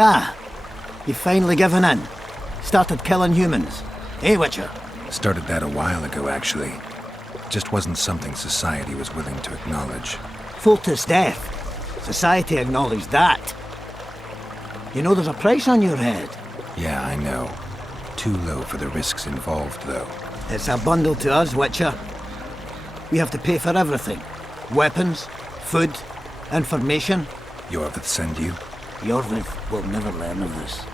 Ah, you've finally given in. Started killing humans. Eh, Witcher? Started that a while ago, actually. Just wasn't something society was willing to acknowledge. Foltest death. Society acknowledged that. You know there's a price on your head. Yeah, I know. Too low for the risks involved, though. It's a bundle to us, Witcher. We have to pay for everything. Weapons, food, information. Yorvith send you? Yorvith will never learn of this.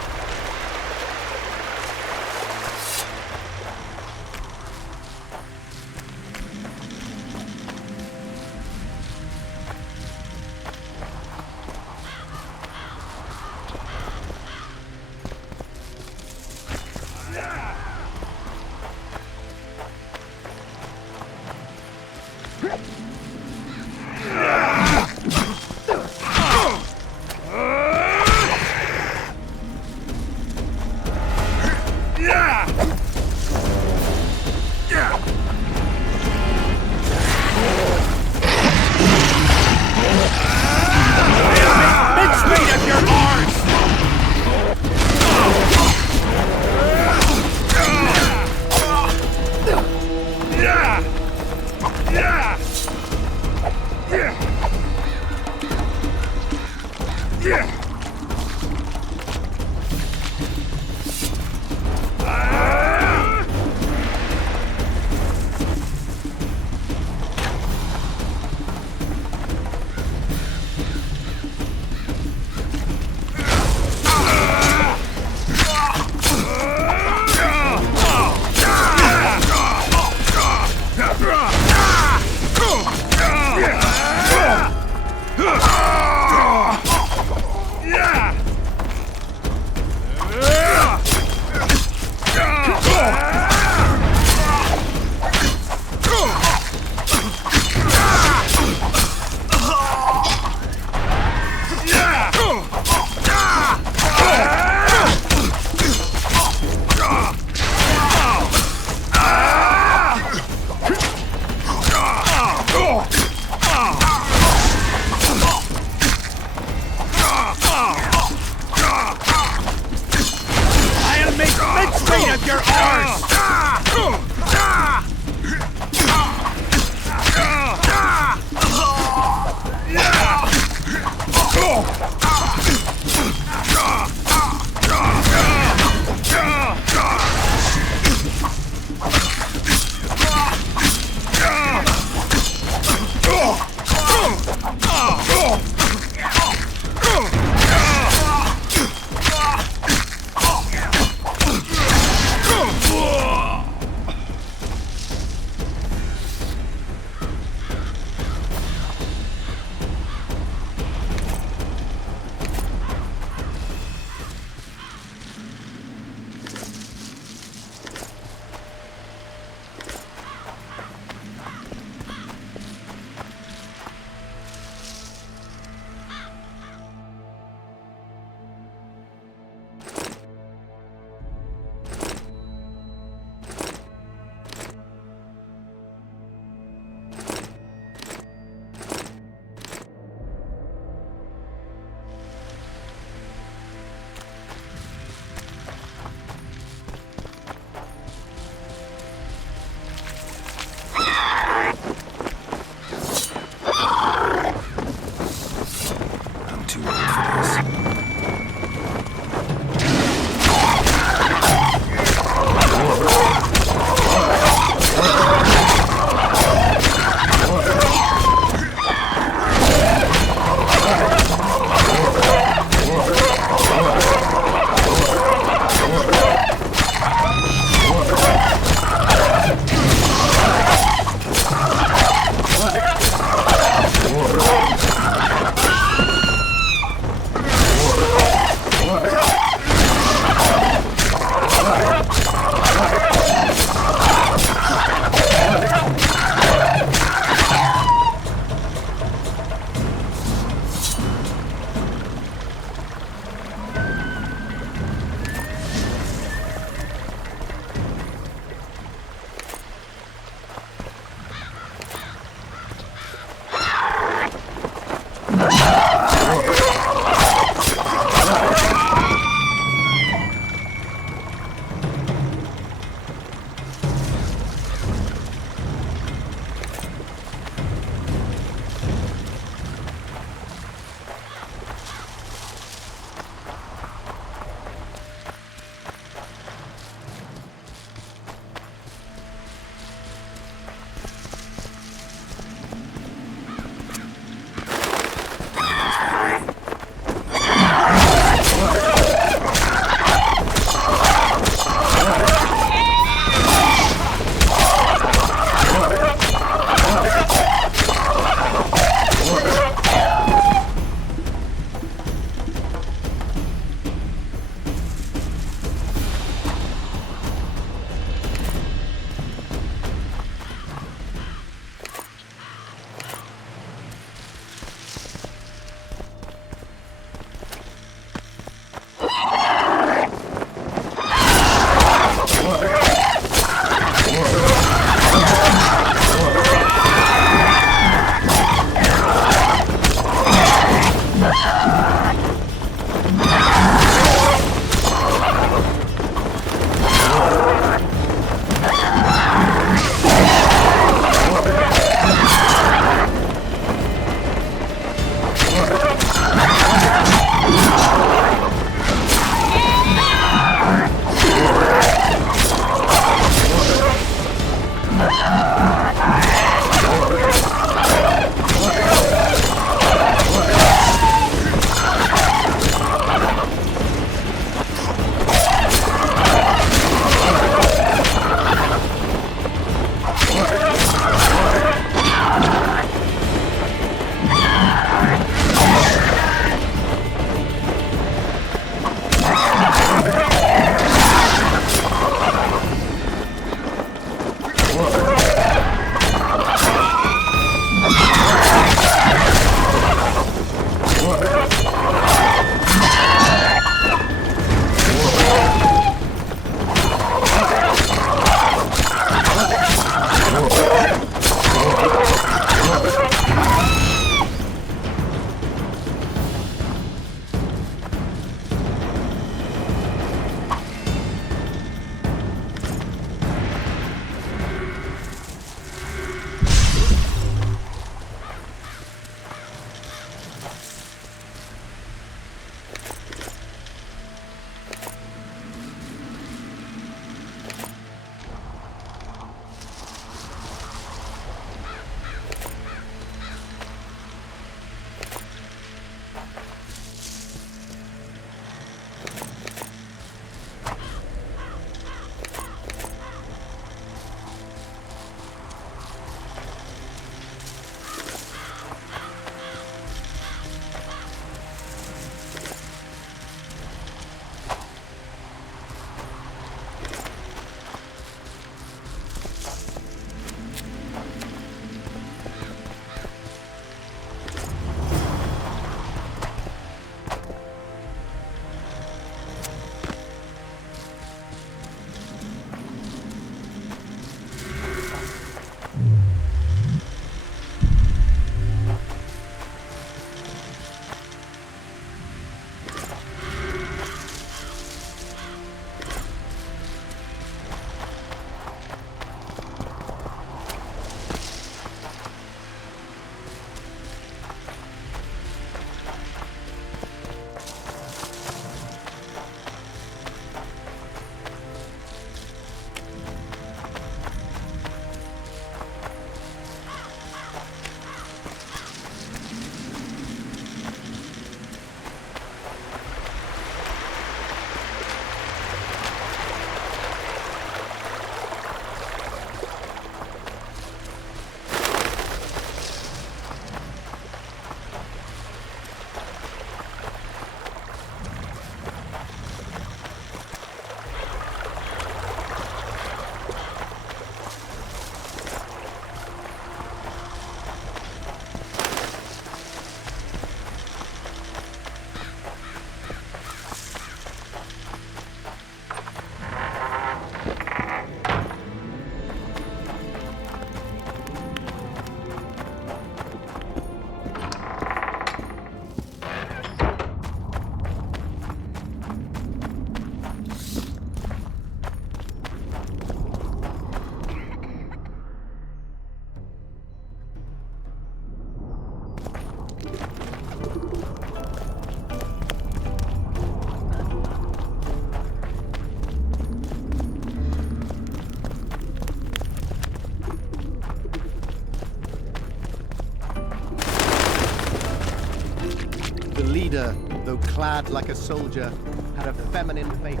clad like a soldier, had a feminine face.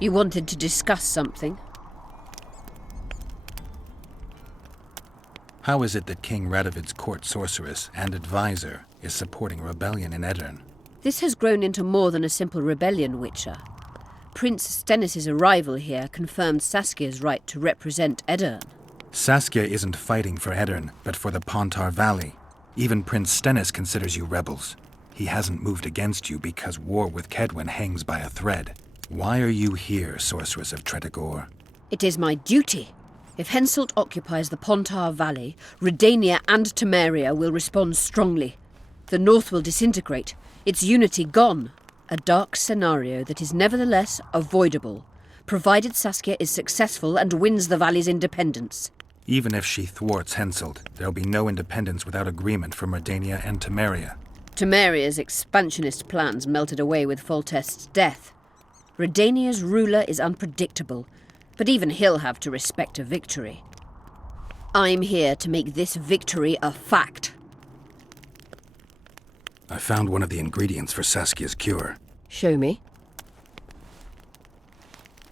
You wanted to discuss something? How is it that King Radovid's court sorceress and advisor is supporting a rebellion in Edirn? This has grown into more than a simple rebellion, Witcher. Prince Stennis' arrival here confirmed Saskia's right to represent Edirn. Saskia isn't fighting for Edirn, but for the Pontar Valley. Even Prince Stennis considers you rebels. He hasn't moved against you because war with Kedwen hangs by a thread. Why are you here, Sorceress of Tretogor? It is my duty. If Henselt occupies the Pontar Valley, Redania and Temeria will respond strongly. The North will disintegrate, its unity gone. A dark scenario that is nevertheless avoidable, provided Saskia is successful and wins the Valley's independence. Even if she thwarts Henselt, there'll be no independence without agreement from Redania and Temeria. Temeria's expansionist plans melted away with Foltest's death. Redania's ruler is unpredictable, but even he'll have to respect a victory. I'm here to make this victory a fact. I found one of the ingredients for Saskia's cure. Show me.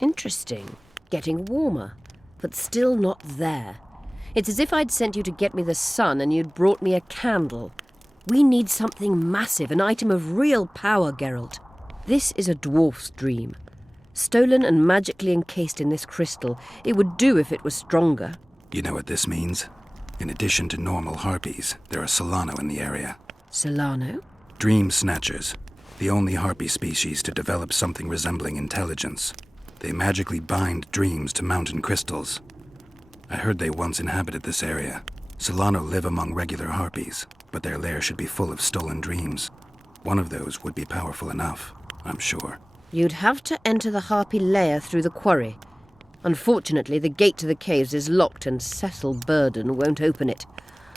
Interesting. Getting warmer, but still not there. It's as if I'd sent you to get me the sun and you'd brought me a candle. We need something massive, an item of real power, Geralt. This is a dwarf's dream. Stolen and magically encased in this crystal. It would do if it was stronger. You know what this means? In addition to normal harpies, there are Solano in the area. Solano? Dream Snatchers. The only harpy species to develop something resembling intelligence. They magically bind dreams to mountain crystals. I heard they once inhabited this area. Solano live among regular harpies, but their lair should be full of stolen dreams. One of those would be powerful enough, I'm sure. You'd have to enter the harpy lair through the quarry. Unfortunately, the gate to the caves is locked and Cecil Burden won't open it.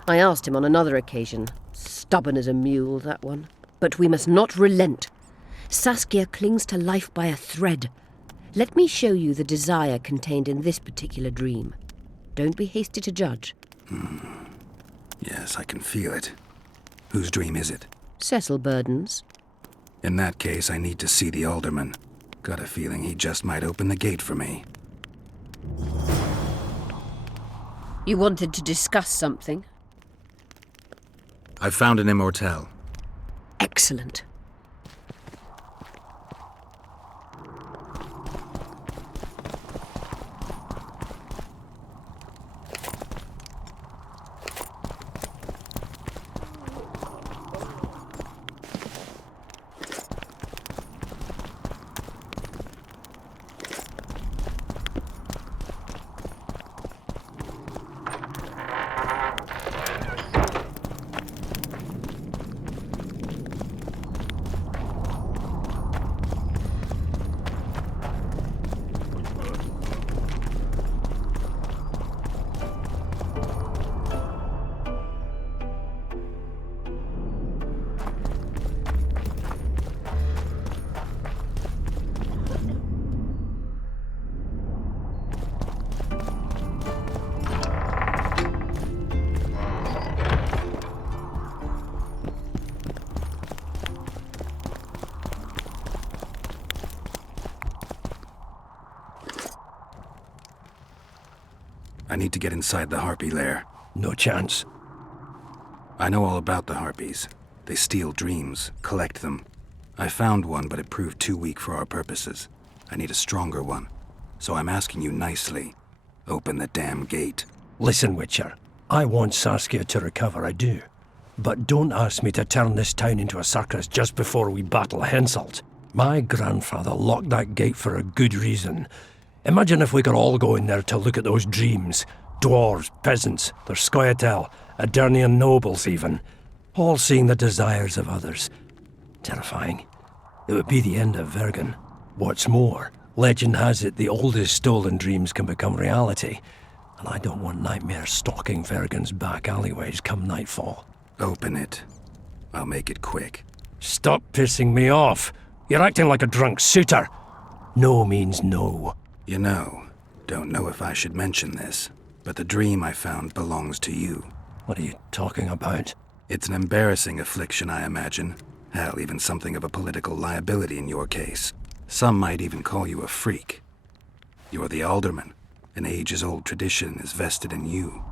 I asked him on another occasion. Stubborn as a mule, that one. But we must not relent. Saskia clings to life by a thread. Let me show you the desire contained in this particular dream. Don't be hasty to judge. Yes, I can feel it. Whose dream is it? Cecil Burden's. In that case, I need to see the alderman. Got a feeling he just might open the gate for me. You wanted to discuss something? I found an immortelle. Excellent. I need to get inside the Harpy lair. No chance. I know all about the Harpies. They steal dreams, collect them. I found one, but it proved too weak for our purposes. I need a stronger one. So I'm asking you nicely, open the damn gate. Listen, Witcher. I want Saskia to recover, I do. But don't ask me to turn this town into a circus just before we battle Henselt. My grandfather locked that gate for a good reason. Imagine if we could all go in there to look at those dreams. Dwarves, peasants, their Scoia'tael, Aedirnian nobles even. All seeing the desires of others. Terrifying. It would be the end of Vergen. What's more, legend has it the oldest stolen dreams can become reality. And I don't want nightmares stalking Vergen's back alleyways come nightfall. Open it. I'll make it quick. Stop pissing me off. You're acting like a drunk suitor. No means no. You know, don't know if I should mention this, but the dream I found belongs to you. What are you talking about? It's an embarrassing affliction, I imagine. Hell, even something of a political liability in your case. Some might even call you a freak. You're the alderman. An ages-old tradition is vested in you.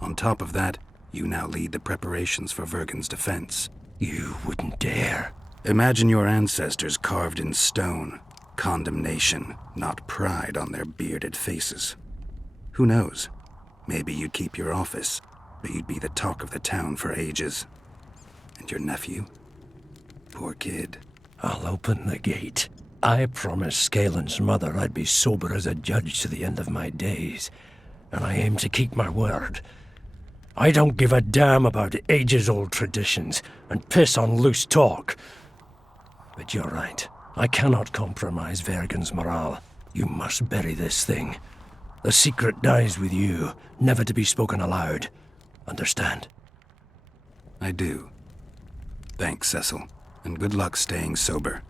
On top of that, you now lead the preparations for Vergen's defense. You wouldn't dare. Imagine your ancestors carved in stone. Condemnation, not pride on their bearded faces. Who knows? Maybe you'd keep your office, but you'd be the talk of the town for ages. And your nephew? Poor kid. I'll open the gate. I promised Scalen's mother I'd be sober as a judge to the end of my days, and I aim to keep my word. I don't give a damn about ages-old traditions and piss on loose talk. But you're right. I cannot compromise Vergen's morale. You must bury this thing. The secret dies with you, never to be spoken aloud. Understand? I do. Thanks, Cecil, and good luck staying sober.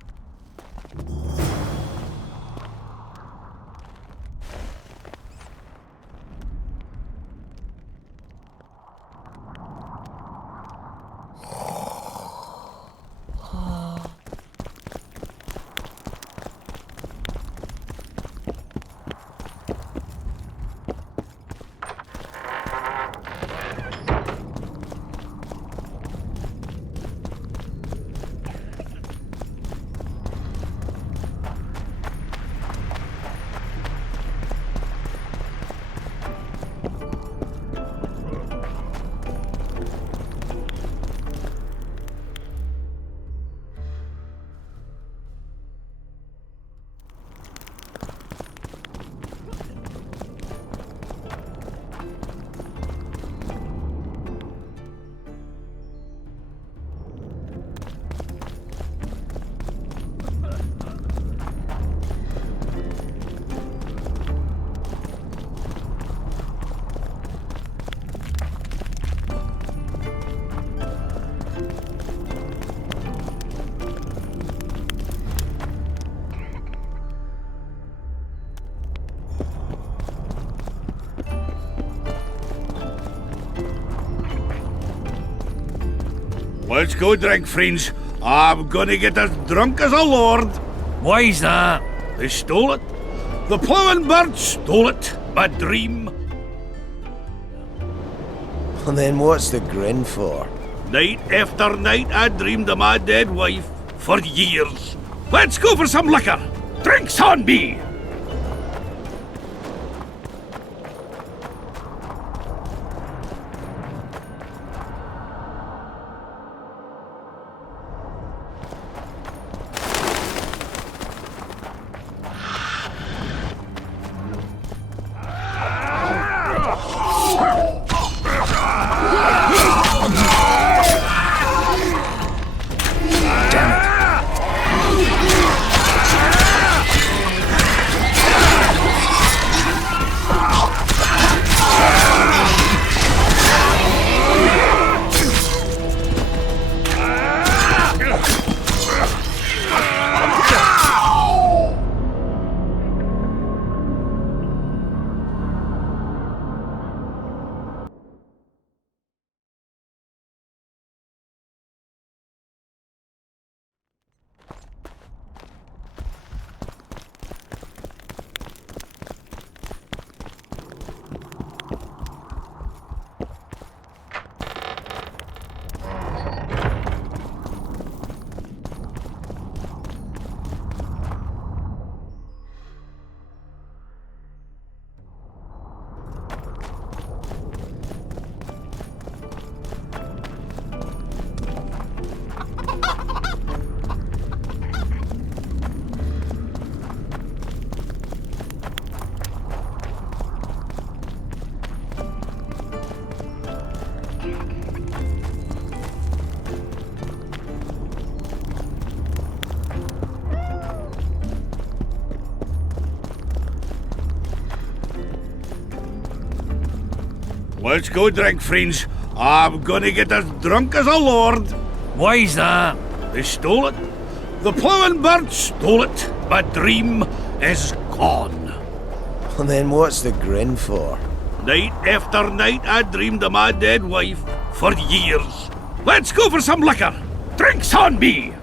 Let's go drink, friends. I'm gonna get as drunk as a lord. Why's that? They stole it. The plowing bird stole it. My dream. And then what's the grin for? Night after night I dreamed of my dead wife. For years. Let's go for some liquor. Drinks on me. Let's go drink, friends. I'm gonna get as drunk as a lord. Why's that? They stole it. The ploughing bird stole it. My dream is gone. And then what's the grin for? Night after night I dreamed of my dead wife for years. Let's go for some liquor. Drinks on me!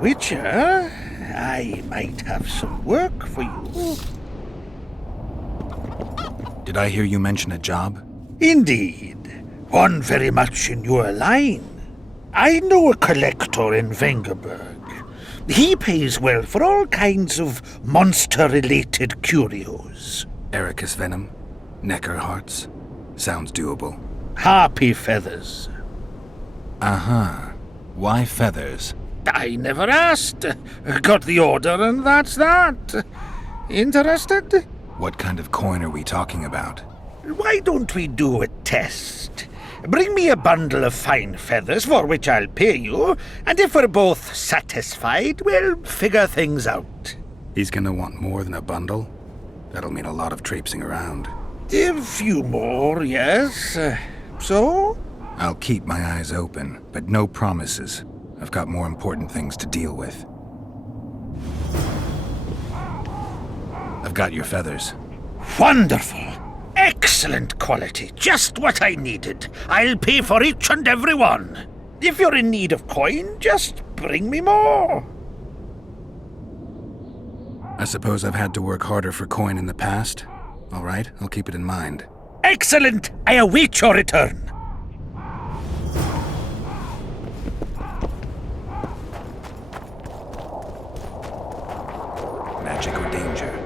Witcher, I might have some work for you. Did I hear you mention a job? Indeed, one very much in your line. I know a collector in Vengerberg. He pays well for all kinds of monster-related curios. Ericus venom? Necker hearts? Sounds doable. Harpy feathers. Uh-huh. Why feathers? I never asked. Got the order and that's that. Interested? What kind of coin are we talking about? Why don't we do a test? Bring me a bundle of fine feathers for which I'll pay you, and if we're both satisfied, we'll figure things out. He's gonna want more than a bundle? That'll mean a lot of traipsing around. A few more, yes. So? I'll keep my eyes open, but no promises. I've got more important things to deal with. I've got your feathers. Wonderful. Excellent quality. Just what I needed. I'll pay for each and every one. If you're in need of coin, just bring me more. I suppose I've had to work harder for coin in the past. All right, I'll keep it in mind. Excellent. I await your return. Magic or danger?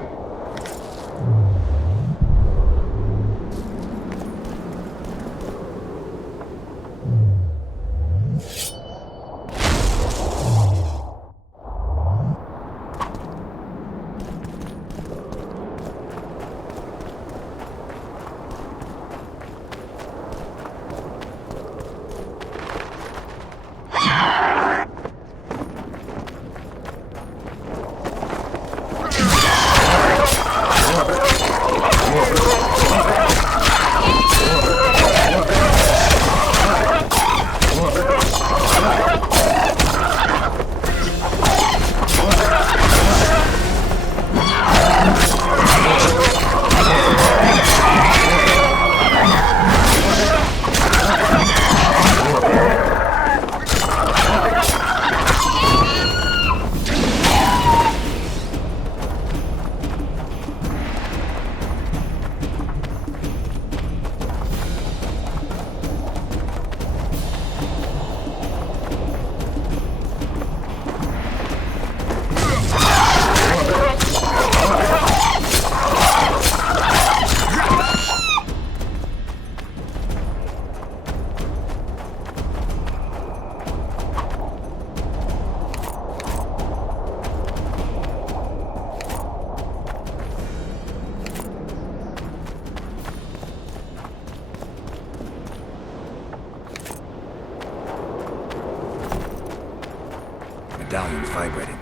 medallion's vibrating.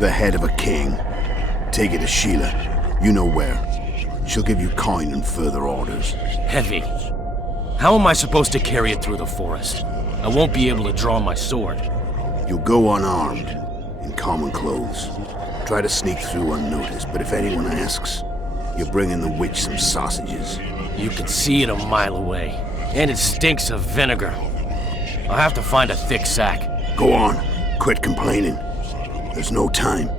The head of a king. Take it to Sheila. You know where. She'll give you coin and further orders. Heavy. How am I supposed to carry it through the forest? I won't be able to draw my sword. You'll go unarmed, in common clothes. Try to sneak through unnoticed, but if anyone asks, you bring in the witch some sausages. You can see it a mile away, and it stinks of vinegar. I'll have to find a thick sack. Go on. Quit complaining. There's no time.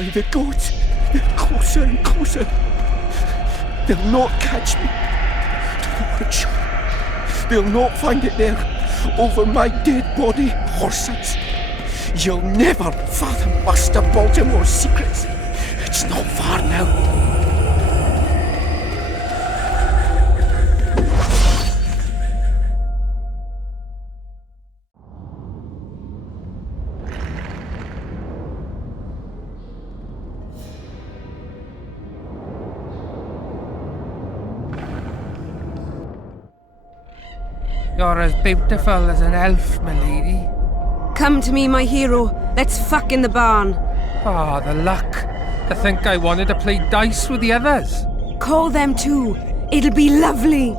By the gods, they're closer and closer. They'll not catch me. To the workshop. They'll not find it there, over my dead body, Horsons. You'll never fathom Master Baltimore's secrets. It's not far now. You're as beautiful as an elf, my lady. Come to me, my hero. Let's fuck in the barn. Ah, the luck. To think I wanted to play dice with the others. Call them too. It'll be lovely.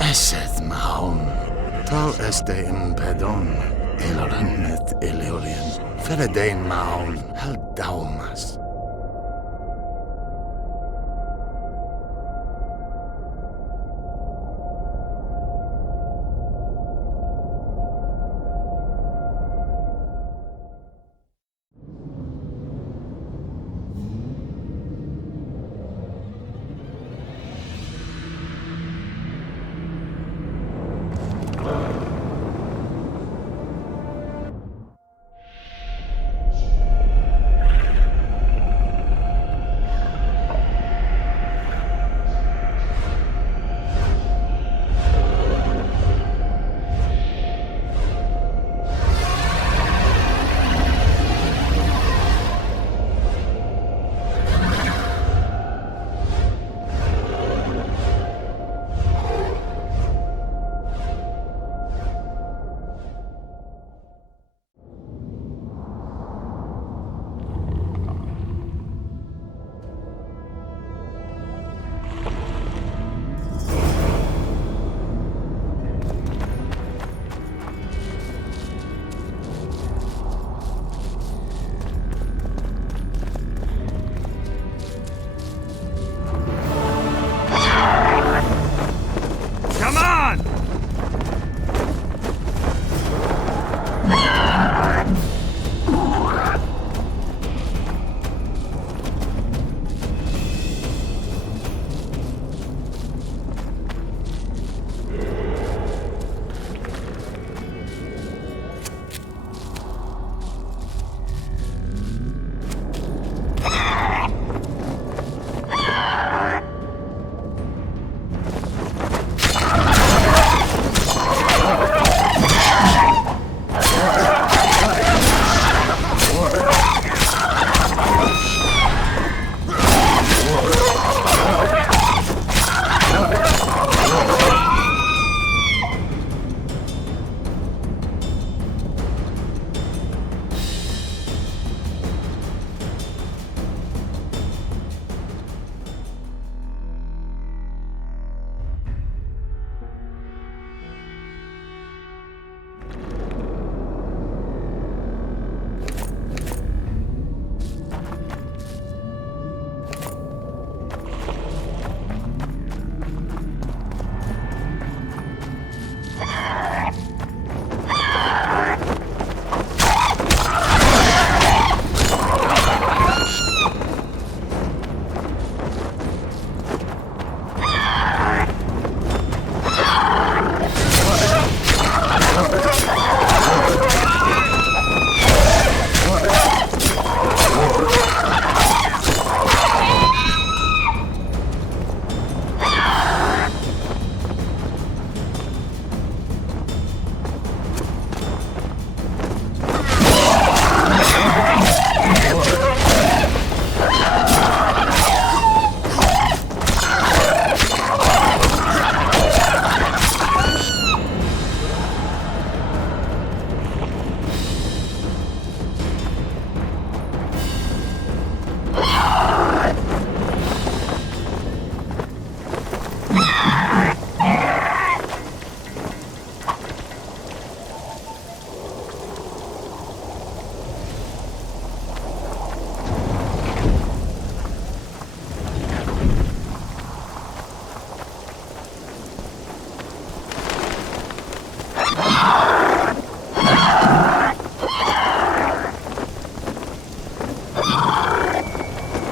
Esed mahon, tal este in pedon, elornet eleorien, feredein mahon, hal daumas.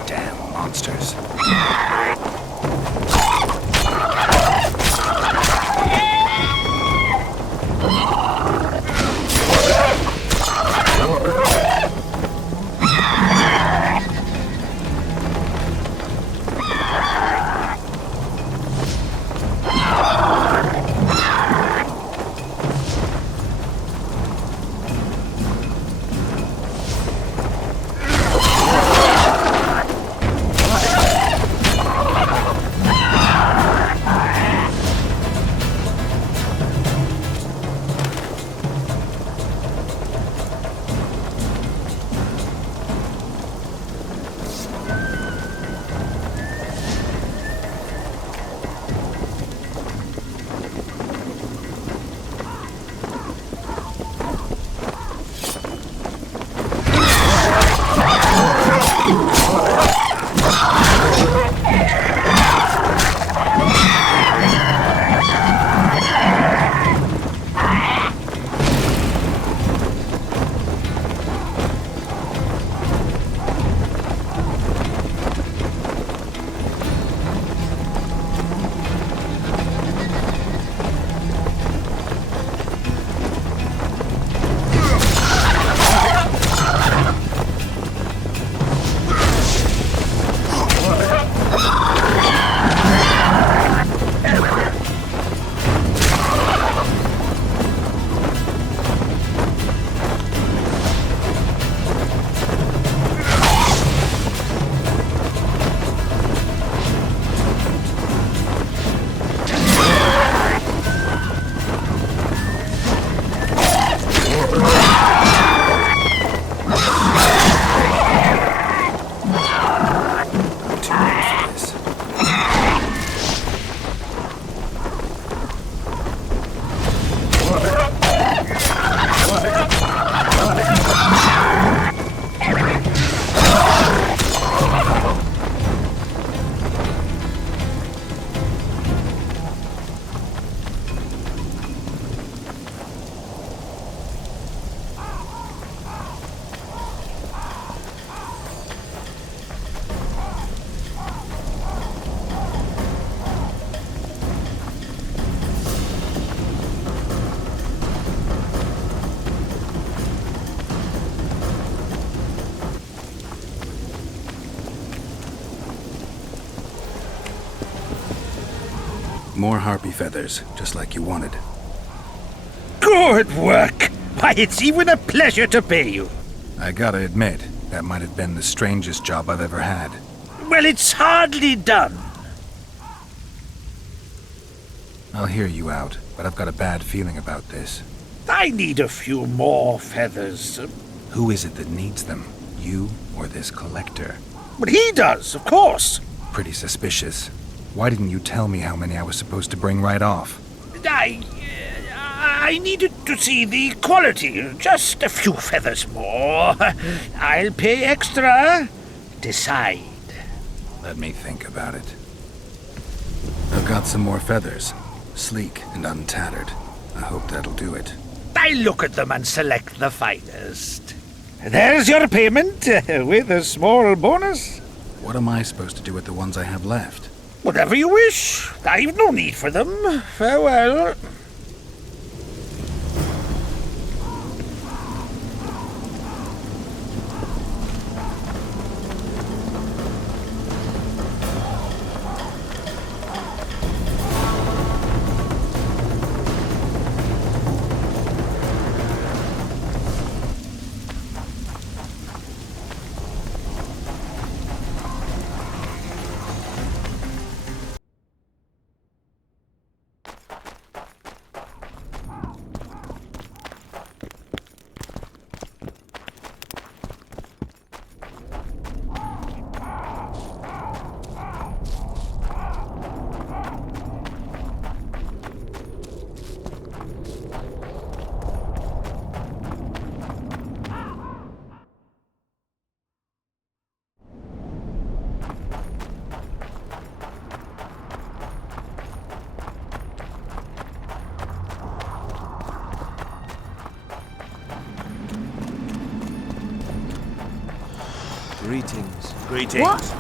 Damn monsters. More harpy feathers, just like you wanted. Good work! Why, it's even a pleasure to pay you. I gotta admit, that might have been the strangest job I've ever had. Well, it's hardly done. I'll hear you out, but I've got a bad feeling about this. I need a few more feathers. Who is it that needs them? You or this collector? But he does, of course. Pretty suspicious. Why didn't you tell me how many I was supposed to bring right off? I needed to see the quality. Just a few feathers more. I'll pay extra. Decide. Let me think about it. I've got some more feathers. Sleek and untattered. I hope that'll do it. I look at them and select the finest. There's your payment, with a small bonus. What am I supposed to do with the ones I have left? Whatever you wish. I've no need for them. Farewell. Greetings. Greetings. What?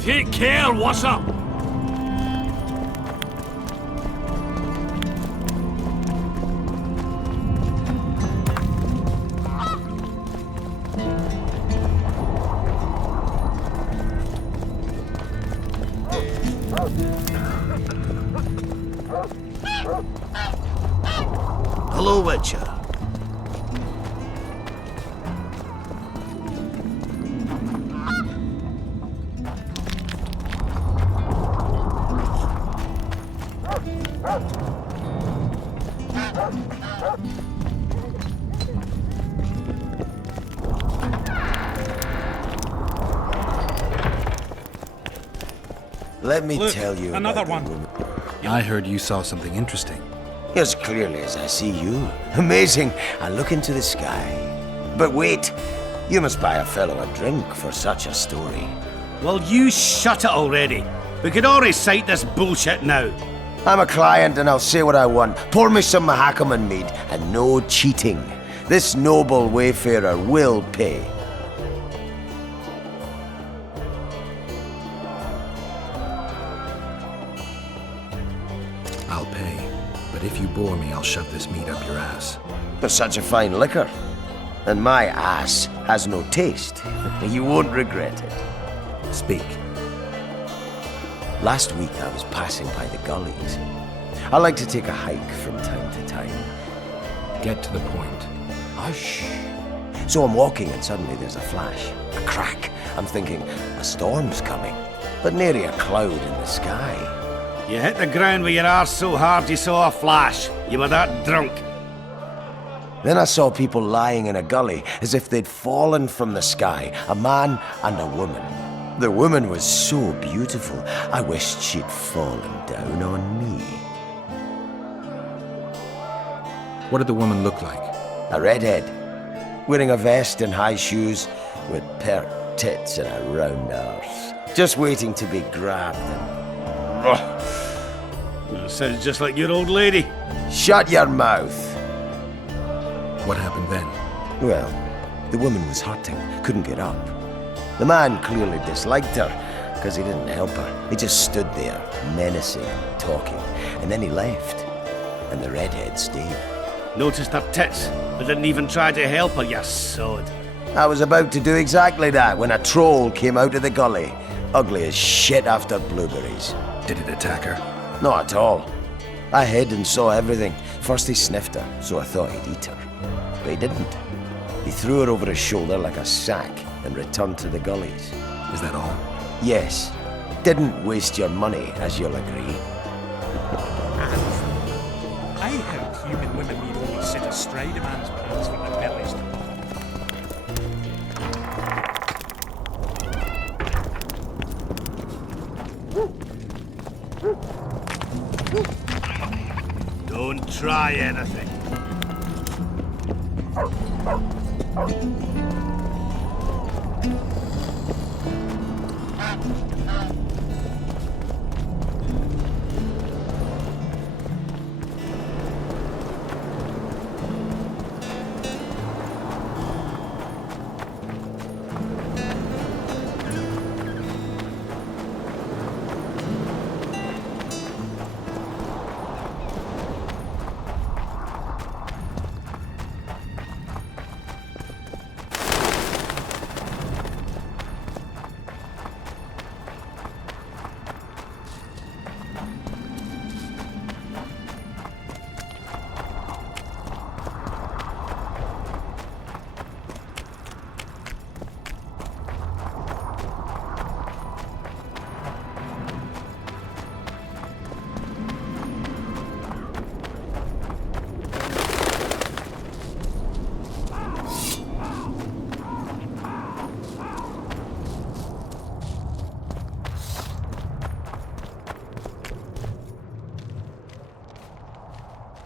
Take care, what's up? Hello, Witcher. Let me tell you another about one. the woman. I heard you saw something interesting. As clearly as I see you. Amazing. I look into the sky. But wait, you must buy a fellow a drink for such a story. Well, you shut it already. We could all recite this bullshit now. I'm a client and I'll say what I want. Pour me some Mahakaman mead and no cheating. This noble wayfarer will pay. I'll pay. But if you bore me, I'll shove this meat up your ass. There's such a fine liquor. And my ass has no taste. You won't regret it. Speak. Last week I was passing by the gullies. I like to take a hike from time to time. Get to the point. Hush. So I'm walking and suddenly there's a flash, a crack. I'm thinking, a storm's coming. But nary a cloud in the sky. You hit the ground with your arse so hard you saw a flash. You were that drunk. Then I saw people lying in a gully as if they'd fallen from the sky, a man and a woman. The woman was so beautiful, I wished she'd fallen down on me. What did the woman look like? A redhead, wearing a vest and high shoes, with pert tits and a round arse, just waiting to be grabbed and... Well, sounds just like your old lady. Shut your mouth! What happened then? Well, the woman was hurting, couldn't get up. The man clearly disliked her, because he didn't help her. He just stood there, menacing and talking, and then he left. And the redhead stayed. Noticed her tits, but didn't even try to help her, you sod. I was about to do exactly that when a troll came out of the gully, ugly as shit after blueberries. Did it attack her? Not at all. I hid and saw everything. First he sniffed her, so I thought he'd eat her. But he didn't. He threw her over his shoulder like a sack and returned to the gullies. Is that all? Yes. Didn't waste your money, as you'll agree. I heard human women need only sit astride a man's pants for their bellies to pop. Don't try anything.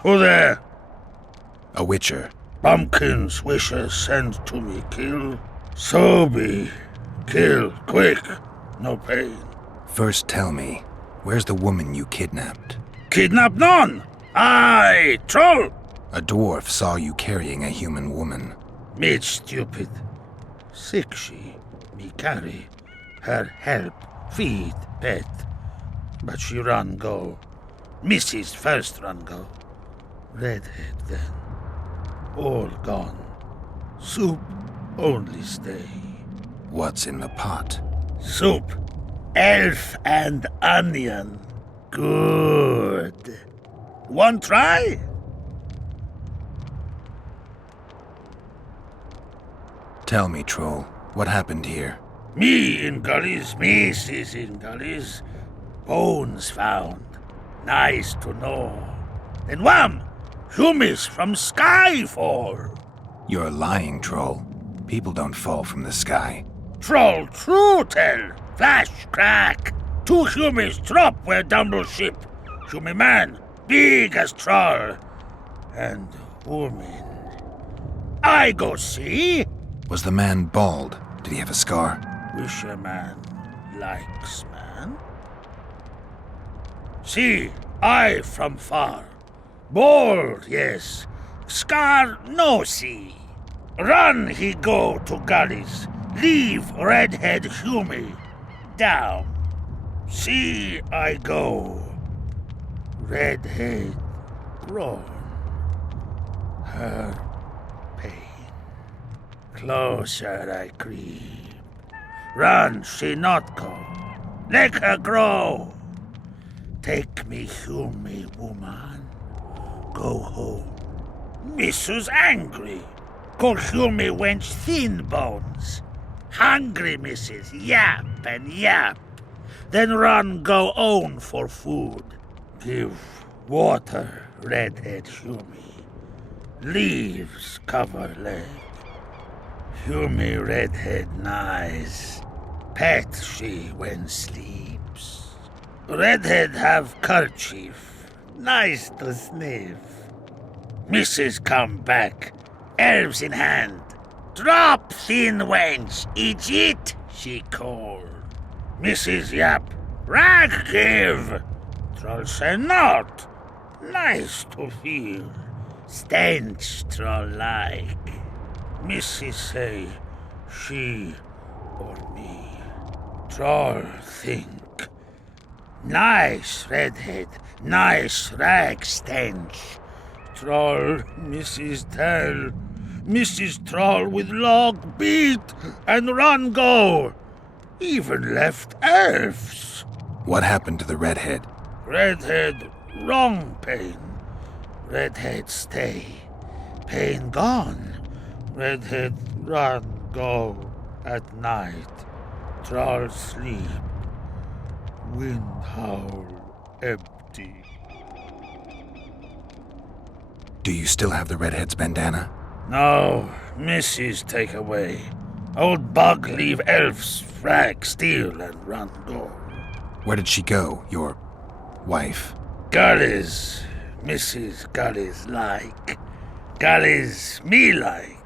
Who there? A witcher. Bumpkin's wishes sent to me kill. So be. Kill, quick. No pain. First tell me, where's the woman you kidnapped? Kidnap none! Aye, troll! A dwarf saw you carrying a human woman. Made stupid. Sick she, me carry. Her help, feed, pet. But she run go. Mrs. first run go. Redhead then. All gone. Soup only stay. What's in the pot? Soup. Elf and onion. Good. One try? Tell me, troll, what happened here? Me in gullies, Mrs. in gullies. Bones found. Nice to know. Then wham! Humis from sky fall. You're lying, troll. People don't fall from the sky. Troll true tell. Flash crack. 2 humis drop where Dumble ship. Humi man, big as troll. And woman. I go see. Was the man bald? Did he have a scar? Wish a man likes man. See, I from far. Bald, yes. Scar no see. Run he go to gullies. Leave redhead Humi. Down. See I go. Redhead grown. Her pain. Closer I creep. Run she not go. Let her grow. Take me Humi woman. Go home. Missus angry. Call Humi wench thin bones. Hungry missus yap and yap. Then run go own for food. Give water redhead Humi. Leaves cover leg. Humi redhead nice. Pet she when sleeps. Redhead have kerchief. Nice to sniff. Mrs. come back. Elves in hand. Drop thin wench. Eat, she called. Mrs. yap. Rag give. Troll say not. Nice to feel. Stench troll like. Mrs. say she or me. Troll think. Nice redhead. Nice rag stench. Troll, Mrs. tell. Mrs. Troll with log beat and run go. Even left elves. What happened to the redhead? Redhead wrong pain. Redhead stay. Pain gone. Redhead run go at night. Troll sleep. Wind howl empty. Do you still have the redhead's bandana? No, Mrs. take away. Old bug leave elves frag steal and run go. Where did she go, your wife? Gullies, Mrs. Gullies like. Gullies me like.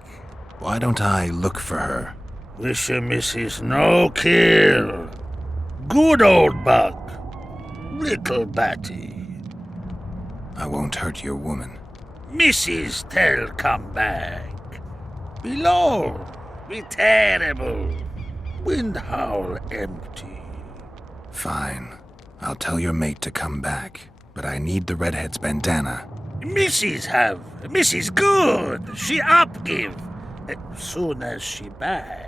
Why don't I look for her? Wish a Mrs. No kill. Good old bug. Little Batty. I won't hurt your woman. Mrs. Tell come back. Below, be terrible. Wind howl empty. Fine. I'll tell your mate to come back, but I need the redhead's bandana. Mrs. have. Mrs. good. She up give. Soon as she back.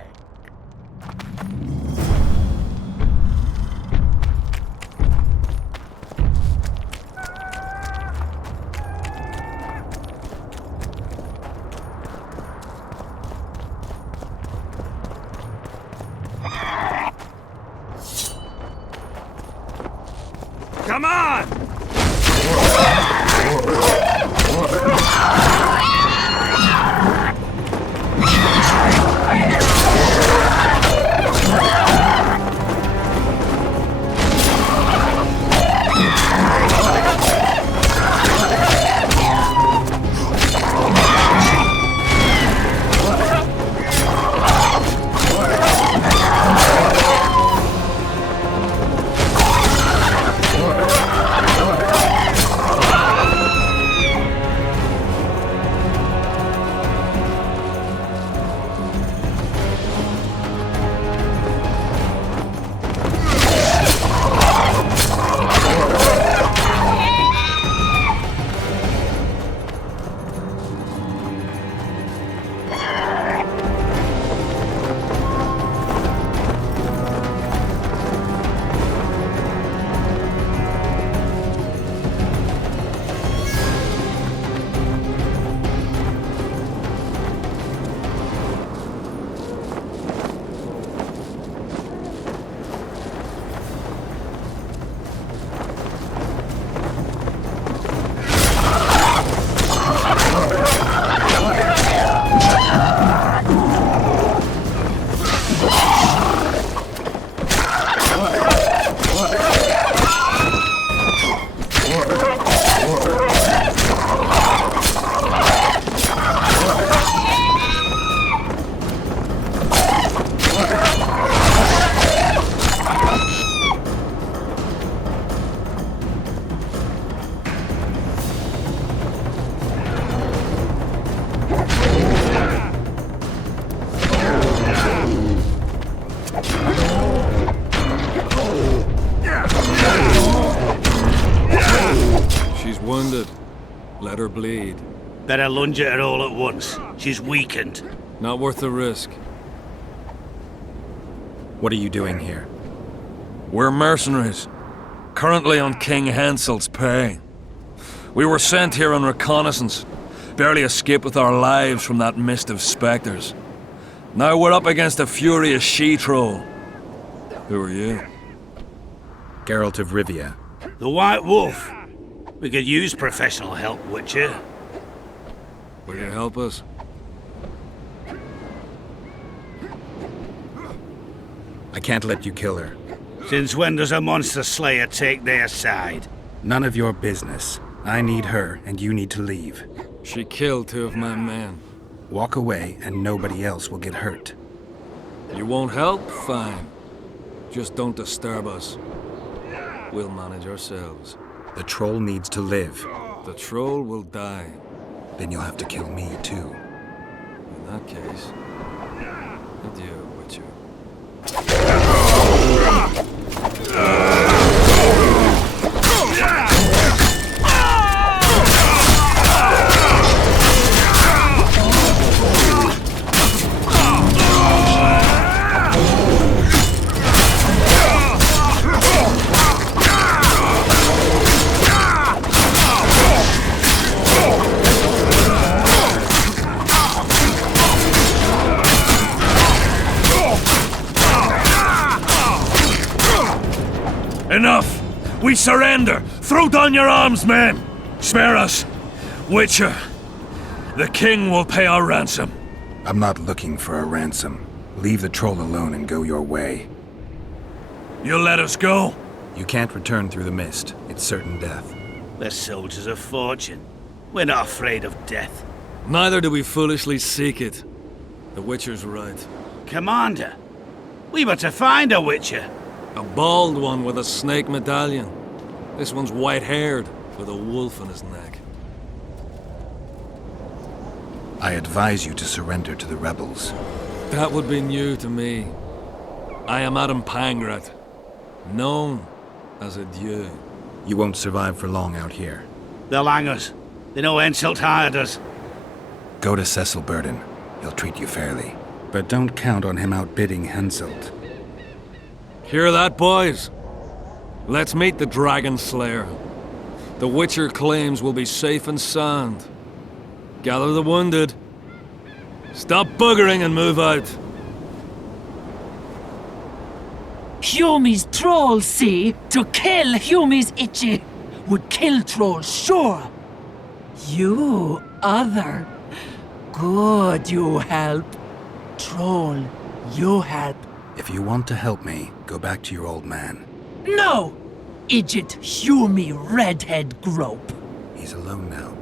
Come on! Let her bleed. Better lunge at her all at once. She's weakened. Not worth the risk. What are you doing here? We're mercenaries. Currently on King Henselt's pay. We were sent here on reconnaissance. Barely escaped with our lives from that mist of spectres. Now we're up against a furious she-troll. Who are you? Geralt of Rivia. The White Wolf. We could use professional help, Witcher. Will you help us? I can't let you kill her. Since when does a monster slayer take their side? None of your business. I need her, and you need to leave. She killed 2 of my men. Walk away, and nobody else will get hurt. You won't help? Fine. Just don't disturb us. We'll manage ourselves. The troll needs to live. The troll will die. Then you'll have to kill me, too. In that case, adieu, Witcher. Enough! We surrender! Throw down your arms, men! Spare us! Witcher, the king will pay our ransom. I'm not looking for a ransom. Leave the troll alone and go your way. You'll let us go? You can't return through the mist. It's certain death. We're soldiers of fortune. We're not afraid of death. Neither do we foolishly seek it. The Witcher's right. Commander, we were to find a Witcher. A bald one with a snake medallion. This one's white-haired, with a wolf in his neck. I advise you to surrender to the rebels. That would be new to me. I am Adam Pangrat, known as a Dieu. You won't survive for long out here. They'll hang us. They know Henselt hired us. Go to Cecil Burden. He'll treat you fairly. But don't count on him outbidding Henselt. Hear that, boys? Let's meet the Dragon Slayer. The Witcher claims we'll be safe and sound. Gather the wounded. Stop buggering and move out. Humi's troll, see? To kill Humi's itchy would kill trolls, sure. You, other. Good, you help. Troll, you help. If you want to help me, go back to your old man. No! Idjit Humi redhead grope. He's alone now.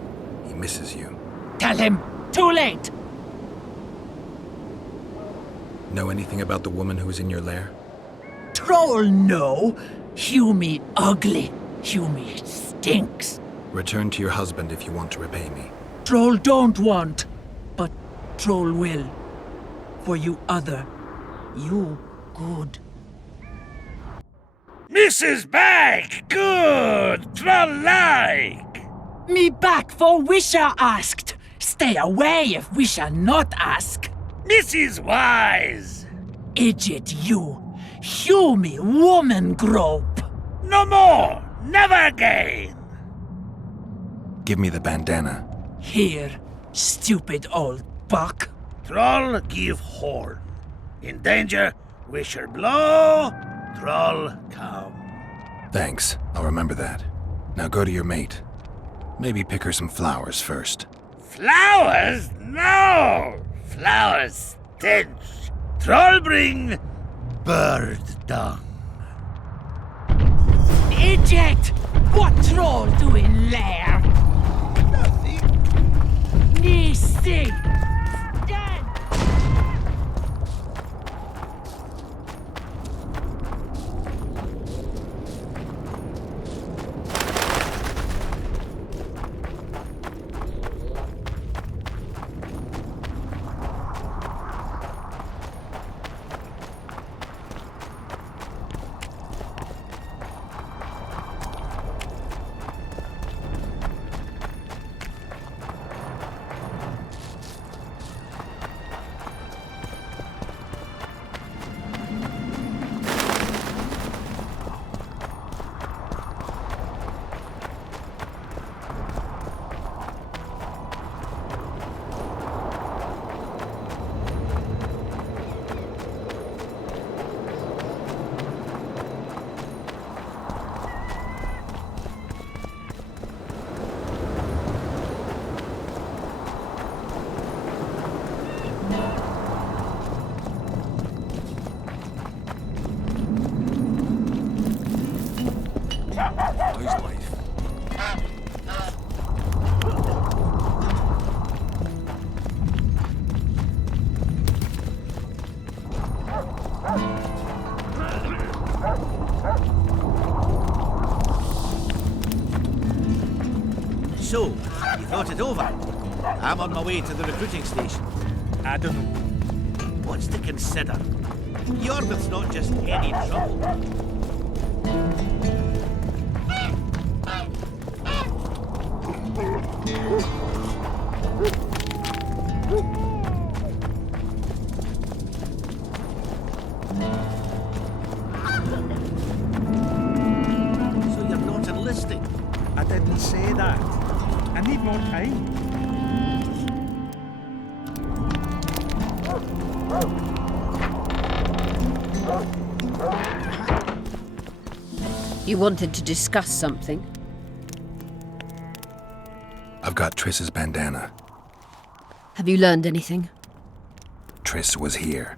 He misses you. Tell him, too late! Know anything about the woman who was in your lair? Troll, no. Humi ugly. Humi stinks. Return to your husband if you want to repay me. Troll don't want, but Troll will. For you other, you good. Mrs. Bag, good, troll-like. Me back for Wisha asked. Stay away if Wisha not ask. Mrs. Wise. Idjit you. Humi woman grope. No more, never again. Give me the bandana. Here, stupid old buck. Troll give horn. In danger, wisher blow, troll come. Thanks, I'll remember that. Now go to your mate. Maybe pick her some flowers first. Flowers? No! Flowers stench. Troll bring bird dung. Eject! What troll doing lair? Nothing. Nisi! So, you thought it over? I'm on my way to the recruiting station. I don't know. What's to consider? Yarmouth's not just any trouble. So you're not enlisting? I didn't say that. I need more time. You wanted to discuss something? I've got Triss's bandana. Have you learned anything? Triss was here.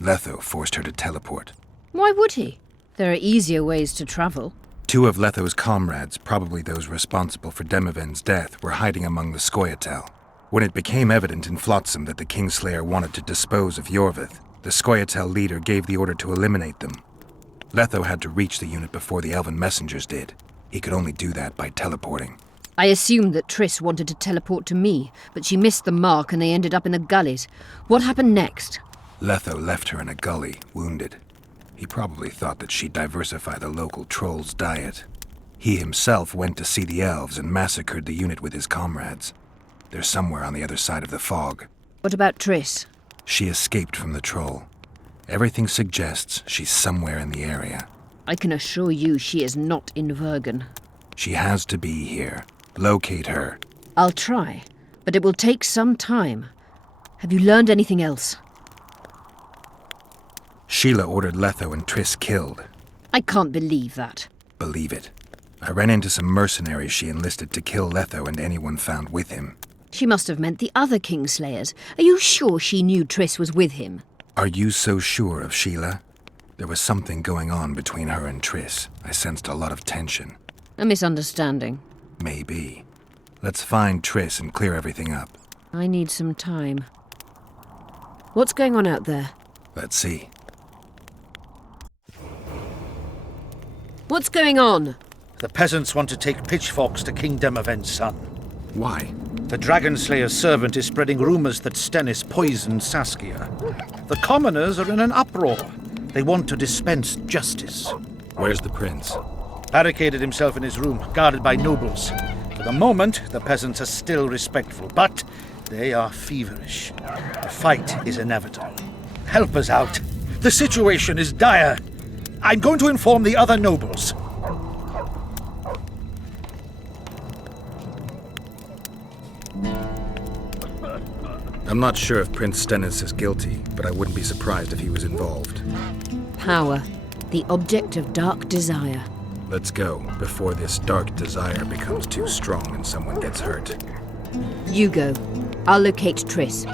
Letho forced her to teleport. Why would he? There are easier ways to travel. 2 of Letho's comrades, probably those responsible for Demoven's death, were hiding among the Scoia'tael. When it became evident in Flotsam that the Kingslayer wanted to dispose of Yorvith, the Scoia'tael leader gave the order to eliminate them. Letho had to reach the unit before the elven messengers did. He could only do that by teleporting. I assumed that Triss wanted to teleport to me, but she missed the mark and they ended up in the gullies. What happened next? Letho left her in a gully, wounded. He probably thought that she'd diversify the local trolls' diet. He himself went to see the elves and massacred the unit with his comrades. They're somewhere on the other side of the fog. What about Triss? She escaped from the troll. Everything suggests she's somewhere in the area. I can assure you she is not in Vergen. She has to be here. Locate her. I'll try, but it will take some time. Have you learned anything else? Sheila ordered Letho and Triss killed. I can't believe that. Believe it. I ran into some mercenaries she enlisted to kill Letho and anyone found with him. She must have meant the other Kingslayers. Are you sure she knew Triss was with him? Are you so sure of Sheila? There was something going on between her and Triss. I sensed a lot of tension. A misunderstanding. Maybe. Let's find Triss and clear everything up. I need some time. What's going on out there? Let's see. What's going on? The peasants want to take pitchforks to King Demoven's son. Why? The Dragonslayer's servant is spreading rumors that Stennis poisoned Saskia. The commoners are in an uproar. They want to dispense justice. Where's the prince? Barricaded himself in his room, guarded by nobles. For the moment, the peasants are still respectful, but they are feverish. The fight is inevitable. Help us out. The situation is dire. I'm going to inform the other nobles. I'm not sure if Prince Stennis is guilty, but I wouldn't be surprised if he was involved. Power, the object of dark desire. Let's go, before this dark desire becomes too strong and someone gets hurt. You go. I'll locate Triss.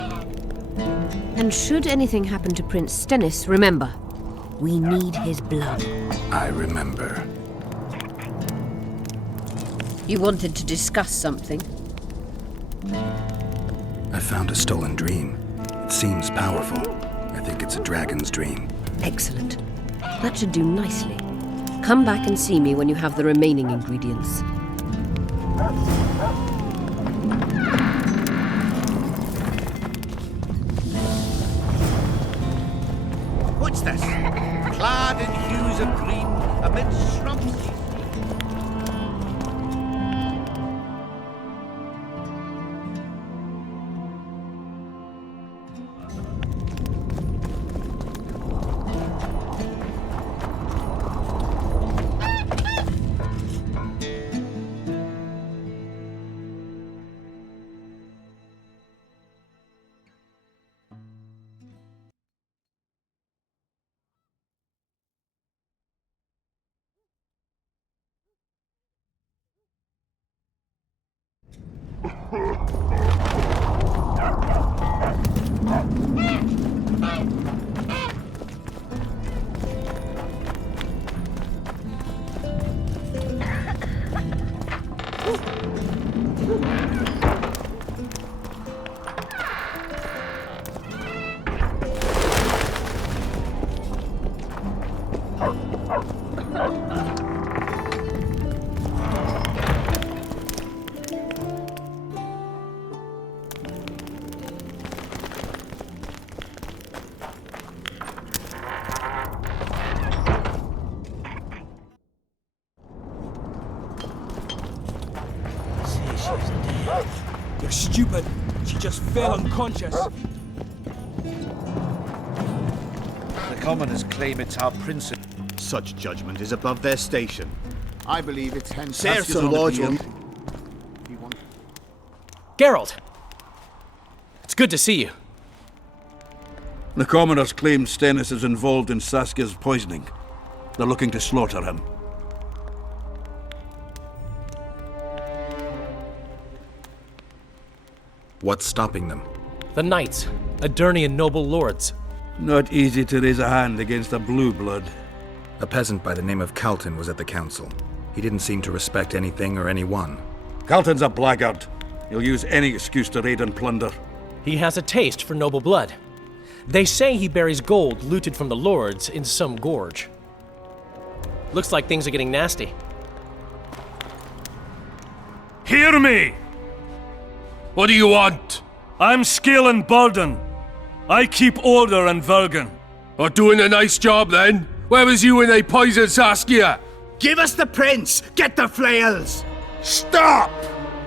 And should anything happen to Prince Stennis, remember, we need his blood. I remember. You wanted to discuss something? I found a stolen dream. It seems powerful. I think it's a dragon's dream. Excellent. That should do nicely. Come back and see me when you have the remaining ingredients. What's this? Clad in hues of green, amid shrubs. You're stupid. She just fell unconscious. The commoners claim it's our princess. Such judgment is above their station. I believe it's hence. Sir Lord will... Geralt! It's good to see you. The commoners claim Stennis is involved in Saskia's poisoning. They're looking to slaughter him. What's stopping them? The knights, Aedirnian noble lords. Not easy to raise a hand against a blue blood. A peasant by the name of Calton was at the council. He didn't seem to respect anything or anyone. Carlton's a blackguard. He'll use any excuse to raid and plunder. He has a taste for noble blood. They say he buries gold looted from the lords in some gorge. Looks like things are getting nasty. Hear me! What do you want? I'm Skeelan Bolden. I keep order in Vergen. Or doing a nice job then? Where was you when they poisoned Saskia? Give us the prince! Get the flails! Stop!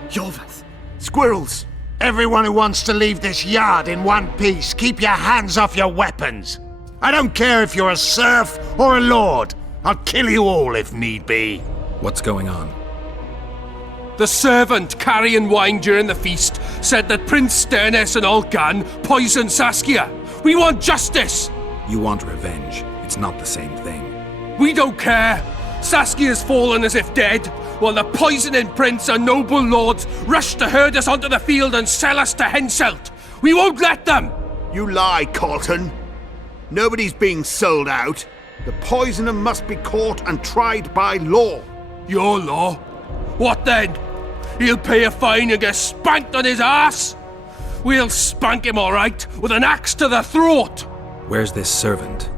Yorvath! Squirrels! Everyone who wants to leave this yard in one piece, keep your hands off your weapons. I don't care if you're a serf or a lord. I'll kill you all if need be. What's going on? The servant carrying wine during the feast said that Prince Stennis and Olcan poisoned Saskia. We want justice! You want revenge. It's not the same thing. We don't care. Saskia's fallen as if dead, while the poisoning prince and noble lords rush to herd us onto the field and sell us to Henselt. We won't let them! You lie, Carlton. Nobody's being sold out. The poisoner must be caught and tried by law. Your law? What then? He'll pay a fine and get spanked on his ass? We'll spank him all right, with an axe to the throat! Where's this servant?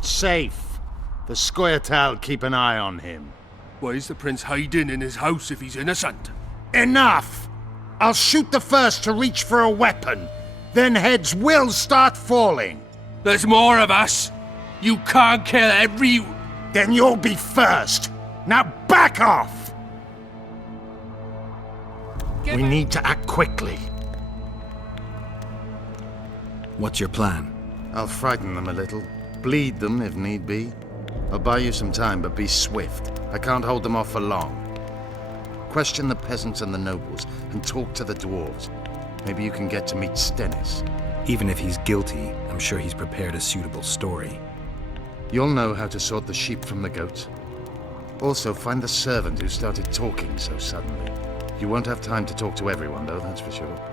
Safe. The Scoia'tael keep an eye on him. Why is the prince hiding in his house if he's innocent? Enough! I'll shoot the first to reach for a weapon. Then heads will start falling. There's more of us. You can't kill every... Then you'll be first. Now back off! We need to act quickly. What's your plan? I'll frighten them a little. Bleed them if need be. I'll buy you some time, but be swift. I can't hold them off for long. Question the peasants and the nobles, and talk to the dwarves. Maybe you can get to meet Stennis. Even if he's guilty, I'm sure he's prepared a suitable story. You'll know how to sort the sheep from the goats. Also, find the servant who started talking so suddenly. You won't have time to talk to everyone, though, that's for sure.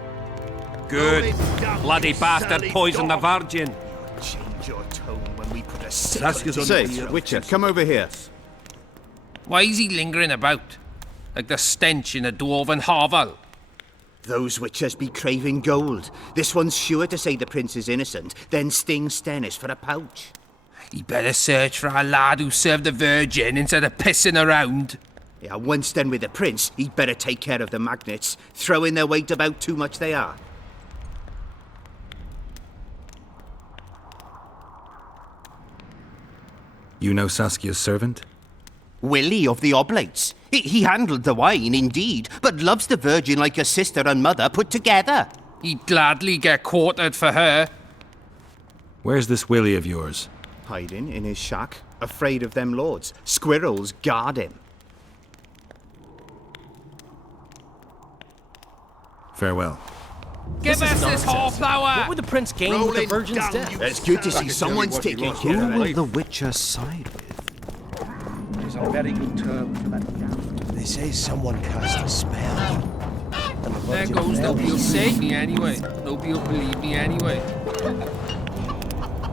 Good. Bloody bastard poisoned the Virgin. Change your tone when we put a Saskia's on Say, the Witcher, come over here. Why is he lingering about? Like the stench in a dwarven hovel? Those witchers be craving gold. This one's sure to say the prince is innocent, then sting Stennis for a pouch. He better search for a lad who served the Virgin instead of pissing around. Yeah, once done with the prince, he'd better take care of the magnets, throwing their weight about too much they are. You know Saskia's servant? Willie of the Oblates. He handled the wine, indeed, but loves the Virgin like a sister and mother put together. He'd gladly get quartered for her. Where's this Willie of yours? Hiding in his shack, afraid of them lords. Squirrels guard him. Farewell. Give us this whoreflower! What would the prince gain with the Virgin's death? It's good to see someone's taking care of Who will it. the Witcher side with? It's a very good term for that. They say someone cast a spell. There goes nobody will save me anyway. Nobody will believe me anyway.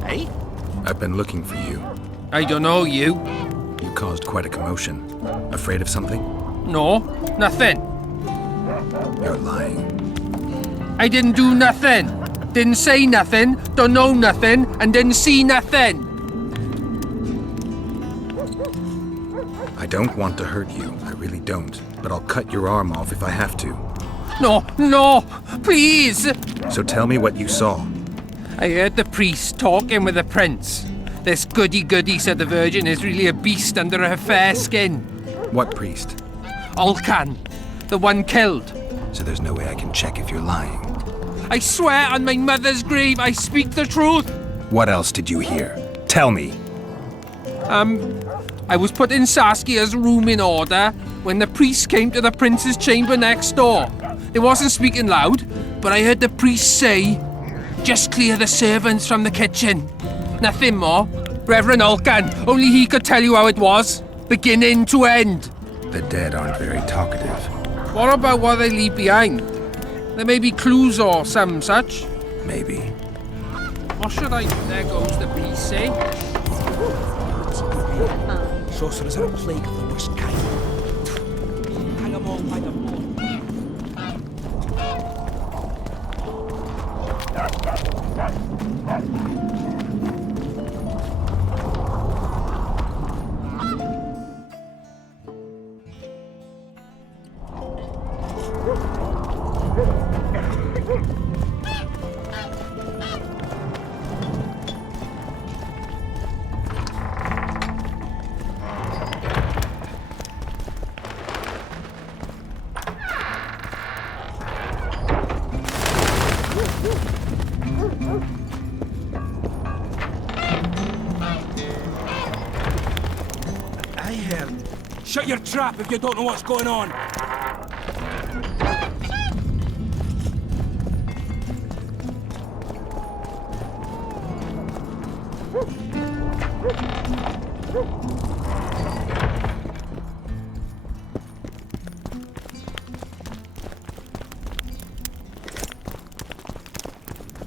Hey? I've been looking for you. I don't know you. You caused quite a commotion. Afraid of something? No, nothing. You're lying. I didn't do nothing. Didn't say nothing, don't know nothing, and didn't see nothing. I don't want to hurt you. I really don't. But I'll cut your arm off if I have to. No, please! So tell me what you saw. I heard the priest talking with the prince. This goody-goody said the Virgin is really a beast under her fair skin. What priest? Olcan, the one killed. So there's no way I can check if you're lying. I swear on my mother's grave I speak the truth. What else did you hear? Tell me. I was put in Saskia's room in order when the priest came to the prince's chamber next door. It wasn't speaking loud, but I heard the priest say, "Just clear the servants from the kitchen." Nothing more. Reverend Olcan, only he could tell you how it was, beginning to end. The dead aren't very talkative. What about what they leave behind? There may be clues or some such. Maybe. What should I... There goes the priest, say. Sorcerers are a plague of the worst kind. Shut your trap if you don't know what's going on!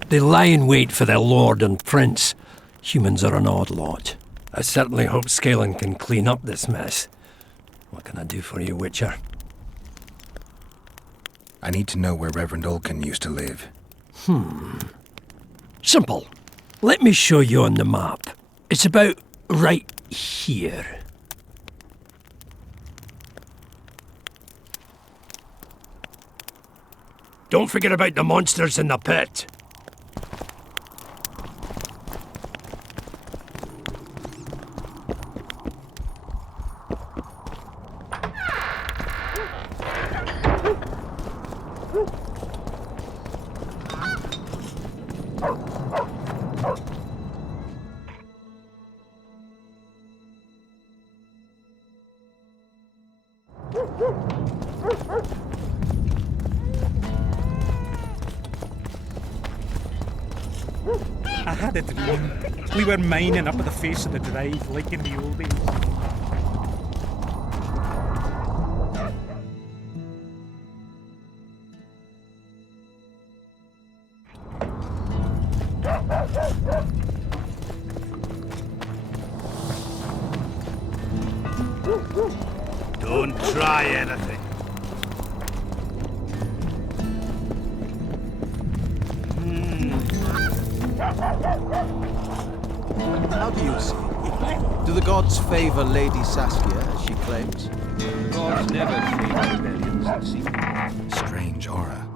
They lie in wait for their lord and prince. Humans are an odd lot. I certainly hope Scanlan can clean up this mess. What can I do for you, Witcher? I need to know where Reverend Olkin used to live. Simple. Let me show you on the map. It's about right here. Don't forget about the monsters in the pit. I had a dream. We were mining up at the face of the drive, like in the old days. Don't try anything. How do you see? Do the gods favor Lady Saskia, as she claims? The gods never favor rebellions, it seems. Strange aura.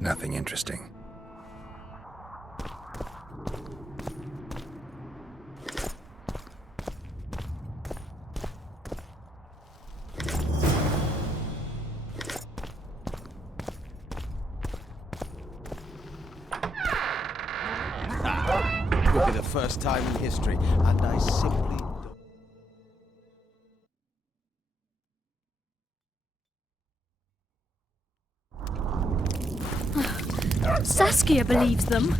Nothing interesting. Could be the first time in history, and I simply Saskia believes them.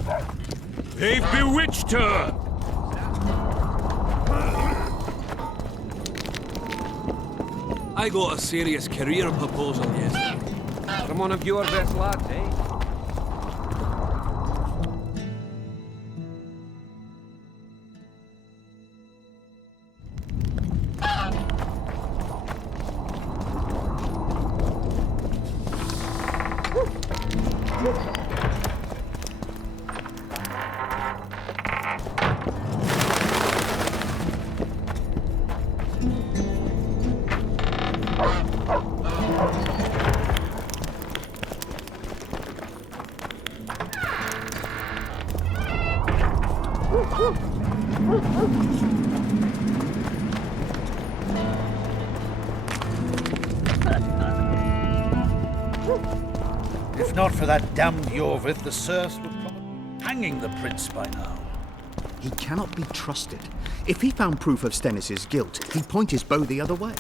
They've bewitched her! I got a serious career proposal yesterday. From one of your best lads, eh? If not for that damned Yorvith, the serfs would probably be hanging the prince by now. He cannot be trusted. If he found proof of Stennis' guilt, he'd point his bow the other way.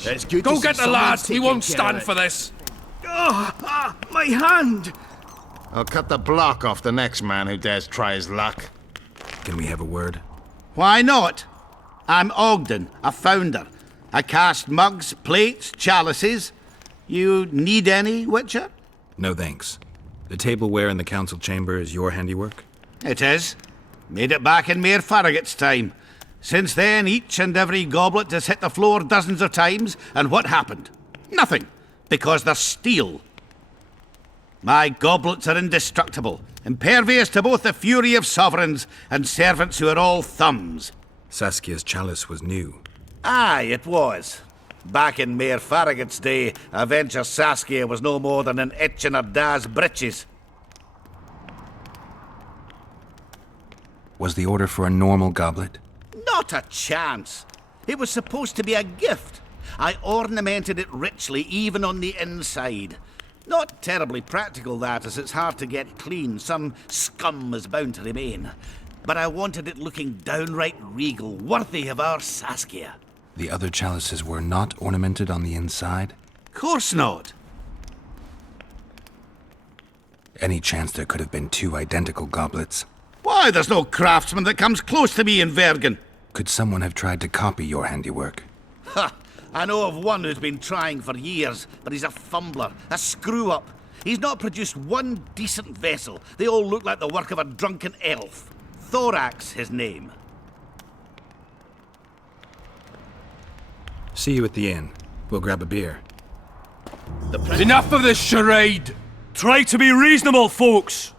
It's good Go to get see the someone lads! We taking won't care stand of for it. this! My hand! I'll cut the block off the next man who dares try his luck. Can we have a word? Why not? I'm Ogden, a founder. I cast mugs, plates, chalices. You need any, Witcher? No thanks. The tableware in the council chamber is your handiwork? It is. Made it back in Mayor Farragut's time. Since then, each and every goblet has hit the floor dozens of times, and what happened? Nothing, because they're steel. My goblets are indestructible, impervious to both the fury of sovereigns and servants who are all thumbs. Saskia's chalice was new. Aye, it was. Back in Mayor Farragut's day, I venture Saskia was no more than an itch in her da's breeches. Was the order for a normal goblet? Not a chance. It was supposed to be a gift. I ornamented it richly, even on the inside. Not terribly practical, that, as it's hard to get clean. Some scum is bound to remain. But I wanted it looking downright regal, worthy of our Saskia. The other chalices were not ornamented on the inside? Course not. Any chance there could have been two identical goblets? Why, there's no craftsman that comes close to me in Vergen. Could someone have tried to copy your handiwork? Ha! I know of one who's been trying for years, but he's a fumbler, a screw-up. He's not produced one decent vessel. They all look like the work of a drunken elf. Thorax, his name. See you at the inn. We'll grab a beer. Enough of this charade! Try to be reasonable, folks.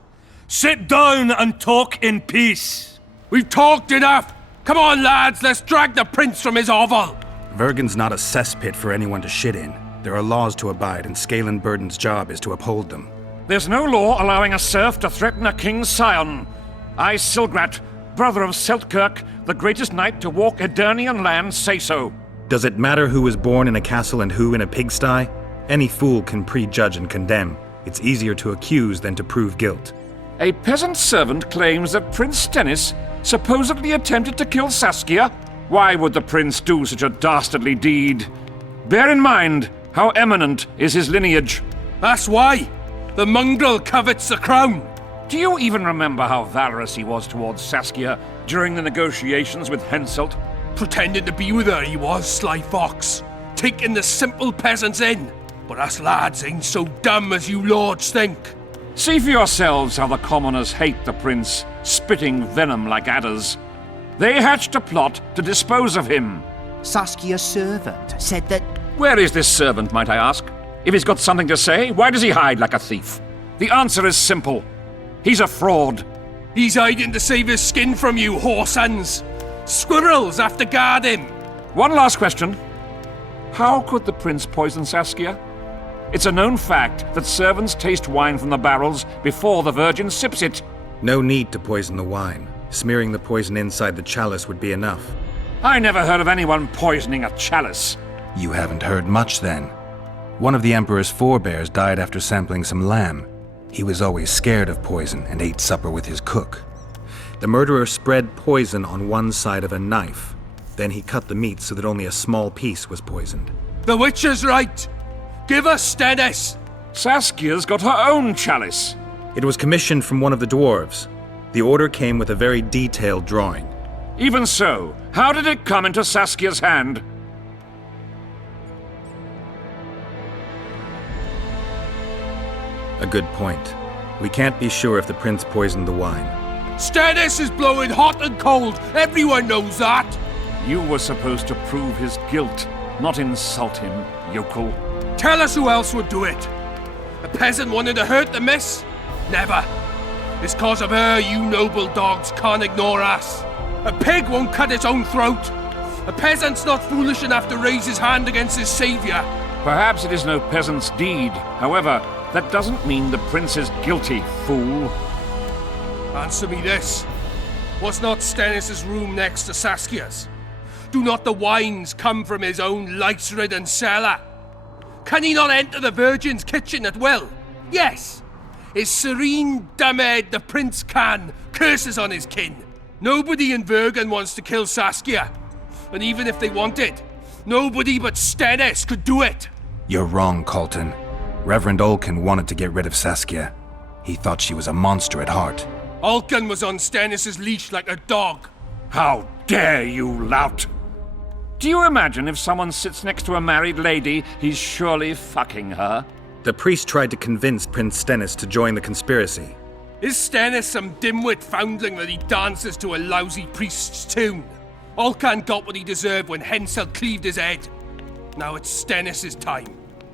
Sit down and talk in peace. We've talked enough! Come on, lads, let's drag the prince from his hovel! Vergen's not a cesspit for anyone to shit in. There are laws to abide, and Scalen Burden's job is to uphold them. There's no law allowing a serf to threaten a king's scion. I, Silgrat, brother of Seltkirk, the greatest knight to walk Edirnian land, say so. Does it matter who was born in a castle and who in a pigsty? Any fool can prejudge and condemn. It's easier to accuse than to prove guilt. A peasant servant claims that Prince Stennis supposedly attempted to kill Saskia. Why would the prince do such a dastardly deed? Bear in mind how eminent is his lineage. That's why! The mongrel covets the crown! Do you even remember how valorous he was towards Saskia during the negotiations with Henselt? Pretending to be with her he was, sly fox. Taking the simple peasants in. But us lads ain't so dumb as you lords think. See for yourselves how the commoners hate the prince, spitting venom like adders. They hatched a plot to dispose of him. Saskia's servant said that... Where is this servant, might I ask? If he's got something to say, why does he hide like a thief? The answer is simple. He's a fraud. He's hiding to save his skin from you, whoresons. Squirrels have to guard him. One last question. How could the prince poison Saskia? It's a known fact that servants taste wine from the barrels before the virgin sips it. No need to poison the wine. Smearing the poison inside the chalice would be enough. I never heard of anyone poisoning a chalice. You haven't heard much, then. One of the Emperor's forebears died after sampling some lamb. He was always scared of poison and ate supper with his cook. The murderer spread poison on one side of a knife. Then he cut the meat so that only a small piece was poisoned. The witch is right. Give us Stennis. Saskia's got her own chalice. It was commissioned from one of the dwarves. The order came with a very detailed drawing. Even so, how did it come into Saskia's hand? A good point. We can't be sure if the prince poisoned the wine. Stennis is blowing hot and cold. Everyone knows that. You were supposed to prove his guilt, not insult him, yokel. Tell us who else would do it. A peasant wanted to hurt the miss? Never. It's cause of her you noble dogs can't ignore us. A pig won't cut its own throat. A peasant's not foolish enough to raise his hand against his savior. Perhaps it is no peasant's deed. However, that doesn't mean the prince is guilty, fool. Answer me this. Was not Stennis' room next to Saskia's? Do not the wines come from his own lice-ridden cellar? Can he not enter the Virgin's kitchen at will? Yes. His serene Damed the prince can, curses on his kin. Nobody in Vergen wants to kill Saskia. And even if they wanted, nobody but Stennis could do it. You're wrong, Colton. Reverend Olkin wanted to get rid of Saskia. He thought she was a monster at heart. Olkin was on Stennis' leash like a dog. How dare you, lout! Do you imagine if someone sits next to a married lady, he's surely fucking her? The priest tried to convince Prince Stennis to join the conspiracy. Is Stennis some dimwit foundling that he dances to a lousy priest's tune? Olcan got what he deserved when Hensel cleaved his head. Now it's Stennis' time.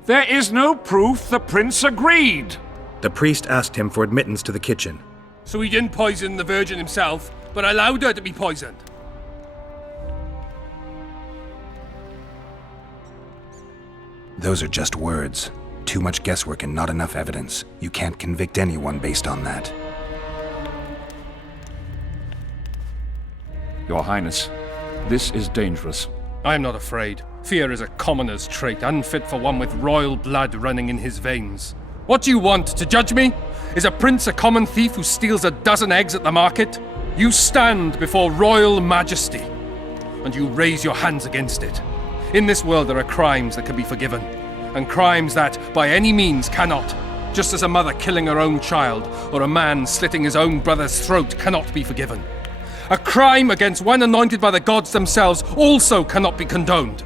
There is no proof the prince agreed. The priest asked him for admittance to the kitchen. So he didn't poison the Virgin himself, but allowed her to be poisoned. Those are just words. Too much guesswork and not enough evidence. You can't convict anyone based on that. Your Highness, this is dangerous. I am not afraid. Fear is a commoner's trait, unfit for one with royal blood running in his veins. What do you want, to judge me? Is a prince a common thief who steals a dozen eggs at the market? You stand before royal majesty, and you raise your hands against it. In this world there are crimes that can be forgiven, and crimes that, by any means, cannot. Just as a mother killing her own child, or a man slitting his own brother's throat cannot be forgiven. A crime against one anointed by the gods themselves also cannot be condoned.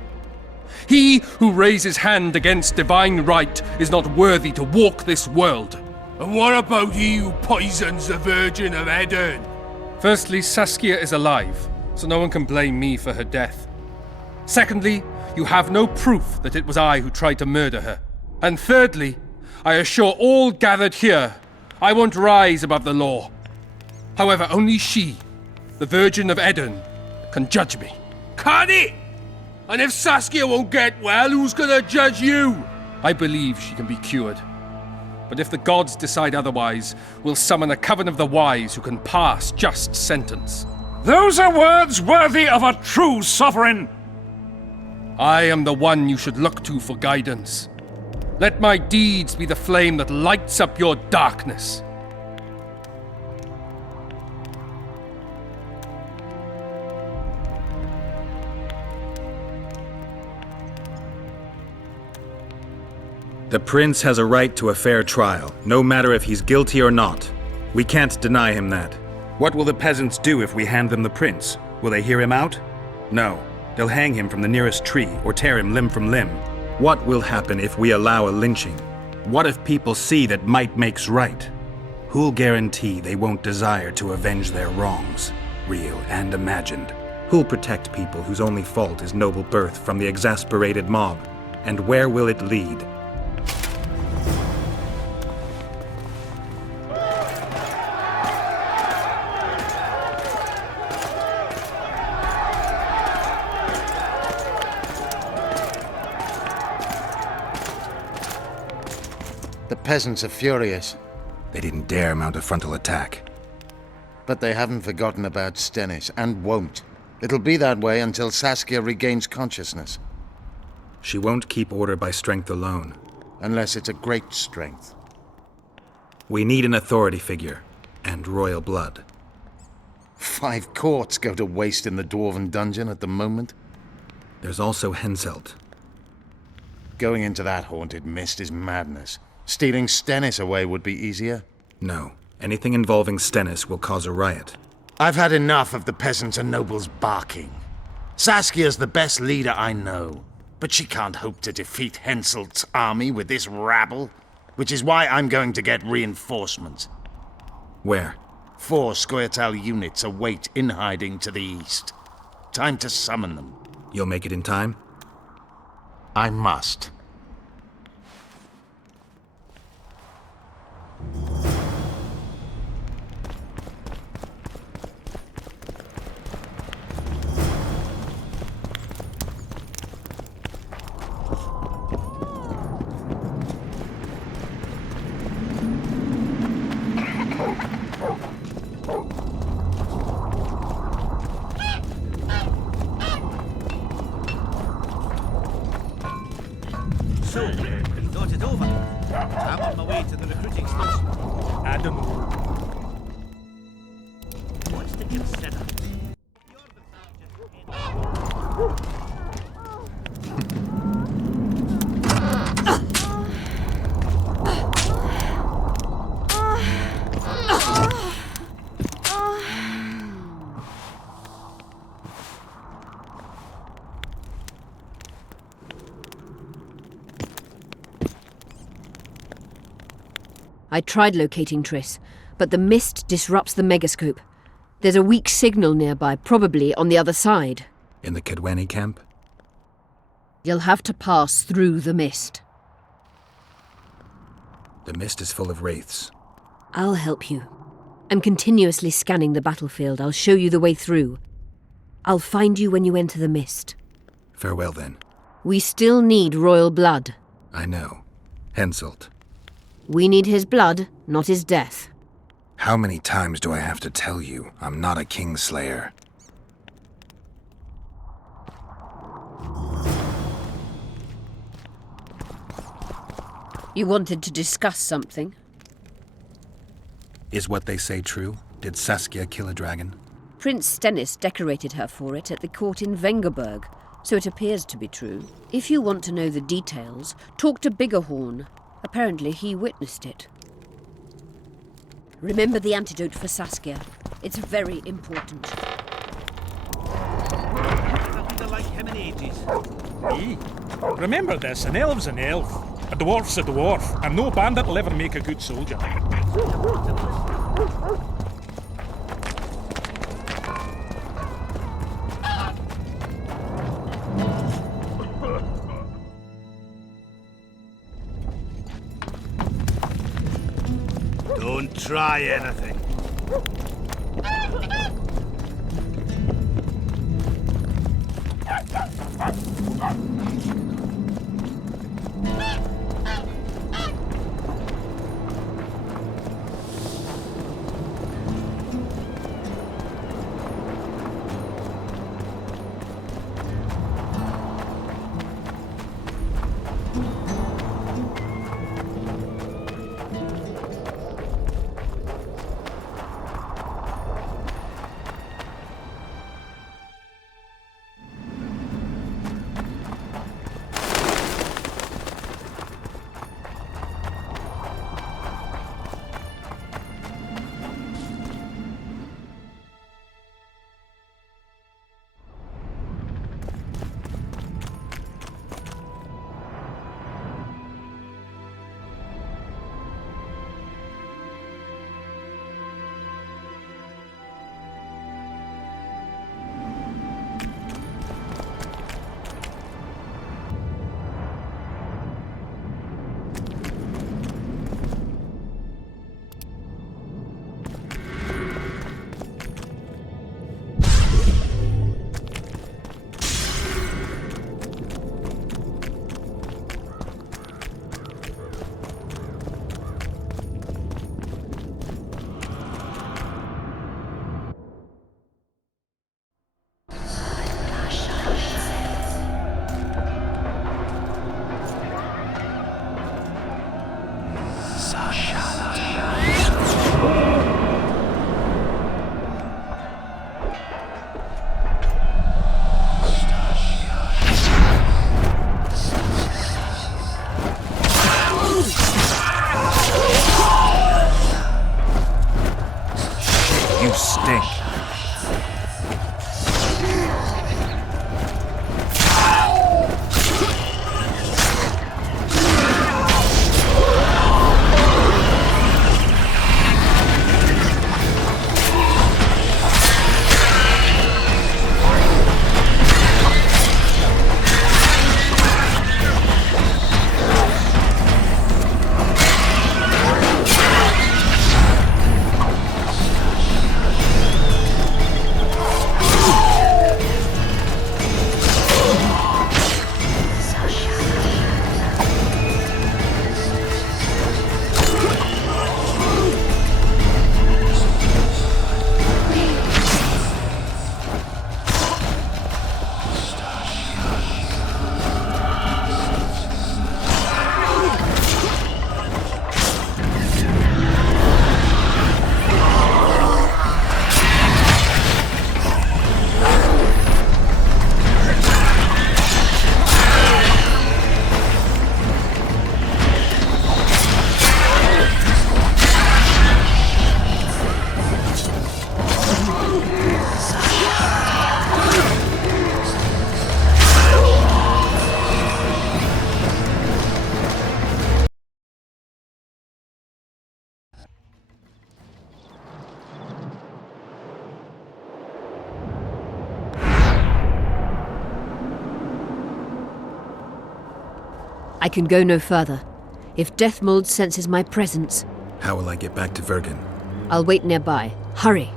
He who raises hand against divine right is not worthy to walk this world. And what about he who poisons the Virgin of Edern? Firstly, Saskia is alive, so no one can blame me for her death. Secondly, you have no proof that it was I who tried to murder her. And thirdly, I assure all gathered here, I won't rise above the law. However, only she, the Virgin of Edern, can judge me. Can it? And if Saskia won't get well, who's gonna judge you? I believe she can be cured. But if the gods decide otherwise, we'll summon a coven of the wise who can pass just sentence. Those are words worthy of a true sovereign! I am the one you should look to for guidance. Let my deeds be the flame that lights up your darkness. The prince has a right to a fair trial, no matter if he's guilty or not. We can't deny him that. What will the peasants do if we hand them the prince? Will they hear him out? No. They'll hang him from the nearest tree or tear him limb from limb. What will happen if we allow a lynching? What if people see that might makes right? Who'll guarantee they won't desire to avenge their wrongs, real and imagined? Who'll protect people whose only fault is noble birth from the exasperated mob? And where will it lead? The peasants are furious. They didn't dare mount a frontal attack. But they haven't forgotten about Stennis, and won't. It'll be that way until Saskia regains consciousness. She won't keep order by strength alone. Unless it's a great strength. We need an authority figure, and royal blood. 5 courts go to waste in the Dwarven dungeon at the moment. There's also Henselt. Going into that haunted mist is madness. Stealing Stennis away would be easier. No. Anything involving Stennis will cause a riot. I've had enough of the peasants and nobles barking. Saskia's the best leader I know, but she can't hope to defeat Henselt's army with this rabble, which is why I'm going to get reinforcements. Where? 4 Scoia'tael units await in hiding to the east. Time to summon them. You'll make it in time? I must. So, you thought it over? I'm on my way to the recruiting station. I don't know. What's to consider? I tried locating Triss, but the mist disrupts the megascope. There's a weak signal nearby, probably on the other side. In the Kedweni camp? You'll have to pass through the mist. The mist is full of wraiths. I'll help you. I'm continuously scanning the battlefield. I'll show you the way through. I'll find you when you enter the mist. Farewell, then. We still need royal blood. I know. Henselt. We need his blood, not his death. How many times do I have to tell you I'm not a Kingslayer? You wanted to discuss something? Is what they say true? Did Saskia kill a dragon? Prince Stennis decorated her for it at the court in Vengerberg, so it appears to be true. If you want to know the details, talk to Biggerhorn. Apparently he witnessed it. Remember the antidote for Saskia. It's very important. Remember this, an elf's an elf, a dwarf's a dwarf, and no bandit will ever make a good soldier. Don't try anything. I can go no further. If Deathmold senses my presence, How will I get back to Vergen? I'll wait nearby. Hurry.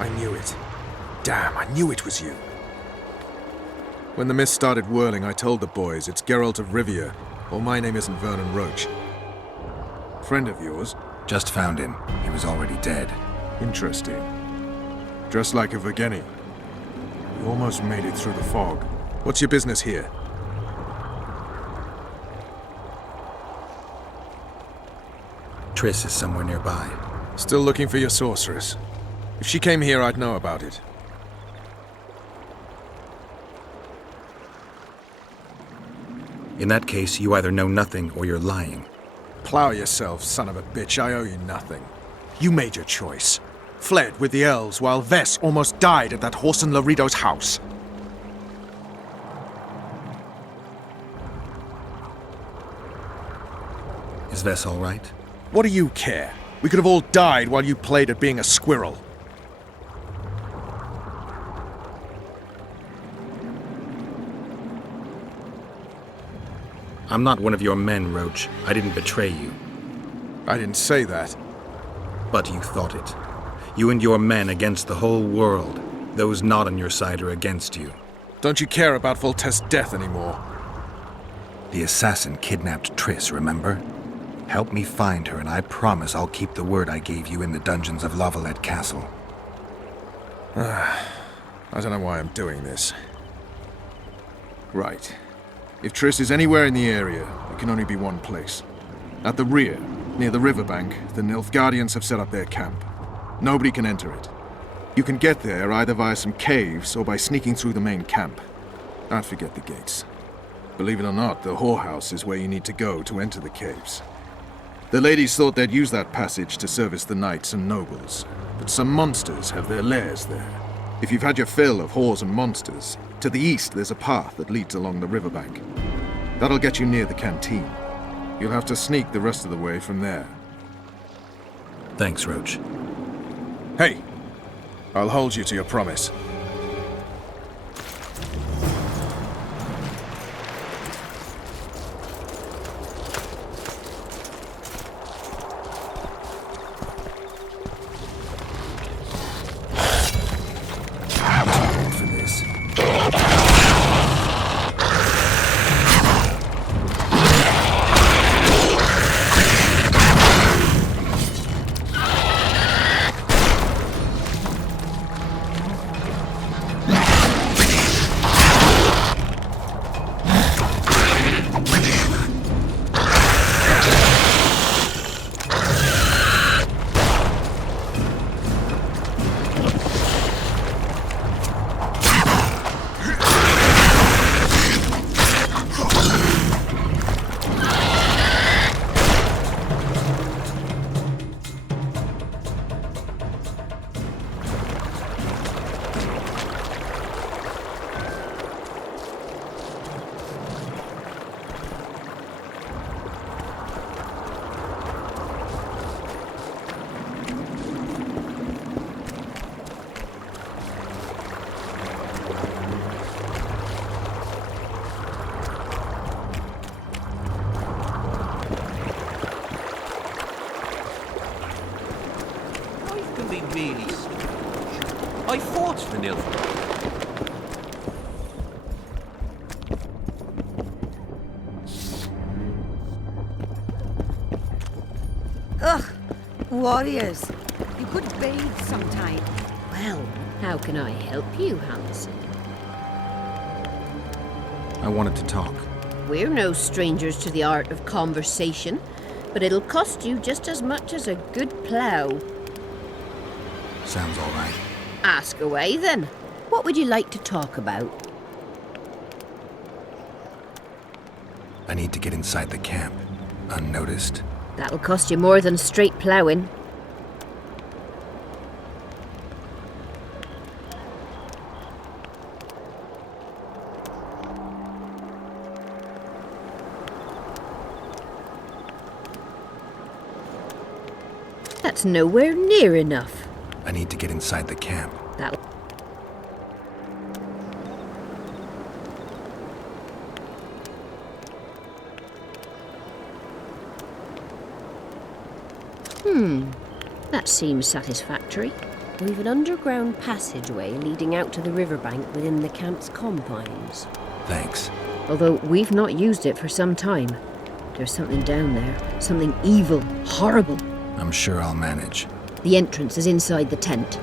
I knew it. Damn, I knew it was you. When the mist started whirling, I told the boys it's Geralt of Rivia, or my name isn't Vernon Roach. Friend of yours? Just found him. He was already dead. Interesting. Dressed like a Vergenni. You almost made it through the fog. What's your business here? Triss is somewhere nearby. Still looking for your sorceress. If she came here, I'd know about it. In that case, you either know nothing or you're lying. Plow yourself, son of a bitch. I owe you nothing. You made your choice. Fled with the elves while Vess almost died at that Horson Laredo's house. Is Vess all right? What do you care? We could have all died while you played at being a squirrel. I'm not one of your men, Roach. I didn't betray you. I didn't say that. But you thought it. You and your men against the whole world. Those not on your side are against you. Don't you care about Voltaire's death anymore? The assassin kidnapped Triss, remember? Help me find her, and I promise I'll keep the word I gave you in the dungeons of Lavalette Castle. I don't know why I'm doing this. Right. If Triss is anywhere in the area, it can only be one place. At the rear, near the riverbank, the Nilfgaardians have set up their camp. Nobody can enter it. You can get there either via some caves or by sneaking through the main camp. Don't forget the gates. Believe it or not, the whorehouse is where you need to go to enter the caves. The ladies thought they'd use that passage to service the knights and nobles, but some monsters have their lairs there. If you've had your fill of whores and monsters, to the east there's a path that leads along the riverbank. That'll get you near the canteen. You'll have to sneak the rest of the way from there. Thanks, Roach. Hey! I'll hold you to your promise. For this. Really strange. I fought the Nilfgaard. Ugh, warriors. You could bathe sometime. Well, how can I help you, Hansen? I wanted to talk. We're no strangers to the art of conversation, but it'll cost you just as much as a good plough. Sounds all right. Ask away, then. What would you like to talk about? I need to get inside the camp, unnoticed. That'll cost you more than straight ploughing. That's nowhere near enough. I need to get inside the camp. That'll... That seems satisfactory. We've an underground passageway leading out to the riverbank within the camp's confines. Thanks. Although we've not used it for some time. There's something down there. Something evil, horrible. I'm sure I'll manage. The entrance is inside the tent.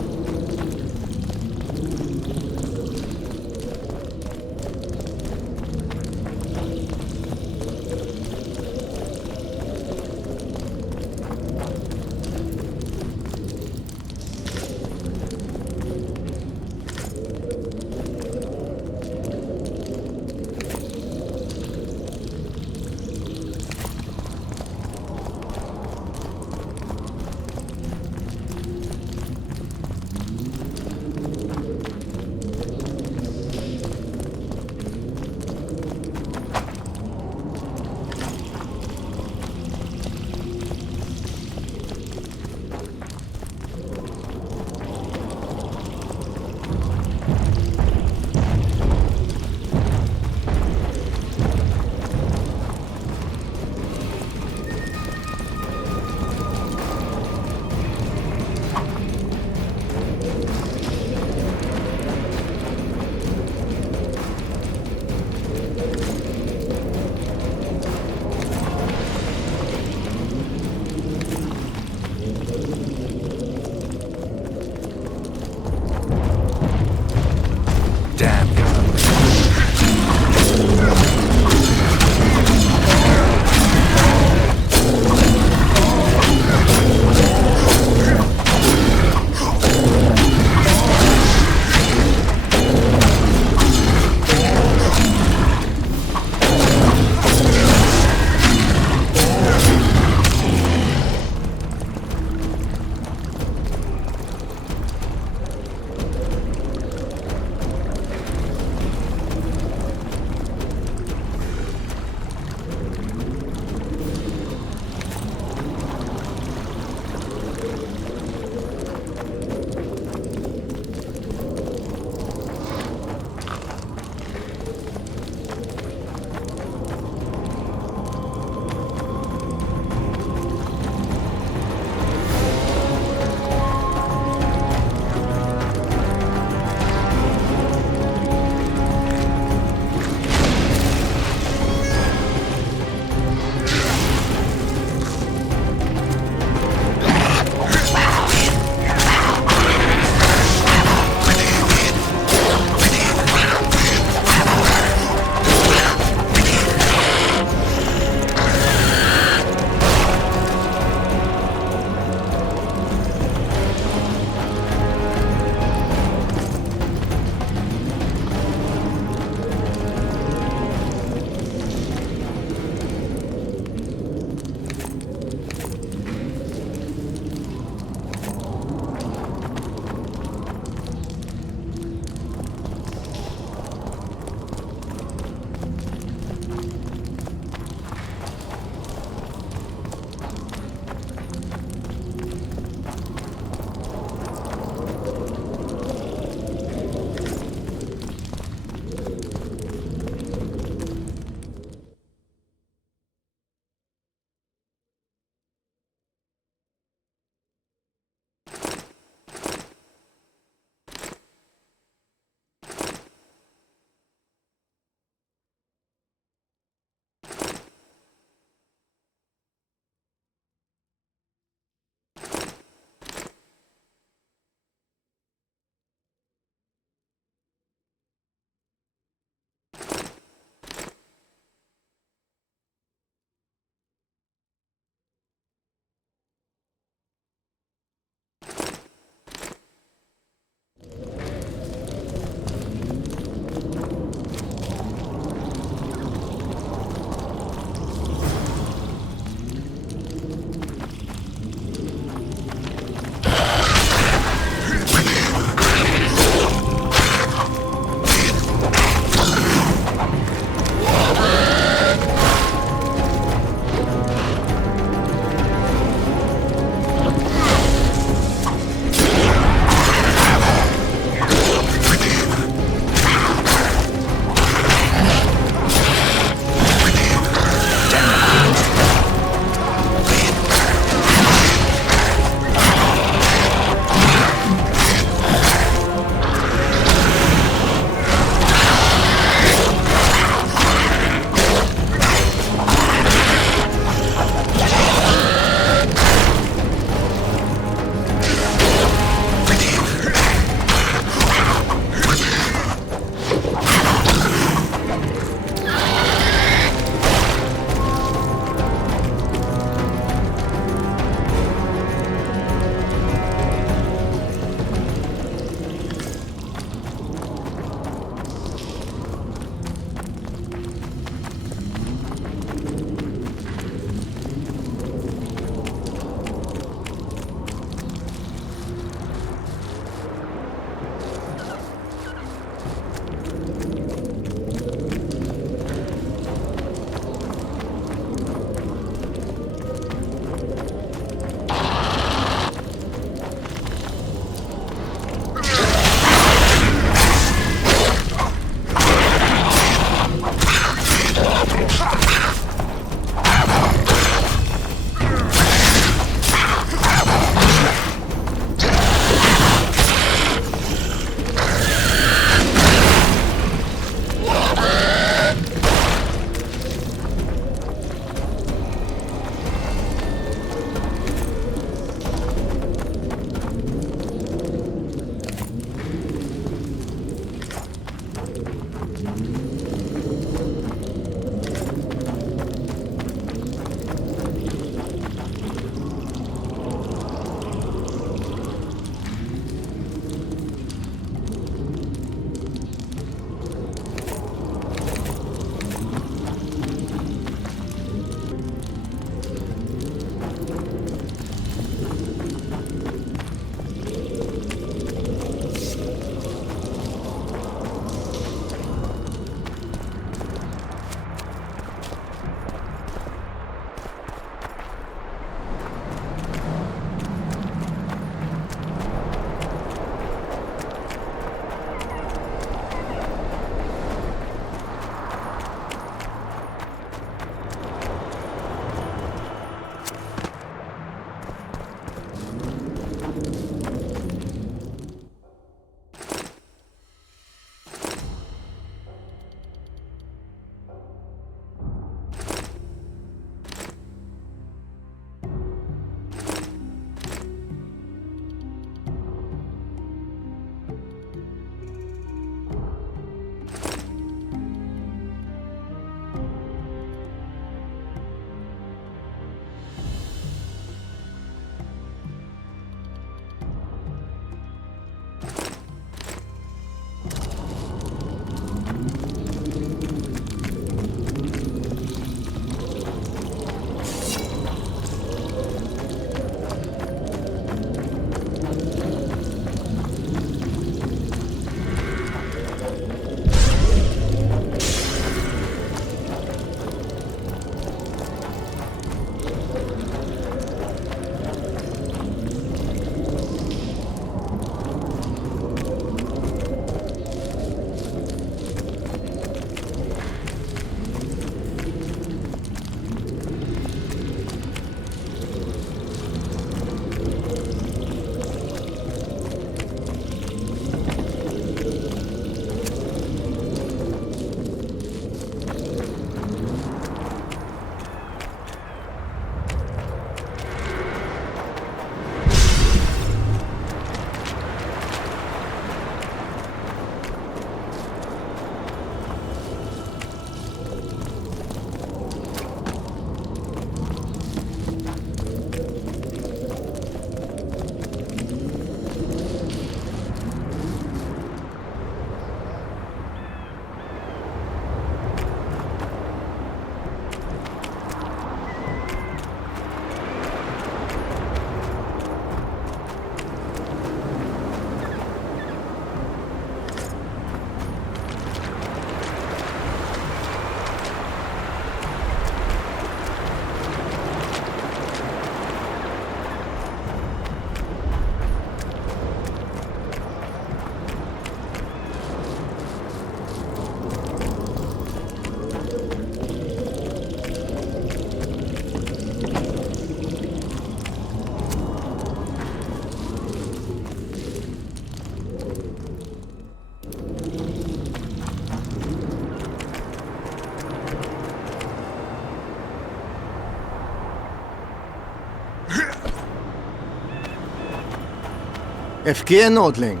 Efkir Nordling,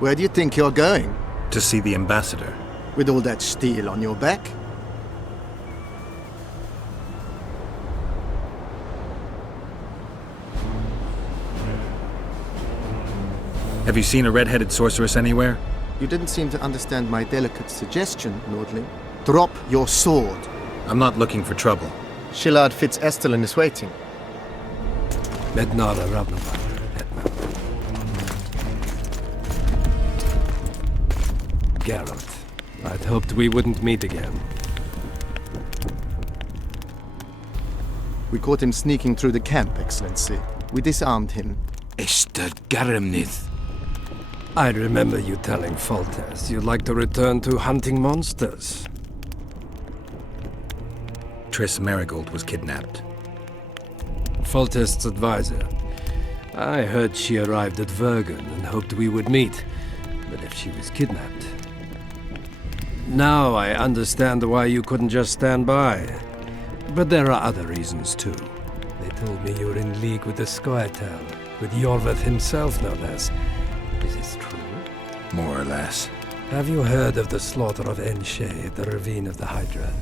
where do you think you're going? To see the ambassador. With all that steel on your back? Have you seen a red-headed sorceress anywhere? You didn't seem to understand my delicate suggestion, Nordling. Drop your sword. I'm not looking for trouble. Shillard Fitz-Estelin is waiting. Mednara Ravnavar, Hetman. Geralt, I'd hoped we wouldn't meet again. We caught him sneaking through the camp, Excellency. We disarmed him. Esther Garamnith. I remember you telling Foltest you'd like to return to hunting monsters. Triss Merigold was kidnapped. Foltest's advisor. I heard she arrived at Vergen and hoped we would meet, but if she was kidnapped... Now I understand why you couldn't just stand by. But there are other reasons too. They told me you were in league with the Scoia'tael, with Iorveth himself no less. Is this true? More or less. Have you heard of the slaughter of Enshe at the Ravine of the Hydra?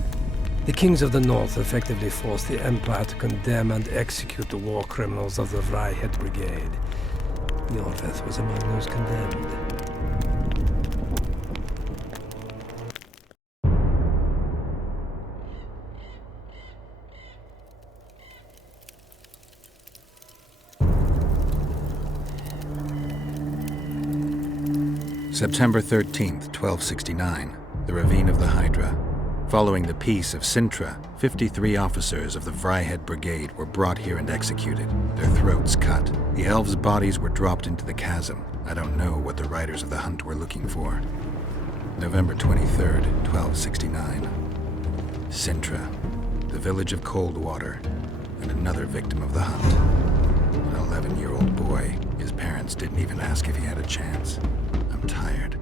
The kings of the North effectively forced the Empire to condemn and execute the war criminals of the Vryhed Brigade. Iorveth was among those condemned. September 13th, 1269, the Ravine of the Hydra. Following the Peace of Sintra, 53 officers of the Vryhed Brigade were brought here and executed, their throats cut. The elves' bodies were dropped into the chasm. I don't know what the riders of the hunt were looking for. November 23rd, 1269. Sintra, the village of Coldwater, and another victim of the hunt. An 11-year-old boy. His parents didn't even ask if he had a chance. I'm tired.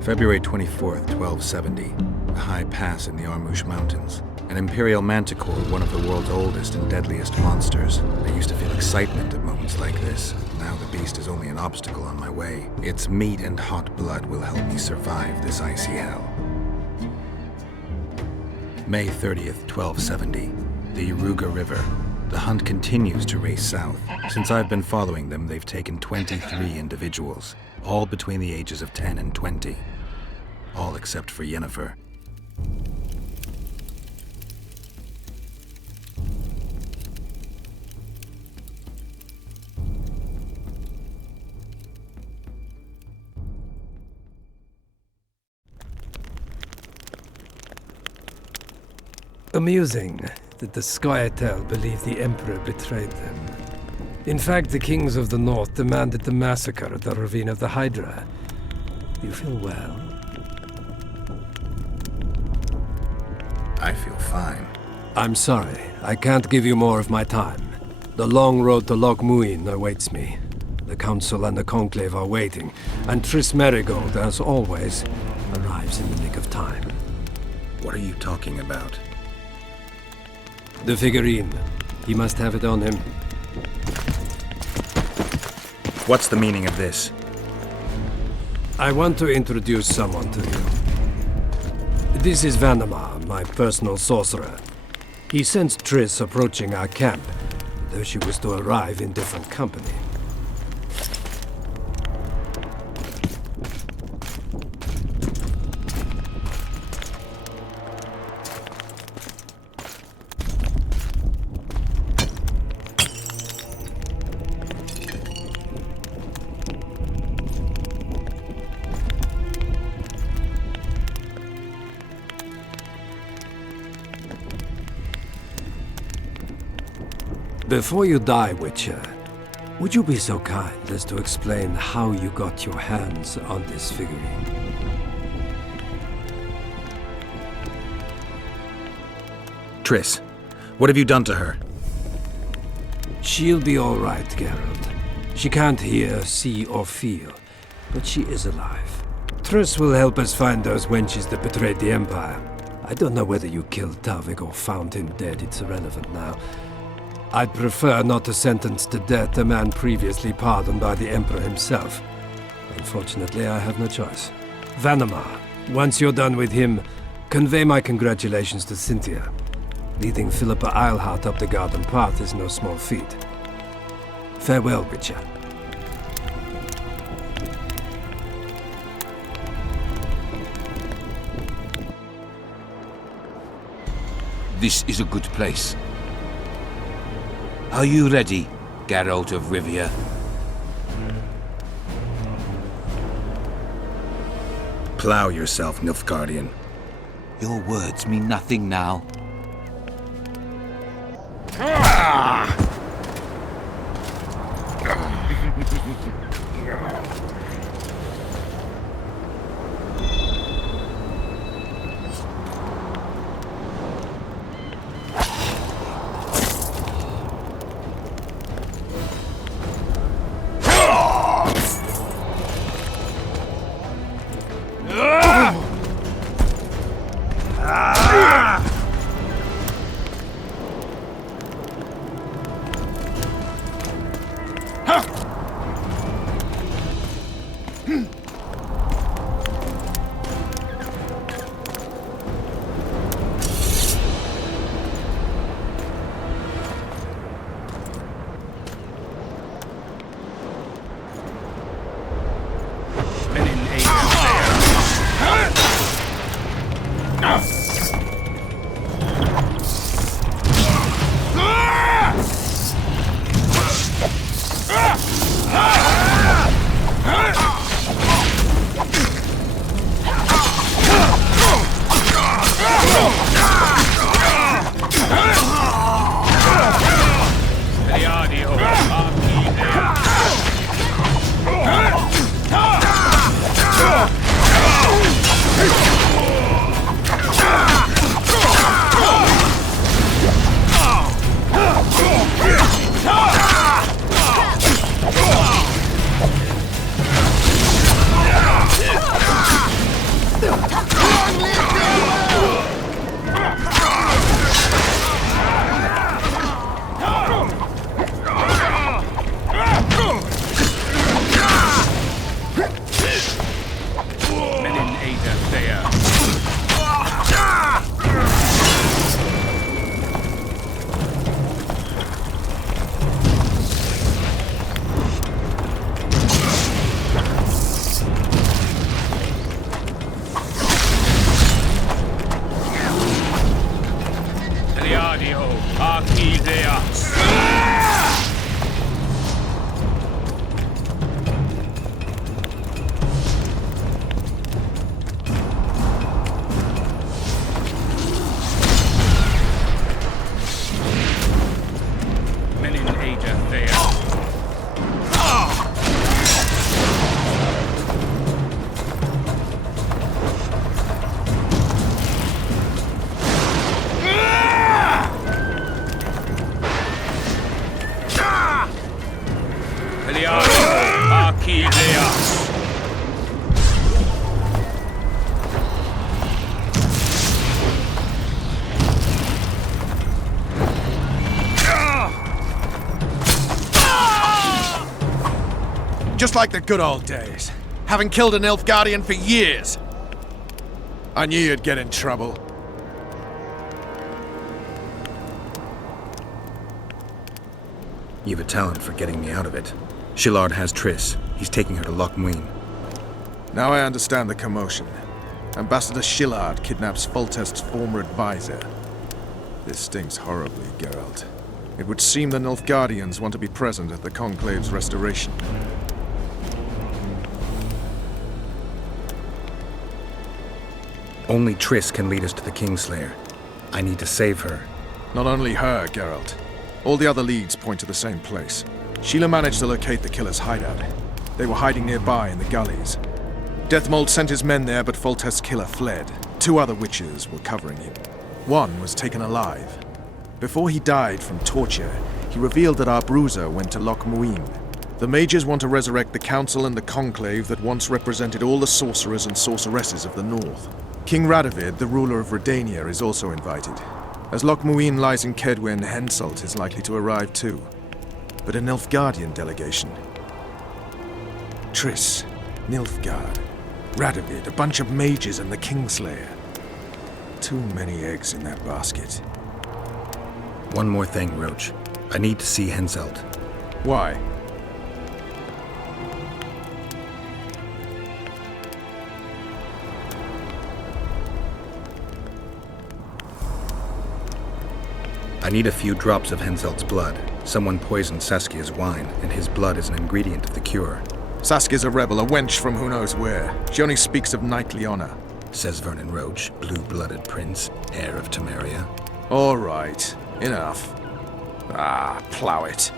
February 24th, 1270. A high pass in the Armouche Mountains. An Imperial Manticore, one of the world's oldest and deadliest monsters. I used to feel excitement at moments like this. Now the beast is only an obstacle on my way. Its meat and hot blood will help me survive this icy hell. May 30th, 1270. The Yaruga River. The hunt continues to race south. Since I've been following them, they've taken 23 individuals, all between the ages of 10 and 20. All except for Yennefer. Amusing that the Scoia'tael believe the Emperor betrayed them. In fact, the kings of the North demanded the massacre at the Ravine of the Hydra. You feel well? I feel fine. I'm sorry. I can't give you more of my time. The long road to Loch Muin awaits me. The Council and the Conclave are waiting, and Triss Merigold, as always, arrives in the nick of time. What are you talking about? The figurine. He must have it on him. What's the meaning of this? I want to introduce someone to you. This is Vanamar, my personal sorcerer. He sensed Triss approaching our camp, though she was to arrive in different company. Before you die, Witcher, would you be so kind as to explain how you got your hands on this figurine? Triss, what have you done to her? She'll be all right, Geralt. She can't hear, see, or feel, but she is alive. Triss will help us find those wenches that betrayed the Empire. I don't know whether you killed Talvik or found him dead, it's irrelevant now. I'd prefer not to sentence to death a man previously pardoned by the Emperor himself. Unfortunately, I have no choice. Vanamar, once you're done with him, convey my congratulations to Cynthia. Leading Philippa Eilhart up the garden path is no small feat. Farewell, Witcher. This is a good place. Are you ready, Geralt of Rivia? Plow yourself, Nilfgaardian. Your words mean nothing now. Just like the good old days. Having killed an Nilfgaardian for years. I knew you'd get in trouble. You've a talent for getting me out of it. Shillard has Triss. He's taking her to Loch Muin. Now I understand the commotion. Ambassador Shillard kidnaps Foltest's former advisor. This stings horribly, Geralt. It would seem the Nilfgaardians want to be present at the Conclave's restoration. Only Triss can lead us to the Kingslayer. I need to save her. Not only her, Geralt. All the other leads point to the same place. Sheila managed to locate the killer's hideout. They were hiding nearby in the gullies. Deathmold sent his men there, but Foltest's killer fled. 2 other witches were covering him. One was taken alive. Before he died from torture, he revealed that our bruiser went to Loch Muin. The mages want to resurrect the council and the conclave that once represented all the sorcerers and sorceresses of the north. King Radovid, the ruler of Redania, is also invited. As Loch Muin lies in Kedwen, Henselt is likely to arrive too. But a Nilfgaardian delegation. Triss, Nilfgaard, Radovid, a bunch of mages and the Kingslayer. Too many eggs in that basket. One more thing, Roach. I need to see Henselt. Why? I need a few drops of Henselt's blood. Someone poisoned Saskia's wine, and his blood is an ingredient of the cure. Saskia's a rebel, a wench from who knows where. She only speaks of knightly honor. Says Vernon Roach, blue-blooded prince, heir of Temeria. All right, enough. Plow it.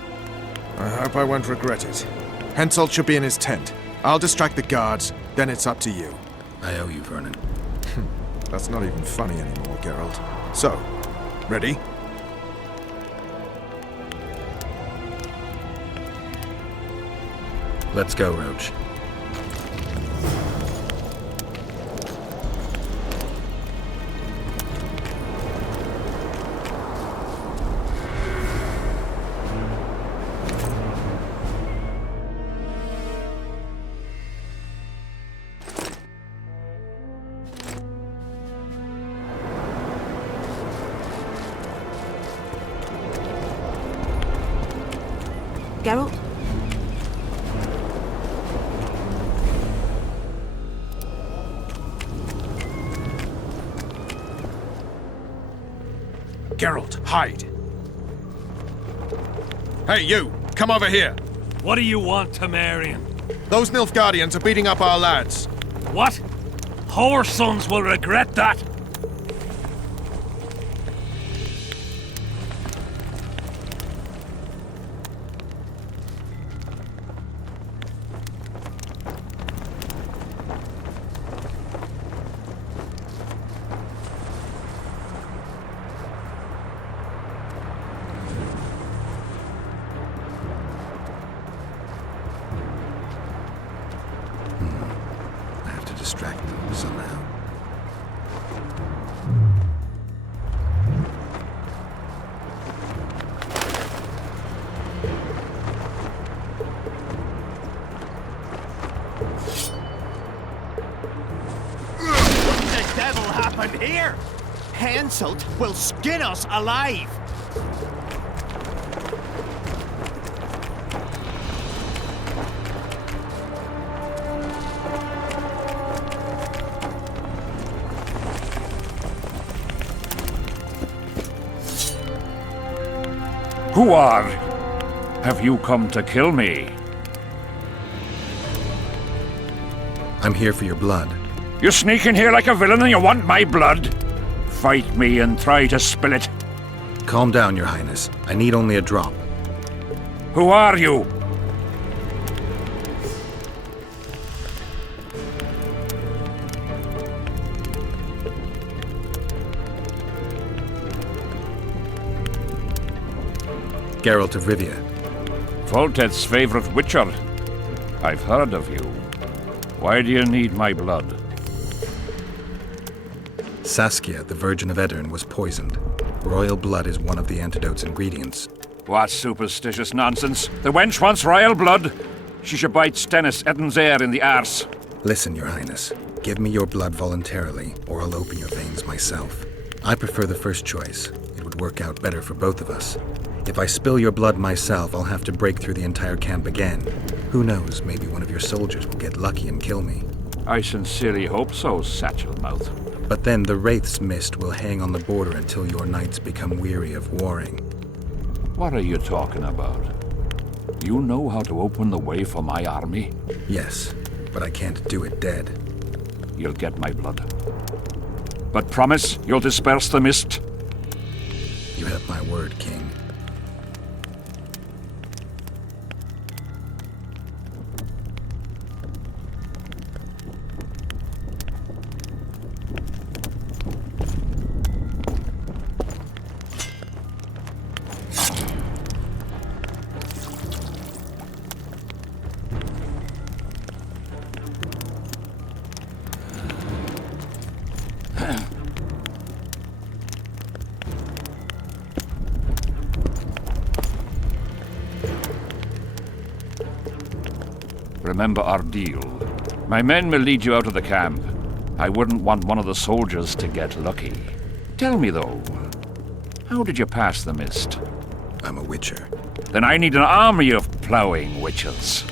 I hope I won't regret it. Henselt should be in his tent. I'll distract the guards, then it's up to you. I owe you, Vernon. That's not even funny anymore, Geralt. So, ready? Let's go, Roach. Geralt? Geralt, hide. Hey, you! Come over here! What do you want, Temerian? Those Nilfgaardians are beating up our lads. What? Our sons will regret that. Distract them somehow. What the devil happened here? Henselt will skin us alive! Who are? Have you come to kill me? I'm here for your blood. You sneak in here like a villain and you want my blood? Fight me and try to spill it. Calm down, Your Highness. I need only a drop. Who are you? Geralt of Rivia. Foltest's favorite witcher. I've heard of you. Why do you need my blood? Saskia, the Virgin of Aedirn, was poisoned. Royal blood is one of the antidote's ingredients. What superstitious nonsense! The wench wants royal blood! She should bite Stennis Eddin's heir in the arse. Listen, Your Highness. Give me your blood voluntarily, or I'll open your veins myself. I prefer the first choice. It would work out better for both of us. If I spill your blood myself, I'll have to break through the entire camp again. Who knows, maybe one of your soldiers will get lucky and kill me. I sincerely hope so, Satchelmouth. But then the Wraith's mist will hang on the border until your knights become weary of warring. What are you talking about? You know how to open the way for my army? Yes, but I can't do it dead. You'll get my blood. But promise you'll disperse the mist? You have my word, King. remember our deal. My men will lead you out of the camp. I wouldn't want one of the soldiers to get lucky. Tell me, though, how did you pass the mist? I'm a witcher. Then I need an army of ploughing witches.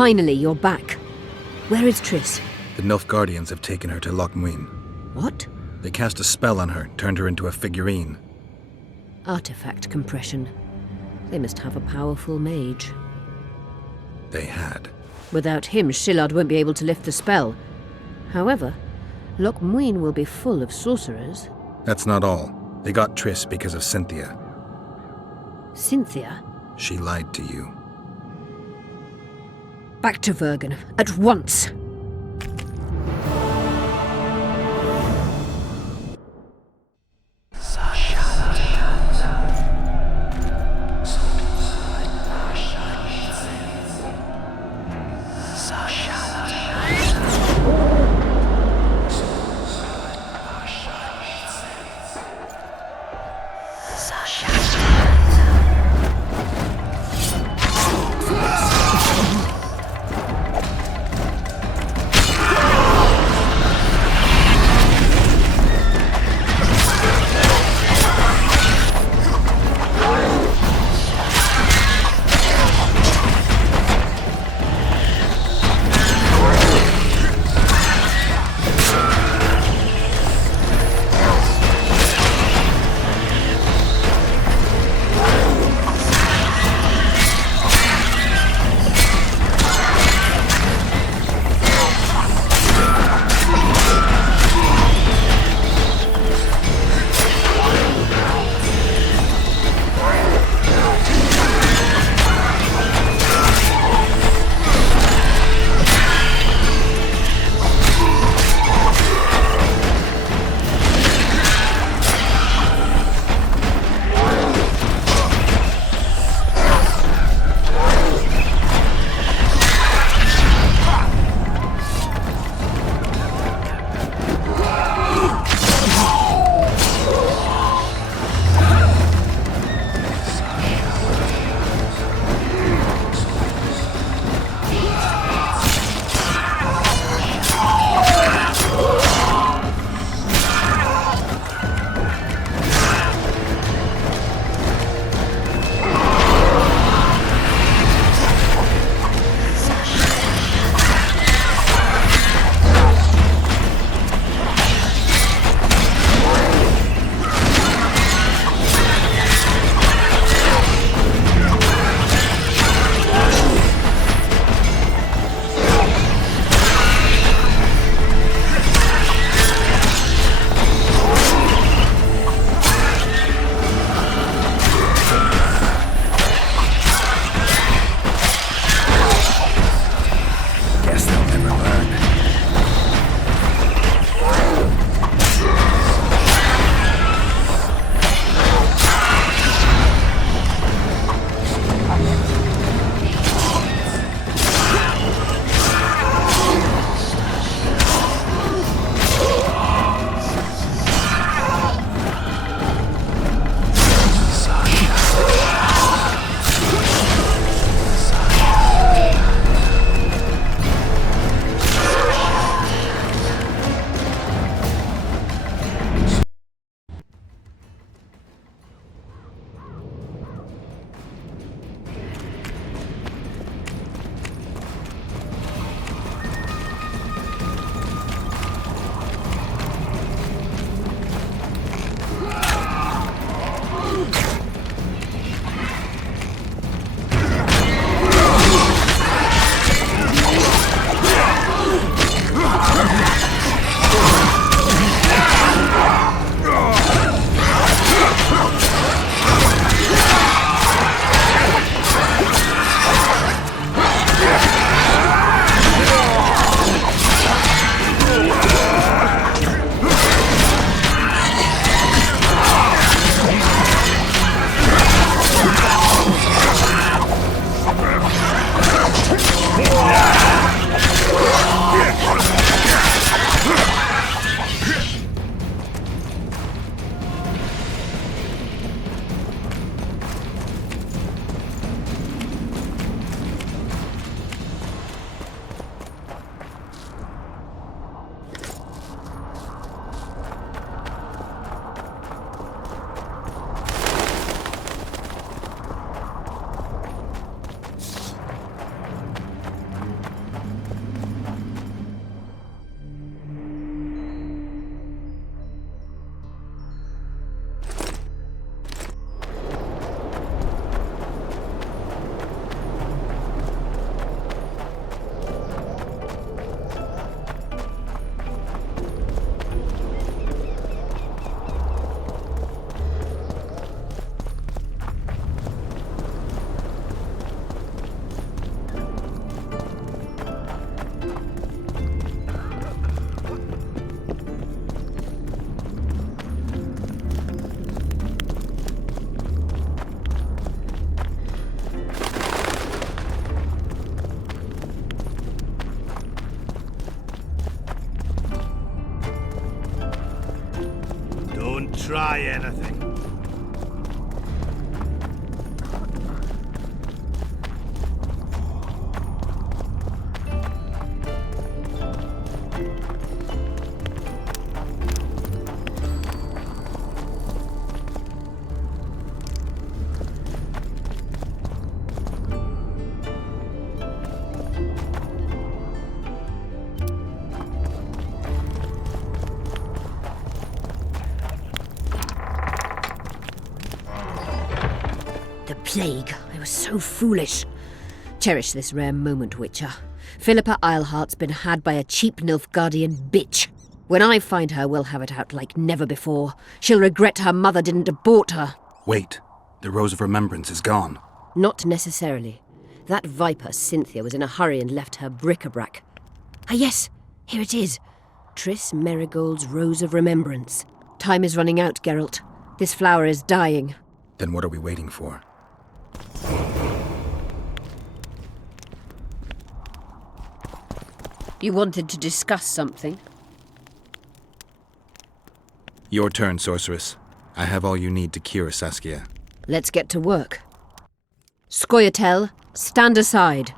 Finally, you're back. Where is Triss? The Nilfgaardians have taken her to Loch Muin. What? They cast a spell on her, turned her into a figurine. Artifact compression. They must have a powerful mage. They had. Without him, Shillard won't be able to lift the spell. However, Loch Muin will be full of sorcerers. That's not all. They got Triss because of Cynthia. Cynthia? She lied to you. Back to Vergen, at once! try anything. The plague! I was so foolish. Cherish this rare moment, Witcher. Philippa Eilhart's been had by a cheap Nilfgaardian bitch. When I find her, we'll have it out like never before. She'll regret her mother didn't abort her. Wait. The Rose of Remembrance is gone. Not necessarily. That viper, Cynthia, was in a hurry and left her bric-a-brac. Ah yes, here it is. Triss Merigold's Rose of Remembrance. Time is running out, Geralt. This flower is dying. Then what are we waiting for? You wanted to discuss something? Your turn, sorceress. I have all you need to cure Saskia. Let's get to work. Scoia'tael, stand aside.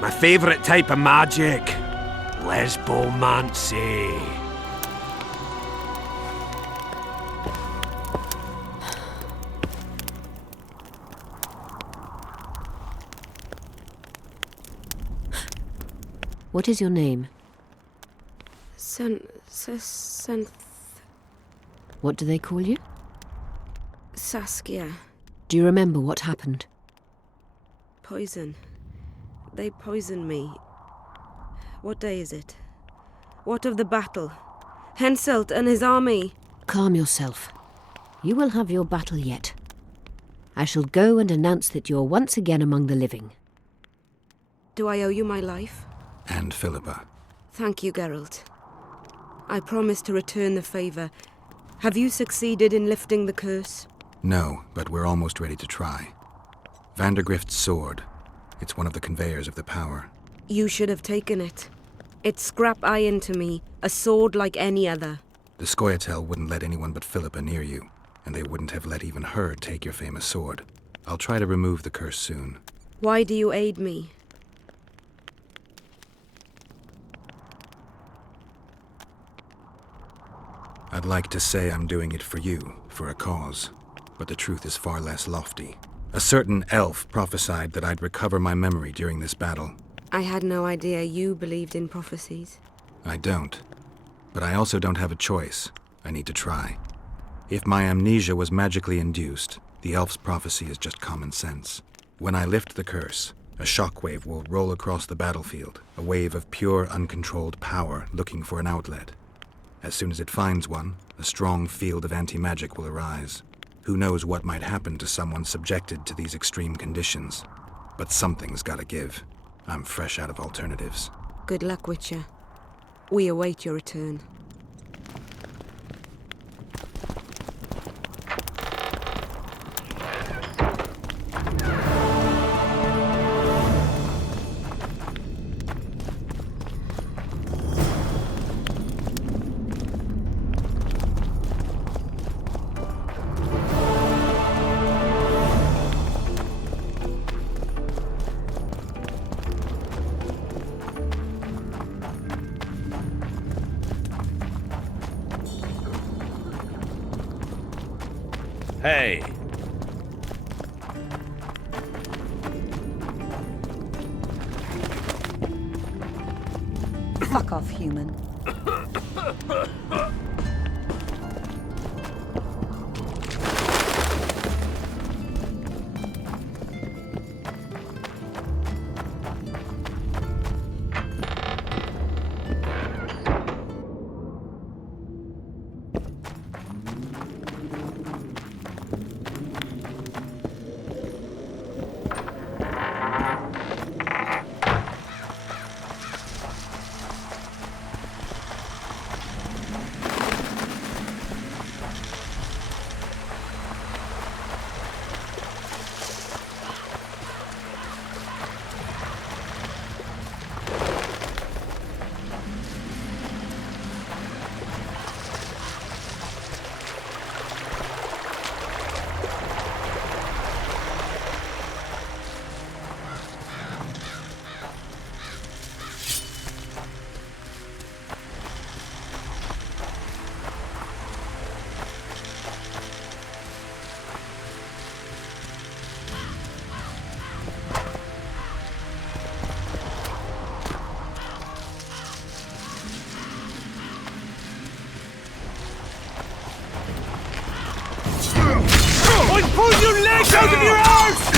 My favourite type of magic. Lesbomancy. What is your name? What do they call you? Saskia. Do you remember what happened? Poison. They poisoned me. What day is it? What of the battle? Henselt and his army. Calm yourself. You will have your battle yet. I shall go and announce that you're once again among the living. Do I owe you my life? And Philippa. Thank you, Geralt. I promise to return the favour. Have you succeeded in lifting the curse? No, but we're almost ready to try. Vandergrift's sword. It's one of the conveyors of the power. You should have taken it. It's scrap iron to me, a sword like any other. The Scoia'tael wouldn't let anyone but Philippa near you, and they wouldn't have let even her take your famous sword. I'll try to remove the curse soon. Why do you aid me? I'd like to say I'm doing it for you, for a cause, but the truth is far less lofty. A certain elf prophesied that I'd recover my memory during this battle. I had no idea you believed in prophecies. I don't. But I also don't have a choice. I need to try. If my amnesia was magically induced, the elf's prophecy is just common sense. When I lift the curse, a shockwave will roll across the battlefield, a wave of pure, uncontrolled power looking for an outlet. As soon as it finds one, a strong field of anti-magic will arise. Who knows what might happen to someone subjected to these extreme conditions? But something's gotta give. I'm fresh out of alternatives. Good luck, Witcher. We await your return. Hey. Fuck off, human. Pull your legs out of your arms!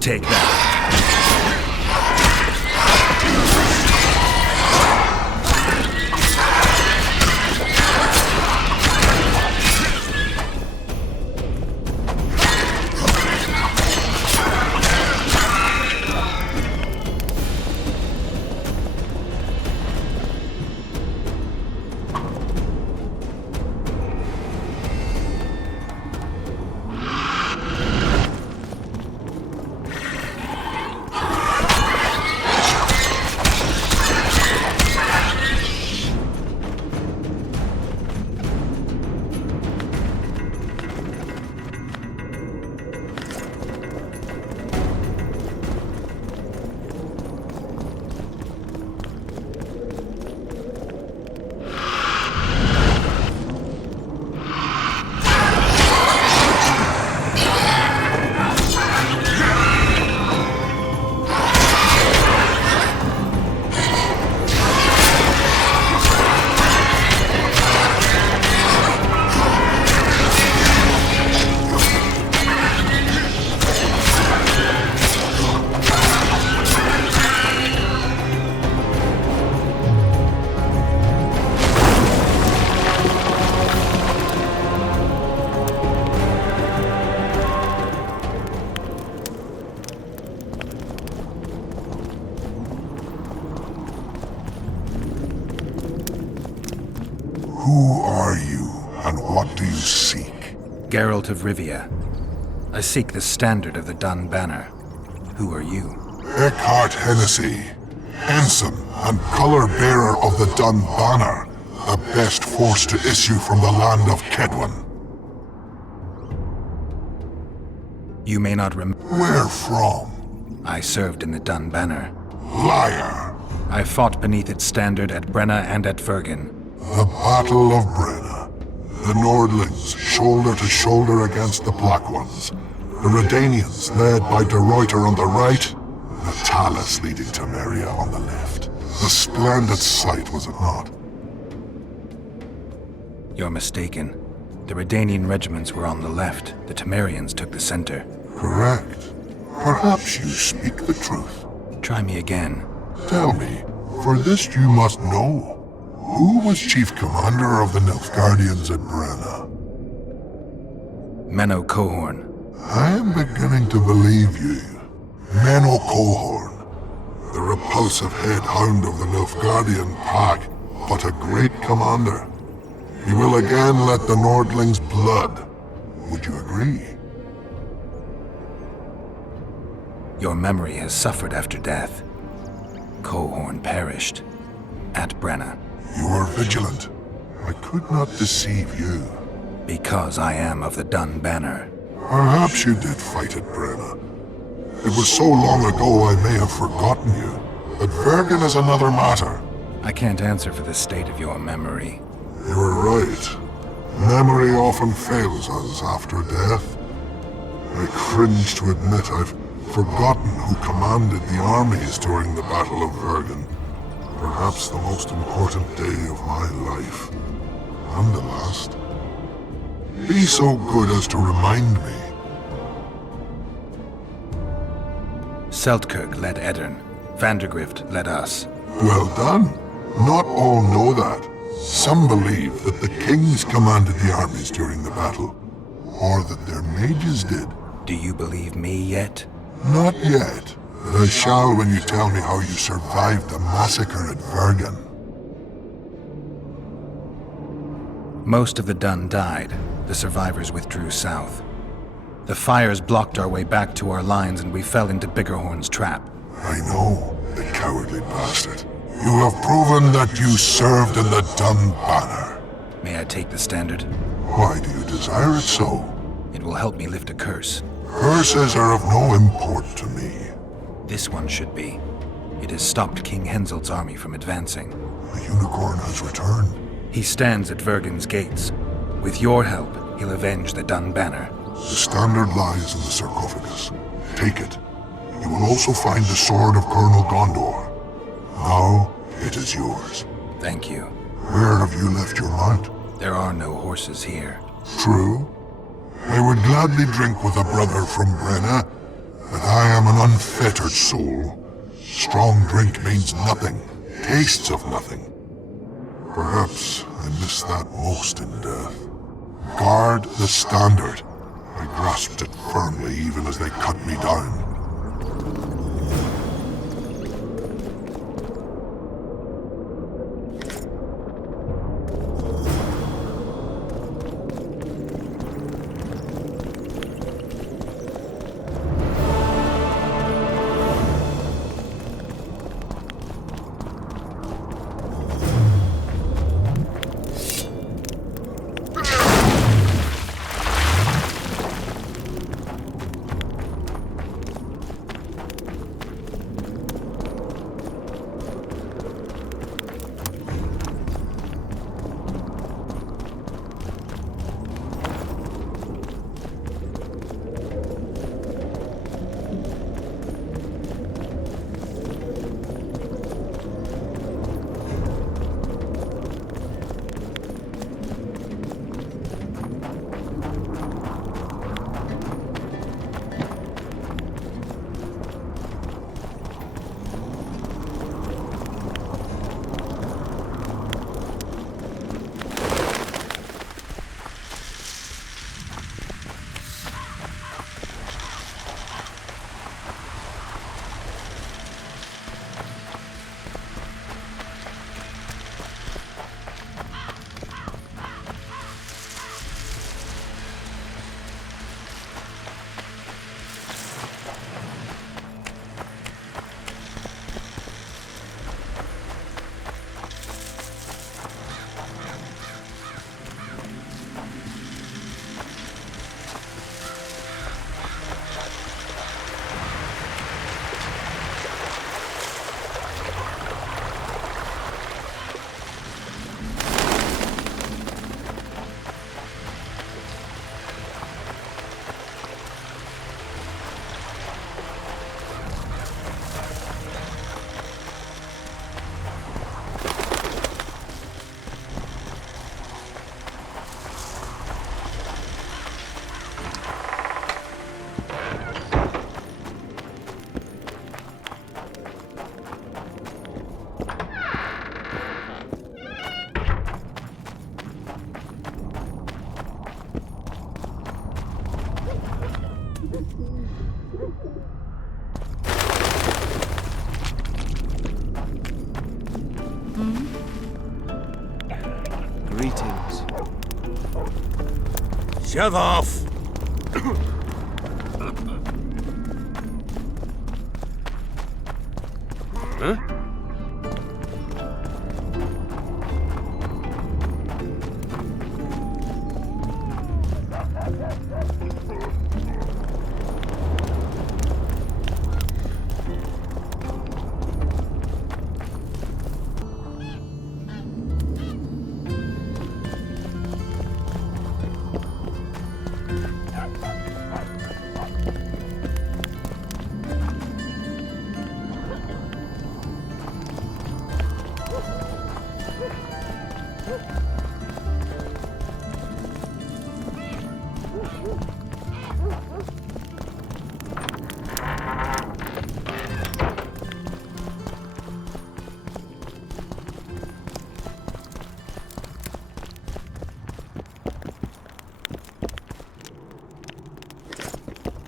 Take that. Who are you, and what do you seek? Geralt of Rivia. I seek the standard of the Dun Banner. Who are you? Eckhart Hennessy, ensign and color-bearer of the Dun Banner, the best force to issue from the land of Kedwen. You may not remember. Where from? I served in the Dun Banner. Liar! I fought beneath its standard at Brenna and at Vergen. The Battle of Brenna. The Nordlings, shoulder to shoulder against the Black Ones. The Redanians, led by De Ruyter on the right. The Talus leading Temeria on the left. A splendid sight, was it not? You're mistaken. The Redanian regiments were on the left. The Temerians took the center. Correct. Perhaps you speak the truth. Try me again. Tell me, for this you must know. Who was chief commander of the Nilfgaardians at Brenna? Menno Cohorn. I am beginning to believe you. Menno Cohorn. The repulsive head hound of the Nilfgaardian pack, but a great commander. He will again let the Nordlings' blood. Would you agree? Your memory has suffered after death. Cohorn perished. At Brenna. You were vigilant. I could not deceive you. Because I am of the Dun Banner. Perhaps you did fight at Brenna. It was so long ago I may have forgotten you. But Vergen is another matter. I can't answer for the state of your memory. You are right. Memory often fails us after death. I cringe to admit I've forgotten who commanded the armies during the Battle of Vergen. Perhaps the most important day of my life. And the last. Be so good as to remind me. Seltkirk led Eddern. Vandergrift led us. Well done. Not all know that. Some believe that the kings commanded the armies during the battle, or that their mages did. Do you believe me yet? Not yet, but I shall when you tell me how you survived the massacre at Vergen. Most of the Dun died. The survivors withdrew south. The fires blocked our way back to our lines and we fell into Biggerhorn's trap. I know, the cowardly bastard. You have proven that you served in the Dun Banner. May I take the standard? Why do you desire it so? It will help me lift a curse. Curses are of no import to me. This one should be. It has stopped King Henselt's army from advancing. The unicorn has returned. He stands at Vergen's gates. With your help, he'll avenge the Dun Banner. The standard lies in the sarcophagus. Take it. You will also find the sword of Colonel Gondor. Now, it is yours. Thank you. Where have you left your mount? There are no horses here. True. I would gladly drink with a brother from Brenna, but I am an unfettered soul. Strong drink means nothing, tastes of nothing. Perhaps I miss that most in death. Guard the standard. I grasped it firmly even as they cut me down. Greetings. Shove off! Huh?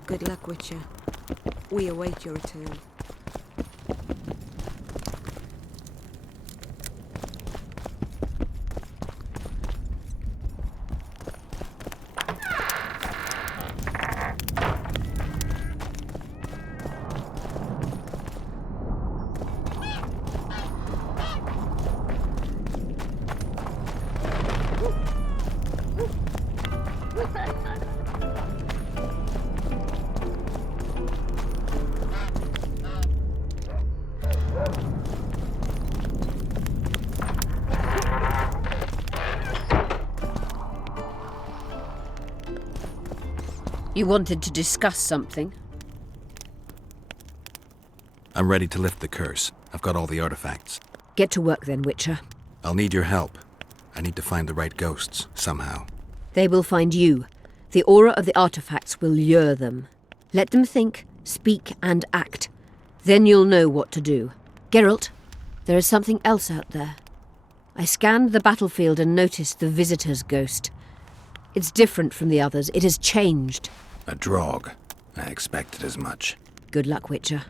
Good luck, Witcher. We await your return. You wanted to discuss something? I'm ready to lift the curse. I've got all the artifacts. Get to work then, Witcher. I'll need your help. I need to find the right ghosts, somehow. They will find you. The aura of the artifacts will lure them. Let them think, speak, and act. Then you'll know what to do. Geralt, there is something else out there. I scanned the battlefield and noticed the Visitor's ghost. It's different from the others. It has changed. A Draug. I expected as much. Good luck, Witcher.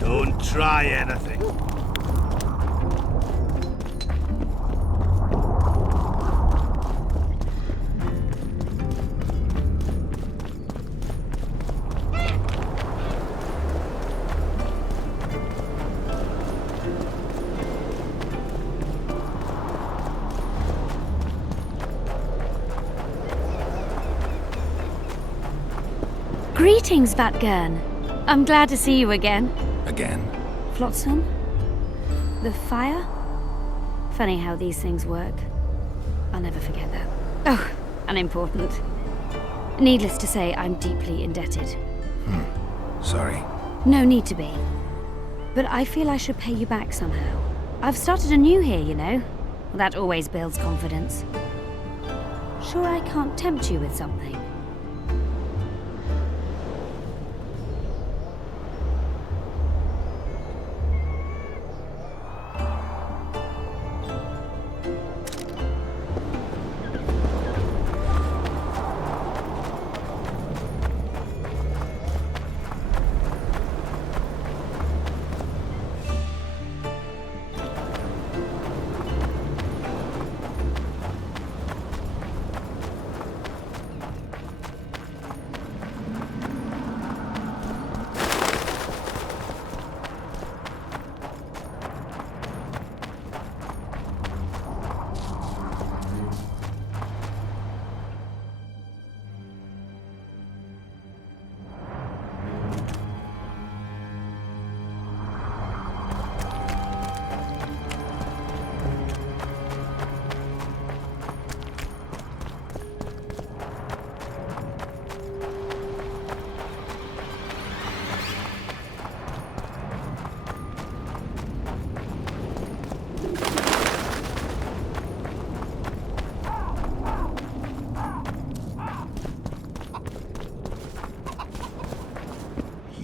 Don't try anything. Greetings, Vatgern. I'm glad to see you again. Again? Flotsam? The fire? Funny how these things work. I'll never forget that. Oh, unimportant. Needless to say, I'm deeply indebted. Sorry. No need to be. But I feel I should pay you back somehow. I've started anew here, you know. That always builds confidence. Sure I can't tempt you with something?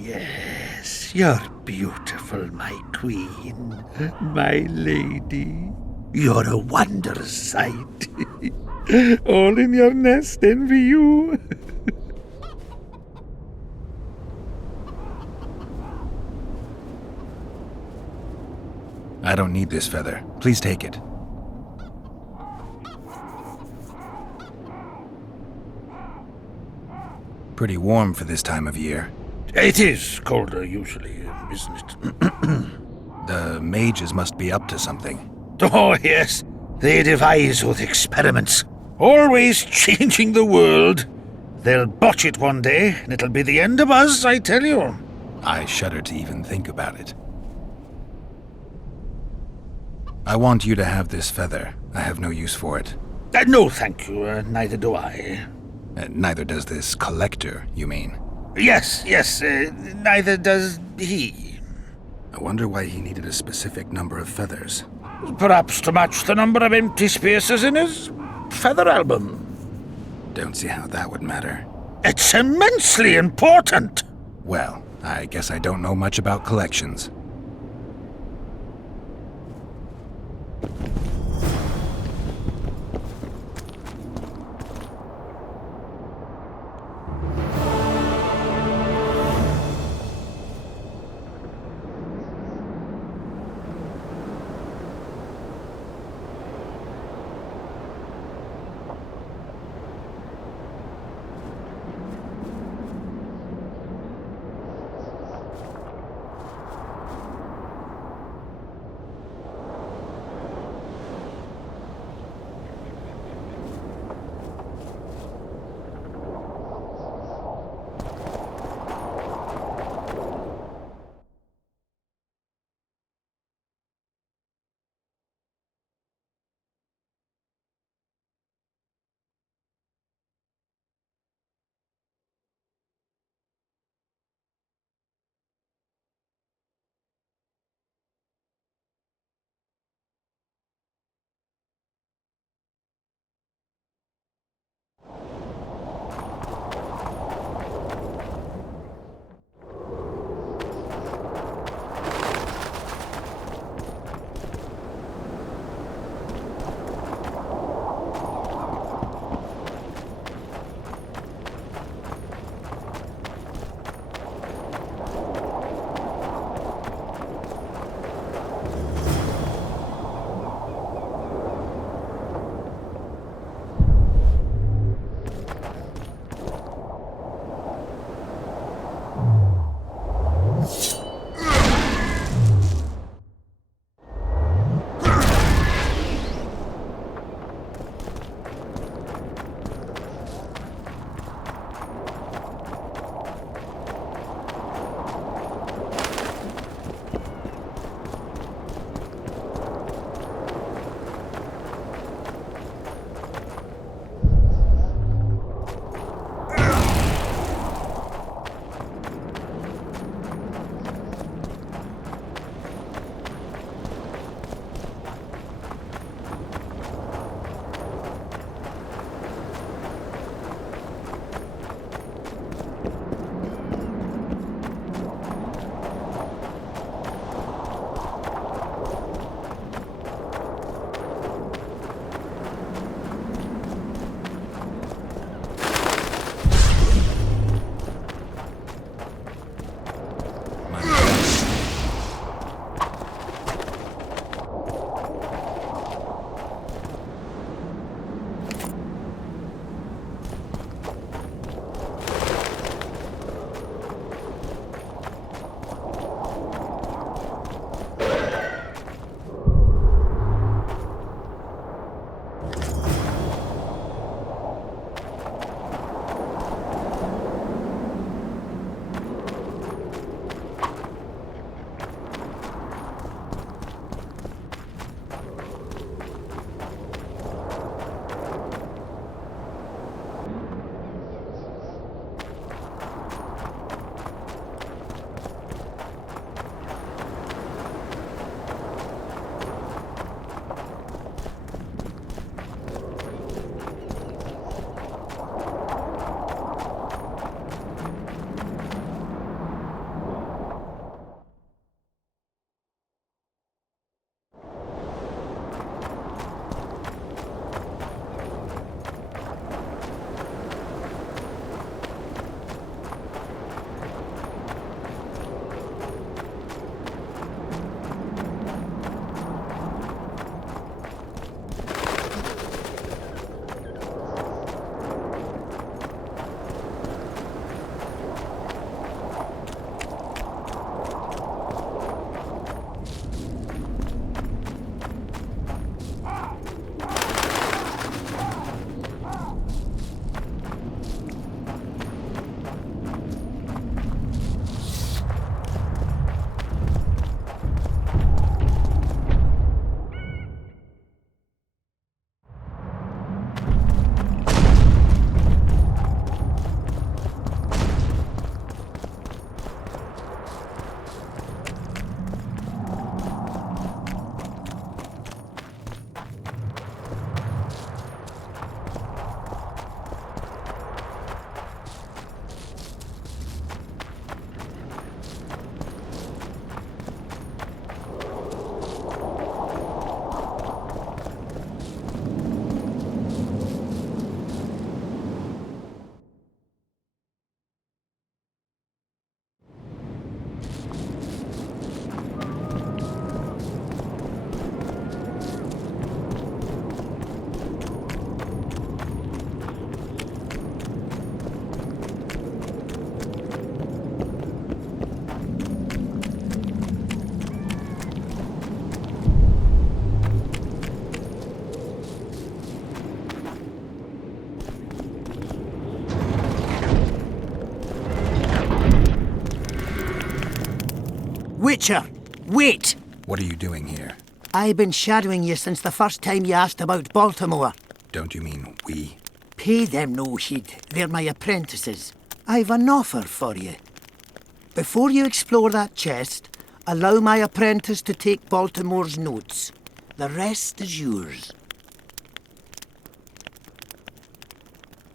yes, you're beautiful, my queen, my lady. You're a wondrous sight. All in your nest envy you. I don't need this feather. Please take it. Pretty warm for this time of year. It is colder usually, isn't it? The mages must be up to something. Oh, yes. They devise with experiments. Always changing the world. They'll botch it one day, and it'll be the end of us, I tell you. I shudder to even think about it. I want you to have this feather. I have no use for it. No, thank you. Neither do I. Neither does this collector, you mean? Yes, neither does he. I wonder why he needed a specific number of feathers. Perhaps to match the number of empty spaces in his feather album. Don't see how that would matter. It's immensely important. Well, I guess I don't know much about collections. Witcher, wait! What are you doing here? I've been shadowing you since the first time you asked about Baltimore. Don't you mean we? Pay them no heed. They're my apprentices. I've an offer for you. Before you explore that chest, allow my apprentice to take Baltimore's notes. The rest is yours.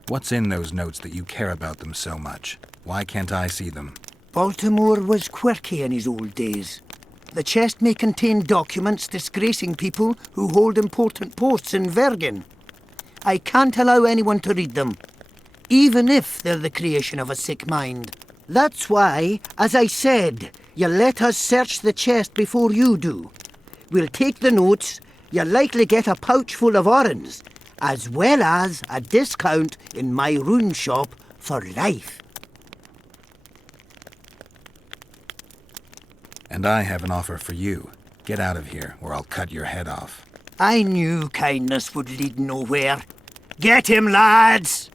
What's in those notes that you care about them so much? Why can't I see them? Baltimore was quirky in his old days. The chest may contain documents disgracing people who hold important posts in Vergen. I can't allow anyone to read them, even if they're the creation of a sick mind. That's why, as I said, you let us search the chest before you do. We'll take the notes, you'll likely get a pouch full of orange, as well as a discount in my rune shop for life. And I have an offer for you. Get out of here, or I'll cut your head off. I knew kindness would lead nowhere. Get him, lads!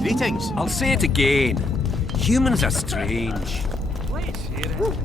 Greetings. I'll say it again. Humans are strange. Let's hear it.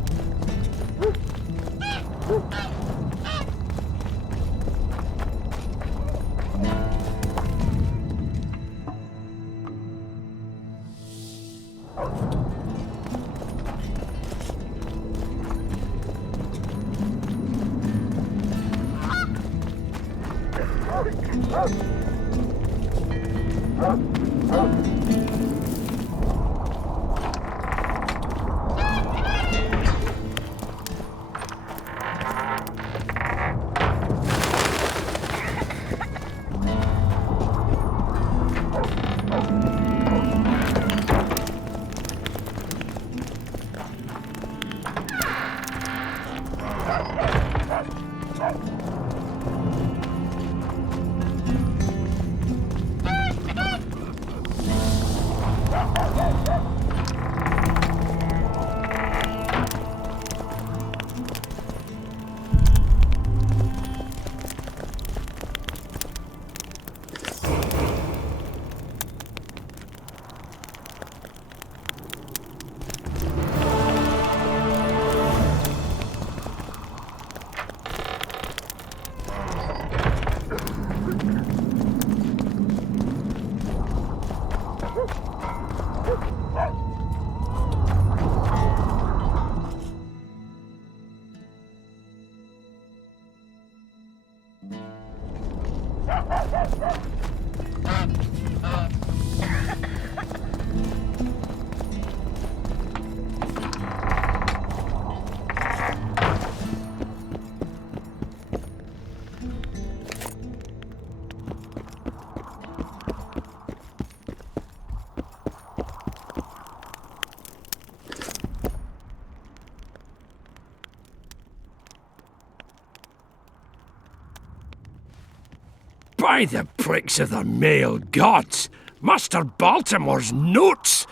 By the pricks of the male gods! Master Baltimore's notes!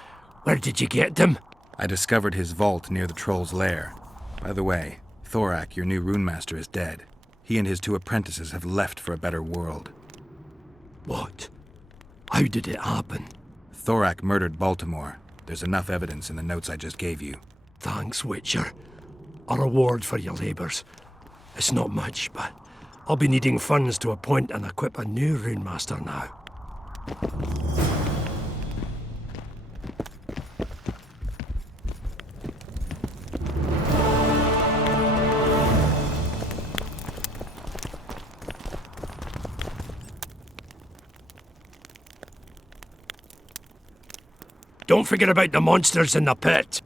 Where did you get them? I discovered his vault near the troll's lair. By the way, Thorak, your new runemaster, is dead. He and his 2 apprentices have left for a better world. What? How did it happen? Thorak murdered Baltimore. There's enough evidence in the notes I just gave you. Thanks, Witcher. A reward for your labours. It's not much, but I'll be needing funds to appoint and equip a new runemaster now. Don't forget about the monsters in the pit.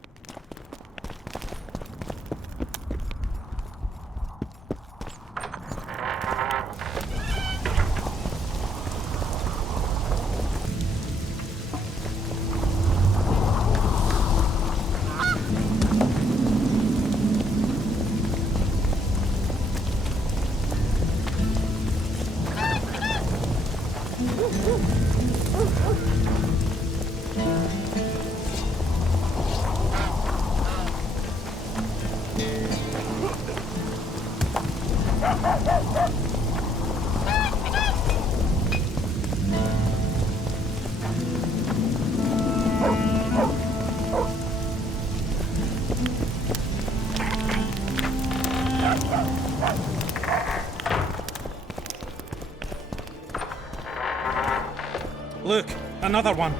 Look, another one.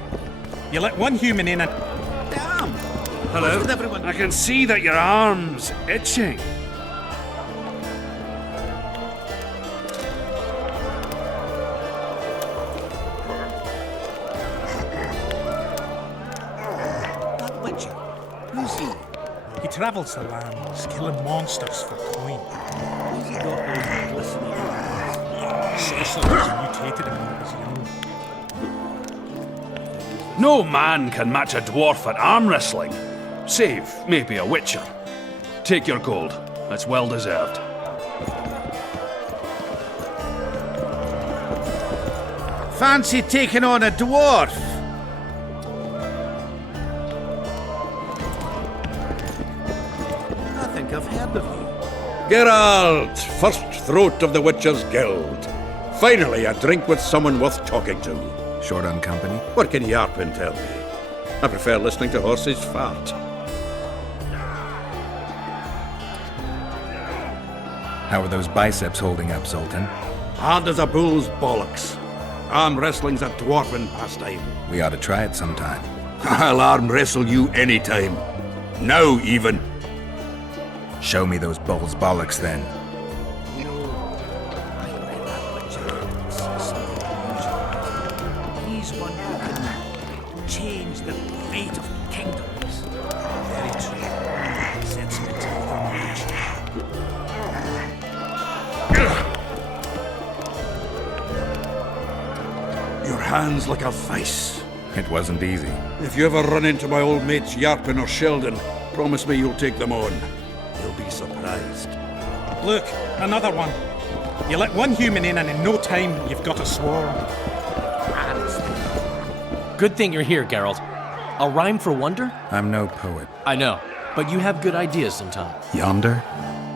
You let one human in and... Damn! Hello? What's with everyone? I can see that your arm's itching. That Witcher. Who's he? He travels the lands, killing monsters for coin. Who's he got those glistening eyes? Sorcerers mutated him when he was young. No man can match a dwarf at arm wrestling, save maybe a witcher. Take your gold. It's well deserved. Fancy taking on a dwarf? I think I've heard of you. Geralt, first throat of the Witcher's Guild. Finally, a drink with someone worth talking to. Short on company? What can Yarpin tell me? I prefer listening to horses fart. How are those biceps holding up, Zoltan? Hard as a bull's bollocks. Arm wrestling's a dwarven pastime. We ought to try it sometime. I'll arm wrestle you anytime. Now, even. Show me those bull's bollocks, then. He's one who can change the fate of kingdoms. Very true. Sets me to Your hand's like a vice. It wasn't easy. If you ever run into my old mates Yarpin or Sheldon, promise me you'll take them on. You'll be surprised. Look, another one. You let one human in and in no time you've got a swarm. Good thing you're here, Geralt. A rhyme for wonder? I'm no poet. I know, but you have good ideas sometimes. Yonder?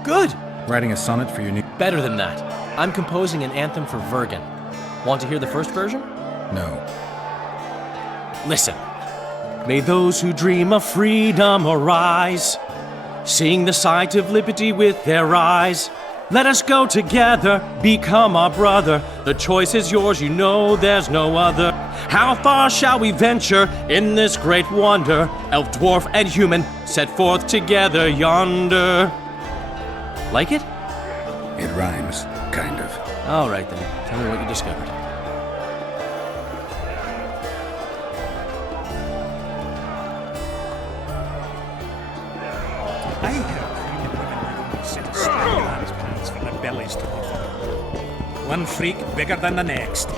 Good! Writing a sonnet for your new... Better than that. I'm composing an anthem for Vergen. Want to hear the first version? No. Listen. May those who dream of freedom arise, seeing the sight of liberty with their eyes. Let us go together, become our brother. The choice is yours, you know there's no other. How far shall we venture in this great wonder? Elf, dwarf, and human set forth together yonder. Like it? It rhymes, kind of. All right then, tell me what you discovered. I heard human women set a stranglers pants for their bellies to offer. One freak bigger than the next.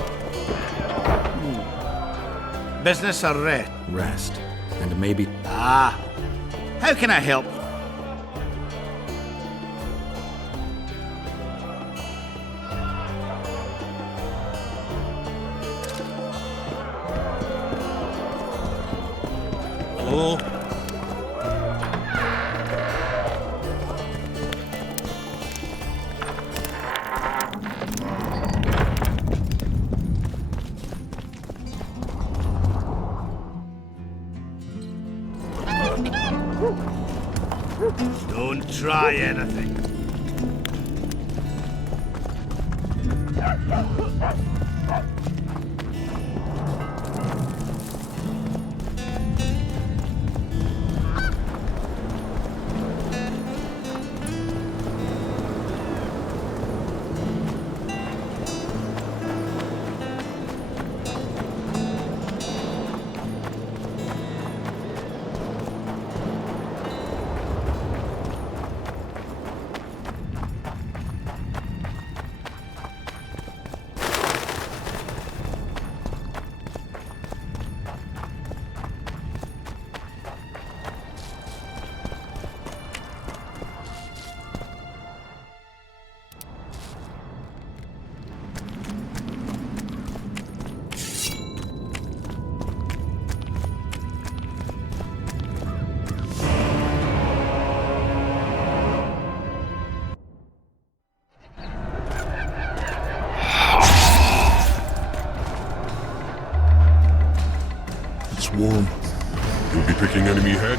Business or rest? Rest. And maybe... Ah. How can I help? Hello? Don't try anything. Warm. You'll be picking enemy heads.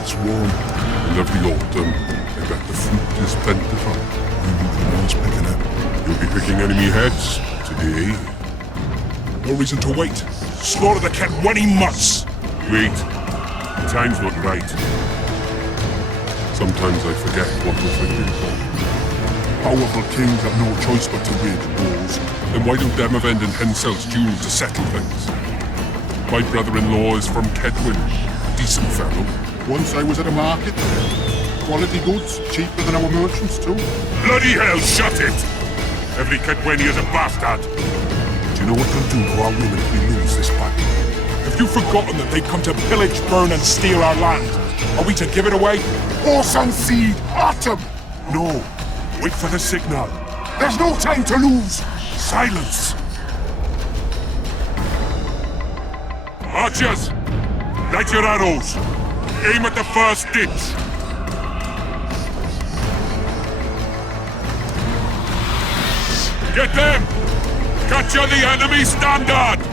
It's warm. In every autumn, I bet the fruit is plentiful. Picking it. You'll be picking enemy heads today. No reason to wait. Slaughter the cat when he must. Wait. The time's not right. Sometimes I forget what we're fighting for. Powerful kings have no choice but to wage wars. Then why don't Demavend and Hensel's duel to settle things? My brother-in-law is from Kedwin. Decent fellow. Once I was at a market there. Quality goods, cheaper than our merchants too. Bloody hell, shut it! Every Kedweni is a bastard. Do you know what they'll do to our women if we lose this battle? Have you forgotten that they've come to pillage, burn and steal our land? Are we to give it away? Horse and seed, autumn! No. Wait for the signal. There's no time to lose. Silence. Archers, light your arrows. Aim at the first ditch. Get them! Capture the enemy standard!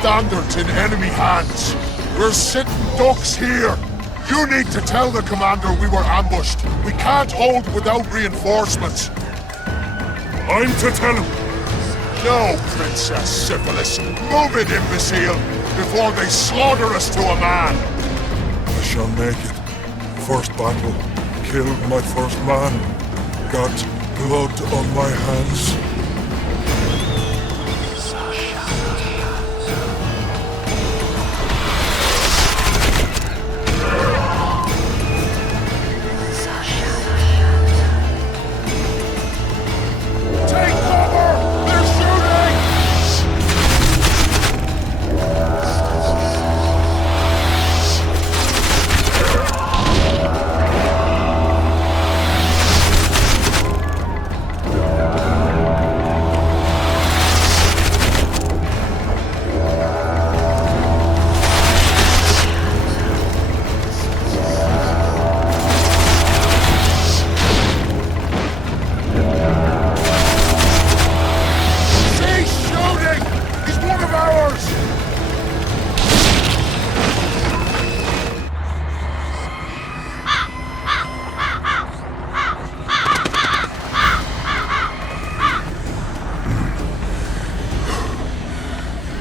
Standards in enemy hands. We're sitting ducks here. You need to tell the commander we were ambushed. We can't hold without reinforcements. I'm to tell him. No, Princess Syphilis. Move it, imbecile, before they slaughter us to a man. I shall make it. First battle. Killed my first man. Got blood on my hands.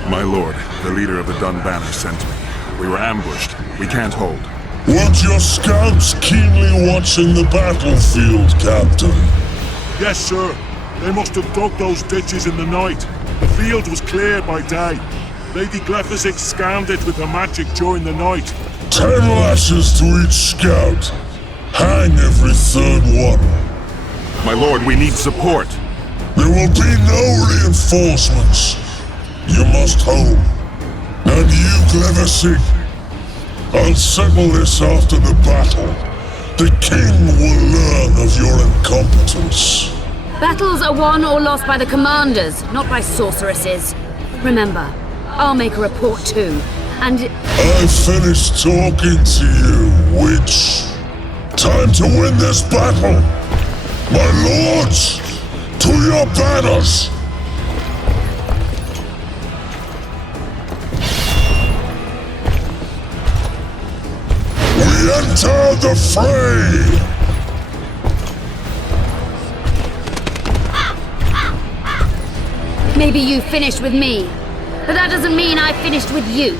My lord, the leader of the Dunbanner sent me. We were ambushed. We can't hold. Weren't your scouts keenly watching the battlefield, Captain? Yes, sir. They must have dug those ditches in the night. The field was cleared by day. Lady Glephysic scanned it with her magic during the night. 10 lashes to each scout. Hang every third one. My lord, we need support. There will be no reinforcements. You must hold. And you, Glephysic, I'll settle this after the battle. The king will learn of your incompetence. Battles are won or lost by the commanders, not by sorceresses. Remember, I'll make a report too, and... I've finished talking to you, witch. Time to win this battle. My lords, to your banners! We enter the fray! Maybe you finished with me, but that doesn't mean I finished with you.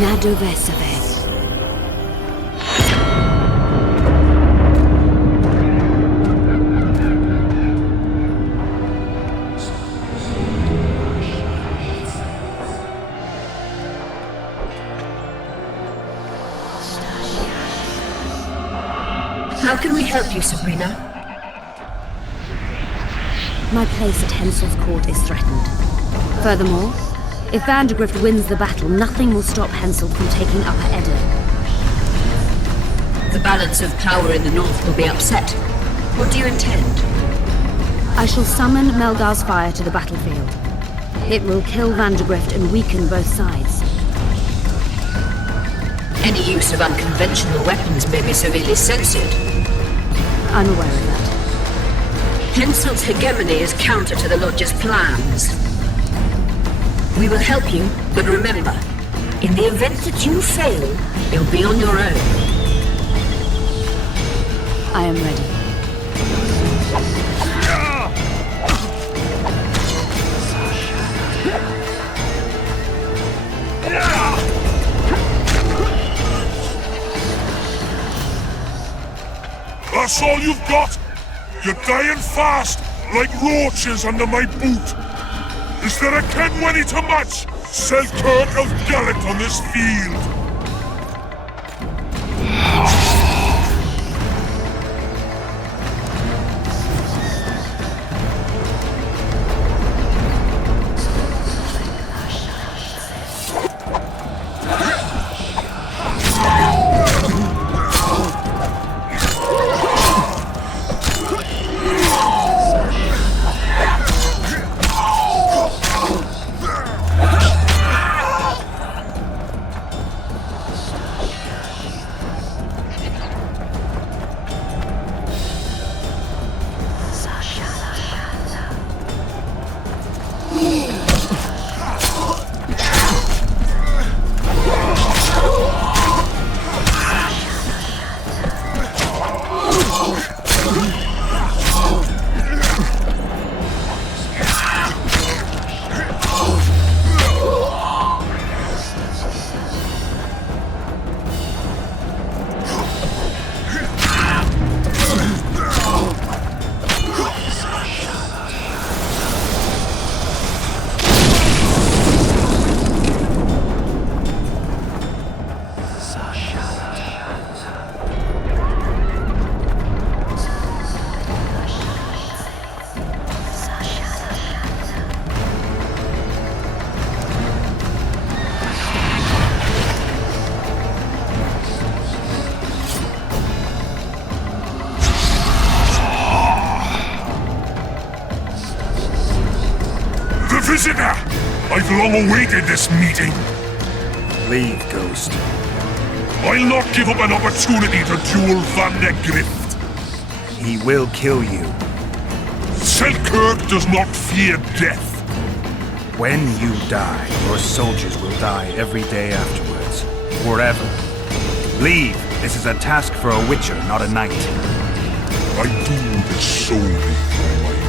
Nadovesave. How can we help you, Sabrina? My place at Hensel's court is threatened. Furthermore, if Vandergrift wins the battle, nothing will stop Hensel from taking Upper Edda. The balance of power in the north will be upset. What do you intend? I shall summon Melgar's fire to the battlefield. It will kill Vandergrift and weaken both sides. Any use of unconventional weapons may be severely censored. I'm aware of that. Henselt's hegemony is counter to the Lodge's plans. We will help you, but remember, in the event that you fail, you'll be on your own. I am ready. That's all you've got? You're dying fast, like roaches under my boot. Is there a Kenwenny to match Selkirk of Gallet on this field? Visitor! I've long awaited this meeting. Leave, Ghost. I'll not give up an opportunity to duel Vandergrift. He will kill you. Selkirk does not fear death. When you die, your soldiers will die every day afterwards. Forever. Leave. This is a task for a witcher, not a knight. I do this solely for my men.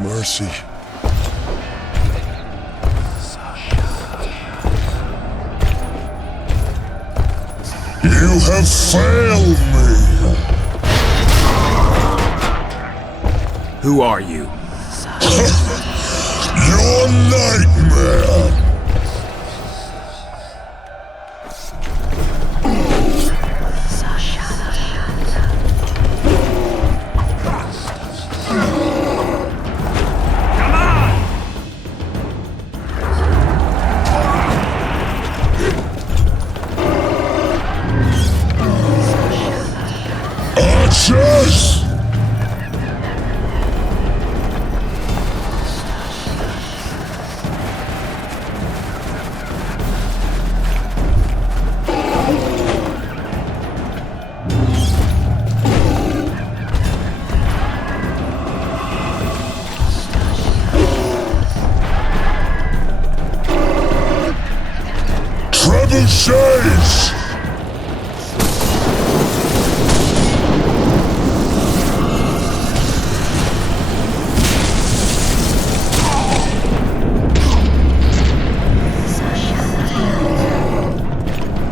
Mercy. You have failed me. Who are you? Your nightmare. Archers! Trebuchets!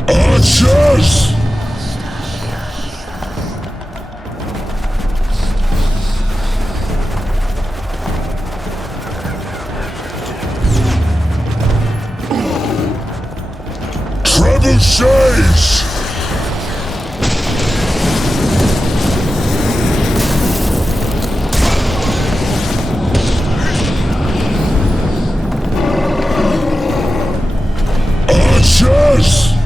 Archers! Trebuchets! Archers!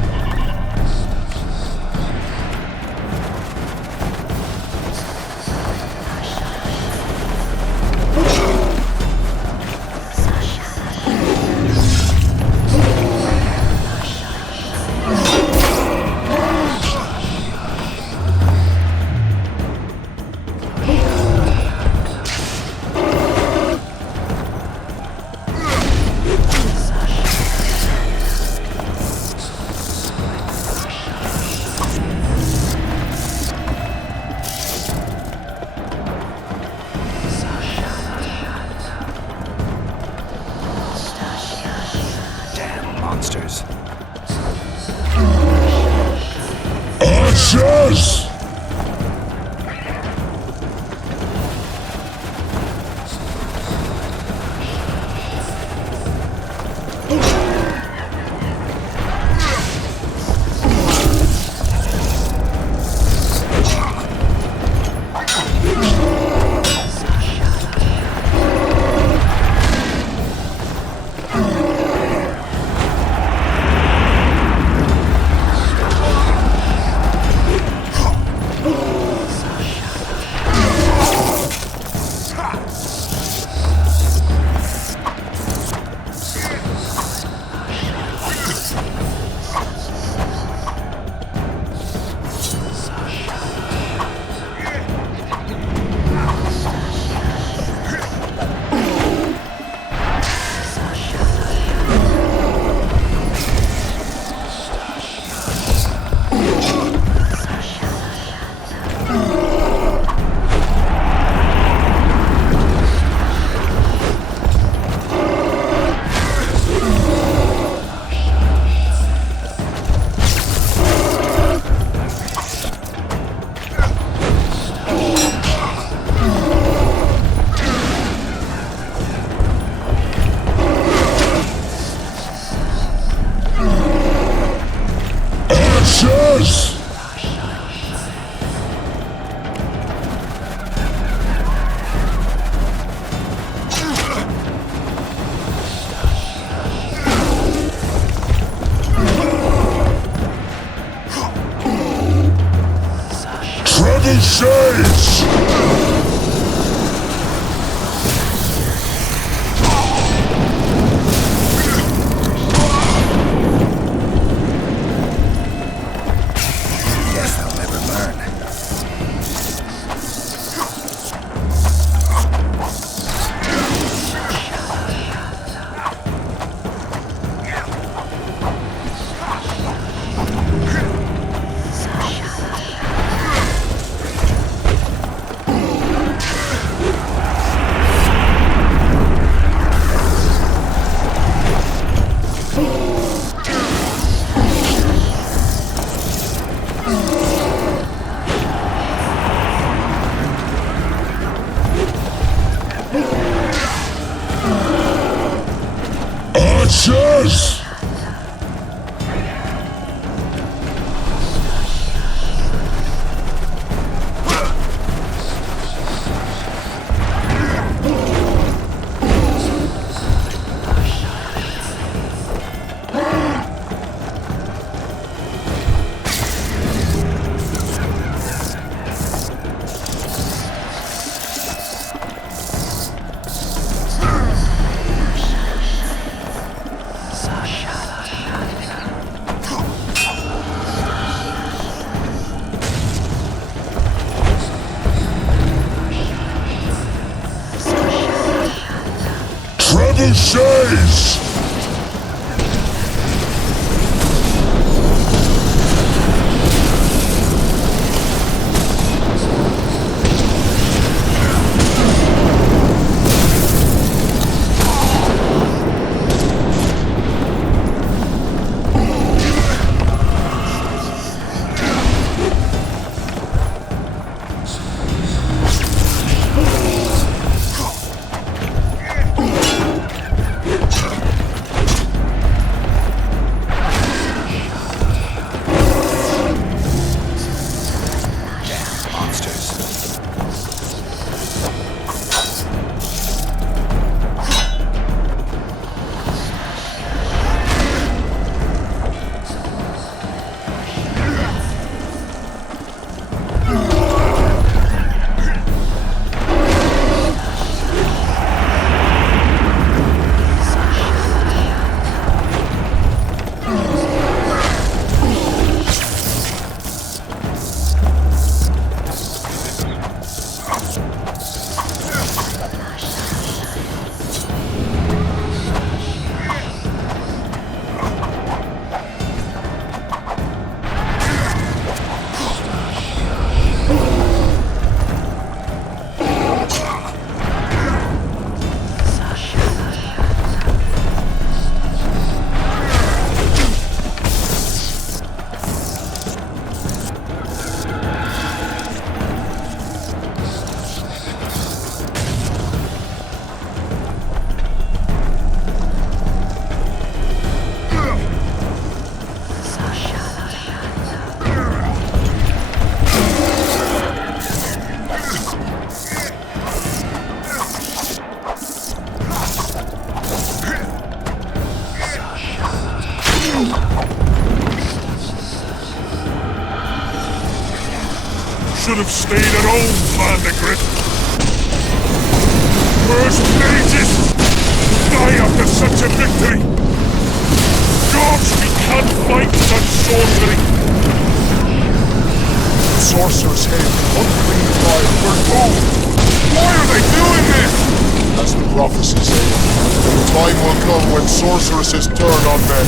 Monsters. Archers! Archers! Trebuchets! Guess I'll never learn. Archers! Trebuchets! should have stayed at home, Vandegrift. First mages die after such a victory. Gods, we can't fight such sorcery. Sorcerer's Head, unclean fire, burn gold. Why are they doing this? As the prophecy said, the time will come when sorceresses turn on men.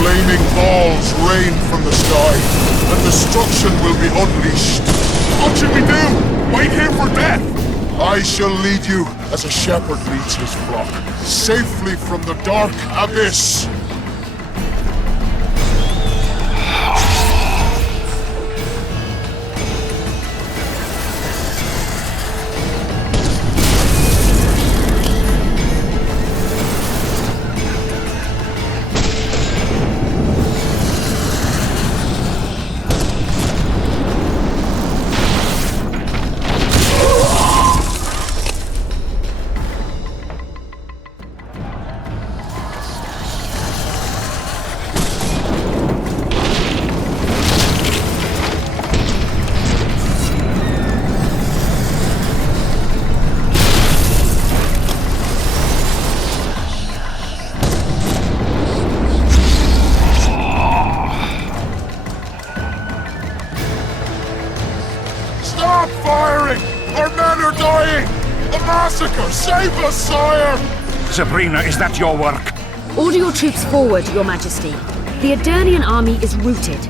Flaming balls rain from the sky, and destruction will be unleashed. What should we do? Wait here for death? I shall lead you as a shepherd leads his flock, safely from the dark abyss. Stop firing! Our men are dying! A massacre! Save us, sire! Sabrina, is that your work? Order your troops forward, Your Majesty. The Aedirnian army is routed.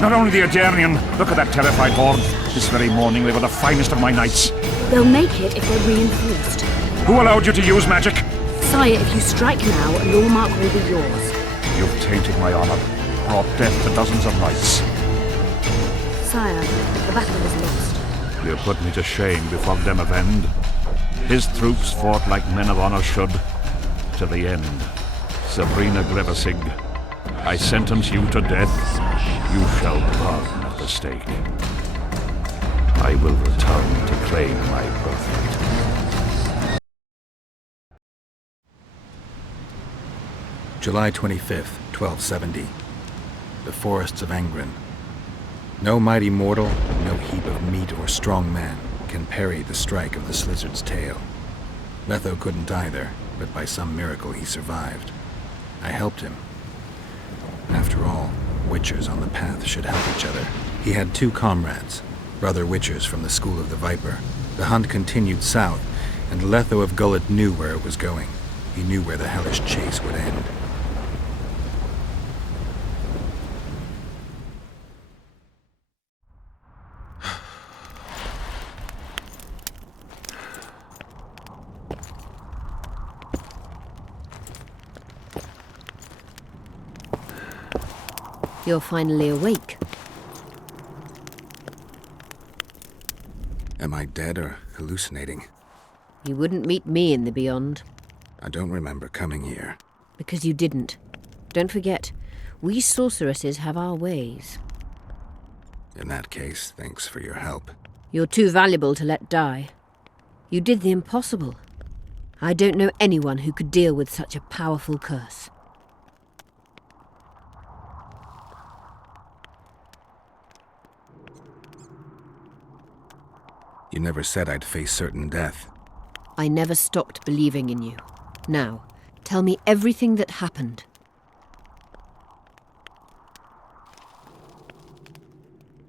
Not only the Aedirnian, look at that terrified horde. This very morning they were the finest of my knights. They'll make it if they're reinforced. Who allowed you to use magic? Sire, if you strike now, Lormark will be yours. You've tainted my honor, brought death to dozens of knights. Sire, the battle is lost. You put me to shame before them of end. His troops fought like men of honor should, to the end. Sabrina Grevesig, I sentence you to death. You shall burn at the stake. I will return to claim my birthright. July 25th, 1270. The forests of Angren. No mighty mortal, no heap of meat or strong man can parry the strike of the Slizzard's tail. Letho couldn't either, but by some miracle he survived. I helped him. After all, Witchers on the path should help each other. He had two comrades, brother Witchers from the School of the Viper. The hunt continued south, and Letho of Gullet knew where it was going. He knew where the hellish chase would end. You're finally awake. Am I dead or hallucinating? You wouldn't meet me in the Beyond. I don't remember coming here. Because you didn't. Don't forget, we sorceresses have our ways. In that case, thanks for your help. You're too valuable to let die. You did the impossible. I don't know anyone who could deal with such a powerful curse. You never said I'd face certain death. I never stopped believing in you. Now, tell me everything that happened.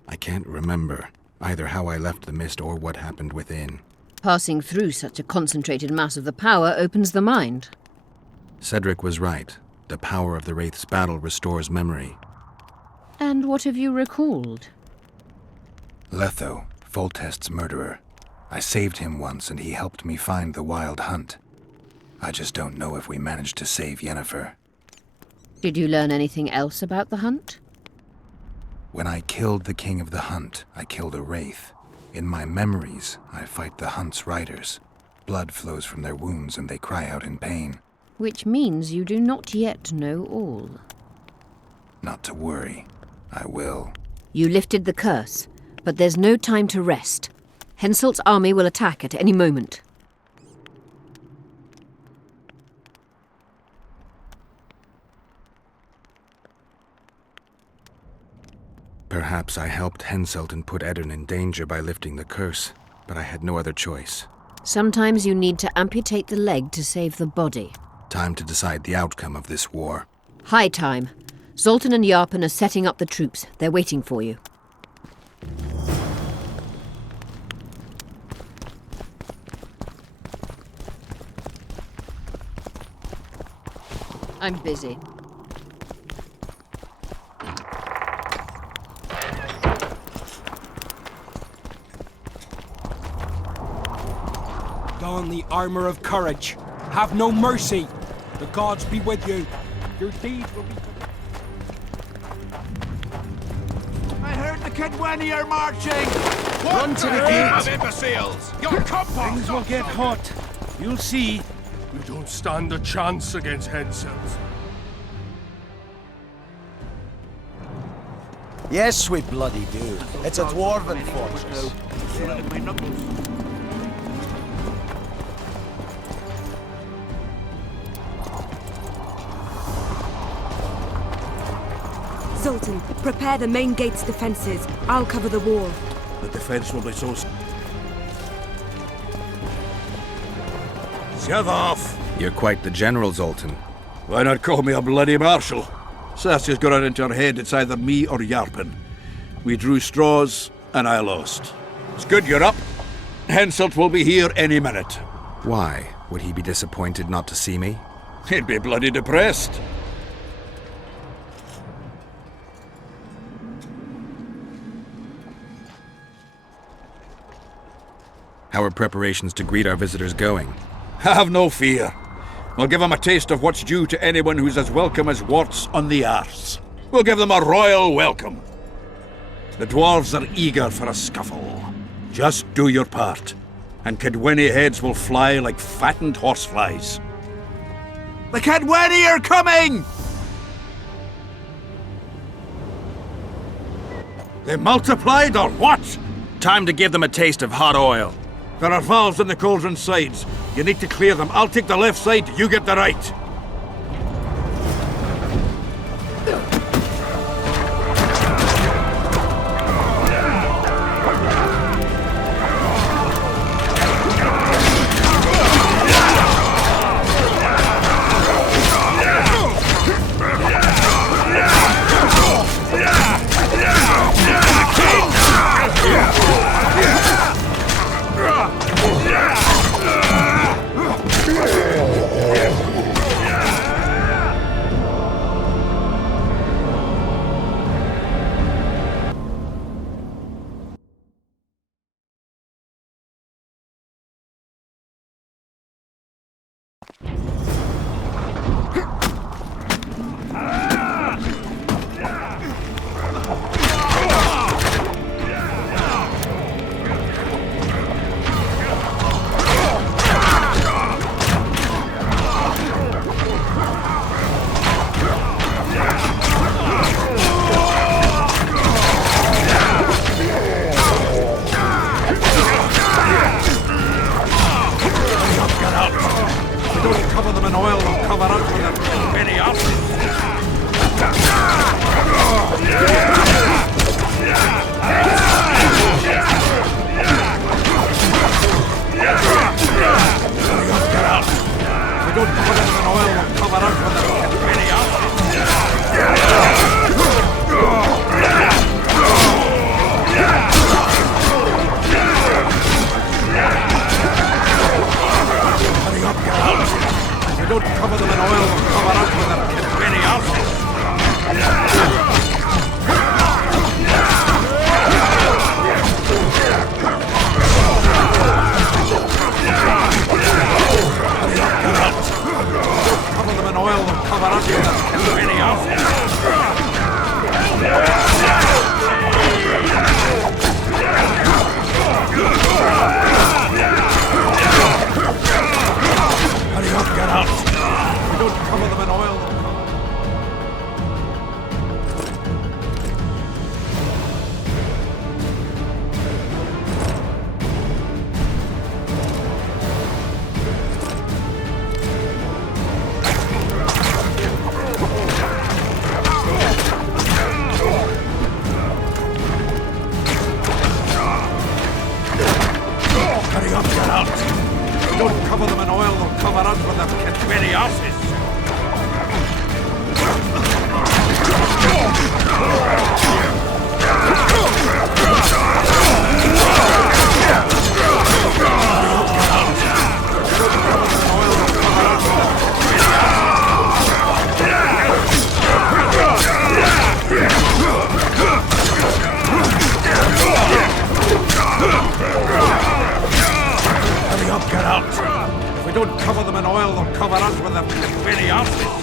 I can't remember either how I left the mist or what happened within. Passing through such a concentrated mass of the power opens the mind. Cedric was right. The power of the Wraith's battle restores memory. And what have you recalled? Letho, Foltest's murderer. I saved him once and he helped me find the Wild Hunt. I just don't know if we managed to save Yennefer. Did you learn anything else about the hunt? When I killed the King of the Hunt, I killed a Wraith. In my memories, I fight the Hunt's riders. Blood flows from their wounds and they cry out in pain. Which means you do not yet know all. Not to worry. I will. You lifted the curse, but there's no time to rest. Henselt's army will attack at any moment. Perhaps I helped Henselt put Eddern in danger by lifting the curse, but I had no other choice. Sometimes you need to amputate the leg to save the body. Time to decide the outcome of this war. High time. Zoltan and Yarpen are setting up the troops. They're waiting for you. I'm busy. Don the armor of courage. Have no mercy. The gods be with you. Your deeds will be... I heard the Kedweni are marching! Run to the gate! Of imbeciles! Your compass! Things will get hot. You'll see. We don't stand a chance against Henselt. Yes, we bloody do. It's a dwarven fortress. Zoltan, prepare the main gate's defenses. I'll cover the wall. The defense will be so... Shove off! You're quite the general, Zoltan. Why not call me a bloody marshal? Saskia's got it into her head it's either me or Yarpen. We drew straws, and I lost. It's good you're up. Henselt will be here any minute. Why? Would he be disappointed not to see me? He'd be bloody depressed. How are preparations to greet our visitors going? Have no fear. We'll give them a taste of what's due to anyone who's as welcome as warts on the arse. We'll give them a royal welcome. The dwarves are eager for a scuffle. Just do your part, and Kedweni heads will fly like fattened horseflies. The Kedweni are coming! They multiplied or what? Time to give them a taste of hot oil. There are valves on the cauldron sides. You need to clear them. I'll take the left side, you get the right. Don't cover them in oil, they'll cover up with it. cover them in oil, they'll cover us with their very arses.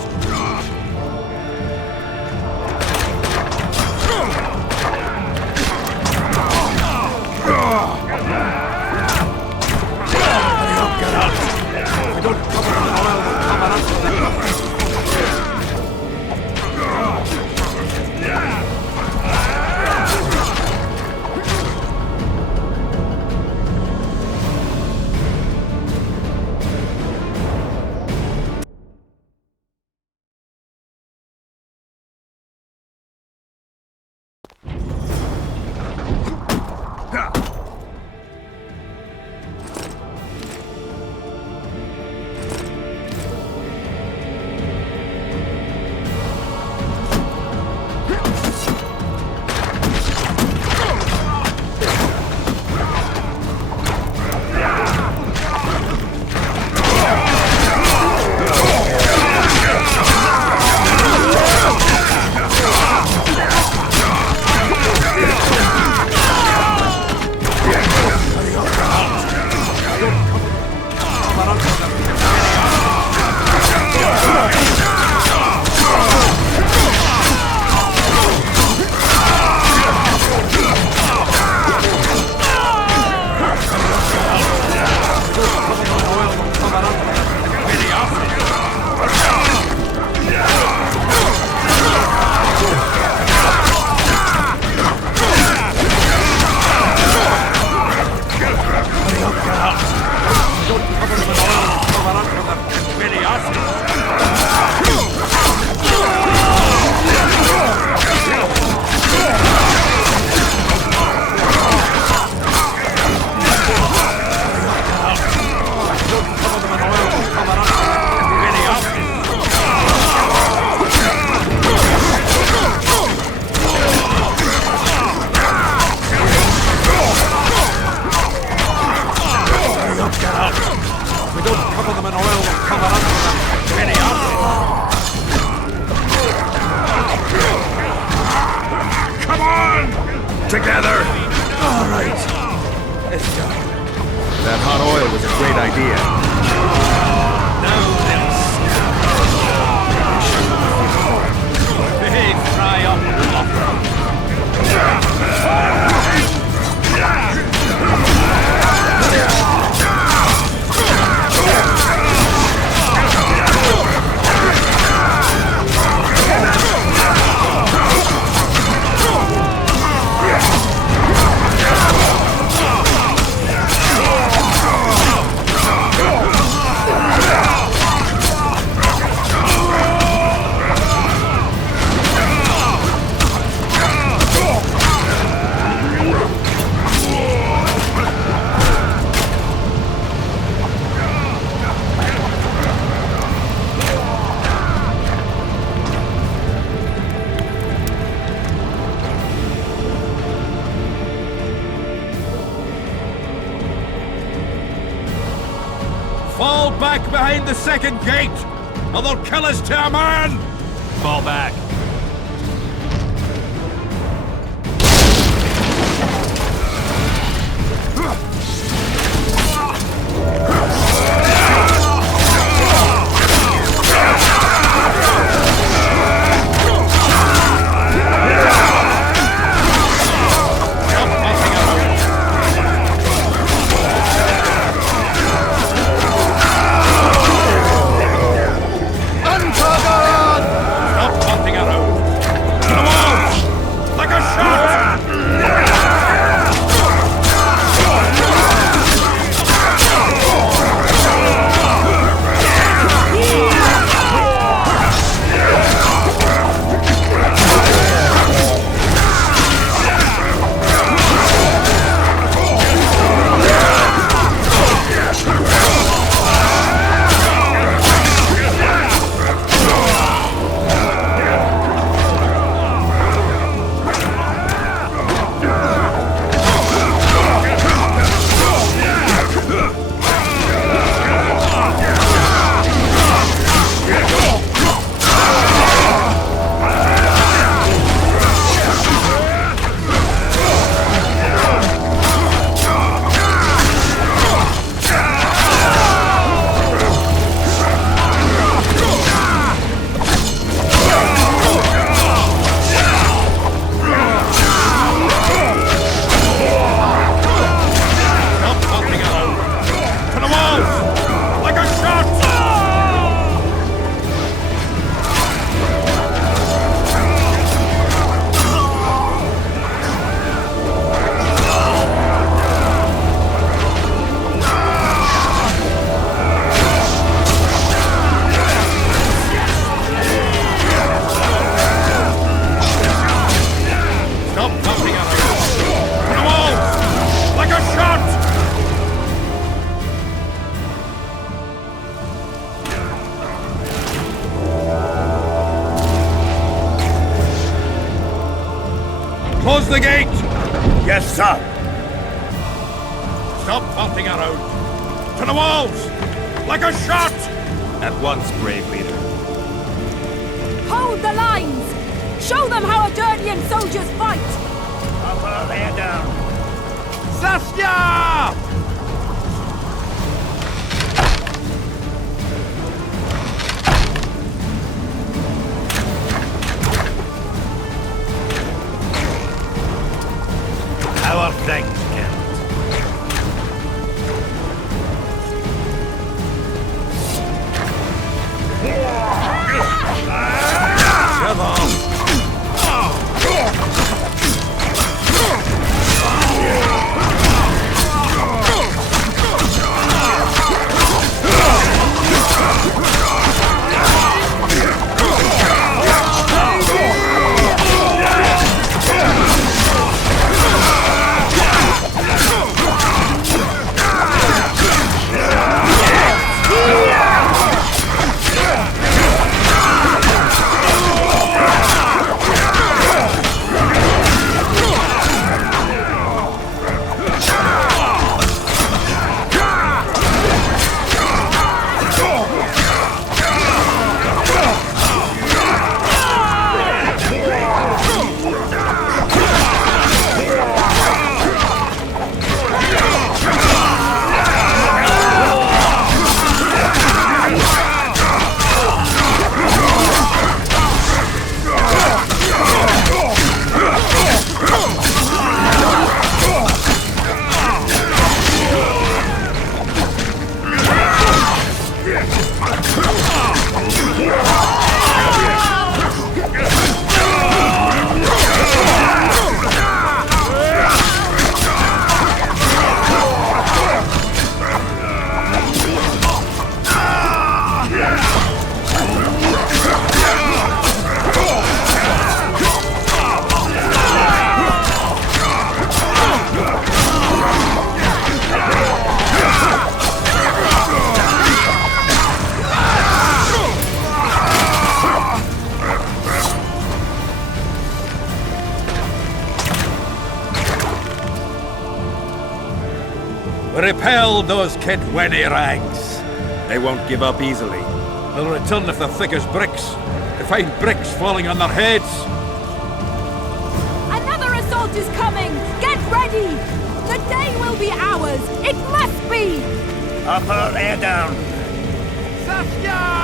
We don't cover them in oil, they'll cover us with their... Together! All right. Let's go. That hot oil was a great idea. Hey, fry up. Fall back behind the second gate, or they'll kill us to a man! Fall back. Stop taunting us! Close the gate! Yes, sir. Stop farting around! To the walls! Like a shot! At once, brave leader. Hold the lines! Show them how Edirnian soldiers fight! Upper, lay down. Saskia! How are things, Kent? Come on! Repel those Kedweni rags. They won't give up easily. They'll return if they're thick as bricks, to find bricks falling on their heads. Another assault is coming! Get ready! The day will be ours! It must be! Upper, lay down. Saskia!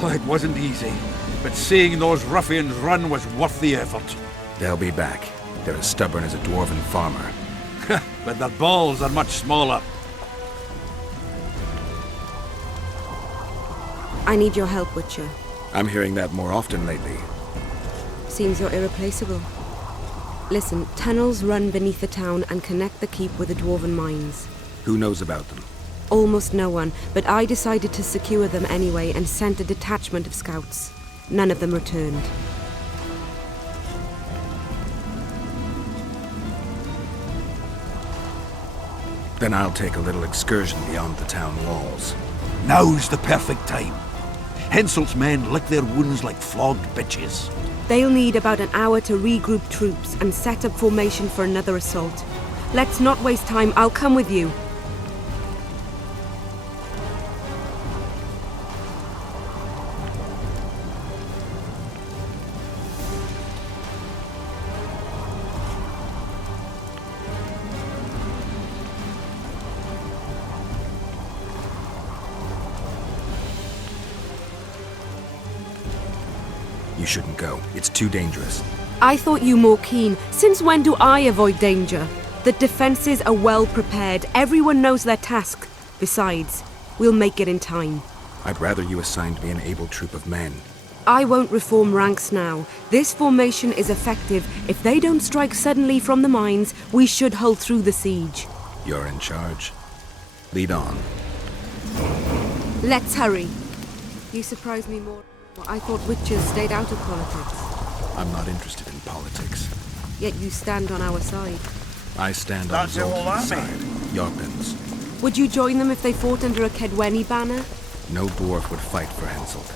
Well, it wasn't easy, but seeing those ruffians run was worth the effort. They'll be back. They're as stubborn as a dwarven farmer. But their balls are much smaller. I need your help, Witcher. I'm hearing that more often lately. Seems you're irreplaceable. Listen, tunnels run beneath the town and connect the keep with the dwarven mines. Who knows about them? Almost no one, but I decided to secure them anyway and sent a detachment of scouts. None of them returned. Then I'll take a little excursion beyond the town walls. Now's the perfect time. Henselt's men lick their wounds like flogged bitches. They'll need about an hour to regroup troops and set up formation for another assault. Let's not waste time. I'll come with you. You shouldn't go. It's too dangerous. I thought you more keen. Since when do I avoid danger? The defenses are well prepared. Everyone knows their task. Besides, we'll make it in time. I'd rather you assigned me an able troop of men. I won't reform ranks now. This formation is effective. If they don't strike suddenly from the mines, we should hold through the siege. You're in charge. Lead on. Let's hurry. You surprise me more. I thought witches stayed out of politics. I'm not interested in politics. Yet you stand on our side. I stand on Zoltan's side. Jorpin's. Would you join them if they fought under a Kedweni banner? No dwarf would fight for Henselt.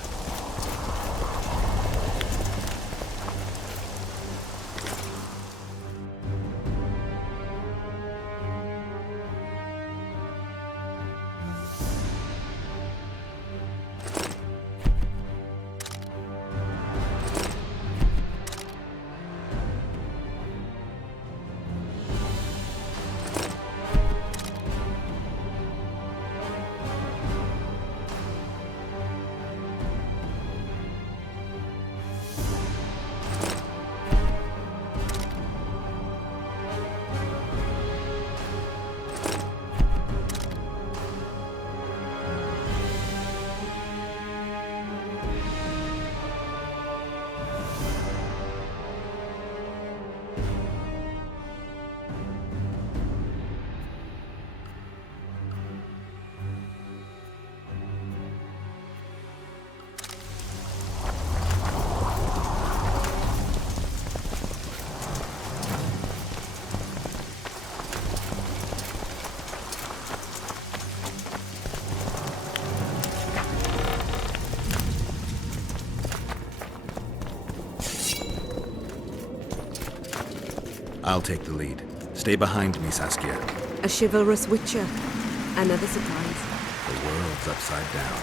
I'll take the lead. Stay behind me, Saskia. A chivalrous witcher. Another surprise. The world's upside down.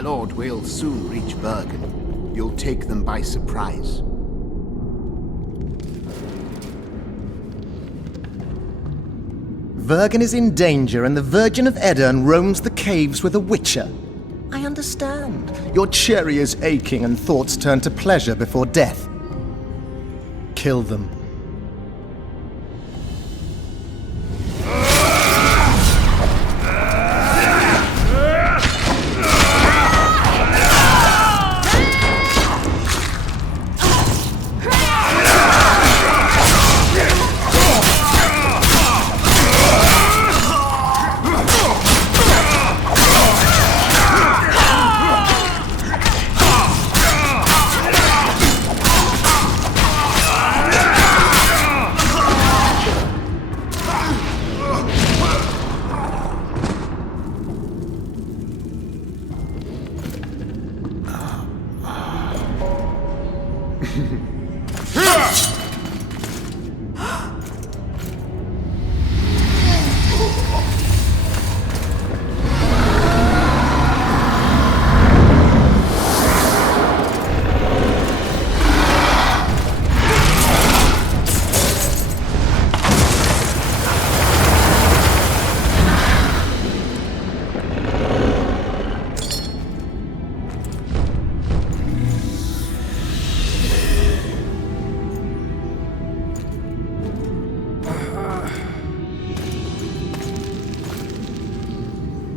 My lord, we'll soon reach Bergen. You'll take them by surprise. Vergen is in danger, and the Virgin of Edirn roams the caves with a witcher. I understand. Your cherry is aching, and thoughts turn to pleasure before death. Kill them.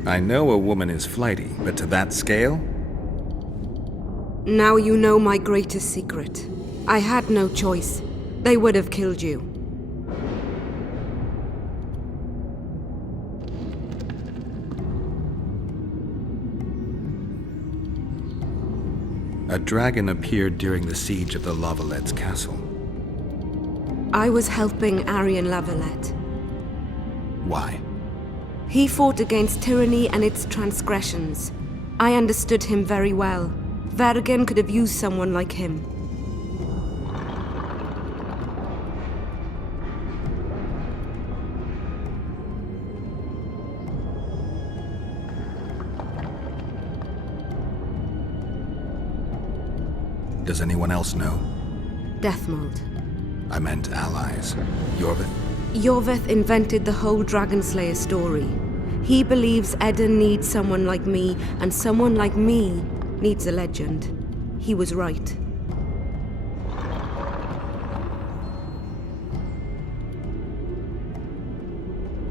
I know a woman is flighty, but to that scale? Now you know my greatest secret. I had no choice. They would have killed you. A dragon appeared during the siege of the Lavalettes' castle. I was helping Aryan Lavalette. Why? He fought against tyranny and its transgressions. I understood him very well. Vergen could have used someone like him. Does anyone else know? Deathmold. I meant allies. Yorvith? Yorvith invented the whole Dragonslayer story. He believes Edirn needs someone like me, and someone like me needs a legend. He was right.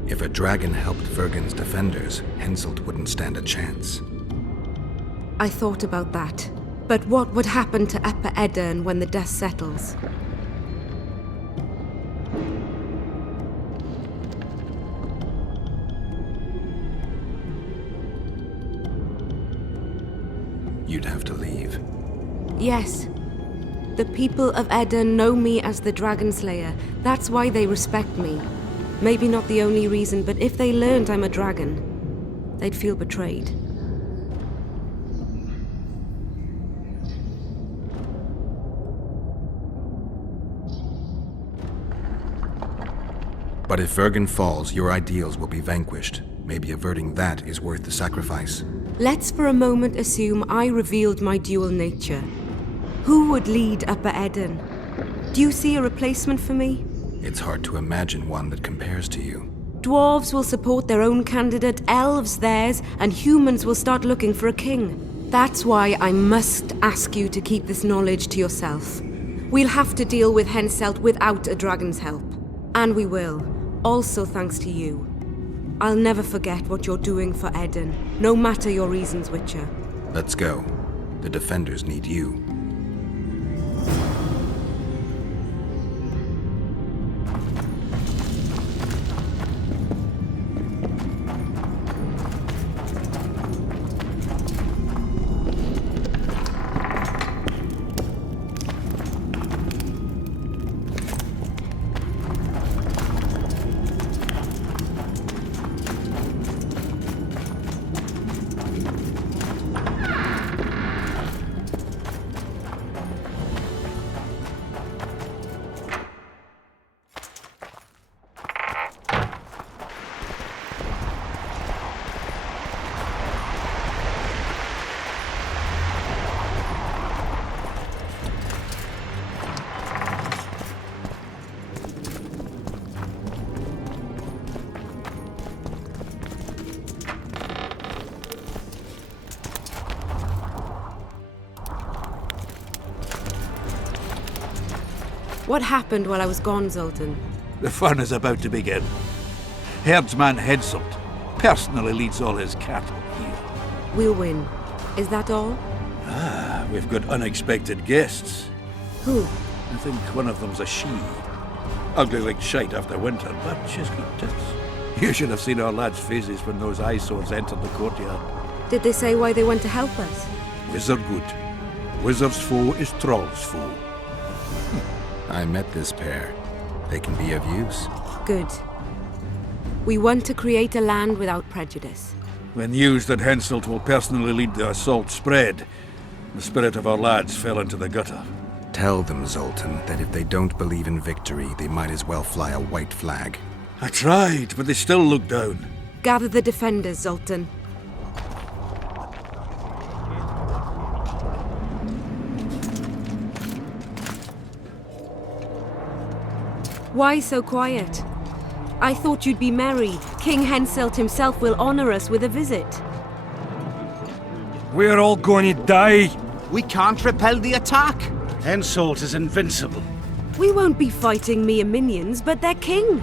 If a dragon helped Vergen's defenders, Henselt wouldn't stand a chance. I thought about that. But what would happen to Upper Edirn when the dust settles? You'd have to leave. Yes. The people of Edirn know me as the Dragonslayer. That's why they respect me. Maybe not the only reason, but if they learned I'm a dragon, they'd feel betrayed. But if Vergen falls, your ideals will be vanquished. Maybe averting that is worth the sacrifice. Let's for a moment assume I revealed my dual nature. Who would lead Upper Edirn? Do you see a replacement for me? It's hard to imagine one that compares to you. Dwarves will support their own candidate, elves theirs, and humans will start looking for a king. That's why I must ask you to keep this knowledge to yourself. We'll have to deal with Henselt without a dragon's help. And we will. Also thanks to you. I'll never forget what you're doing for Edirn, no matter your reasons, Witcher. Let's go. The defenders need you. What happened while I was gone, Zoltan? The fun is about to begin. Herdsman Henselt personally leads all his cattle here. We'll win. Is that all? Ah, we've got unexpected guests. Who? I think one of them's a she. Ugly like shite after winter, but she's got tits. You should have seen our lads' faces when those eyesores entered the courtyard. Did they say why they went to help us? Wizard good. Wizard's foe is Troll's foe. I met this pair. They can be of use. Good. We want to create a land without prejudice. When news that Henselt will personally lead the assault spread, the spirit of our lads fell into the gutter. Tell them, Zoltan, that if they don't believe in victory, they might as well fly a white flag. I tried, but they still look down. Gather the defenders, Zoltan. Why so quiet? I thought you'd be merry. King Henselt himself will honor us with a visit. We're all going to die. We can't repel the attack. Henselt is invincible. We won't be fighting mere minions, but their king.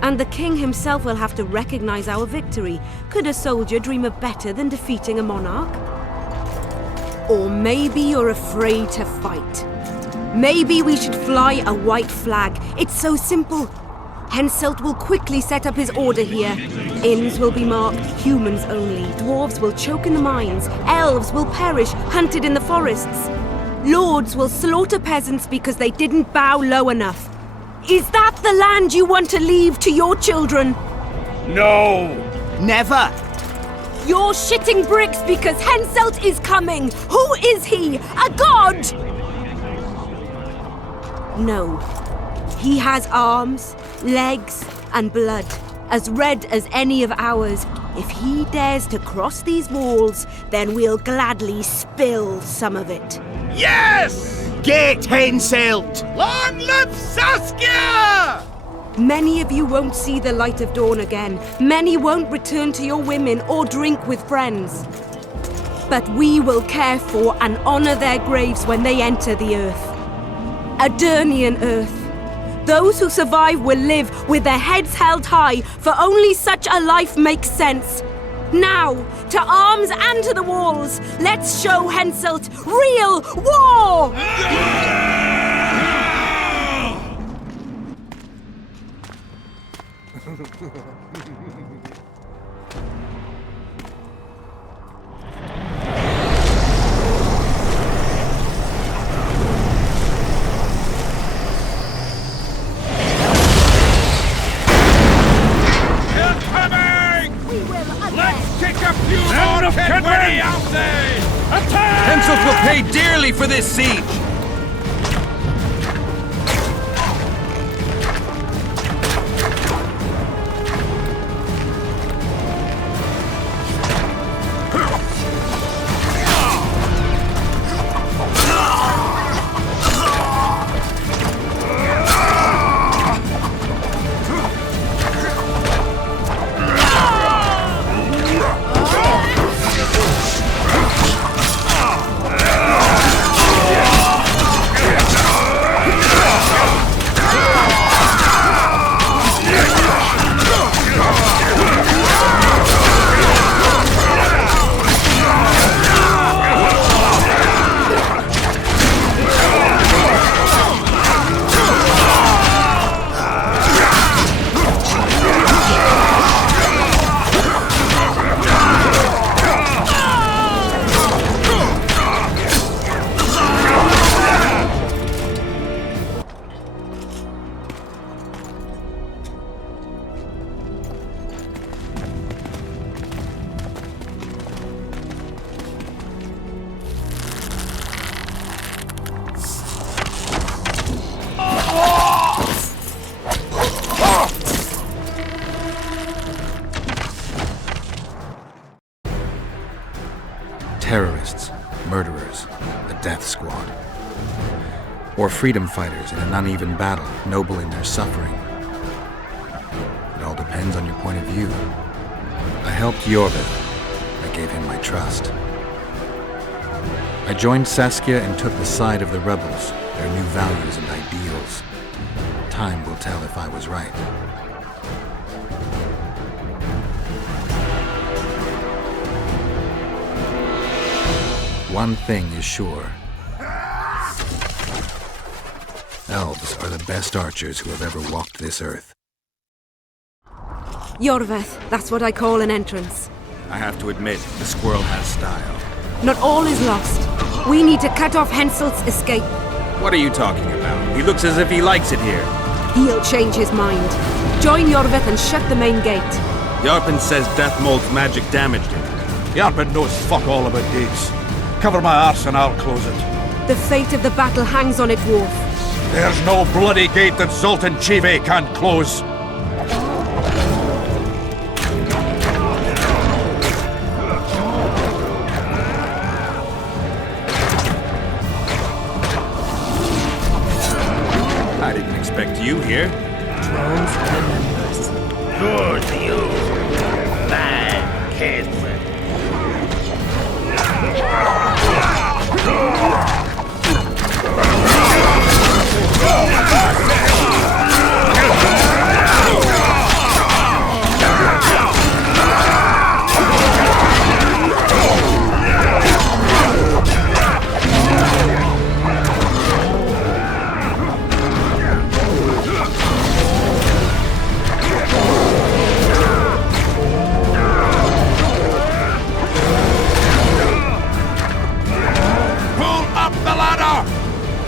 And the king himself will have to recognize our victory. Could a soldier dream of better than defeating a monarch? Or maybe you're afraid to fight. Maybe we should fly a white flag. It's so simple. Henselt will quickly set up his order here. Inns will be marked humans only. Dwarves will choke in the mines. Elves will perish, hunted in the forests. Lords will slaughter peasants because they didn't bow low enough. Is that the land you want to leave to your children? No! Never! You're shitting bricks because Henselt is coming! Who is he? A god! No. He has arms, legs, and blood, as red as any of ours. If he dares to cross these walls, then we'll gladly spill some of it. Yes! Get Henselt! Long live Saskia! Many of you won't see the light of dawn again. Many won't return to your women or drink with friends. But we will care for and honor their graves when they enter the earth. Adernian earth. Those who survive will live with their heads held high, for only such a life makes sense. Now, to arms and to the walls, let's show Henselt real war! Henselt will pay dearly for this siege! Terrorists, murderers, the Death Squad. Or freedom fighters in an uneven battle, noble in their suffering. It all depends on your point of view. I helped Yorvith. I gave him my trust. I joined Saskia and took the side of the rebels, their new values and ideals. Time will tell if I was right. One thing is sure. Elves are the best archers who have ever walked this earth. Yorveth, that's what I call an entrance. I have to admit, the squirrel has style. Not all is lost. We need to cut off Henselt's escape. What are you talking about? He looks as if he likes it here. He'll change his mind. Join Yorveth and shut the main gate. Yarpen says Deathmold's magic damaged it. Yarpen knows fuck all about gates. Cover my arse and I'll close it. The fate of the battle hangs on it, dwarf. There's no bloody gate that Zoltan Chive can't close. I didn't expect you here. Drones and members. Good you. Bad kids.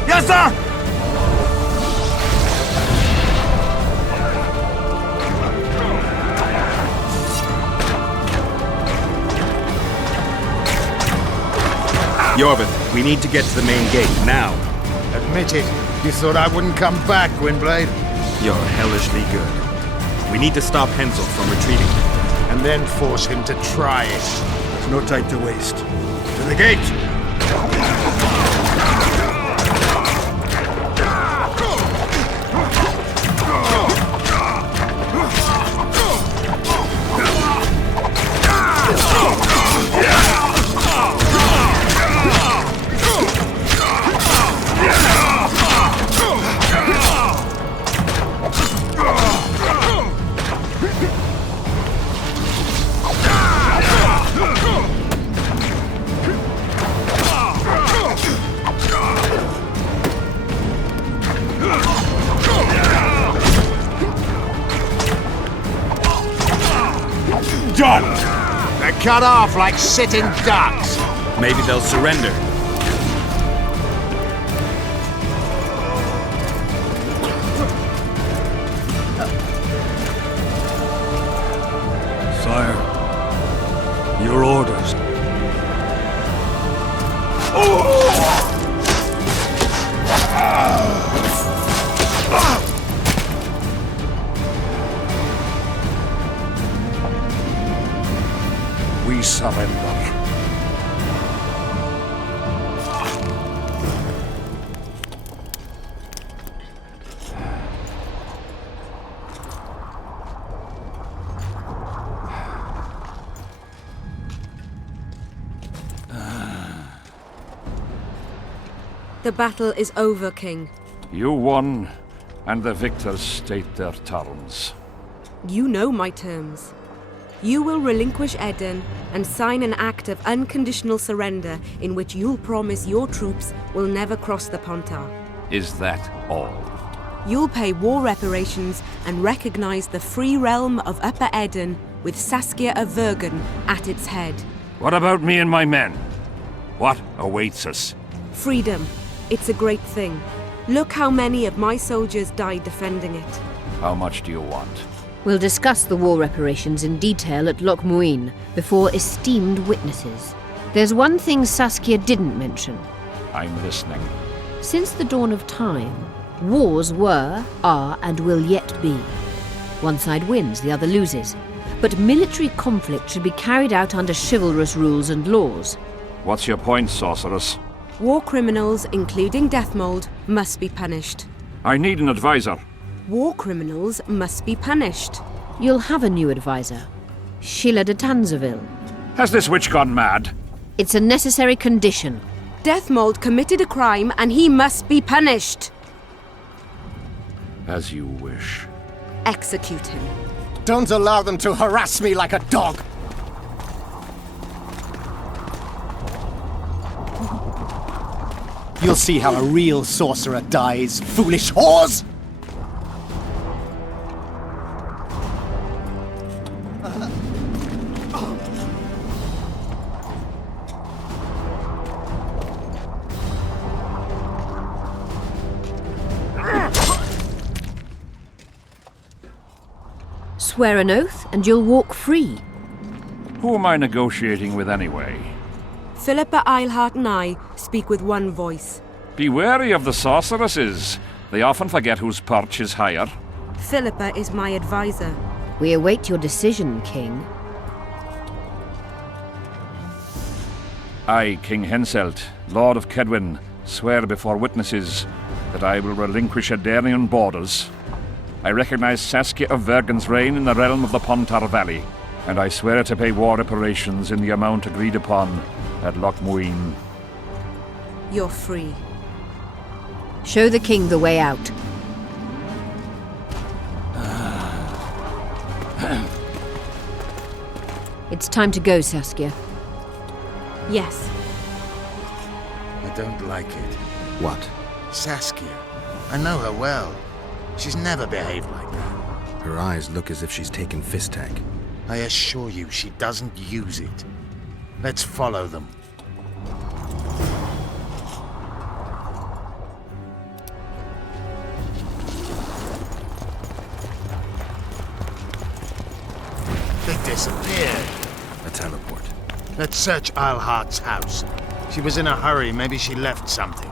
Yes, sir! Yorveth, we need to get to the main gate, now. Admit it. You thought I wouldn't come back, Gwynblade? You're hellishly good. We need to stop Henselt from retreating. And then force him to try it. There's no time to waste. To the gate! Done! They're cut off like sitting ducks. Maybe they'll surrender. Sire, your orders. We surrender. The battle is over, King. You won, and the victors state their terms. You know my terms. You will relinquish Eden and sign an act of unconditional surrender in which you'll promise your troops will never cross the Pontar. Is that all? You'll pay war reparations and recognize the free realm of Upper Eden with Saskia of Vergen at its head. What about me and my men? What awaits us? Freedom. It's a great thing. Look how many of my soldiers died defending it. How much do you want? We'll discuss the war reparations in detail at Loch Muin before esteemed witnesses. There's one thing Saskia didn't mention. I'm listening. Since the dawn of time, wars were, are, and will yet be. One side wins, the other loses. But military conflict should be carried out under chivalrous rules and laws. What's your point, sorceress? War criminals, including Deathmold, must be punished. I need an advisor. War criminals must be punished. You'll have a new advisor. Sheila de Tanzeville. Has this witch gone mad? It's a necessary condition. Deathmold committed a crime and he must be punished. As you wish. Execute him. Don't allow them to harass me like a dog! You'll see how a real sorcerer dies, foolish whores! Swear an oath and you'll walk free. Who am I negotiating with anyway? Philippa Eilhart and I speak with one voice. Be wary of the sorceresses. They often forget whose perch is higher. Philippa is my advisor. We await your decision, King. I, King Henselt, Lord of Kedwin, swear before witnesses that I will relinquish Adarian borders. I recognize Saskia of Vergen's reign in the realm of the Pontar Valley, and I swear to pay war reparations in the amount agreed upon at Loch Muin. You're free. Show the king the way out. It's time to go, Saskia. Yes. I don't like it. What? Saskia. I know her well. She's never behaved like that. Her eyes look as if she's taken Fistek. I assure you, she doesn't use it. Let's follow them. They disappeared. A teleport. Let's search Eilhart's house. She was in a hurry. Maybe she left something.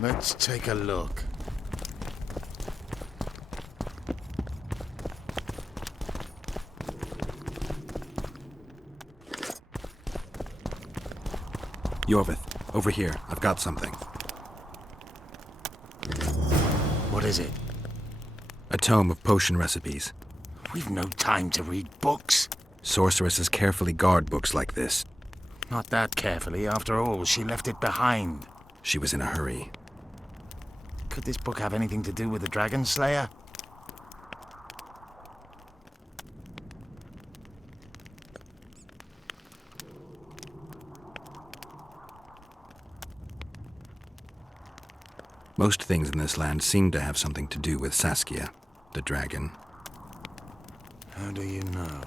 Let's take a look. Yorvith, over here. I've got something. What is it? A tome of potion recipes. We've no time to read books. Sorceresses carefully guard books like this. Not that carefully. After all, she left it behind. She was in a hurry. Could this book have anything to do with the Dragon Slayer? Most things in this land seem to have something to do with Saskia, the dragon. How do you know?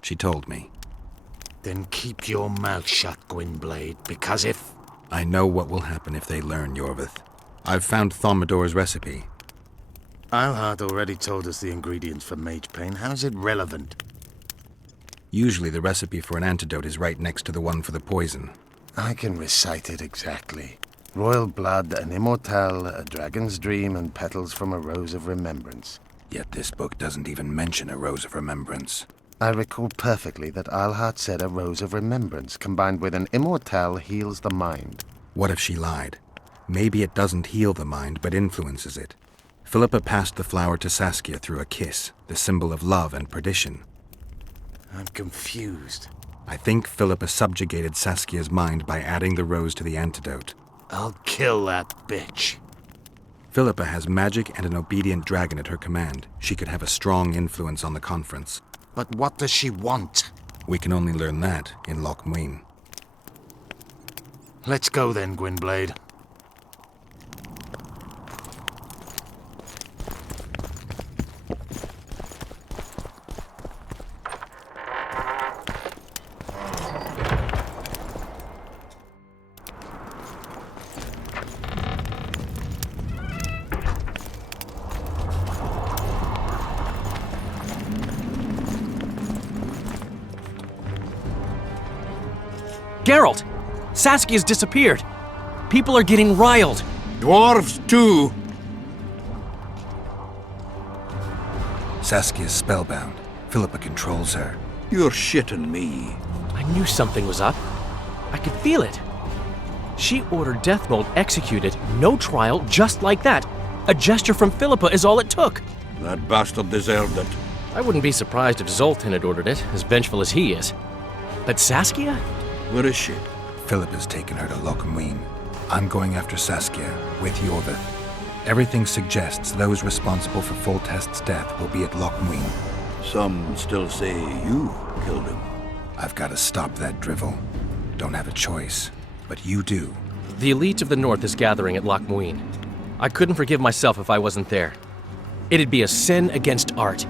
She told me. Then keep your mouth shut, Gwynblade, because if... I know what will happen if they learn, Yorvith. I've found Thaumadour's recipe. Eilhart already told us the ingredients for mage pain. How's it relevant? Usually the recipe for an antidote is right next to the one for the poison. I can recite it exactly. Royal blood, an immortal, a dragon's dream, and petals from a rose of remembrance. Yet this book doesn't even mention a rose of remembrance. I recall perfectly that Eilhart said a rose of remembrance combined with an immortal heals the mind. What if she lied? Maybe it doesn't heal the mind, but influences it. Philippa passed the flower to Saskia through a kiss, the symbol of love and perdition. I'm confused. I think Philippa subjugated Saskia's mind by adding the rose to the antidote. I'll kill that bitch. Philippa has magic and an obedient dragon at her command. She could have a strong influence on the conference. But what does she want? We can only learn that in Loch Muin. Let's go then, Gwynblade. Geralt! Saskia's disappeared. People are getting riled. Dwarves, too. Saskia's spellbound. Philippa controls her. You're shitting me. I knew something was up. I could feel it. She ordered Deathmold executed, no trial, just like that. A gesture from Philippa is all it took. That bastard deserved it. I wouldn't be surprised if Zoltan had ordered it, as vengeful as he is. But Saskia? Where is she? Philippa's taken her to Lochmuin. I'm going after Saskia, with Yorvith. Everything suggests those responsible for Foltest's death will be at Lochmuin. Some still say you killed him. I've got to stop that drivel. Don't have a choice, but you do. The elite of the North is gathering at Lochmuin. I couldn't forgive myself if I wasn't there. It'd be a sin against art.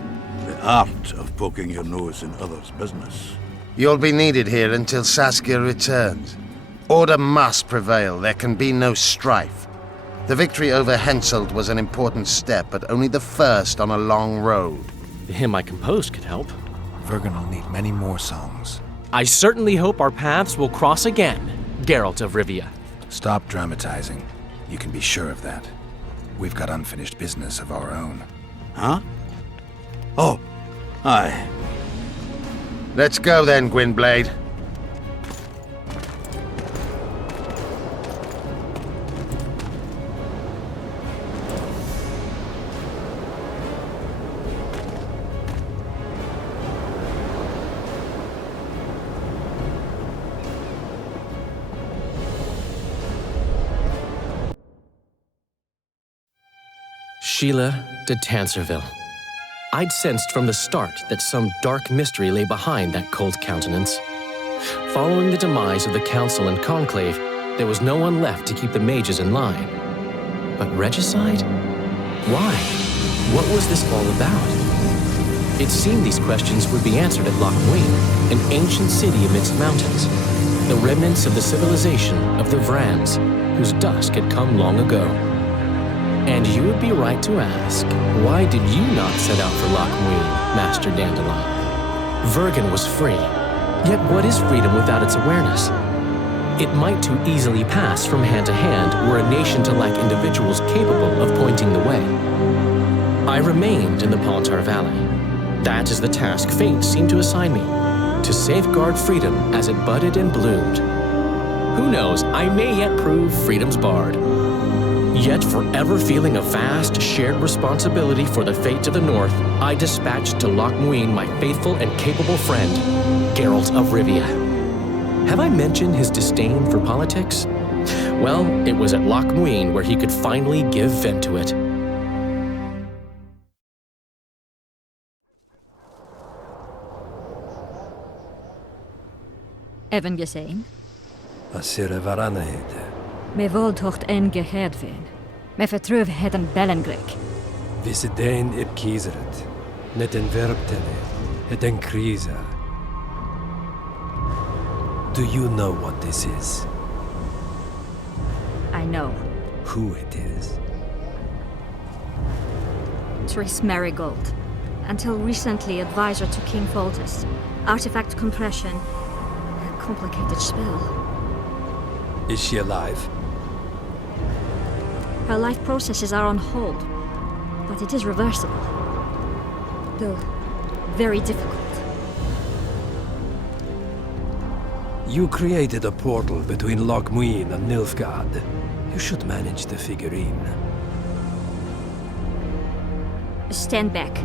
The art of poking your nose in others' business. You'll be needed here until Saskia returns. Order must prevail. There can be no strife. The victory over Henselt was an important step, but only the first on a long road. The hymn I composed could help. Vergen will need many more songs. I certainly hope our paths will cross again, Geralt of Rivia. Stop dramatizing. You can be sure of that. We've got unfinished business of our own. Huh? Oh, aye. Let's go then, Gwynblade. Sheila de Tanserville. I'd sensed from the start that some dark mystery lay behind that cold countenance. Following the demise of the Council and Conclave, there was no one left to keep the mages in line. But regicide? Why? What was this all about? It seemed these questions would be answered at Lochmuin, an ancient city amidst mountains, the remnants of the civilization of the Vrans, whose dusk had come long ago. And you would be right to ask, why did you not set out for Lochmuin, Master Dandelion? Vergen was free. Yet what is freedom without its awareness? It might too easily pass from hand to hand were a nation to lack individuals capable of pointing the way. I remained in the Pontar Valley. That is the task fate seemed to assign me, to safeguard freedom as it budded and bloomed. Who knows, I may yet prove freedom's bard. Yet forever feeling a vast, shared responsibility for the fate of the North, I dispatched to Lochmuin my faithful and capable friend, Geralt of Rivia. Have I mentioned his disdain for politics? Well, it was at Lochmuin where he could finally give vent to it. Even gesehen? Asira varanahede. Me voltocht en geheerd veen. Me vertrouw het een bellengrek. Visidein ib kieseret. Net en verbtene. Het en krisa. Do you know what this is? I know. Who it is? Triss Merigold. Until recently advisor to King Foltest. Artifact compression. A complicated spell. Is she alive? Her life processes are on hold, but it is reversible. Though, very difficult. You created a portal between Lochmuin and Nilfgaard. You should manage the figurine. Stand back.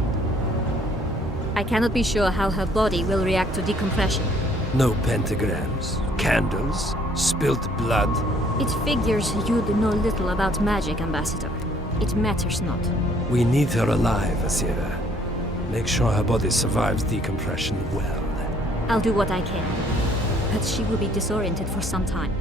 I cannot be sure how her body will react to decompression. No pentagrams, candles, spilt blood. It figures you do know little about magic, Ambassador. It matters not. We need her alive, Asira. Make sure her body survives decompression well. I'll do what I can. But she will be disoriented for some time.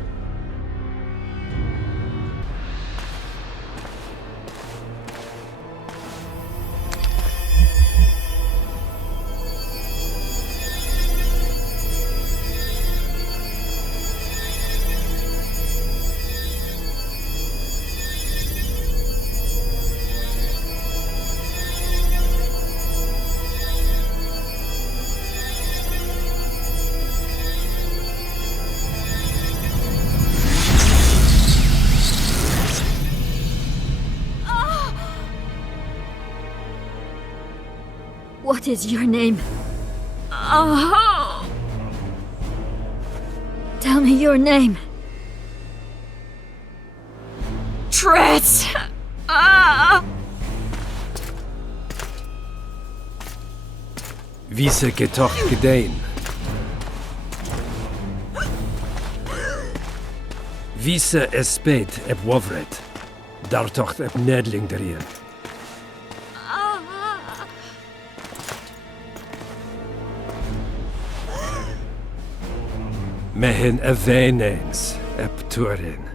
What is your name? Oh! Tell me your name. Triss! Ah! Wie se getocht gedaan? Wie se espeit eb wovret? Daar tocht eb nedling derien. Mehen a veneens eb turin.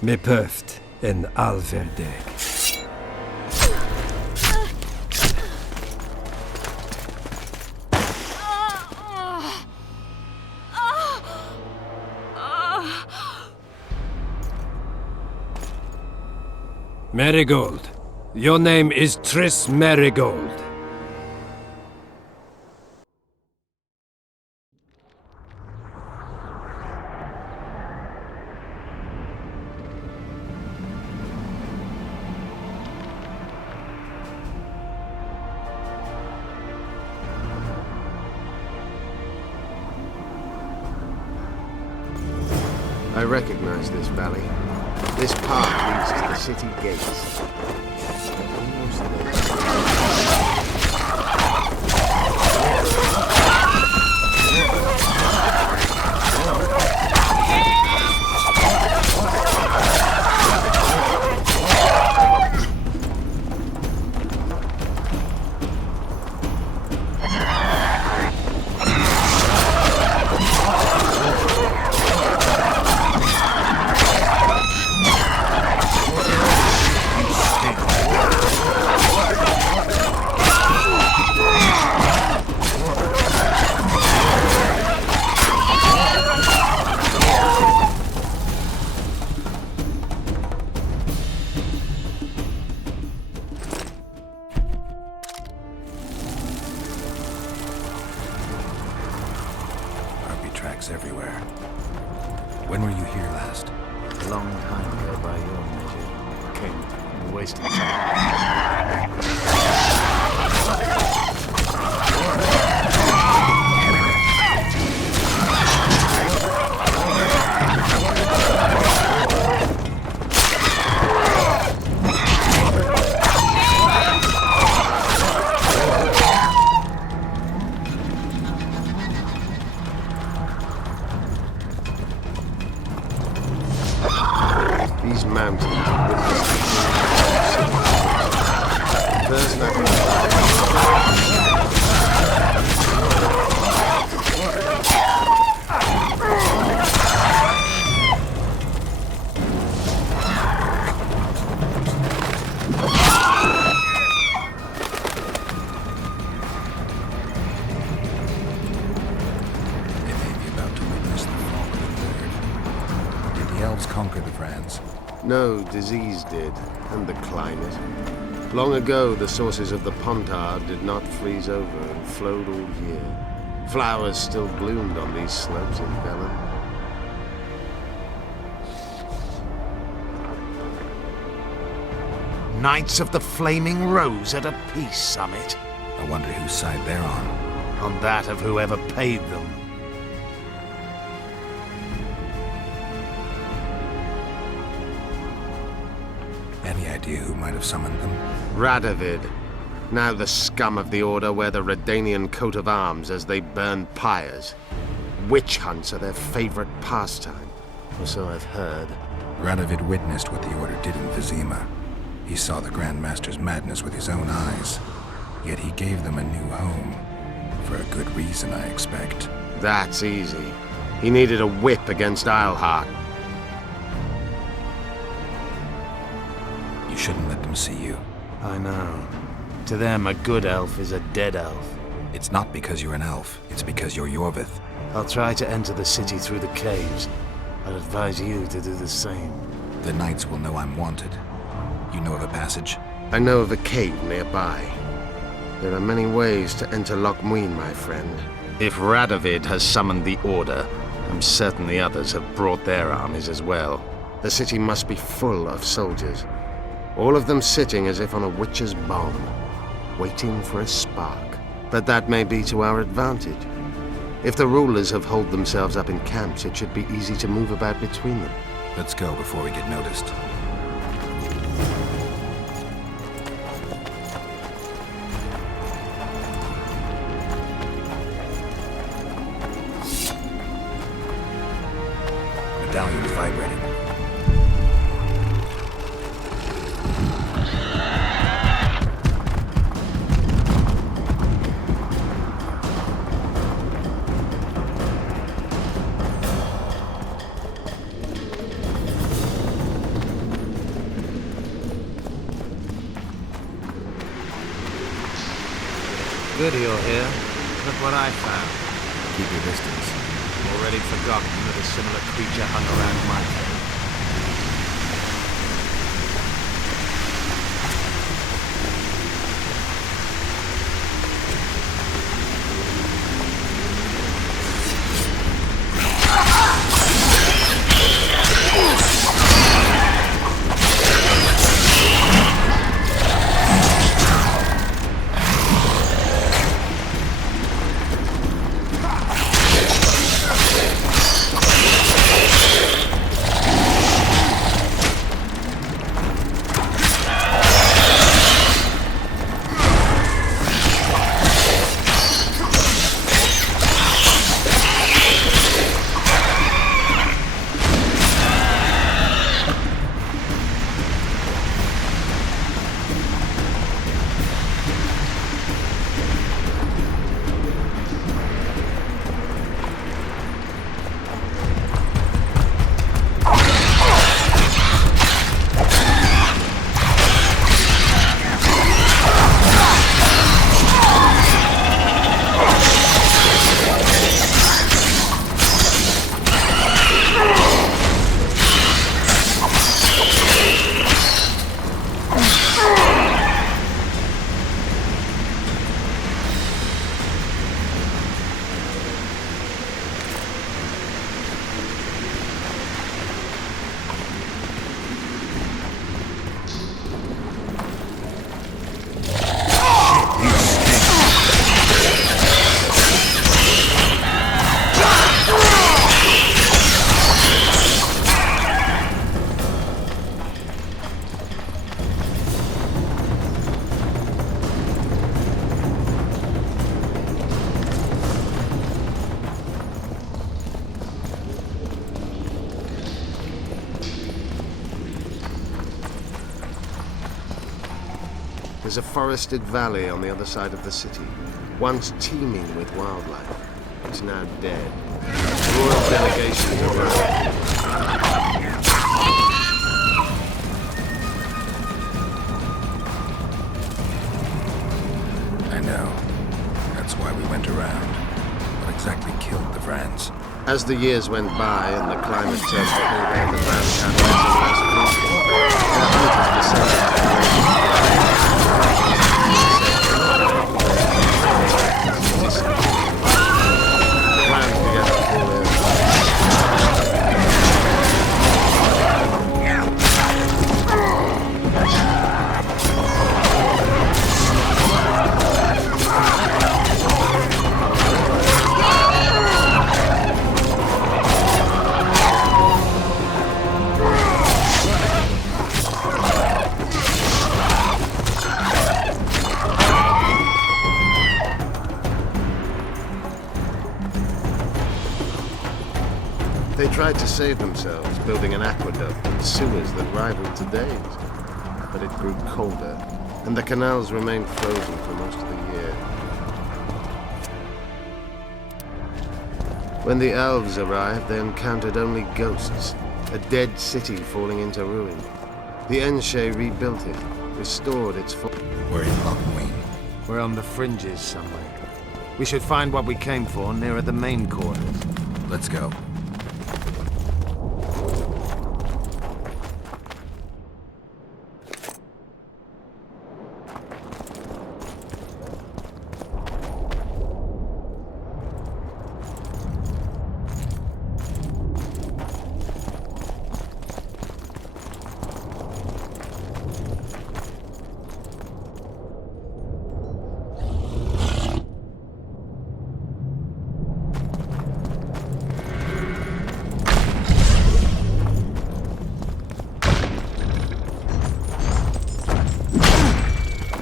Me puft en alverdeg. Marigold. Your name is Triss Marigold. I recognize this valley. This path leads to the city gates. Almost tracks everywhere. When were you here last? a long time ago by your measure. King, you're wasting time. These mountains there's nothing. The elves conquered the Vrans. No, disease did, and the climate. Long ago, the sources of the Pontar did not freeze over and flowed all year. Flowers still bloomed on these slopes in Velen. Knights of the Flaming Rose at a peace summit. I wonder whose side they're on. On that of whoever paid them. Any idea who might have summoned them? Radovid. Now the scum of the Order wear the Redanian coat of arms as they burn pyres. Witch hunts are their favorite pastime, or so I've heard. Radovid witnessed what the Order did in Vizima. He saw the Grand Master's madness with his own eyes. Yet he gave them a new home. For a good reason, I expect. That's easy. He needed a whip against Eilhart. You shouldn't let them see you. I know. To them, a good elf is a dead elf. It's not because you're an elf. It's because you're Yorvith. I'll try to enter the city through the caves. I'd advise you to do the same. The knights will know I'm wanted. You know of a passage? I know of a cave nearby. There are many ways to enter Lochmuin, my friend. If Radovid has summoned the Order, I'm certain the others have brought their armies as well. The city must be full of soldiers. All of them sitting as if on a witch's bomb, waiting for a spark. But that may be to our advantage. If the rulers have holed themselves up in camps, it should be easy to move about between them. Let's go before we get noticed. Good you're here. Look what I found. Keep your distance. Already forgotten that a similar creature hung around my cave. There's a forested valley on the other side of the city, once teeming with wildlife. It's now dead. Royal delegations arrived. I know. That's why we went around. What exactly killed the Vrans? As the years went by and the climate turned colder, the Vrans had less and less food. Their hunters decided tried to save themselves, building an aqueduct and sewers that rivaled today's. But it grew colder, and the canals remained frozen for most of the year. When the elves arrived, they encountered only ghosts, a dead city falling into ruin. The Enshe rebuilt it, restored its form. We're in Lochmuin. We're on the fringes somewhere. We should find what we came for nearer the main quarters. Let's go.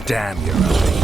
Damn your eye.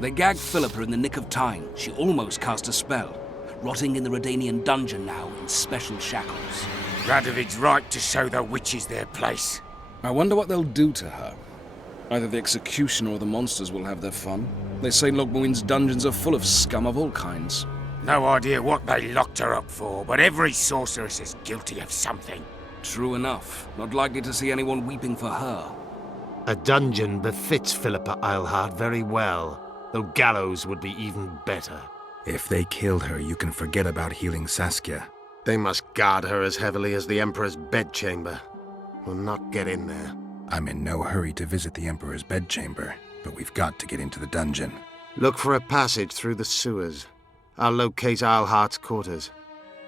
They gagged Philippa in the nick of time. She almost cast a spell. Rotting in the Redanian dungeon now in special shackles. Radovid's right to show the witches their place. I wonder what they'll do to her. Either the executioner or the monsters will have their fun. They say Logmuin's dungeons are full of scum of all kinds. No idea what they locked her up for, but every sorceress is guilty of something. True enough. Not likely to see anyone weeping for her. A dungeon befits Philippa Eilhart very well, though gallows would be even better. If they killed her, you can forget about healing Saskia. They must guard her as heavily as the Emperor's bedchamber. We'll not get in there. I'm in no hurry to visit the Emperor's bedchamber, but we've got to get into the dungeon. Look for a passage through the sewers. I'll locate Eilhart's quarters.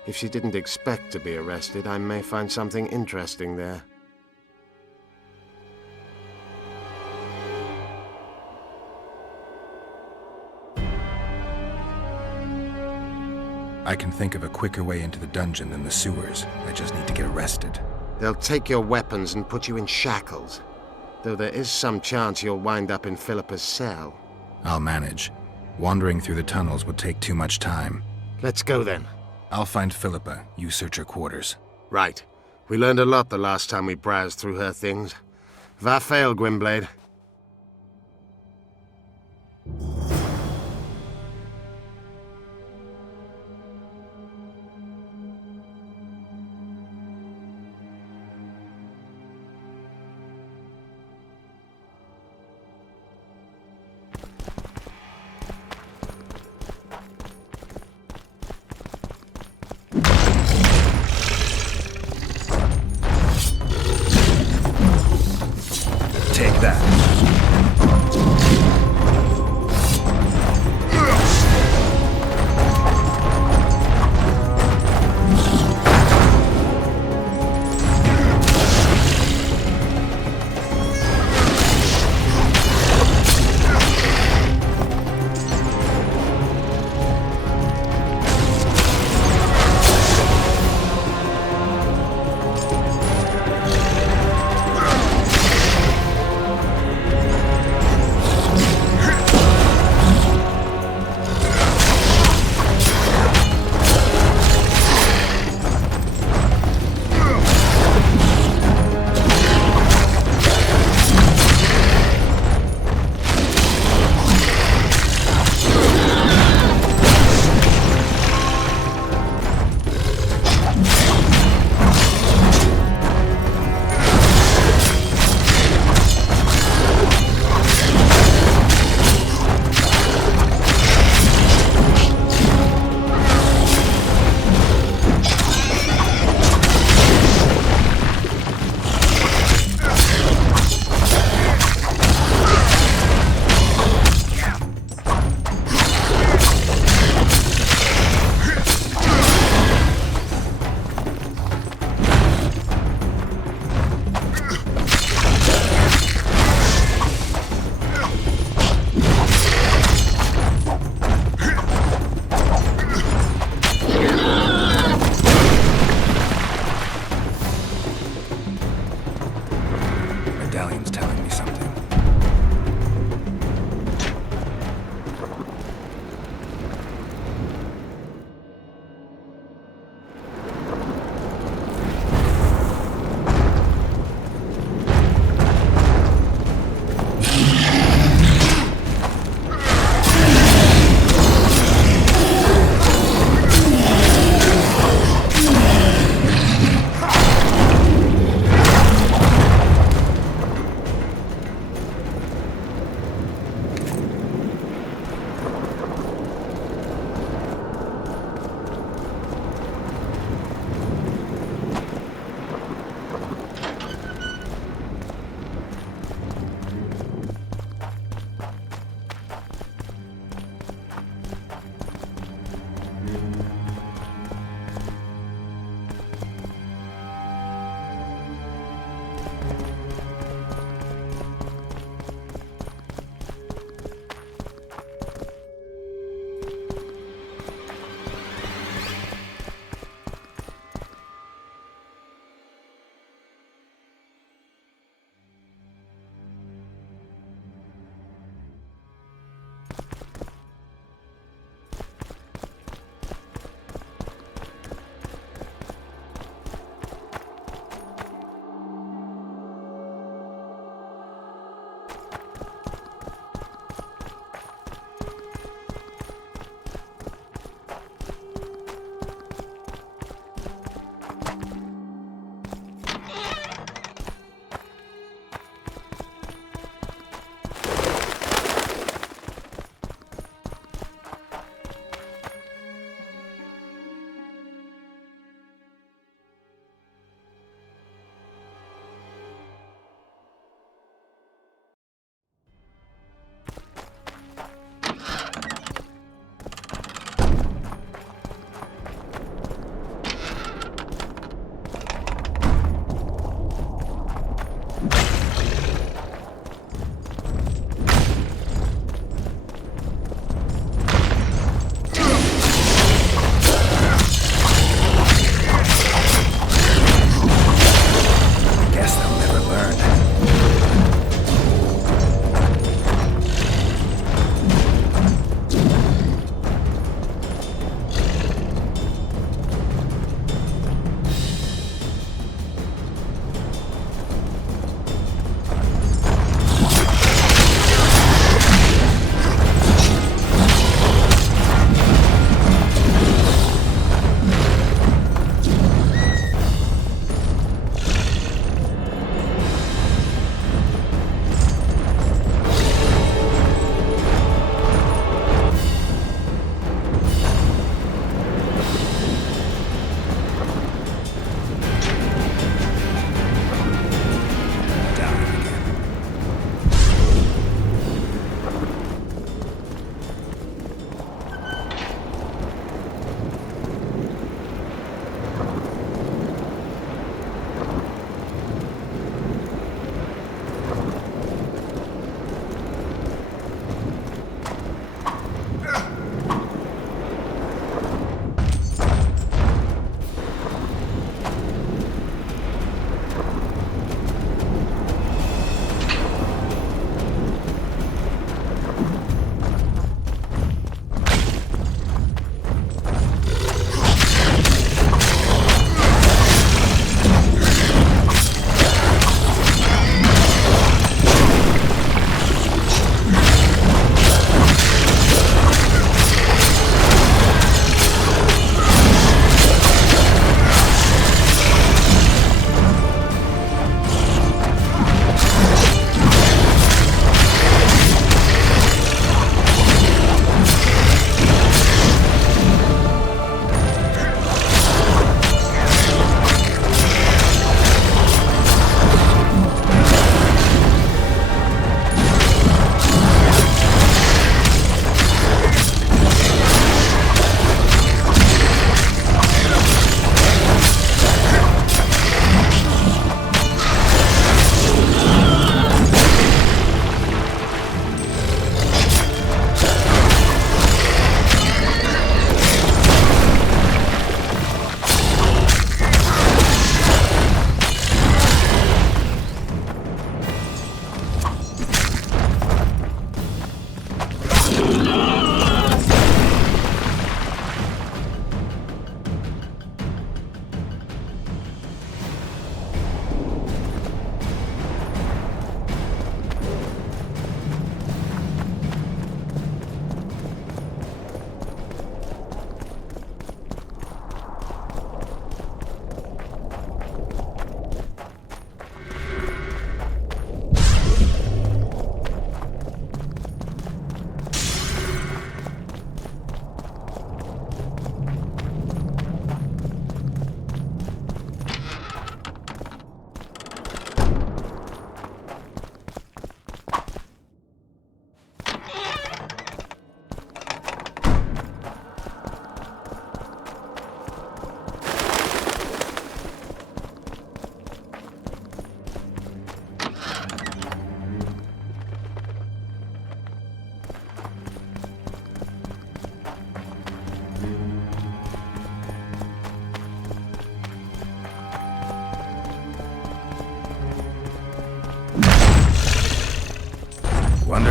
If she didn't expect to be arrested, I may find something interesting there. I can think of a quicker way into the dungeon than the sewers. I just need to get arrested. They'll take your weapons and put you in shackles. Though there is some chance you'll wind up in Philippa's cell. I'll manage. Wandering through the tunnels would take too much time. Let's go then. I'll find Philippa. You search her quarters. Right. We learned a lot the last time we browsed through her things. Va fail, Gwynblade. Take that.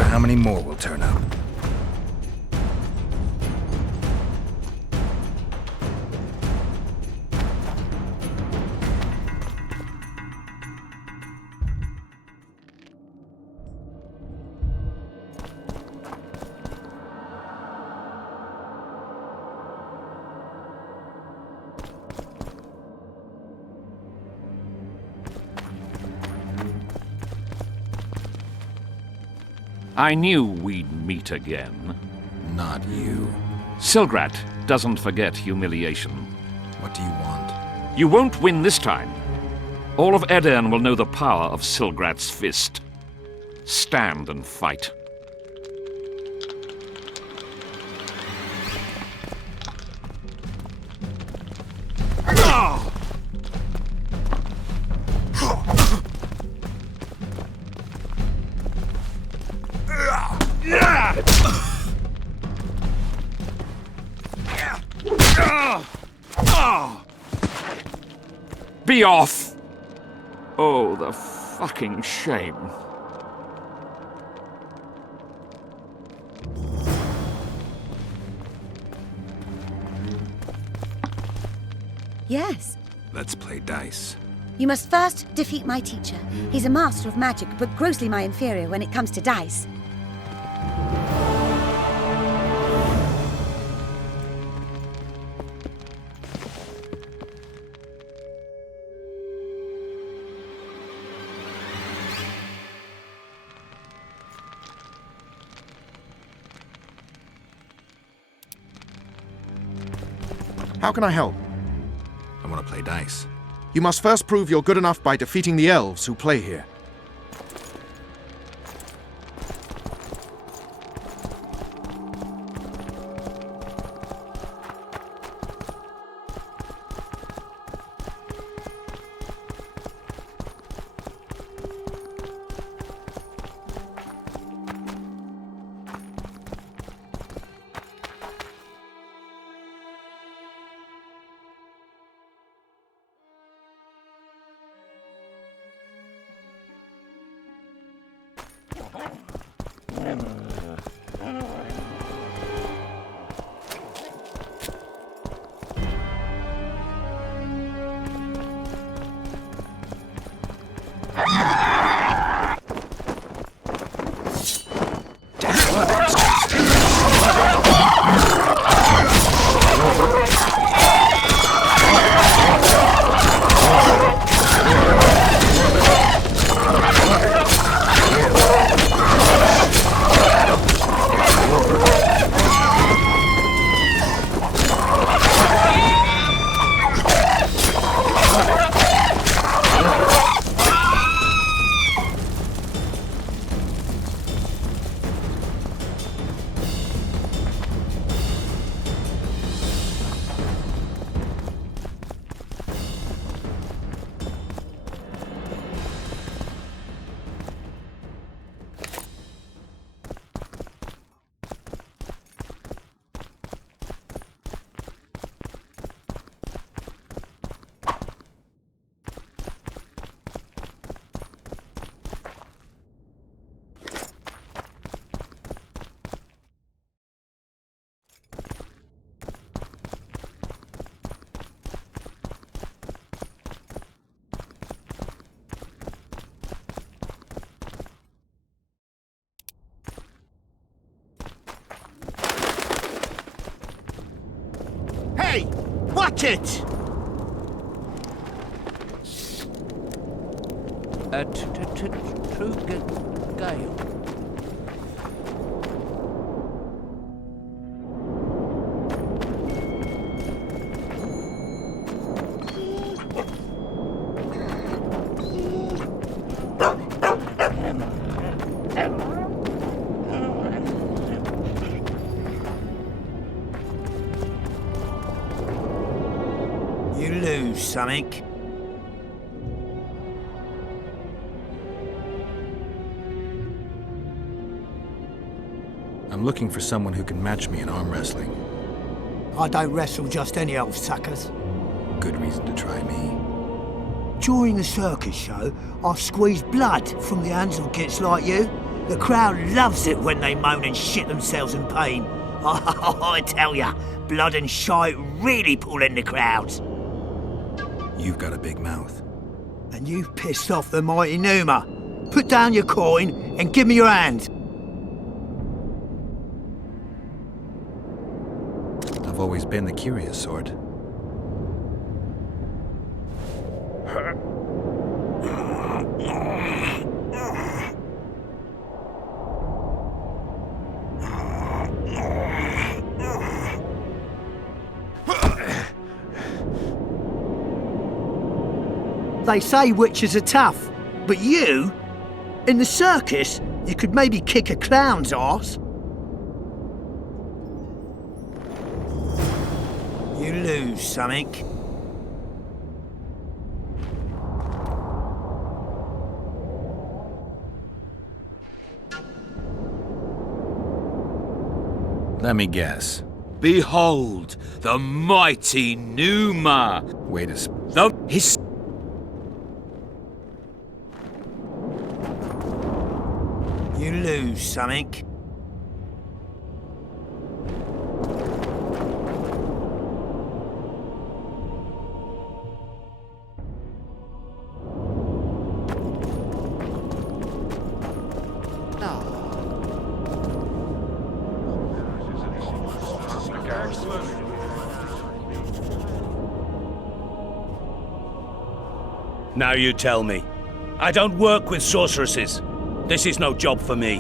wonder how many more will turn up. I knew we'd meet again. Not you. Silgrat doesn't forget humiliation. What do you want? You won't win this time. All of Aedirn will know the power of Silgrat's fist. Stand and fight. Be off! Oh, the fucking shame. Yes. Let's play dice. You must first defeat my teacher. He's a master of magic, but grossly my inferior when it comes to dice. How can I help? I want to play dice. You must first prove you're good enough by defeating the elves who play here. Hey! Watch it! True Gale. You lose something. I'm looking for someone who can match me in arm wrestling. I don't wrestle just any old suckers. Good reason to try me. During the circus show, I've squeezed blood from the hands of gits like you. The crowd loves it when they moan and shit themselves in pain. Oh, I tell ya, blood and shite really pull in the crowds. You've got a big mouth. And you've pissed off the mighty Numa. Put down your coin and give me your hand. I've always been the curious sort. They say witches are tough, but you? In the circus, you could maybe kick a clown's arse. You lose something. Let me guess. Behold, the mighty Numa! Wait a His... You lose something. Now you tell me. I don't work with sorceresses. This is no job for me.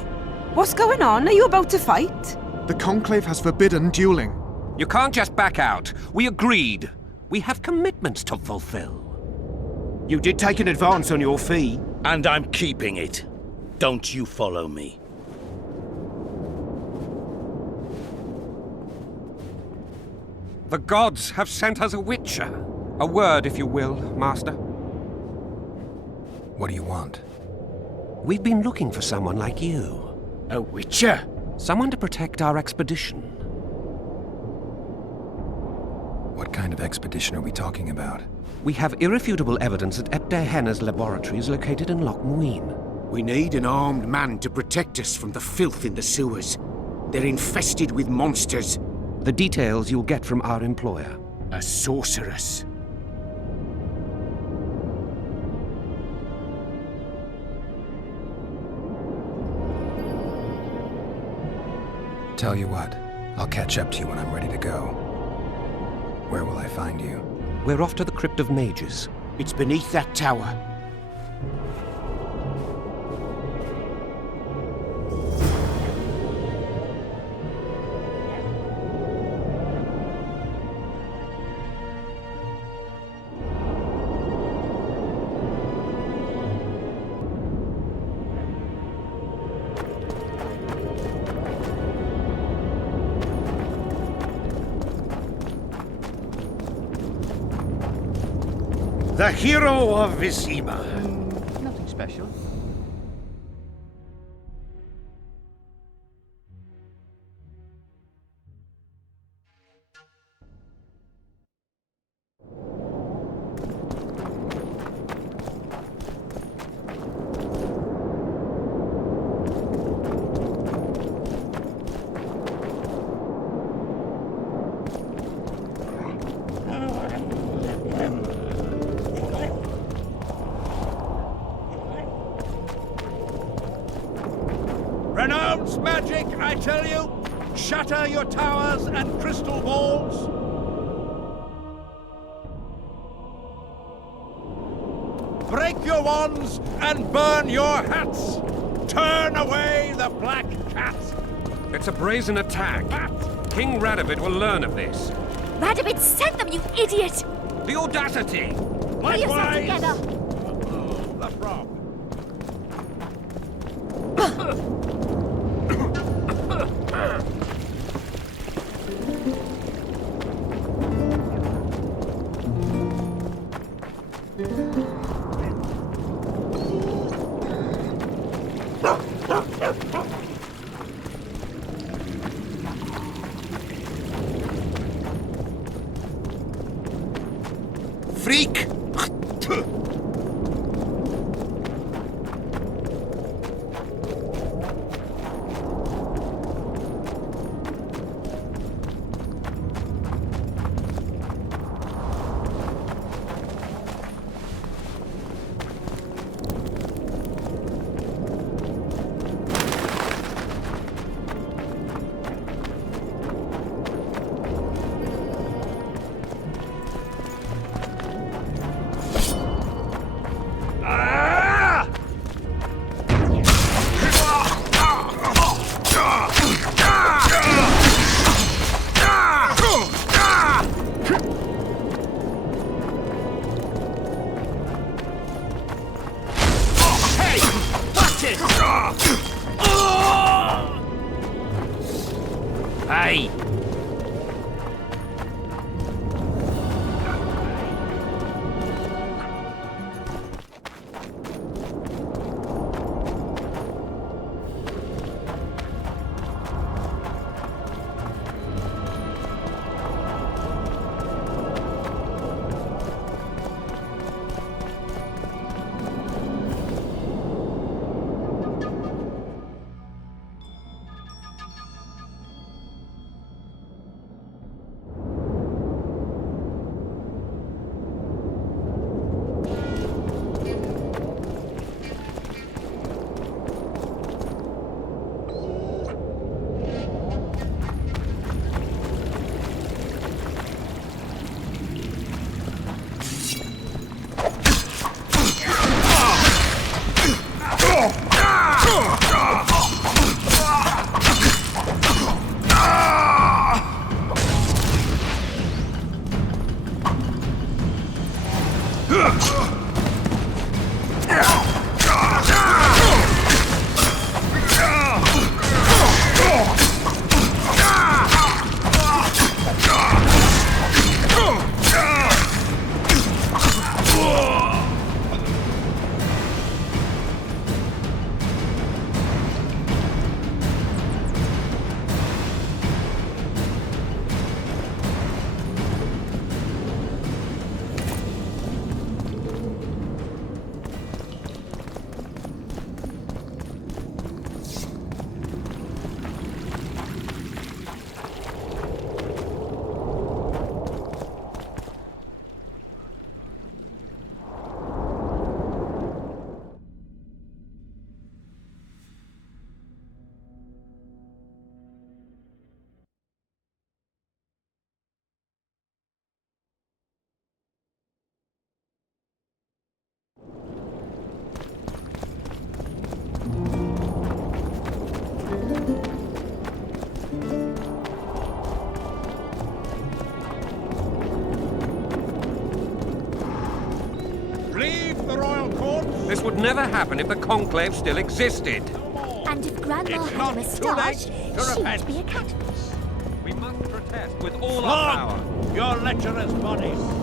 What's going on? Are you about to fight? The Conclave has forbidden dueling. You can't just back out. We agreed. We have commitments to fulfill. You did take an advance on your fee. And I'm keeping it. Don't you follow me. The gods have sent us a witcher. A word, if you will, Master. What do you want? We've been looking for someone like you. A witcher? Someone to protect our expedition. What kind of expedition are we talking about? We have irrefutable evidence that Epte Henna's laboratory is located in Loch Muin. We need an armed man to protect us from the filth in the sewers. They're infested with monsters. The details you'll get from our employer. A sorceress. Tell you what, I'll catch up to you when I'm ready to go. Where will I find you? We're off to the Crypt of Mages. It's beneath that tower. The hero of Vizima. Nothing special. Renounce magic, I tell you! Shatter your towers and crystal walls! Break your wands and burn your hats! Turn away the black cat! It's a brazen attack. King Radovid will learn of this. Radovid sent them, you idiot! The audacity! Pull yourself together! The frog. Freak! Hey! This would never happen if the Conclave still existed. And if Grandma It's had not a too moustache, late to repent. she'd be a catfish. We must protest with all our power. Flog your lecherous bodies!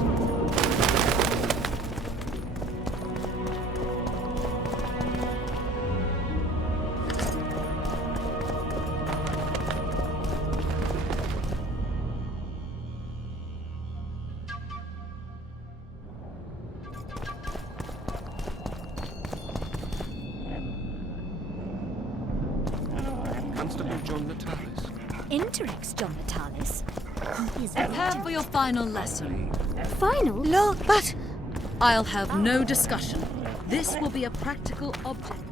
Constable John Natalis. Interix John Natalis. He is Prepare for your final lesson. final. Look, but I'll have no discussion. This will be a practical object.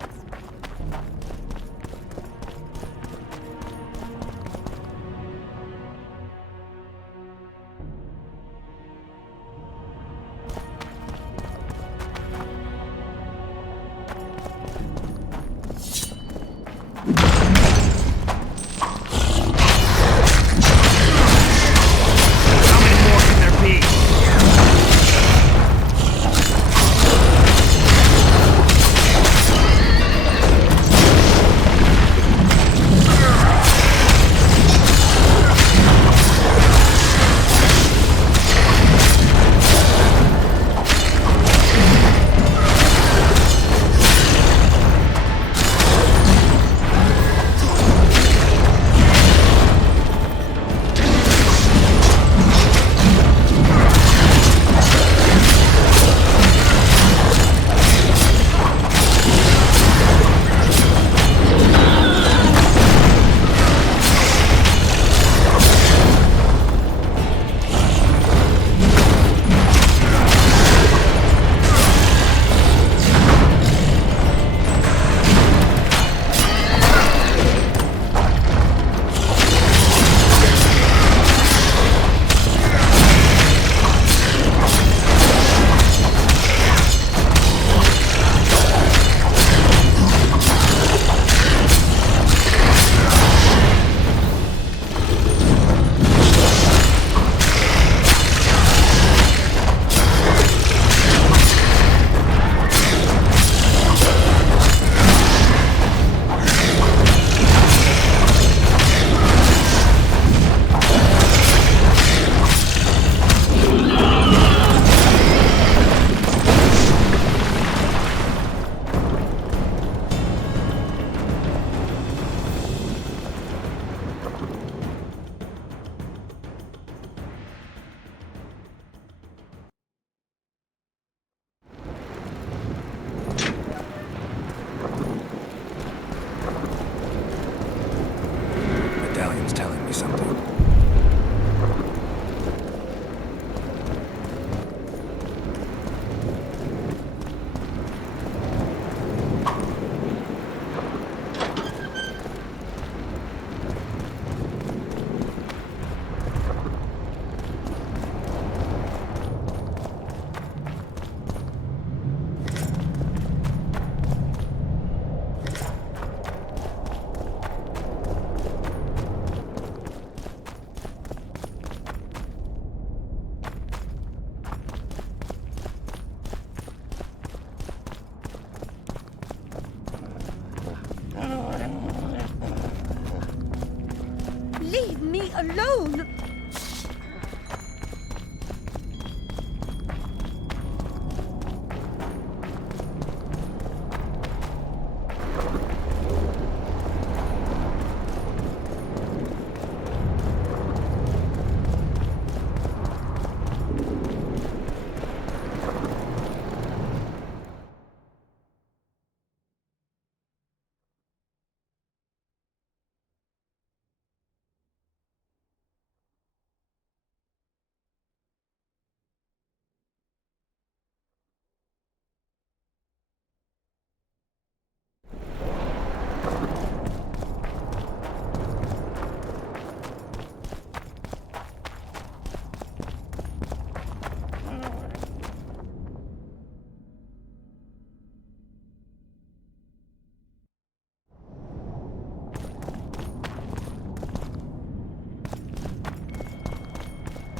alone!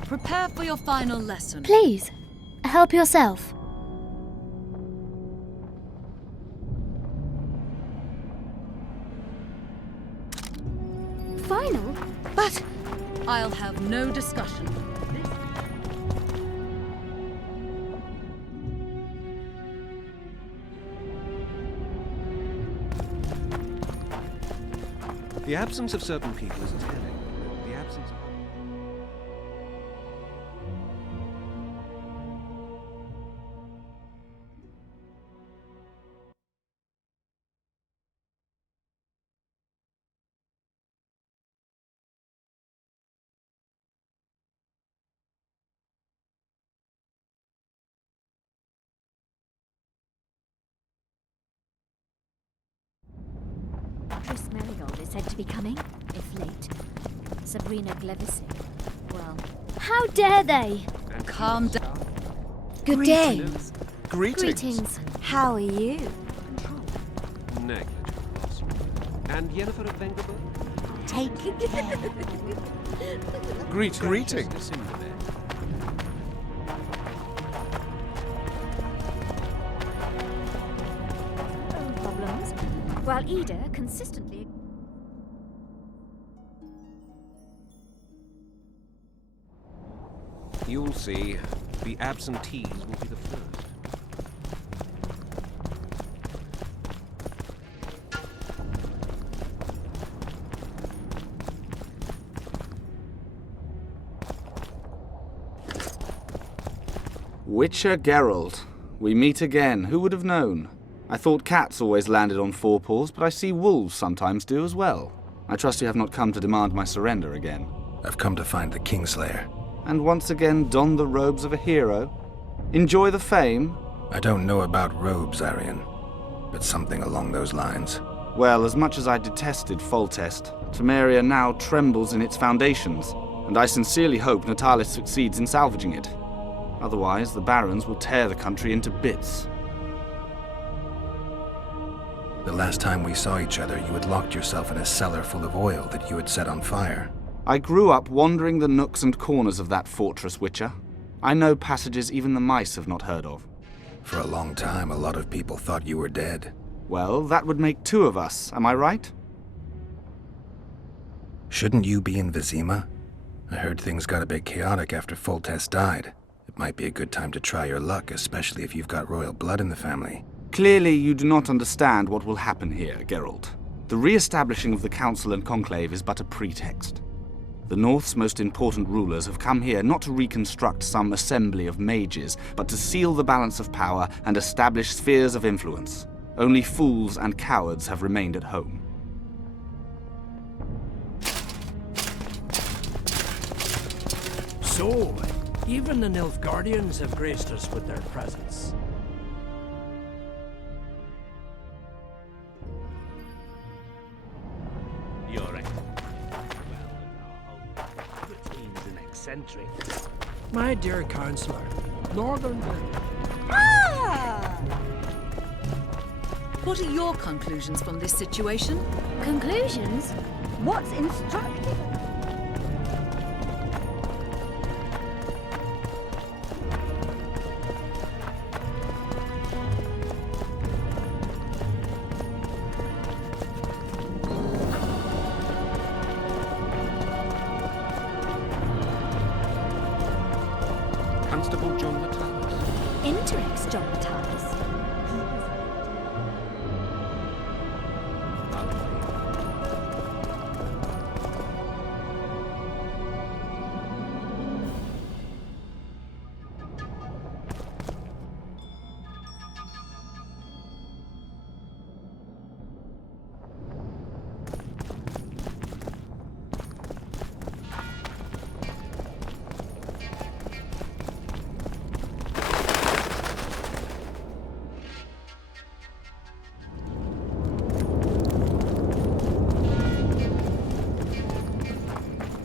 Prepare for your final lesson. Please, help yourself. Final? But I'll have no discussion. The absence of certain people is telling. The absence of... Tris Merigold is said to be coming, if late. Sabrina Glevisig, well... How dare they? Calm down. Good day. Greetings. How are you? Negligible. And Yennefer of Vengerberg? Taking care. Greetings. Problems? While Ida consistently... You'll see. The absentees will be the first. Witcher Geralt. We meet again. Who would have known? I thought cats always landed on four paws, but I see wolves sometimes do as well. I trust you have not come to demand my surrender again. I've come to find the Kingslayer. And once again don the robes of a hero? Enjoy the fame? I don't know about robes, Arian, but something along those lines. Well, as much as I detested Foltest, Temeria now trembles in its foundations, and I sincerely hope Natalis succeeds in salvaging it. Otherwise, the Barons will tear the country into bits. The last time we saw each other, you had locked yourself in a cellar full of oil that you had set on fire. I grew up wandering the nooks and corners of that fortress, Witcher. I know passages even the mice have not heard of. For a long time, a lot of people thought you were dead. Well, that would make two of us, am I right? Shouldn't you be in Vizima? I heard things got a bit chaotic after Foltest died. It might be a good time to try your luck, especially if you've got royal blood in the family. Clearly, you do not understand what will happen here, Geralt. The re-establishing of the Council and Conclave is but a pretext. The North's most important rulers have come here not to reconstruct some assembly of mages, but to seal the balance of power and establish spheres of influence. Only fools and cowards have remained at home. So, even the Nilfgaardians have graced us with their presence. You're right. Routine's an eccentric. My dear Counselor, Northern... Ah! What are your conclusions from this situation? Conclusions? What's instructive? Venerable John Matthias. Interrex John Matthias.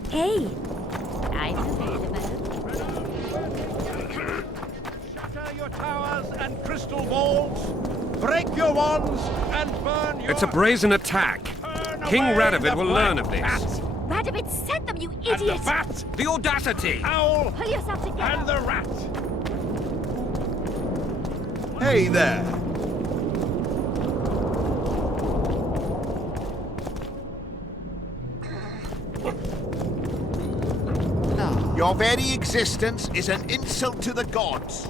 Hey, I'm available. Shatter your towers and crystal balls. Break your wands and burn your... It's a brazen attack. King Radovid will learn of this. Radovid sent them, you And idiot! the bat, The audacity! owl, Pull yourself together! and the rat. Hey there. Your very existence is an insult to the gods.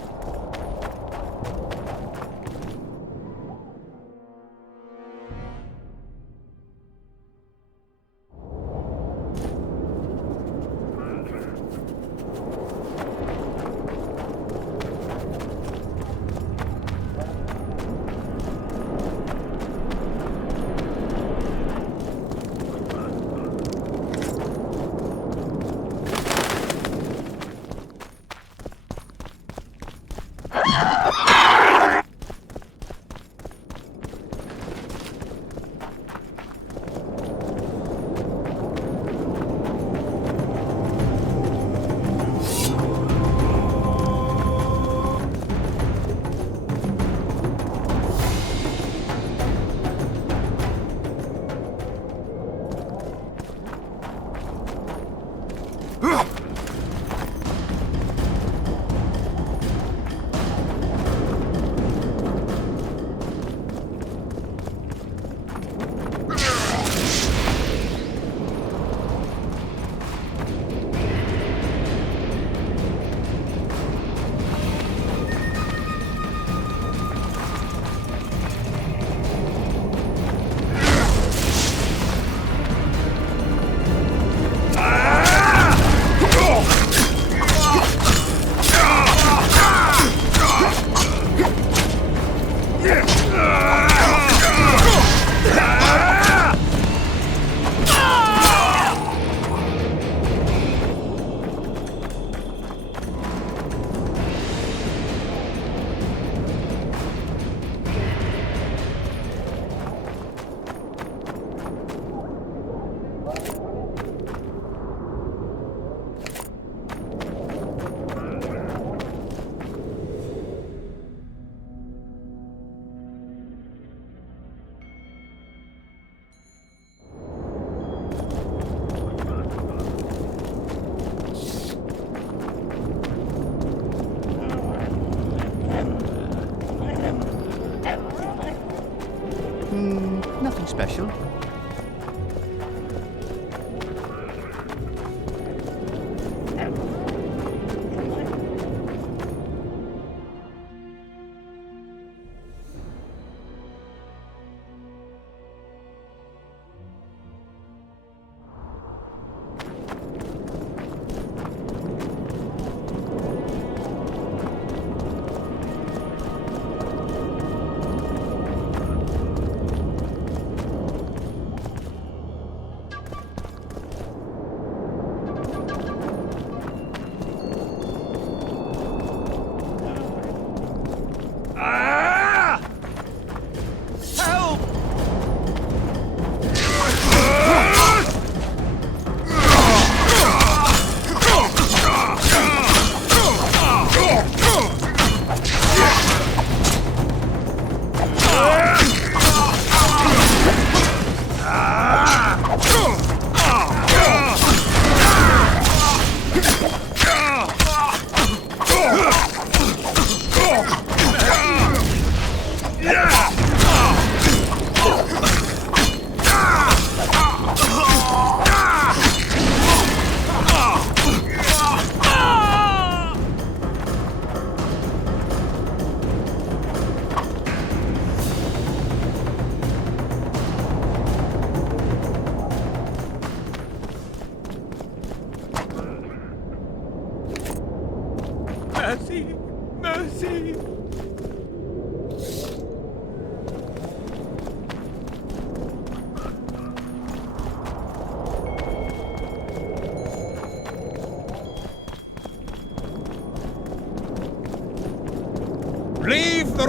Nothing special.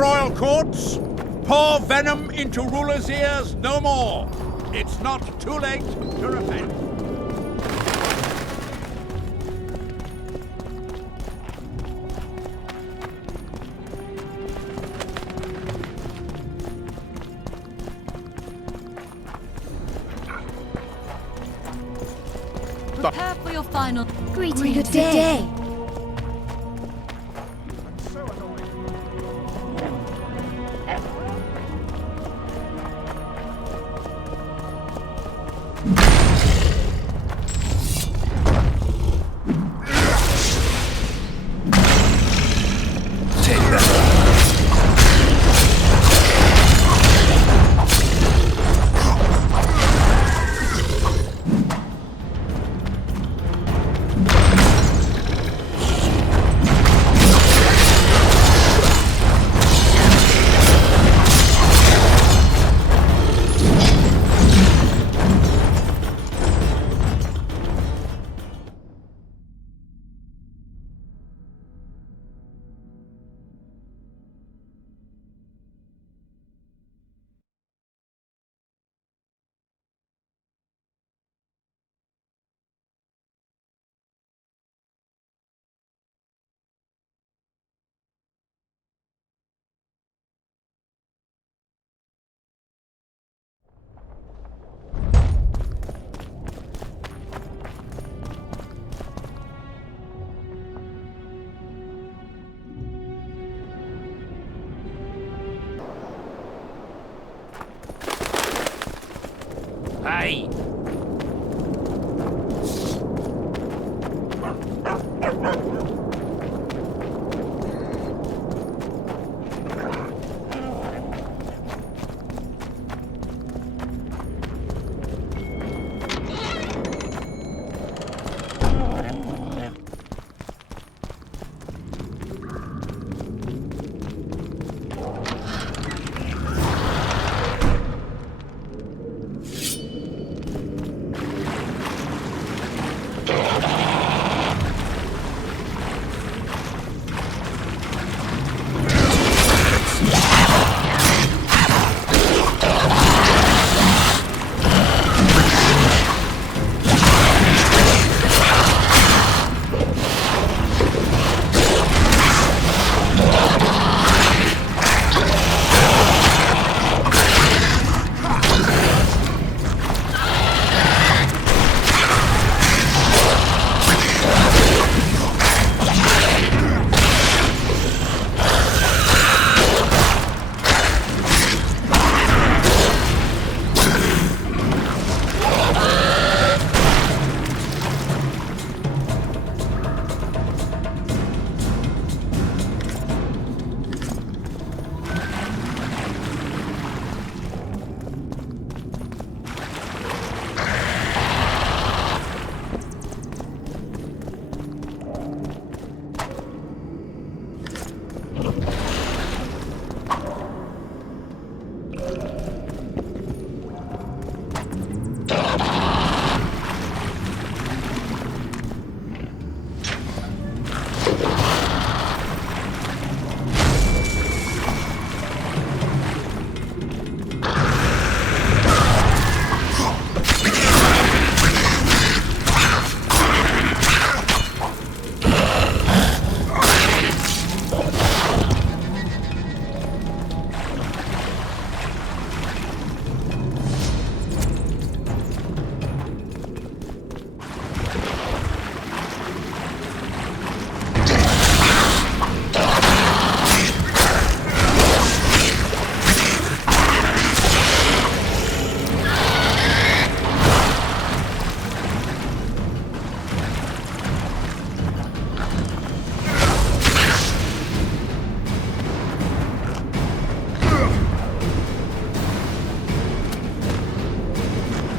royal courts. Pour venom into rulers' ears no more. It's not too late to repent. Prepare for your final. Greetings. Good day. Hey!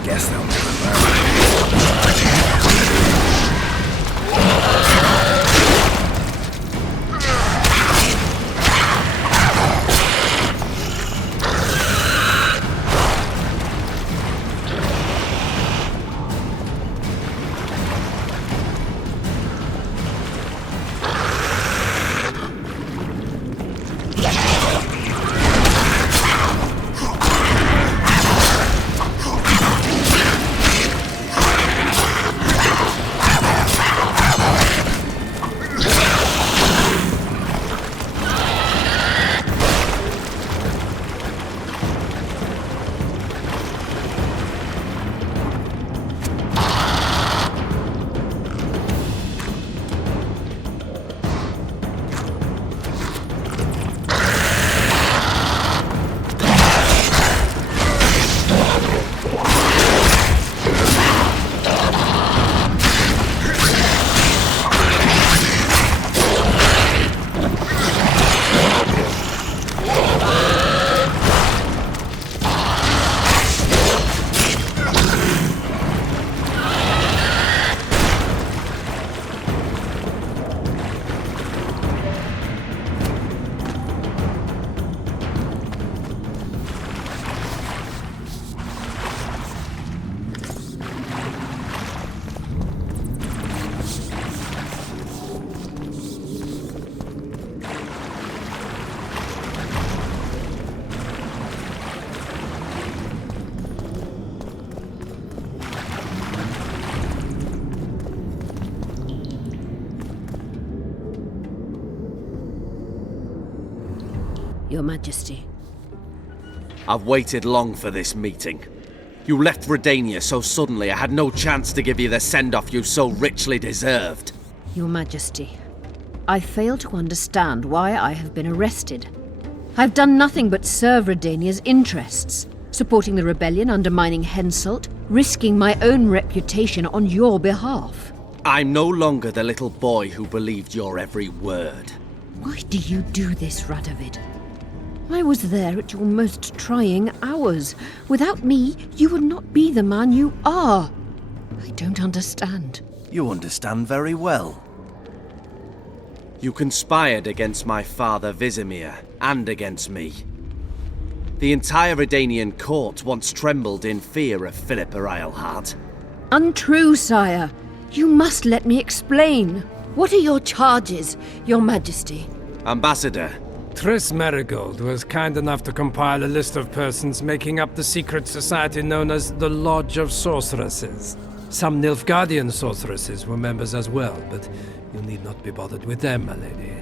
Guess they'll never learn. Your Majesty. I've waited long for this meeting. You left Redania so suddenly I had no chance to give you the send-off you so richly deserved. Your Majesty, I fail to understand why I have been arrested. I've done nothing but serve Redania's interests, supporting the rebellion, undermining Henselt, risking my own reputation on your behalf. I'm no longer the little boy who believed your every word. Why do you do this, Radovid? I was there at your most trying hours. Without me, you would not be the man you are. I don't understand. You understand very well. You conspired against my father Vizimir, and against me. The entire Redanian court once trembled in fear of Philippa Eilhart. Untrue, sire. You must let me explain. What are your charges, Your Majesty? Ambassador. Triss Merigold was kind enough to compile a list of persons making up the secret society known as the Lodge of Sorceresses. Some Nilfgaardian sorceresses were members as well, but you need not be bothered with them, my lady.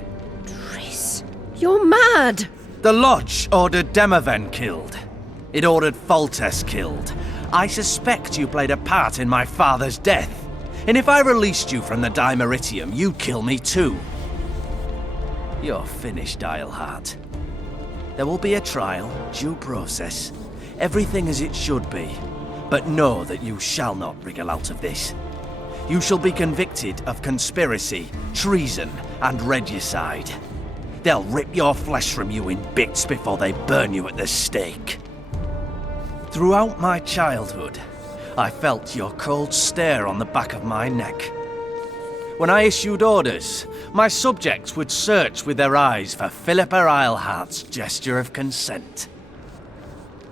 Triss, you're mad! The Lodge ordered Demaven killed. It ordered Foltest killed. I suspect you played a part in my father's death. And if I released you from the Dimeritium, you'd kill me too. You're finished, Eilhart. There will be a trial, due process, everything as it should be. But know that you shall not wriggle out of this. You shall be convicted of conspiracy, treason, and regicide. They'll rip your flesh from you in bits before they burn you at the stake. Throughout my childhood, I felt your cold stare on the back of my neck. When I issued orders, my subjects would search with their eyes for Philippa Eilhart's gesture of consent.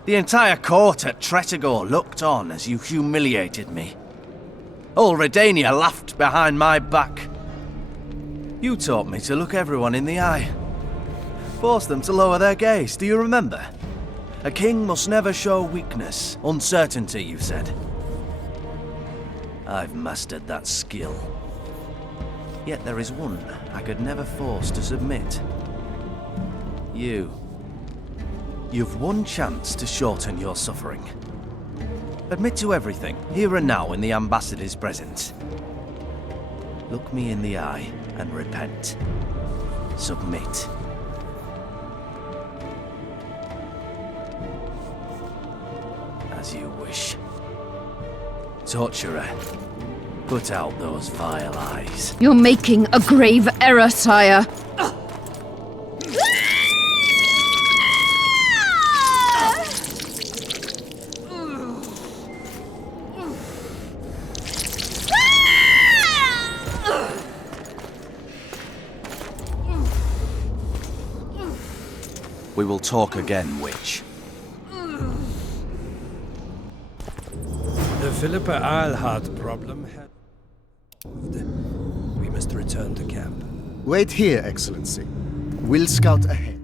The entire court at Tretogor looked on as you humiliated me. All Redania laughed behind my back. You taught me to look everyone in the eye. Forced them to lower their gaze, do you remember? A king must never show weakness, uncertainty, you said. I've mastered that skill. Yet there is one I could never force to submit. You. You've one chance to shorten your suffering. Admit to everything, here and now in the ambassador's presence. Look me in the eye and repent. Submit. As you wish. Torturer, put out those vile eyes. You're making a grave error, sire. We will talk again, witch. The Philippa Eilhart problem had... We must return to camp. Wait here, Excellency. We'll scout ahead.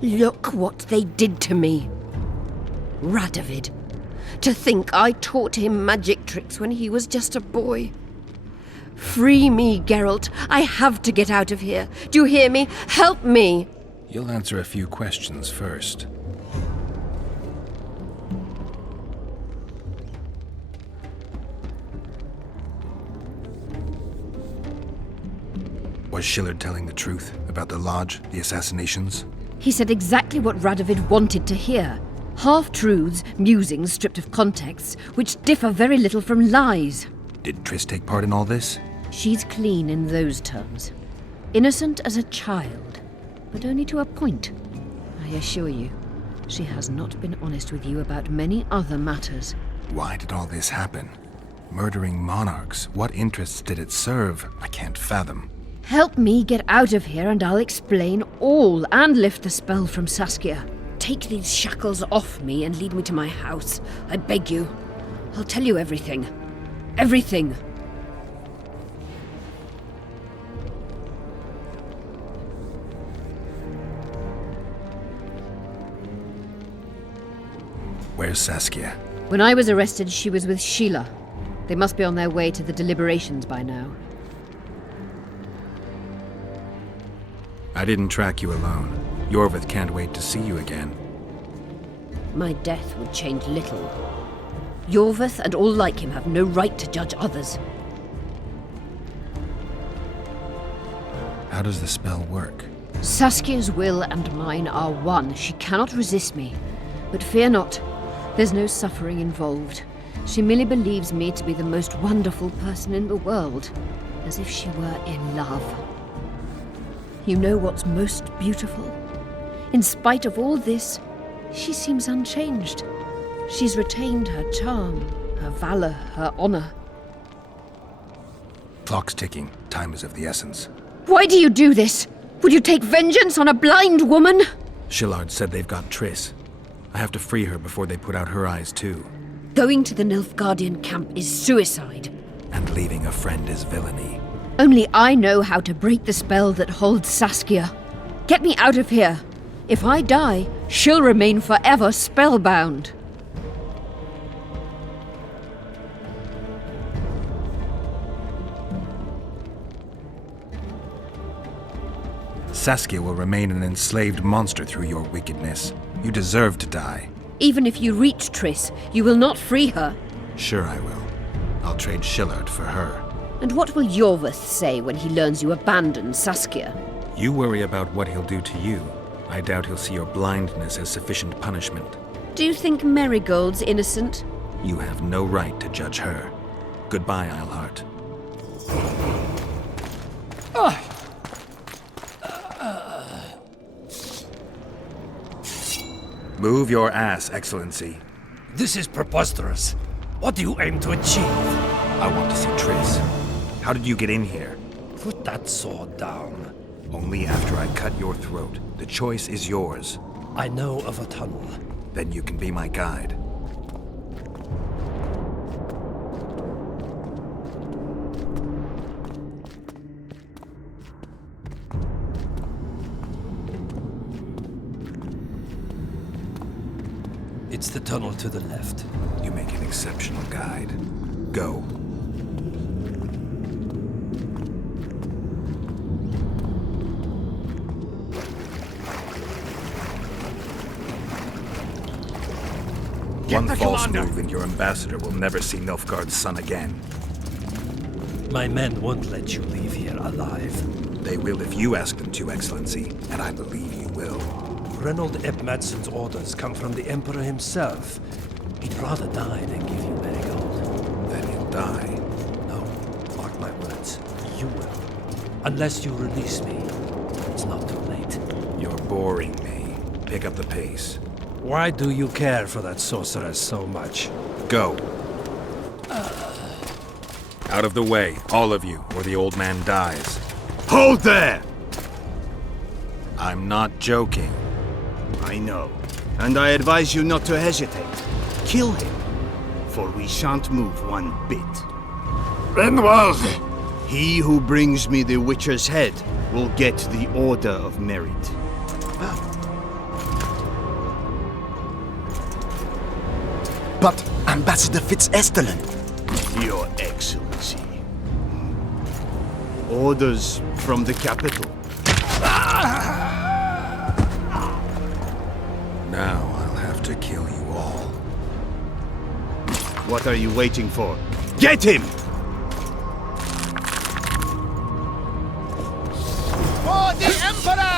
Look what they did to me. Radovid. To think I taught him magic tricks when he was just a boy. Free me, Geralt. I have to get out of here. Do you hear me? Help me! You'll answer a few questions first. Was Shillard telling the truth about the Lodge, the assassinations? He said exactly what Radovid wanted to hear. Half-truths, musings stripped of context, which differ very little from lies. Did Triss take part in all this? She's clean in those terms. Innocent as a child, but only to a point. I assure you, she has not been honest with you about many other matters. Why did all this happen? Murdering monarchs, what interests did it serve? I can't fathom. Help me get out of here and I'll explain all and lift the spell from Saskia. Take these shackles off me and lead me to my house. I beg you. I'll tell you everything. Everything. Where's Saskia? When I was arrested, she was with Sheila. They must be on their way to the deliberations by now. I didn't track you alone. Yorvith can't wait to see you again. My death would change little. Yorvith and all like him have no right to judge others. How does the spell work? Saskia's will and mine are one. She cannot resist me. But fear not. There's no suffering involved. She merely believes me to be the most wonderful person in the world, as if she were in love. You know what's most beautiful? In spite of all this, she seems unchanged. She's retained her charm, her valor, her honor. Clock's ticking. Time is of the essence. Why do you do this? Would you take vengeance on a blind woman? Shillard said they've got Triss. I have to free her before they put out her eyes too. Going to the Nilfgaardian camp is suicide. And leaving a friend is villainy. Only I know how to break the spell that holds Saskia. Get me out of here. If I die, she'll remain forever spellbound. Saskia will remain an enslaved monster through your wickedness. You deserve to die. Even if you reach Triss, you will not free her. Sure I will. I'll trade Shillard for her. And what will Yorvith say when he learns you abandoned Saskia? You worry about what he'll do to you. I doubt he'll see your blindness as sufficient punishment. Do you think Marigold's innocent? You have no right to judge her. Goodbye, Eilhart. Move your ass, Excellency. This is preposterous. What do you aim to achieve? I want to see Triss. How did you get in here? Put that sword down. Only after I cut your throat. The choice is yours. I know of a tunnel. Then you can be my guide. It's the tunnel to the left. You make an exceptional guide. Go. One false move and your ambassador will never see Nilfgaard's son again. My men won't let you leave here alive. They will if you ask them to, Excellency, and I believe you will. Reynold Eb Madsen's orders come from the Emperor himself. He'd rather die than give you Marigold. Then he'll die. No, mark my words. You will. Unless you release me. It's not too late. You're boring me. Pick up the pace. Why do you care for that sorceress so much? Go. Out of the way, all of you, or the old man dies. Hold there! I'm not joking. I know. And I advise you not to hesitate. Kill him. For we shan't move one bit. Renwald! He who brings me the Witcher's head will get the Order of Merit. But Ambassador Fitz-Estellen... Your Excellency. Orders from the capital. Now I'll have to kill you all. What are you waiting for? Get him! For the Emperor!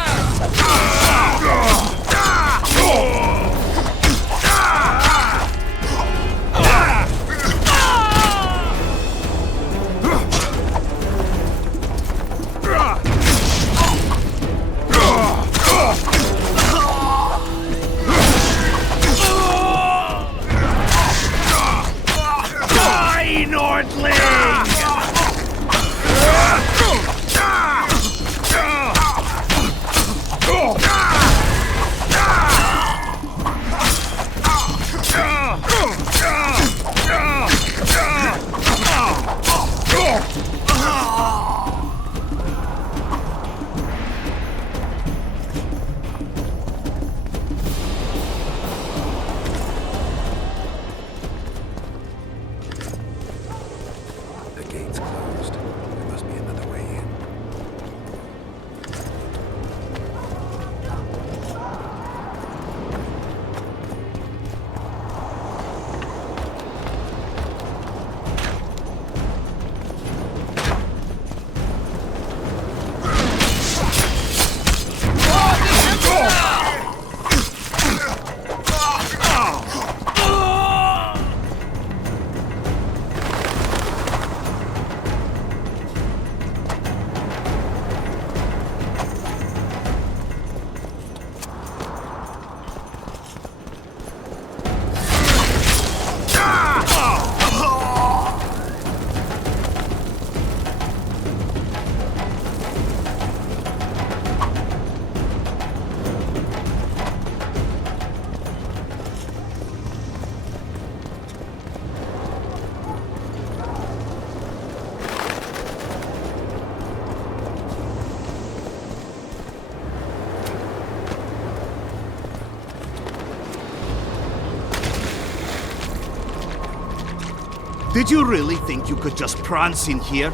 Did you really think you could just prance in here?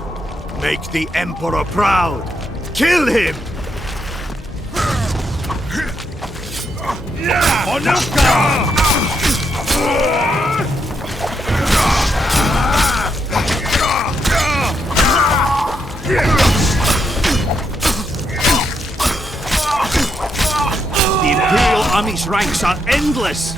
Make the Emperor proud! Kill him! The Imperial Army's ranks are endless!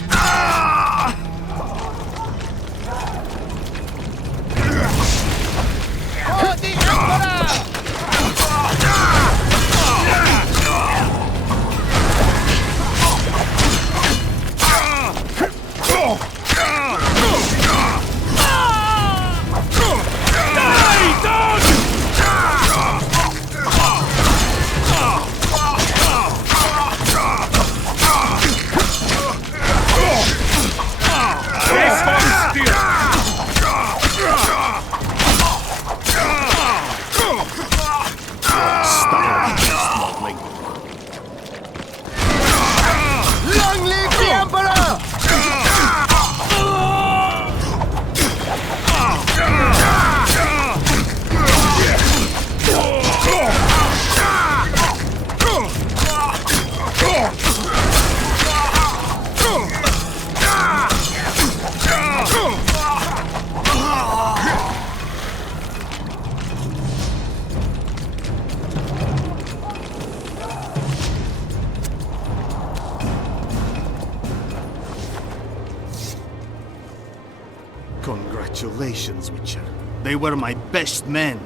Congratulations, Witcher. They were my best men.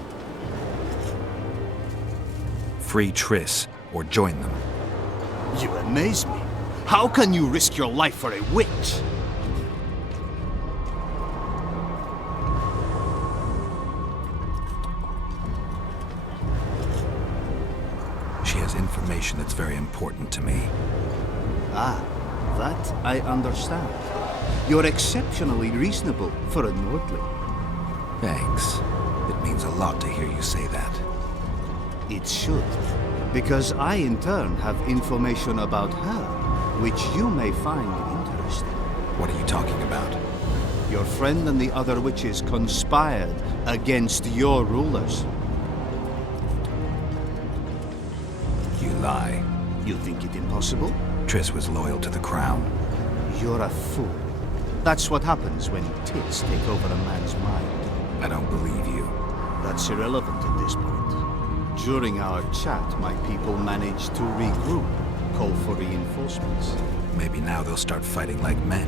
Free Triss, or join them. You amaze me. How can you risk your life for a witch? She has information that's very important to me. Ah, that I understand. You're exceptionally reasonable for a Nordling. Thanks. It means a lot to hear you say that. It should, because I in turn have information about her, which you may find interesting. What are you talking about? Your friend and the other witches conspired against your rulers. You lie. You think it impossible? Triss was loyal to the crown. You're a fool. That's what happens when tits take over a man's mind. I don't believe you. That's irrelevant at this point. During our chat, my people managed to regroup, call for reinforcements. Maybe now they'll start fighting like men.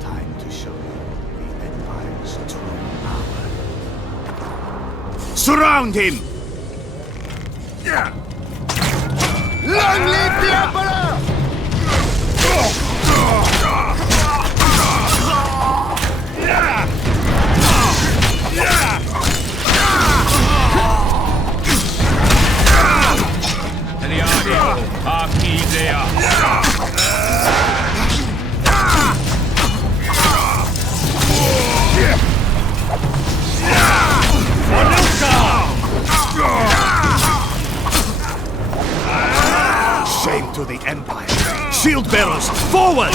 Time to show you the Empire's true power. Surround him! Long live the Emperor! Shame to the Empire! Shield bearers, forward!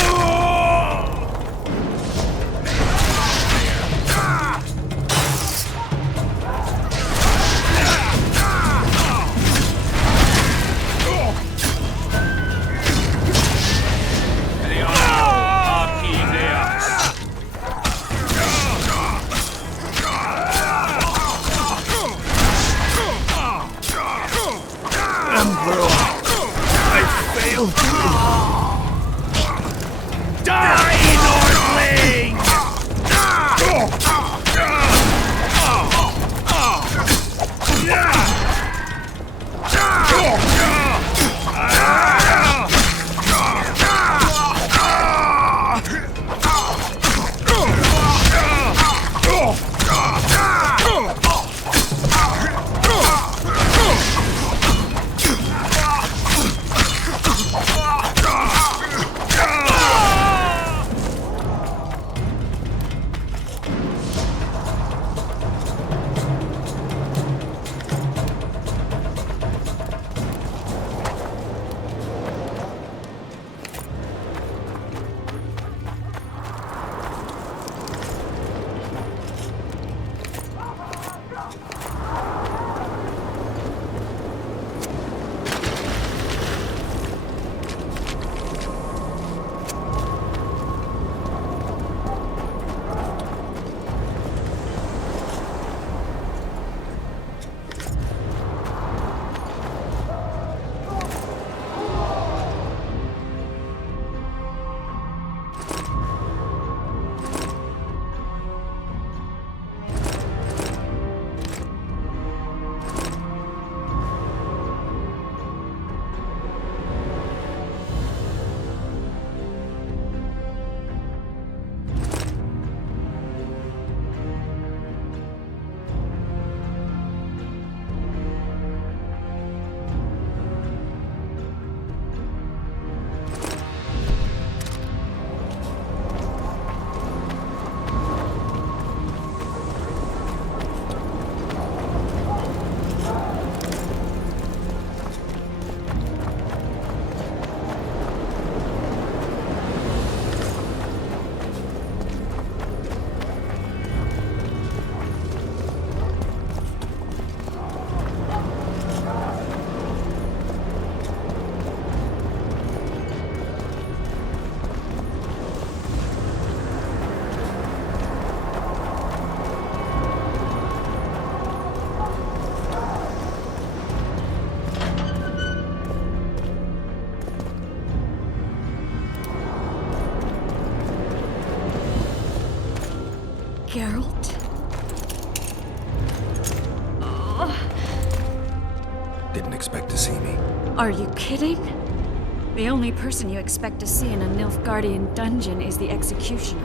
Geralt? Didn't expect to see me. Are you kidding? The only person you expect to see in a Nilfgaardian dungeon is the executioner.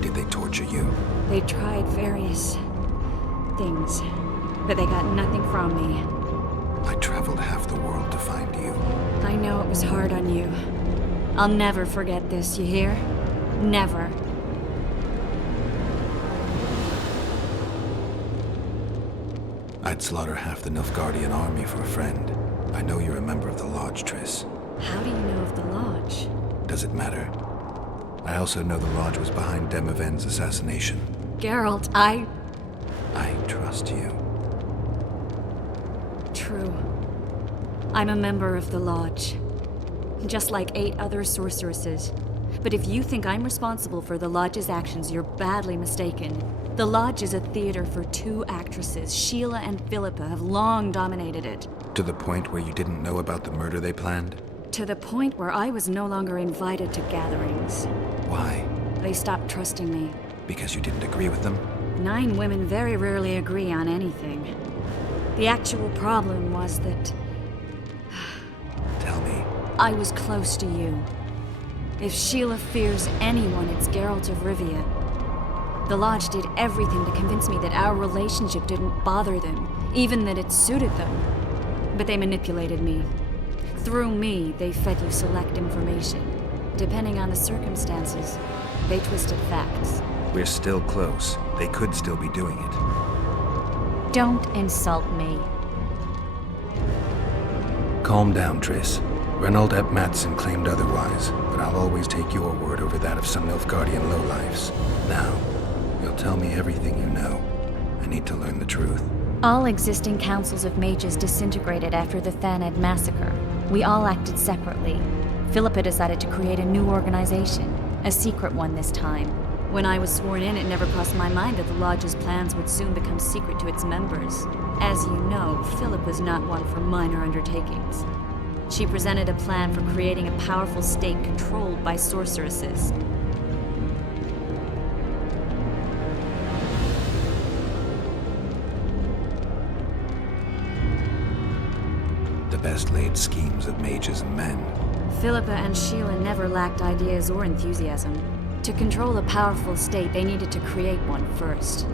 Did they torture you? They tried various things, but they got nothing from me. I traveled half the world to find you. I know it was hard on you. I'll never forget this, you hear? Never. I'd slaughter half the Nilfgaardian army for a friend. I know you're a member of the Lodge, Triss. How do you know of the Lodge? Does it matter? I also know the Lodge was behind Demaven's assassination. Geralt, I trust you. True. I'm a member of the Lodge. Just like 8 other sorceresses. But if you think I'm responsible for the Lodge's actions, you're badly mistaken. The Lodge is a theater for 2 actresses. Sheila and Philippa have long dominated it. To the point where you didn't know about the murder they planned? To the point where I was no longer invited to gatherings. Why? They stopped trusting me. Because you didn't agree with them? 9 women very rarely agree on anything. The actual problem was that... Tell me. I was close to you. If Sheila fears anyone, it's Geralt of Rivia. The Lodge did everything to convince me that our relationship didn't bother them, even that it suited them. But they manipulated me. Through me, they fed you select information. Depending on the circumstances, they twisted facts. We're still close. They could still be doing it. Don't insult me. Calm down, Triss. Reynold Ep Matson claimed otherwise, but I'll always take your word over that of some Nilfgaardian lowlifes. Now, you'll tell me everything you know. I need to learn the truth. All existing councils of mages disintegrated after the Thanedd massacre. We all acted separately. Philippa decided to create a new organization, a secret one this time. When I was sworn in, it never crossed my mind that the Lodge's plans would soon become secret to its members. As you know, Philip was not one for minor undertakings. She presented a plan for creating a powerful state controlled by sorceresses. The best laid schemes of mages and men. Philippa and Sheila never lacked ideas or enthusiasm. To control a powerful state, they needed to create one first.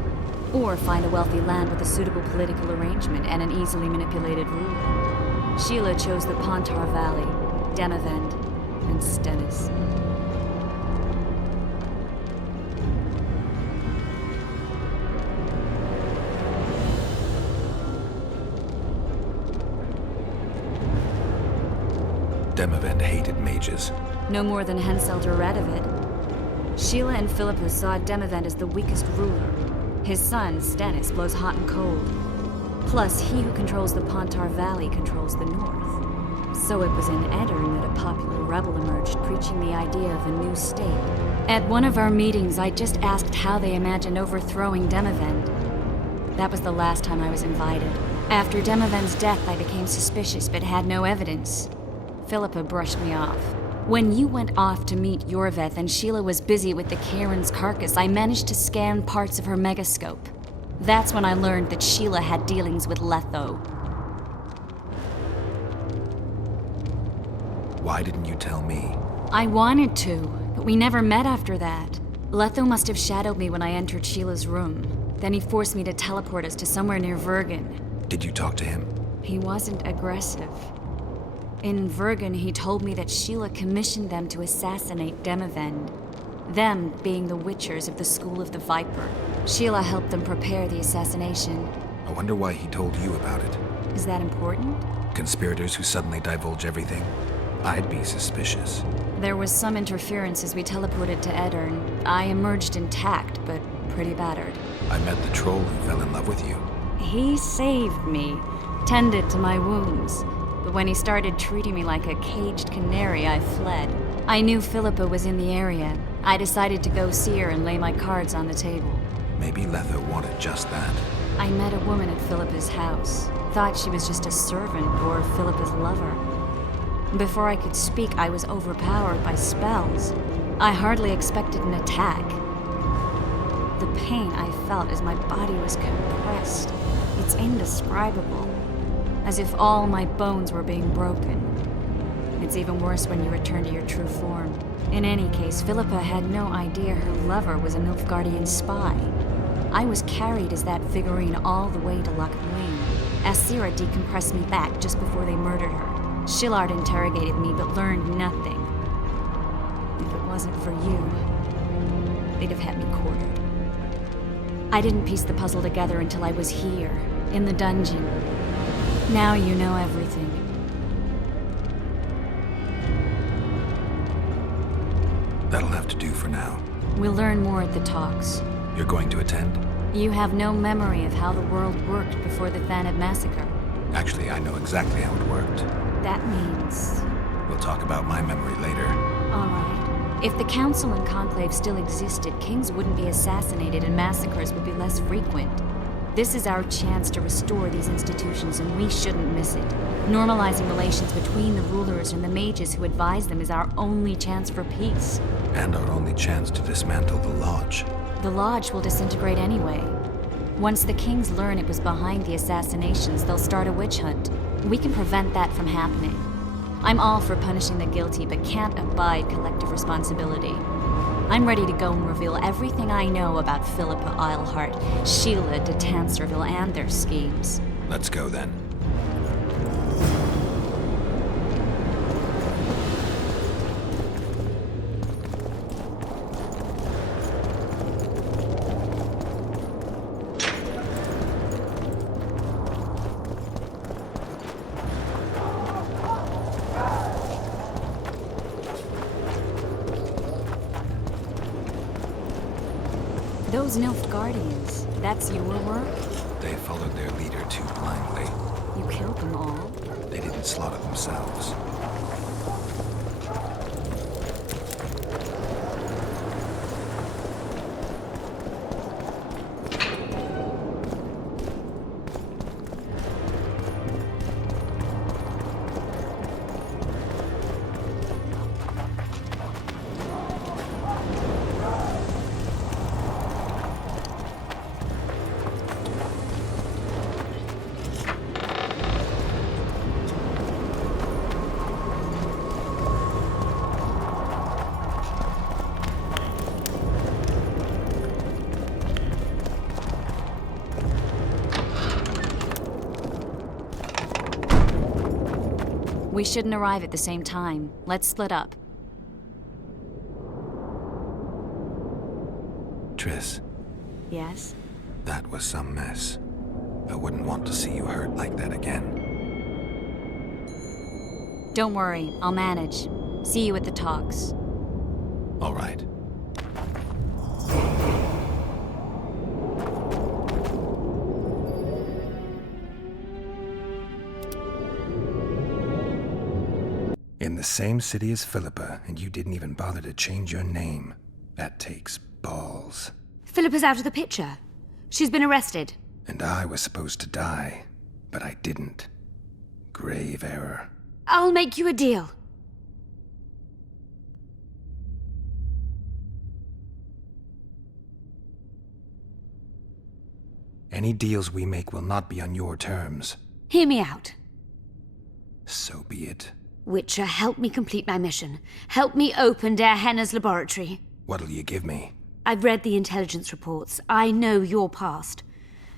Or find a wealthy land with a suitable political arrangement and an easily manipulated ruler. Sheila chose the Pontar Valley, Demavend, and Stennis. Demavend hated mages. No more than Henselt or Radovid. Sheila and Philippa saw Demavend as the weakest ruler. His son, Stennis, blows hot and cold. Plus, he who controls the Pontar Valley controls the north. So it was in Edirn that a popular rebel emerged, preaching the idea of a new state. At one of our meetings, I just asked how they imagined overthrowing Demavend. That was the last time I was invited. After Demavend's death, I became suspicious, but had no evidence. Philippa brushed me off. When you went off to meet Yorveth and Sheila was busy with the Cairn's carcass, I managed to scan parts of her megascope. That's when I learned that Sheila had dealings with Letho. Why didn't you tell me? I wanted to, but we never met after that. Letho must have shadowed me when I entered Sheila's room. Then he forced me to teleport us to somewhere near Vergen. Did you talk to him? He wasn't aggressive. In Vergen, he told me that Sheila commissioned them to assassinate Demavend. Them being the Witchers of the School of the Viper. Sheila helped them prepare the assassination. I wonder why he told you about it. Is that important? Conspirators who suddenly divulge everything? I'd be suspicious. There was some interference as we teleported to Edirn. I emerged intact, but pretty battered. I met the troll who fell in love with you. He saved me, tended to my wounds. But when he started treating me like a caged canary, I fled. I knew Philippa was in the area. I decided to go see her and lay my cards on the table. Maybe Letho wanted just that. I met a woman at Philippa's house. Thought she was just a servant or Philippa's lover. Before I could speak, I was overpowered by spells. I hardly expected an attack. The pain I felt as my body was compressed. It's indescribable. As if all my bones were being broken. It's even worse when you return to your true form. In any case, Philippa had no idea her lover was a Nilfgaardian spy. I was carried as that figurine all the way to Loch Muine. Asira decompressed me back just before they murdered her. Shillard interrogated me but learned nothing. If it wasn't for you, they'd have had me quartered. I didn't piece the puzzle together until I was here, in the dungeon. Now you know everything. That'll have to do for now. We'll learn more at the talks. You're going to attend? You have no memory of how the world worked before the Thanad massacre. Actually, I know exactly how it worked. That means... We'll talk about my memory later. All right. If the Council and Conclave still existed, kings wouldn't be assassinated and massacres would be less frequent. This is our chance to restore these institutions, and we shouldn't miss it. Normalizing relations between the rulers and the mages who advise them is our only chance for peace. And our only chance to dismantle the Lodge. The Lodge will disintegrate anyway. Once the kings learn it was behind the assassinations, they'll start a witch hunt. We can prevent that from happening. I'm all for punishing the guilty, but can't abide collective responsibility. I'm ready to go and reveal everything I know about Philippa Eilhart, Sheila de Tanserville, and their schemes. Let's go then. Those Nilfgaardians, that's your work? They followed their leader too blindly. You killed them all? They didn't slaughter themselves. We shouldn't arrive at the same time. Let's split up. Triss, Yes? that was some mess. I wouldn't want to see you hurt like that again. Don't worry, I'll manage. See you at the talks. All right. In the same city as Philippa, and you didn't even bother to change your name. That takes balls. Philippa's out of the picture. She's been arrested. And I was supposed to die, but I didn't. Grave error. I'll make you a deal. Any deals we make will not be on your terms. Hear me out. So be it. Witcher, help me complete my mission. Help me open Der Henner's laboratory. What'll you give me? I've read the intelligence reports. I know your past.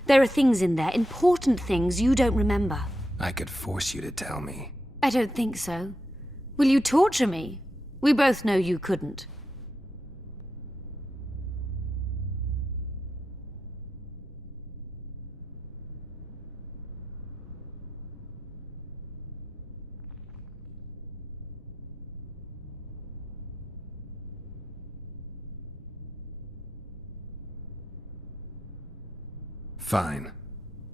There are things in there, important things you don't remember. I could force you to tell me. I don't think so. Will you torture me? We both know you couldn't. Fine.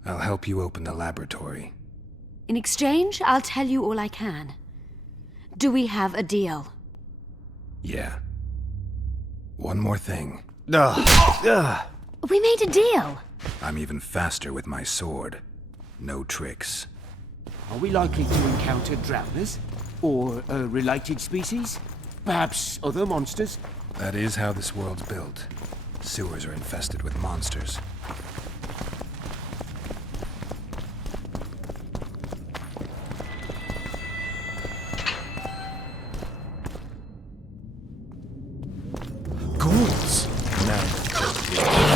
I'll help you open the laboratory. In exchange, I'll tell you all I can. Do we have a deal? Yeah. One more thing. We made a deal. I'm even faster with my sword. No tricks. Are we likely to encounter drowners? Or a related species? Perhaps other monsters? That is how this world's built. Sewers are infested with monsters. Ghouls? No.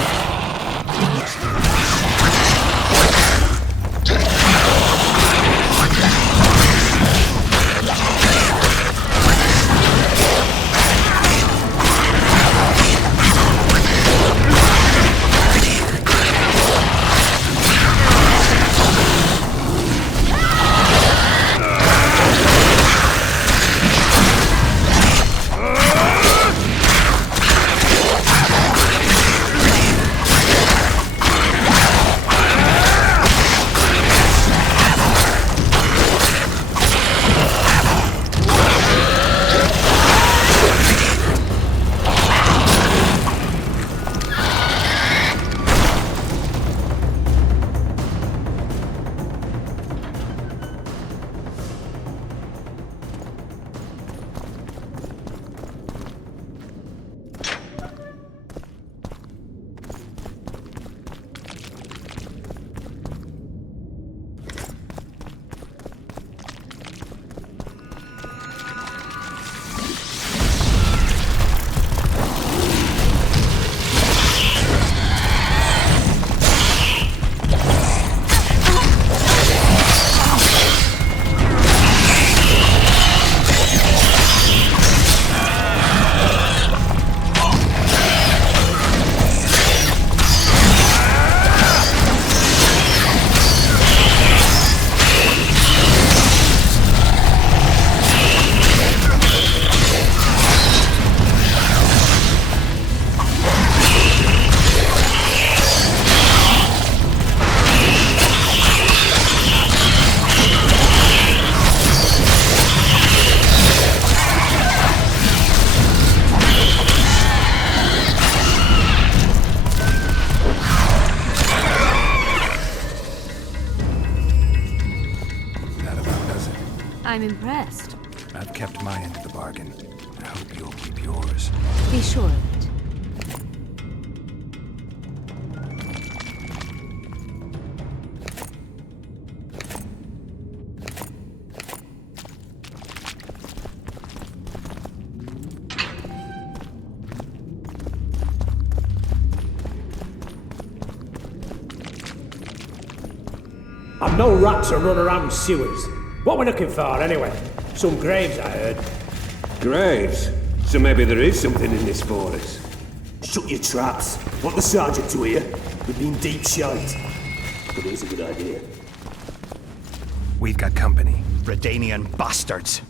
I'm impressed. I've kept my end of the bargain. I hope you'll keep yours. Be sure of it. I've no right to run around sewers. What we're looking for, anyway? Some graves, I heard. Graves? So maybe there is something in this for us. Shut your traps. Want the sergeant to hear? We've been deep shite. But here's a good idea. We've got company. Redanian bastards.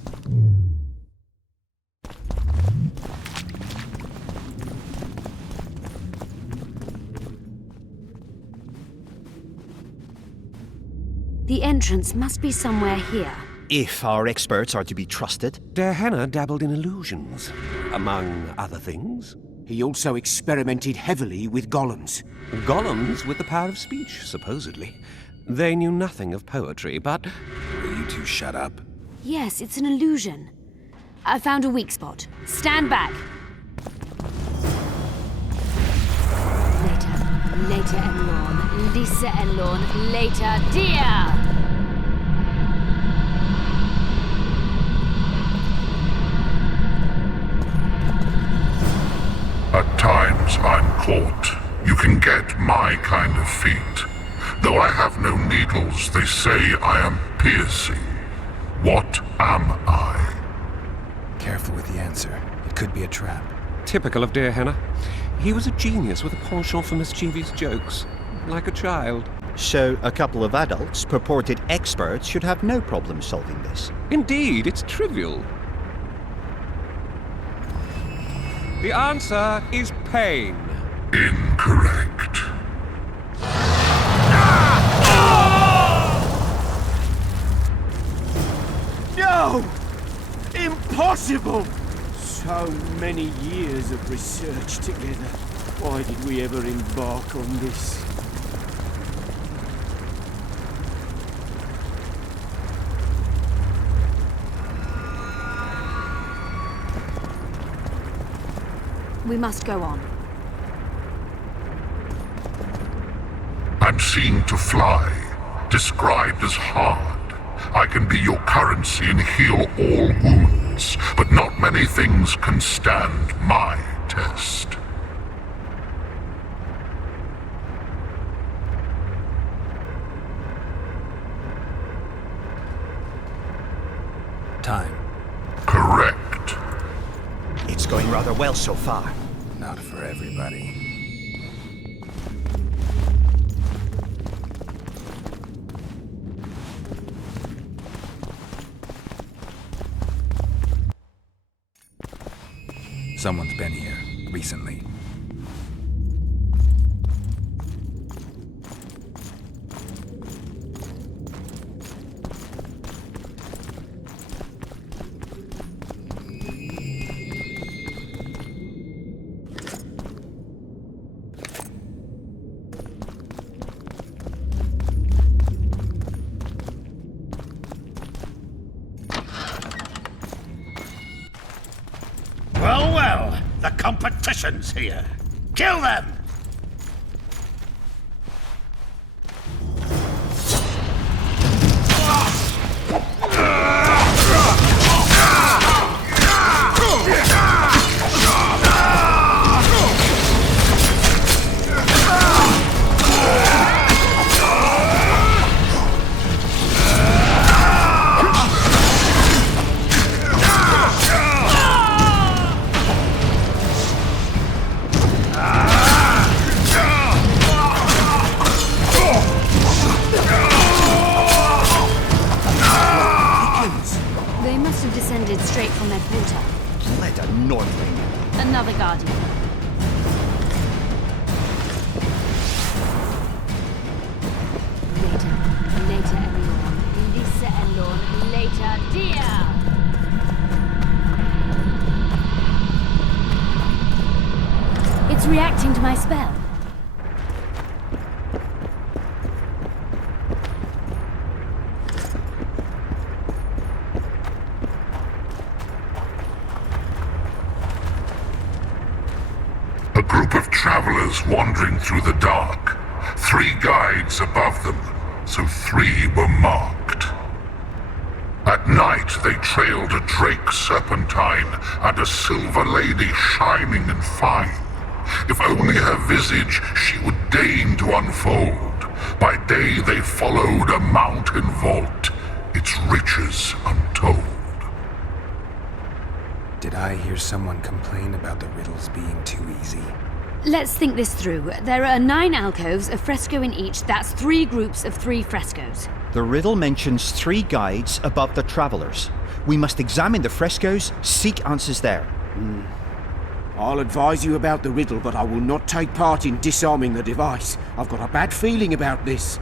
The entrance must be somewhere here. If our experts are to be trusted. Dehenna dabbled in illusions, among other things. He also experimented heavily with golems. Golems with the power of speech, supposedly. They knew nothing of poetry, but... Will you two shut up? Yes, it's an illusion. I found a weak spot. Stand back. Later, Elorn. Lisa Elorn. Later, dear! At times I'm caught. You can get my kind of feat. Though I have no needles, they say I am piercing. What am I? Careful with the answer. It could be a trap. Typical of Dehenna. He was a genius with a penchant for mischievous jokes, like a child. So a couple of adults, purported experts, should have no problem solving this. Indeed, it's trivial. The answer is pain. Incorrect. No! Impossible! So many years of research together. Why did we ever embark on this? We must go on. I'm seen to fly, described as hard. I can be your currency and heal all wounds, but not many things can stand my test. Time. Correct. It's going rather well so far. Not for everybody. Someone's been here recently. Well, the competition's here. Kill them! Straight from their quarter. Let a Northling. Another Guardian. Later, Elorn. Lisa Elorn. Later, dear! It's reacting to my spell. travelers wandering through the dark. 3 guides above them, so 3 were marked. At night they trailed a drake serpentine and a silver lady shining and fine. If only her visage she would deign to unfold. By day they followed a mountain vault, its riches untold. Did I hear someone complain about the riddles being too easy? Let's think this through. There are 9 alcoves, a fresco in each. That's 3 groups of 3 frescoes. The riddle mentions 3 guides above the travelers. We must examine the frescoes, seek answers there. I'll advise you about the riddle, but I will not take part in disarming the device. I've got a bad feeling about this.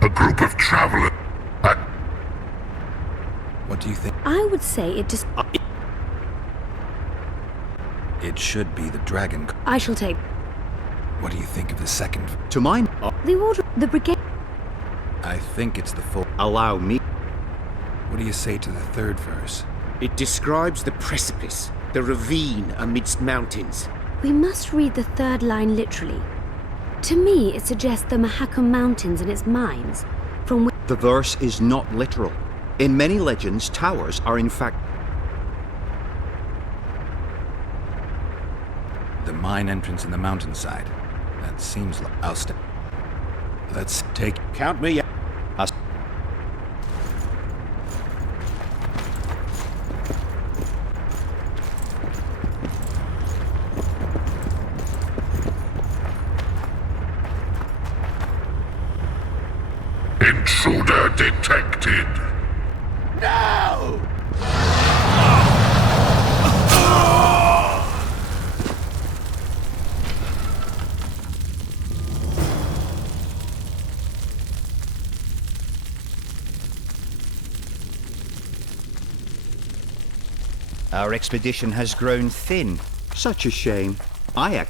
A group of travelers. What do you think? I would say it just... It should be the dragon. I shall take... What do you think of the second? To mine. The order... The brigade... I think it's the full... Allow me. What do you say to the third verse? It describes the precipice, the ravine amidst mountains. We must read the 3rd line literally. To me, it suggests the Mahakam Mountains and its mines, from which... The verse is not literal. In many legends, towers are in fact... The mine entrance in the mountainside. That seems like... I'll step... Let's take... Count me... Intruder detected. No! Our expedition has grown thin. Such a shame. I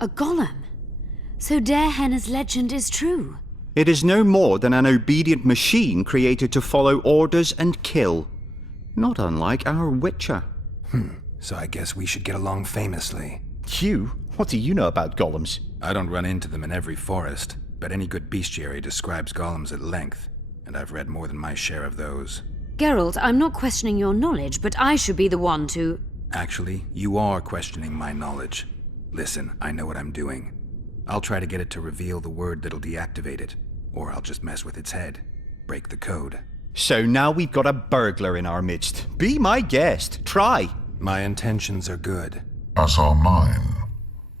A golem. So Darehenna's legend is true. It is no more than an obedient machine created to follow orders and kill. Not unlike our Witcher. So I guess we should get along famously. You? What do you know about golems? I don't run into them in every forest, but any good bestiary describes golems at length, and I've read more than my share of those. Geralt, I'm not questioning your knowledge, but I should be the one to... Actually, you are questioning my knowledge. Listen, I know what I'm doing. I'll try to get it to reveal the word that'll deactivate it, or I'll just mess with its head. Break the code. So now we've got a burglar in our midst. Be my guest. Try. My intentions are good. As are mine.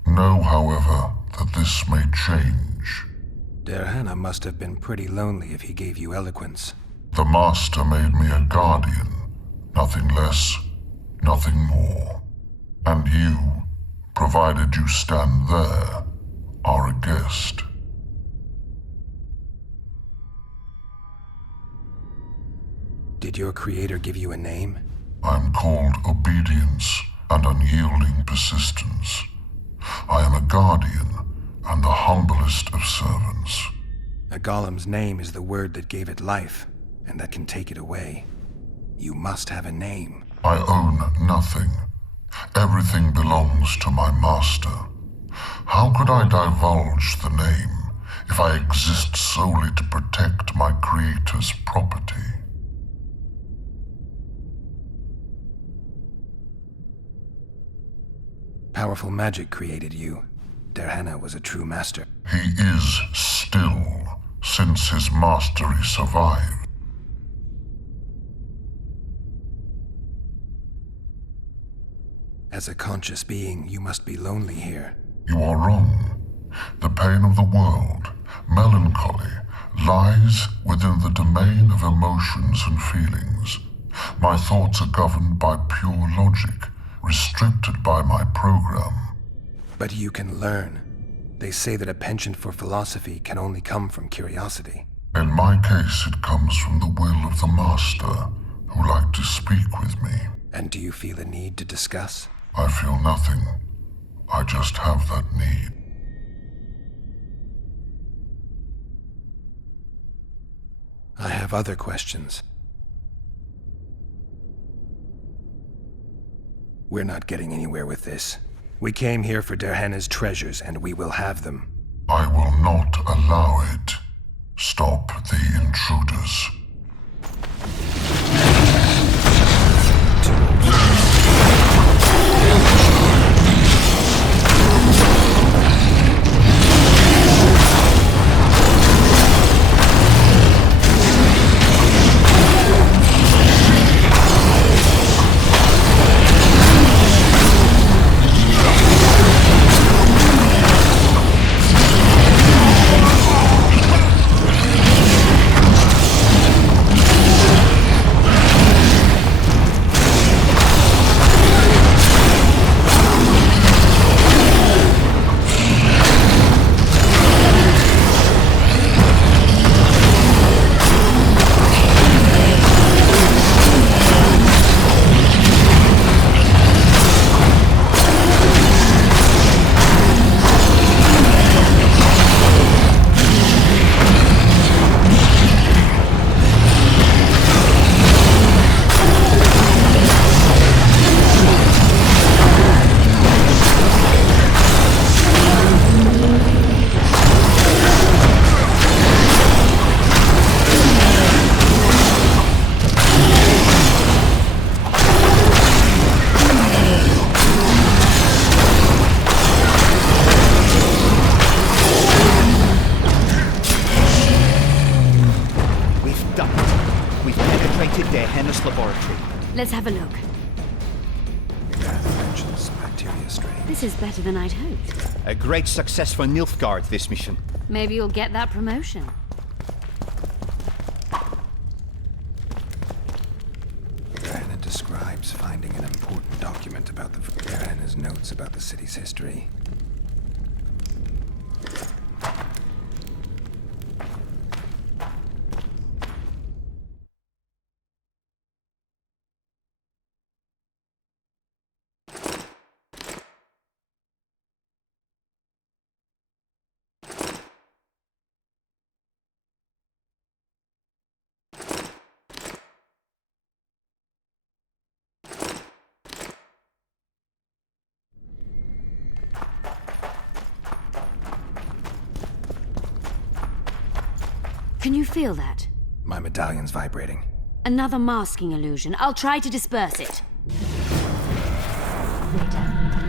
Know, however, that this may change. Darehenna must have been pretty lonely if he gave you eloquence. The Master made me a guardian. Nothing less, nothing more. And you, provided you stand there, are a guest. Did your creator give you a name? I'm called Obedience and Unyielding Persistence. I am a guardian and the humblest of servants. A golem's name is the word that gave it life, and that can take it away. You must have a name. I own nothing. Everything belongs to my master. How could I divulge the name if I exist solely to protect my creator's property? Powerful magic created you. Darehenna was a true master. He is still, since his mastery survived. As a conscious being, you must be lonely here. You are wrong. The pain of the world, melancholy, lies within the domain of emotions and feelings. My thoughts are governed by pure logic, restricted by my program. But you can learn. They say that a penchant for philosophy can only come from curiosity. In my case, it comes from the will of the Master, who liked to speak with me. And do you feel a need to discuss? I feel nothing. I just have that need. I have other questions. We're not getting anywhere with this. We came here for Derhenna's treasures, and we will have them. I will not allow it. Stop the intruders. Let's have a look. Bacteria strain. This is better than I'd hoped. A great success for Nilfgaard, this mission. Maybe you'll get that promotion. Derhenna describes finding an important document about Derhenna's notes about the city's history. Can you feel that? My medallion's vibrating. Another masking illusion. I'll try to disperse it.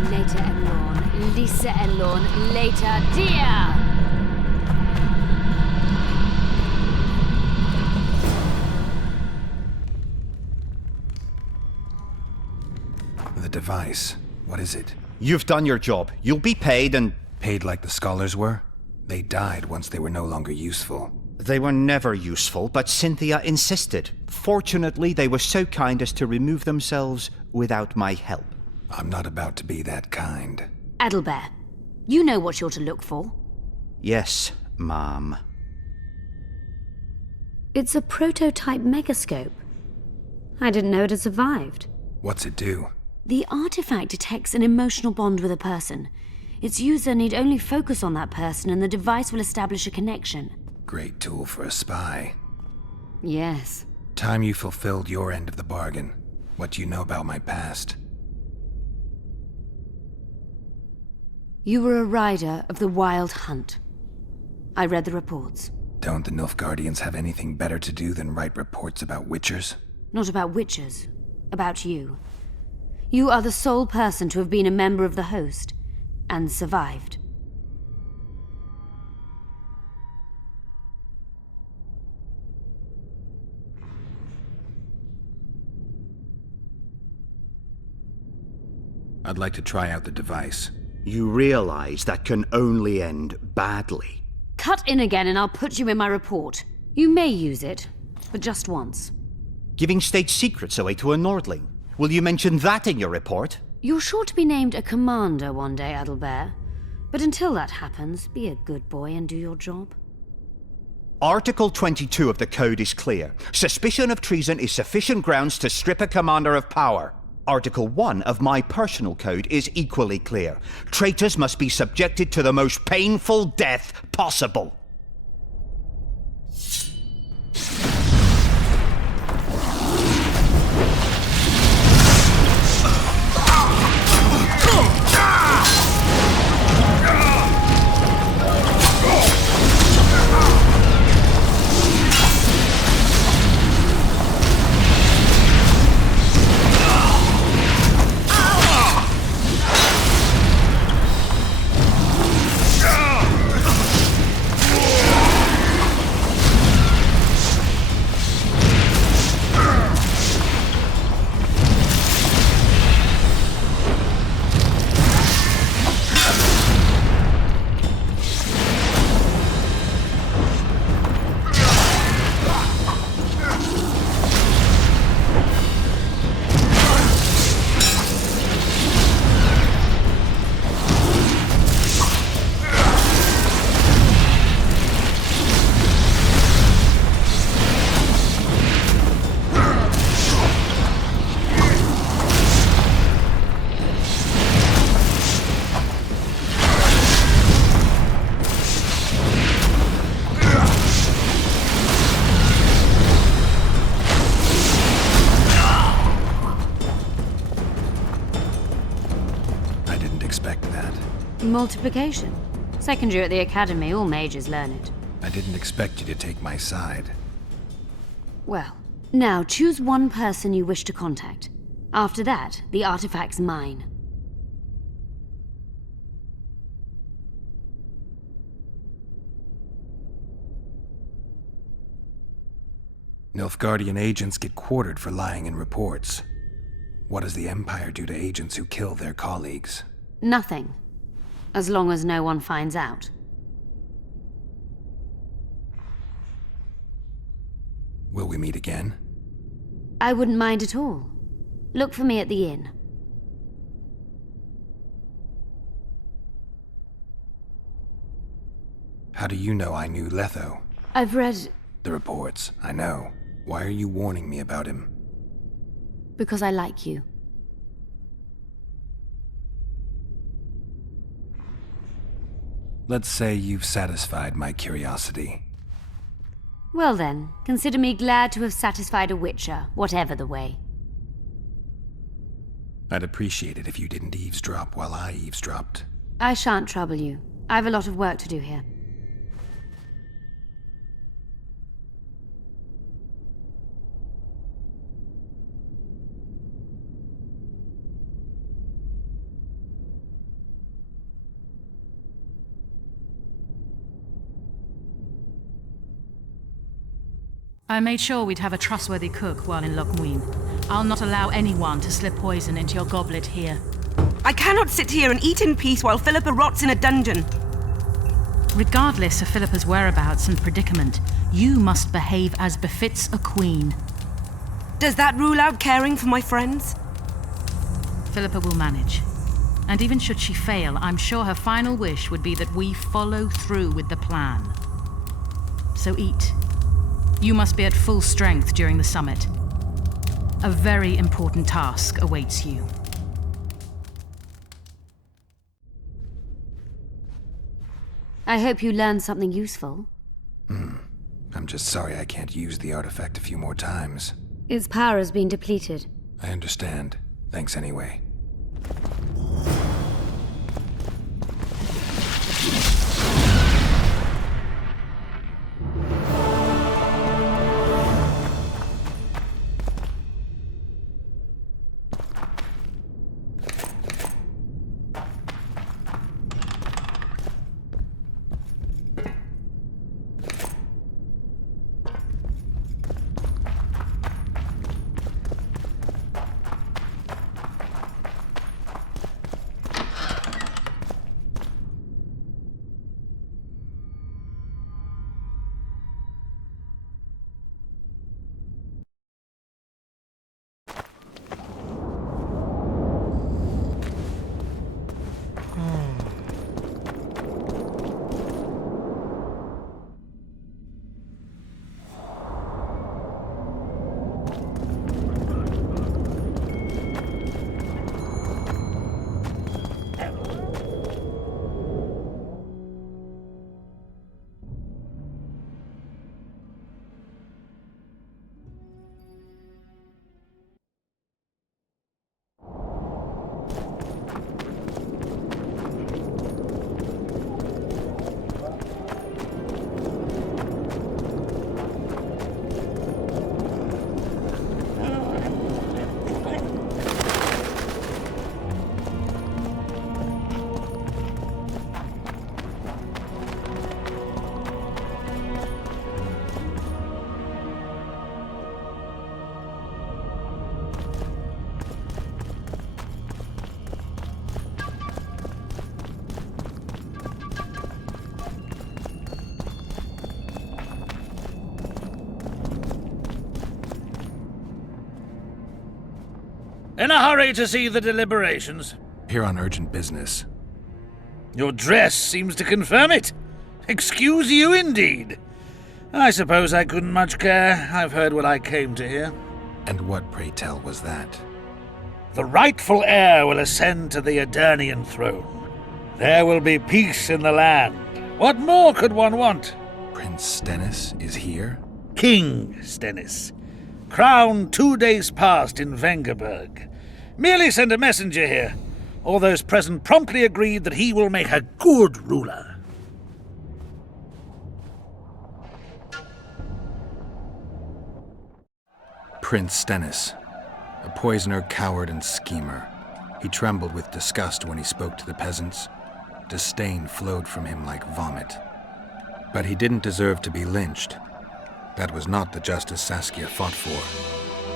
Later Elorn. Lisa Elorn. Later Dia! The device. What is it? You've done your job. You'll be paid and... Paid like the scholars were? They died once they were no longer useful. They were never useful, but Cynthia insisted. Fortunately, they were so kind as to remove themselves without my help. I'm not about to be that kind. Adalbert, you know what you're to look for. Yes, Mom. It's a prototype megascope. I didn't know it had survived. What's it do? The artifact detects an emotional bond with a person. Its user need only focus on that person and the device will establish a connection. Great tool for a spy. Yes. Time you fulfilled your end of the bargain. What do you know about my past? You were a rider of the Wild Hunt. I read the reports. Don't the Nilfgaardians have anything better to do than write reports about witchers? Not about witchers. About you. You are the sole person to have been a member of the Host, and survived. I'd like to try out the device. You realize that can only end badly. Cut in again and I'll put you in my report. You may use it, but just once. Giving state secrets away to a Nordling. Will you mention that in your report? You're sure to be named a commander one day, Adalbert. But until that happens, be a good boy and do your job. Article 22 of the Code is clear. Suspicion of treason is sufficient grounds to strip a commander of power. Article 1 of my personal code is equally clear. Traitors must be subjected to the most painful death possible. Multiplication. Second year at the academy, all mages learn it. I didn't expect you to take my side. Well, now choose one person you wish to contact. After that, the artifact's mine. Nilfgaardian agents get quartered for lying in reports. What does the Empire do to agents who kill their colleagues? Nothing. As long as no one finds out. Will we meet again? I wouldn't mind at all. Look for me at the inn. How do you know I knew Letho? I've read... The reports, I know. Why are you warning me about him? Because I like you. Let's say you've satisfied my curiosity. Well then, consider me glad to have satisfied a witcher, whatever the way. I'd appreciate it if you didn't eavesdrop while I eavesdropped. I shan't trouble you. I've a lot of work to do here. I made sure we'd have a trustworthy cook while in Lochmuin. I'll not allow anyone to slip poison into your goblet here. I cannot sit here and eat in peace while Philippa rots in a dungeon. Regardless of Philippa's whereabouts and predicament, you must behave as befits a queen. Does that rule out caring for my friends? Philippa will manage. And even should she fail, I'm sure her final wish would be that we follow through with the plan. So eat. You must be at full strength during the summit. A very important task awaits you. I hope you learned something useful. I'm just sorry I can't use the artifact a few more times. Its power has been depleted. I understand. Thanks anyway. In a hurry to see the deliberations? Here on urgent business. Your dress seems to confirm it. Excuse you indeed. I suppose I couldn't much care. I've heard what I came to hear. And what, pray tell, was that? The rightful heir will ascend to the Aedirnian throne. There will be peace in the land. What more could one want? Prince Stennis is here? King Stennis. Crowned 2 days past in Vengerberg. Merely send a messenger here. All those present promptly agreed that he will make a good ruler. Prince Stennis, a poisoner, coward, and schemer. He trembled with disgust when he spoke to the peasants. Disdain flowed from him like vomit. But he didn't deserve to be lynched. That was not the justice Saskia fought for.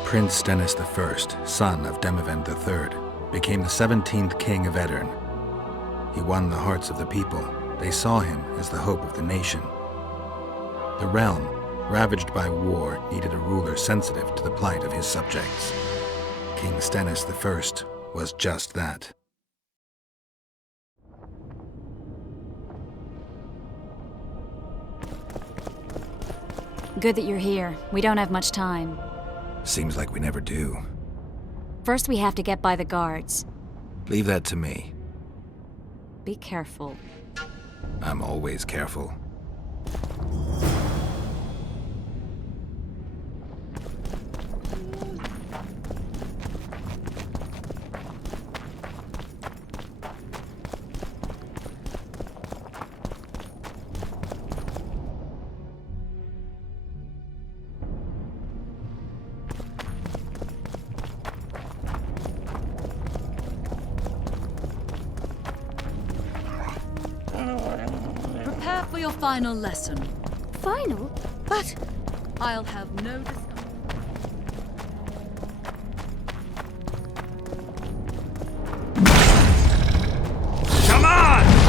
Prince Stennis I, son of Demavend III, became the 17th king of Aedirn. He won the hearts of the people. They saw him as the hope of the nation. The realm, ravaged by war, needed a ruler sensitive to the plight of his subjects. King Stennis I was just that. Good that you're here. We don't have much time. Seems like we never do. First, we have to get by the guards. Leave that to me. Be careful. I'm always careful. Prepare for your final lesson. Final? But I'll have no Come on!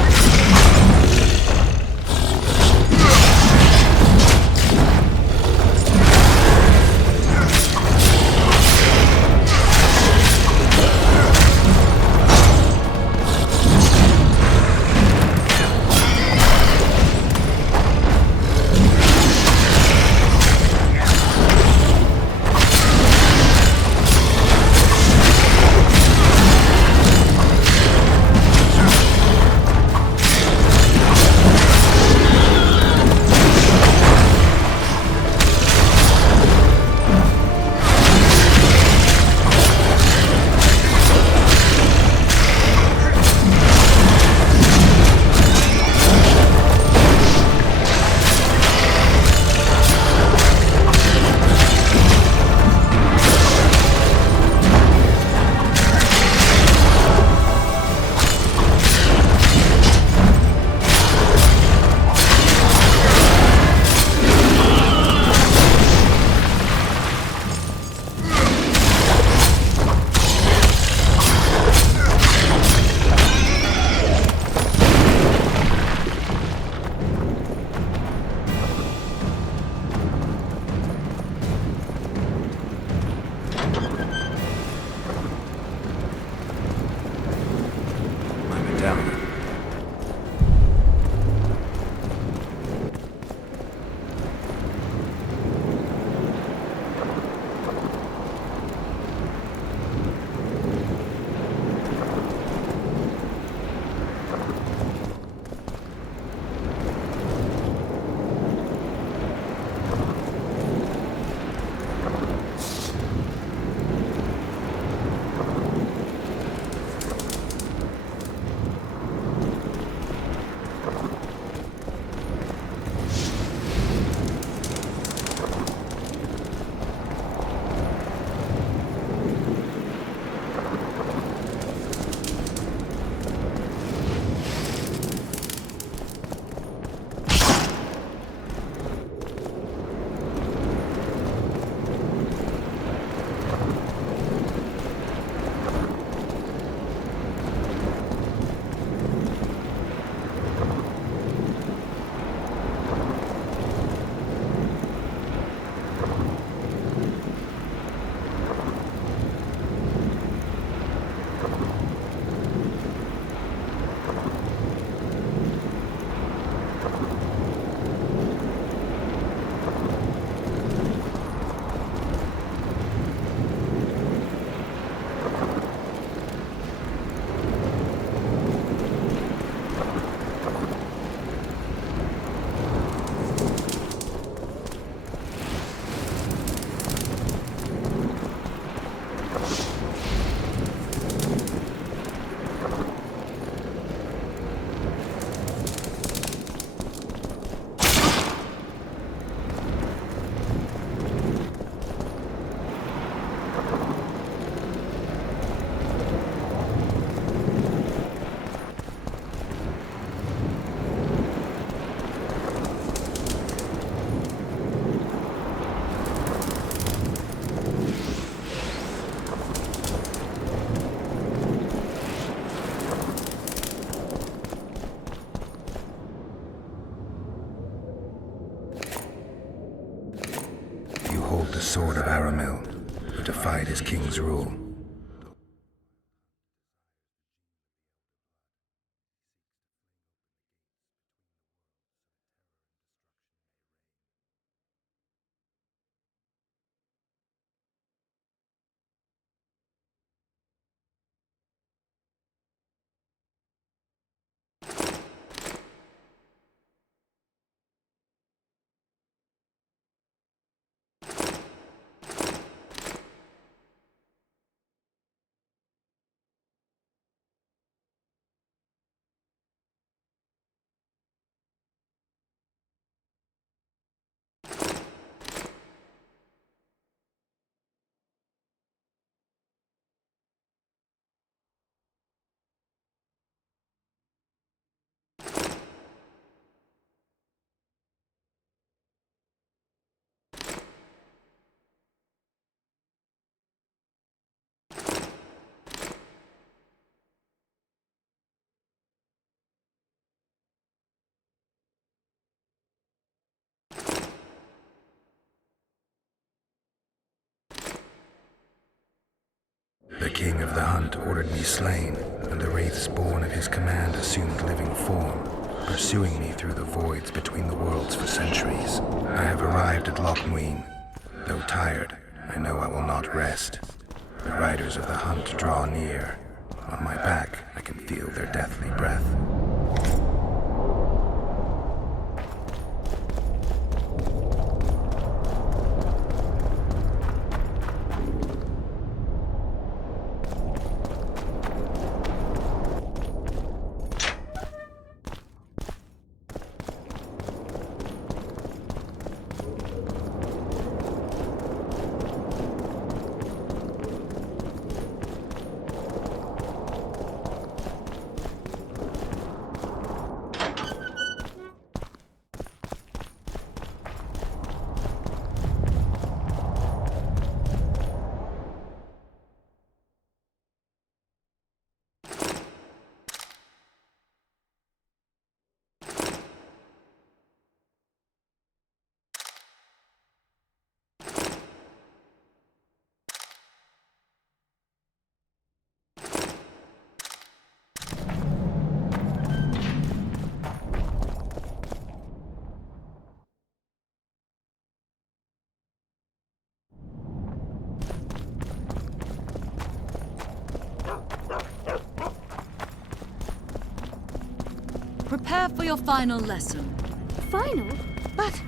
the sword of Aramil, who defied his king's rule. The king of the hunt ordered me slain, and the wraiths born of his command assumed living form, pursuing me through the voids between the worlds for centuries. I have arrived at Loch Muin. Though tired, I know I will not rest. The riders of the hunt draw near. On my back, I can feel their deathly breath. Prepare for your final lesson. Final? But...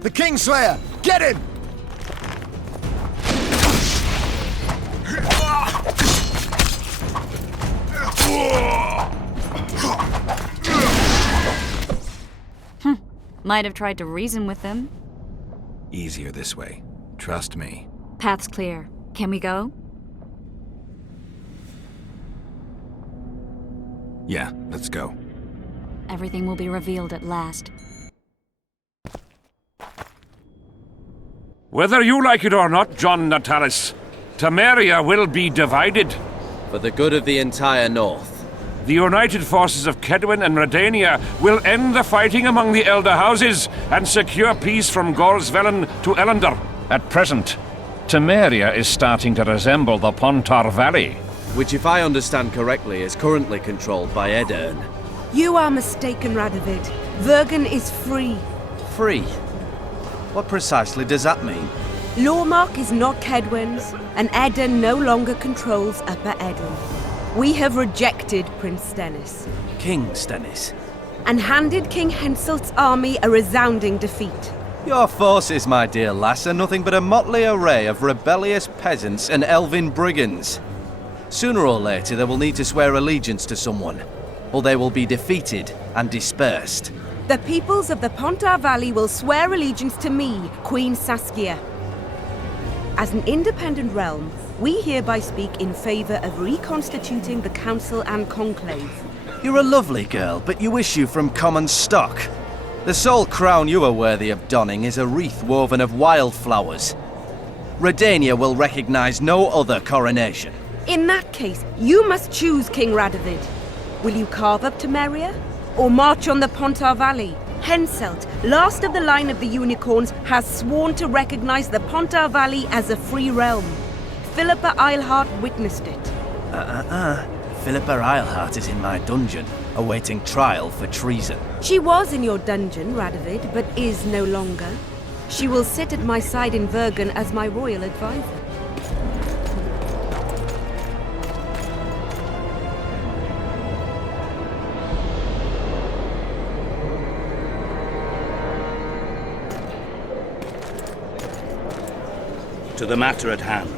The Kingslayer! Get him! Might have tried to reason with them. Easier this way. Trust me. Path's clear. Can we go? Yeah, let's go. Everything will be revealed at last. Whether you like it or not, John Natalis, Temeria will be divided. For the good of the entire North. The united forces of Kedwen and Redania will end the fighting among the Elder Houses and secure peace from Gorsvelen to Ellender. At present, Temeria is starting to resemble the Pontar Valley. Which, if I understand correctly, is currently controlled by Aedirn. You are mistaken, Radovid. Vergen is free. Free? What precisely does that mean? Lormark is not Kedwen's, and Aedirn no longer controls Upper Aedirn. We have rejected Prince Stennis. King Stennis? And handed King Henselt's army a resounding defeat. Your forces, my dear lass, are nothing but a motley array of rebellious peasants and elven brigands. Sooner or later they will need to swear allegiance to someone, or they will be defeated and dispersed. The peoples of the Pontar Valley will swear allegiance to me, Queen Saskia. As an independent realm, we hereby speak in favor of reconstituting the Council and Conclave. You're a lovely girl, but you issue from common stock. The sole crown you are worthy of donning is a wreath woven of wildflowers. Redania will recognize no other coronation. In that case, you must choose King Radovid. Will you carve up Temeria, or march on the Pontar Valley? Henselt, last of the line of the Unicorns, has sworn to recognize the Pontar Valley as a free realm. Philippa Eilhart witnessed it. Philippa Eilhart is in my dungeon, awaiting trial for treason. She was in your dungeon, Radovid, but is no longer. She will sit at my side in Vergen as my royal advisor. To the matter at hand.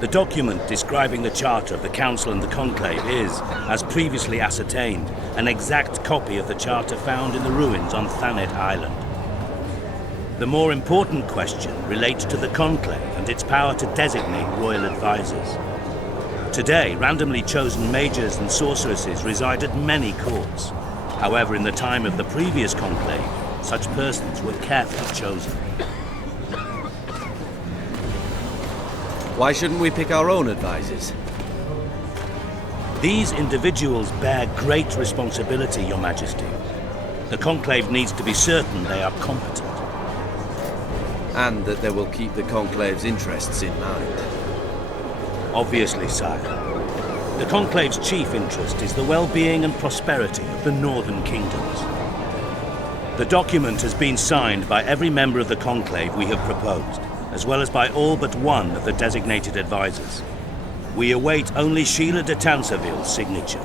The document describing the charter of the Council and the Conclave is, as previously ascertained, an exact copy of the charter found in the ruins on Thanet Island. The more important question relates to the Conclave and its power to designate royal advisors. Today, randomly chosen mages and sorceresses reside at many courts. However, in the time of the previous Conclave, such persons were carefully chosen. Why shouldn't we pick our own advisors? These individuals bear great responsibility, Your Majesty. The Conclave needs to be certain they are competent. And that they will keep the Conclave's interests in mind. Obviously, sire. The Conclave's chief interest is the well-being and prosperity of the Northern Kingdoms. The document has been signed by every member of the Conclave we have proposed, as well as by all but one of the designated advisors. We await only Sheila de Tanserville's signature.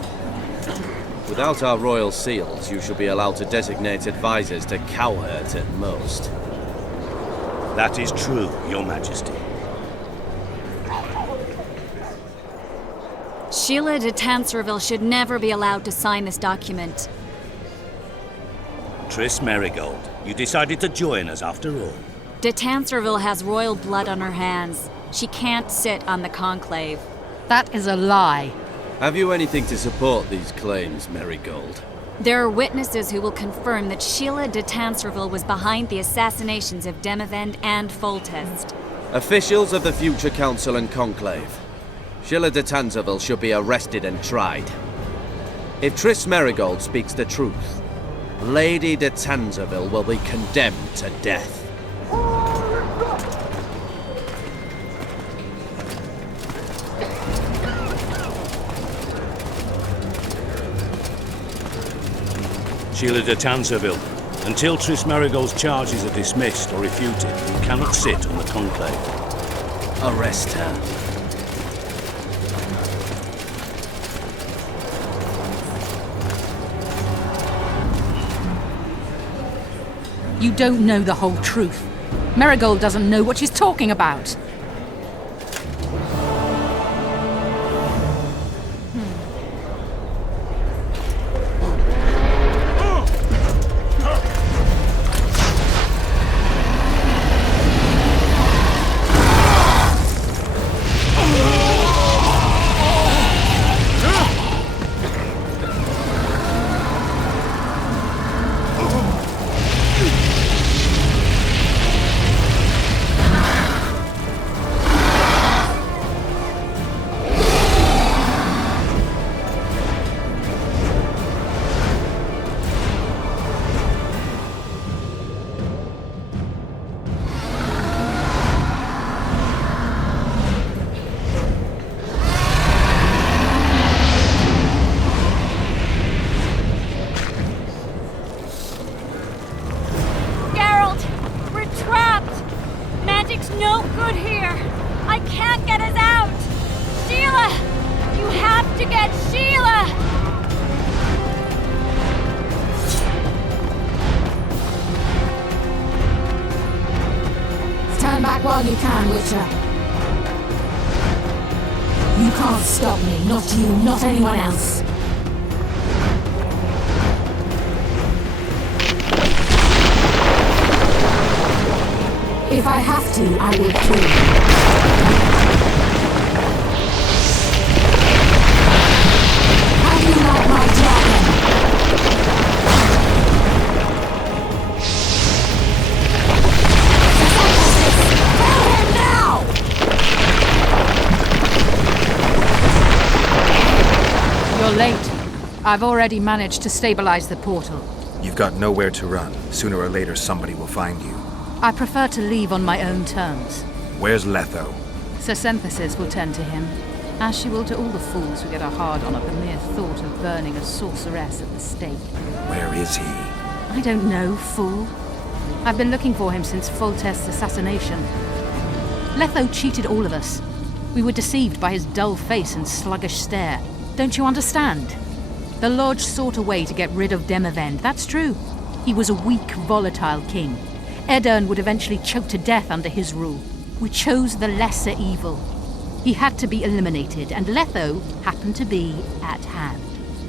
Without our royal seals, you should be allowed to designate advisors to cowherd at most. That is true, Your Majesty. Sheila de Tanserville should never be allowed to sign this document. Triss Merigold, you decided to join us after all. De Tanserville has royal blood on her hands. She can't sit on the Conclave. That is a lie. Have you anything to support these claims, Merigold? There are witnesses who will confirm that Sheila de Tanserville was behind the assassinations of Demavend and Foltest. Officials of the future Council and Conclave. Sheila de Tanserville should be arrested and tried. If Triss Merigold speaks the truth, Lady de Tanserville will be condemned to death. Sheila de Tanserville, until Triss Merigold's charges are dismissed or refuted, you cannot sit on the Conclave. Arrest her. You don't know the whole truth. Merigold doesn't know what she's talking about. While you can, Witcher. You can't stop me, not you, not anyone else. If I have to, I will kill you. How do you like my dragon? Kill him now! You're late. I've already managed to stabilize the portal. You've got nowhere to run. Sooner or later, somebody will find you. I prefer to leave on my own terms. Where's Letho? Sir Synthesis will tend to him, as she will to all the fools who get a hard-on at the mere thought of burning a sorceress at the stake. Where is he? I don't know, fool. I've been looking for him since Foltest's assassination. Letho cheated all of us. We were deceived by his dull face and sluggish stare. Don't you understand? The Lodge sought a way to get rid of Demavend, that's true. He was a weak, volatile king. Edirn would eventually choke to death under his rule. We chose the lesser evil. He had to be eliminated, and Letho happened to be at hand.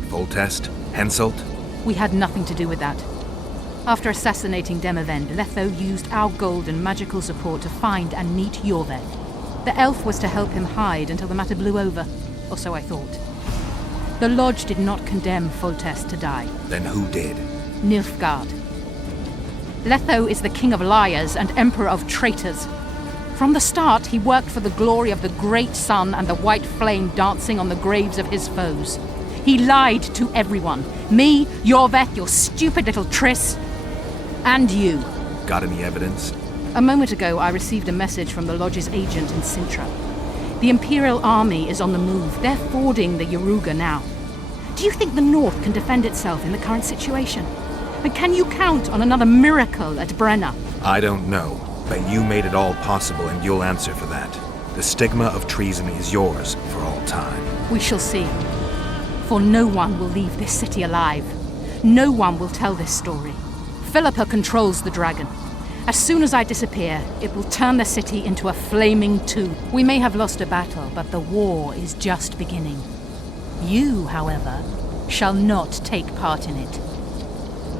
Foltest? Henselt? We had nothing to do with that. After assassinating Demavend, Letho used our gold and magical support to find and meet Yorveth. The elf was to help him hide until the matter blew over, or so I thought. The Lodge did not condemn Foltest to die. Then who did? Nilfgaard. Letho is the king of liars and emperor of traitors. From the start, he worked for the glory of the great sun and the white flame dancing on the graves of his foes. He lied to everyone. Me, Yorveth, your stupid little Triss, and you. Got any evidence? A moment ago, I received a message from the Lodge's agent in Sintra. The Imperial army is on the move. They're fording the Yaruga now. Do you think the North can defend itself in the current situation? And can you count on another miracle at Brenna? I don't know, but you made it all possible and you'll answer for that. The stigma of treason is yours for all time. We shall see. For no one will leave this city alive. No one will tell this story. Philippa controls the dragon. As soon as I disappear, it will turn the city into a flaming tomb. We may have lost a battle, but the war is just beginning. You, however, shall not take part in it.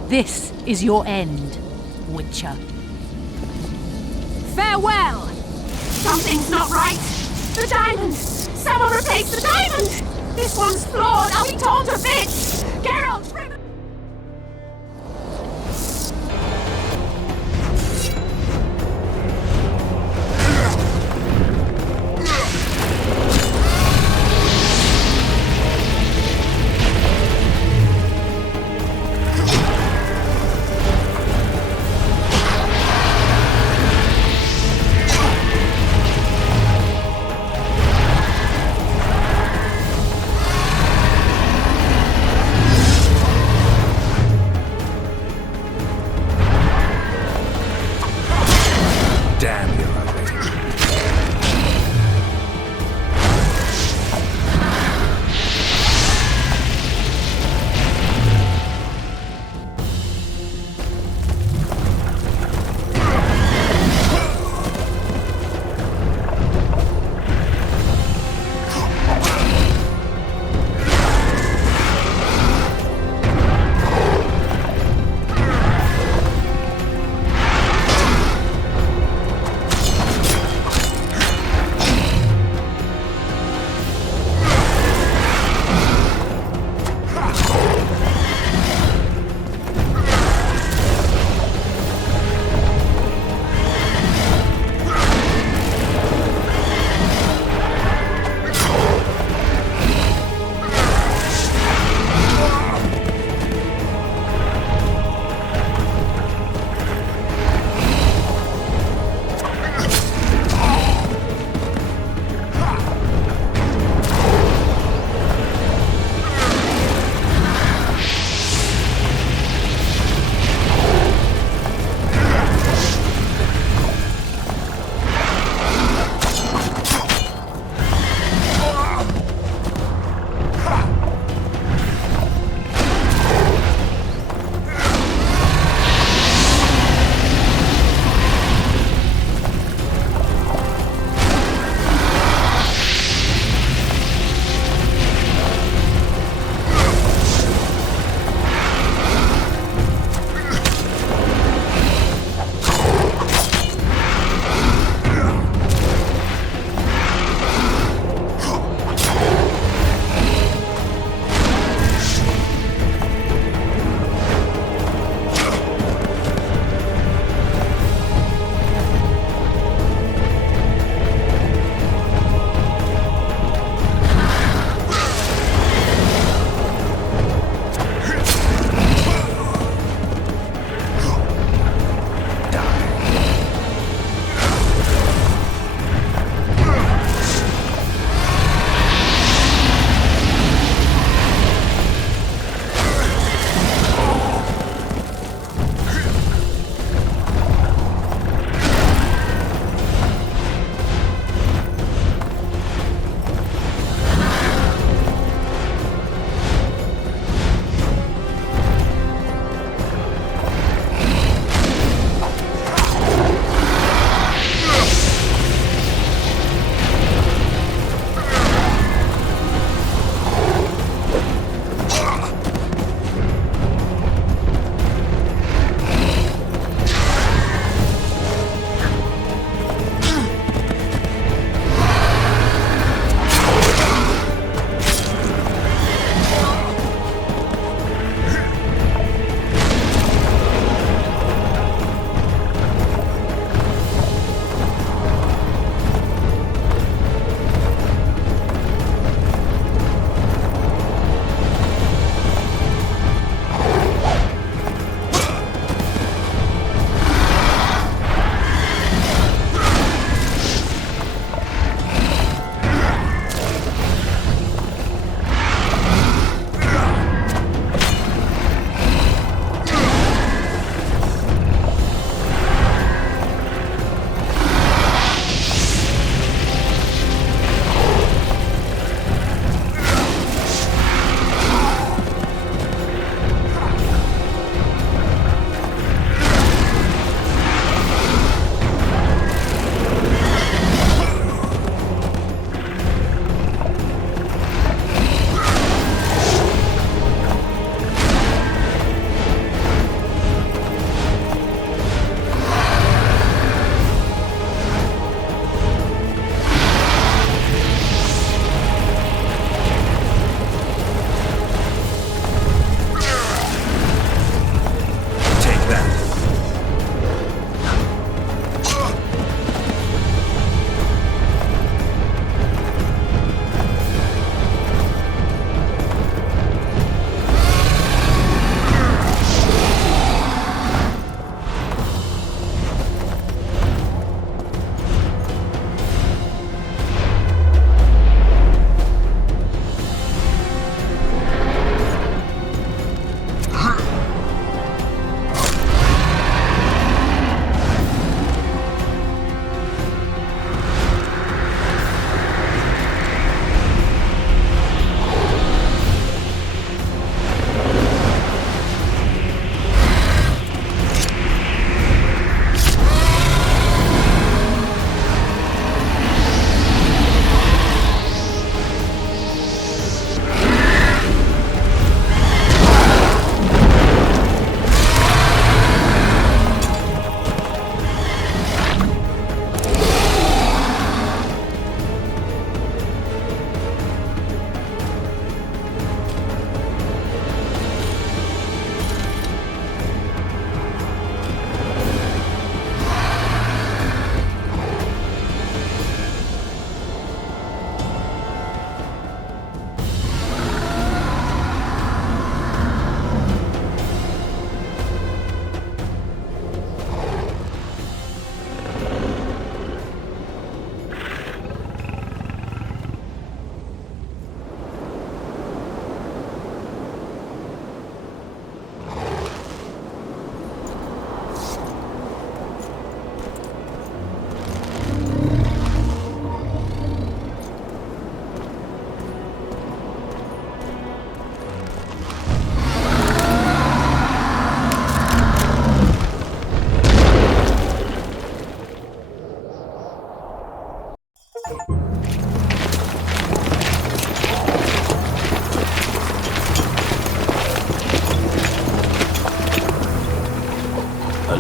This is your end, Witcher. Farewell! Something's not right! The diamond! Someone replace the diamond! This one's flawed! I'll be torn to bits! Geralt,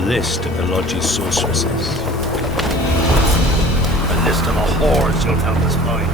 list of the Lodge's sorceresses. A list of the whores you'll help us find.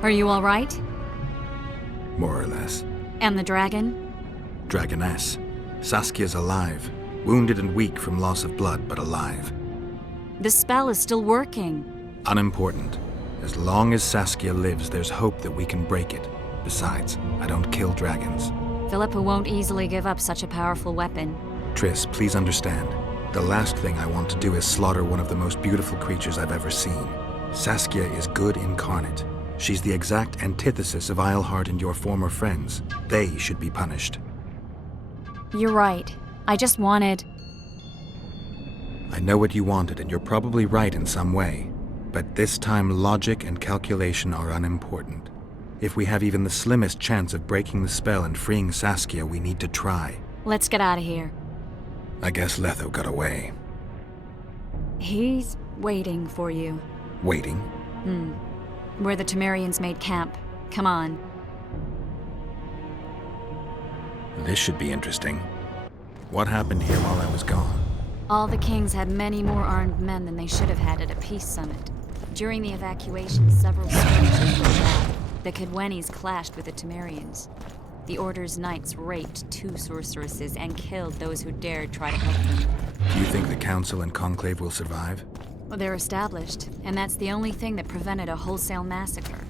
Are you all right? More or less. And the dragon? Dragoness. Saskia's alive. Wounded and weak from loss of blood, but alive. The spell is still working. Unimportant. As long as Saskia lives, there's hope that we can break it. Besides, I don't kill dragons. Philippa won't easily give up such a powerful weapon. Triss, please understand. The last thing I want to do is slaughter one of the most beautiful creatures I've ever seen. Saskia is good incarnate. She's the exact antithesis of Eilhart and your former friends. They should be punished. You're right. I just wanted... I know what you wanted, and you're probably right in some way. But this time, logic and calculation are unimportant. If we have even the slimmest chance of breaking the spell and freeing Saskia, we need to try. Let's get out of here. I guess Letho got away. He's waiting for you. Waiting? Where the Temerians made camp. Come on. This should be interesting. What happened here while I was gone? All the kings had many more armed men than they should have had at a peace summit. During the evacuation, several skirmishes broke out. The Kedwenis clashed with the Temerians. The Order's knights raped 2 sorceresses and killed those who dared try to help them. Do you think the Council and Conclave will survive? Well, they're established, and that's the only thing that prevented a wholesale massacre.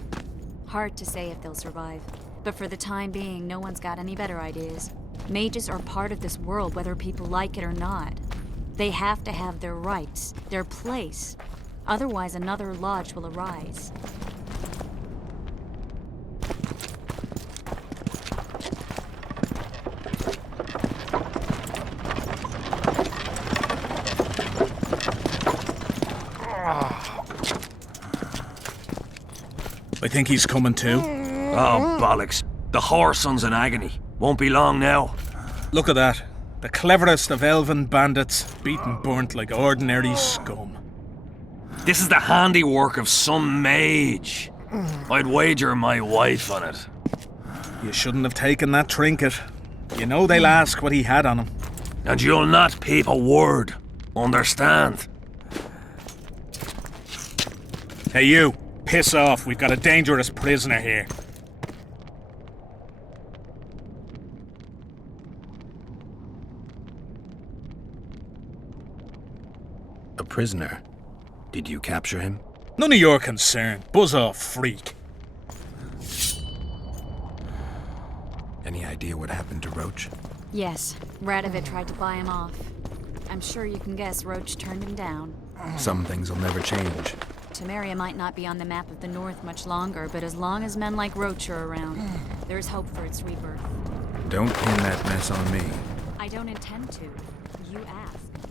Hard to say if they'll survive, but for the time being, no one's got any better ideas. Mages are part of this world, whether people like it or not. They have to have their rights, their place. Otherwise, another lodge will arise. I think he's coming too. Oh, bollocks. The whoreson's in agony. Won't be long now. Look at that. The cleverest of elven bandits, beaten burnt like ordinary scum. This is the handiwork of some mage. I'd wager my wife on it. You shouldn't have taken that trinket. You know they'll ask what he had on him. And you'll not peep a word. Understand? Hey you, piss off. We've got a dangerous prisoner here. A prisoner? Did you capture him? None of your concern. Buzz off, freak. Any idea what happened to Roach? Yes, Radovid tried to buy him off. I'm sure you can guess Roach turned him down. Some things will never change. Temeria might not be on the map of the North much longer, but as long as men like Roach are around, there's hope for its rebirth. Don't pin that mess on me. I don't intend to. You asked.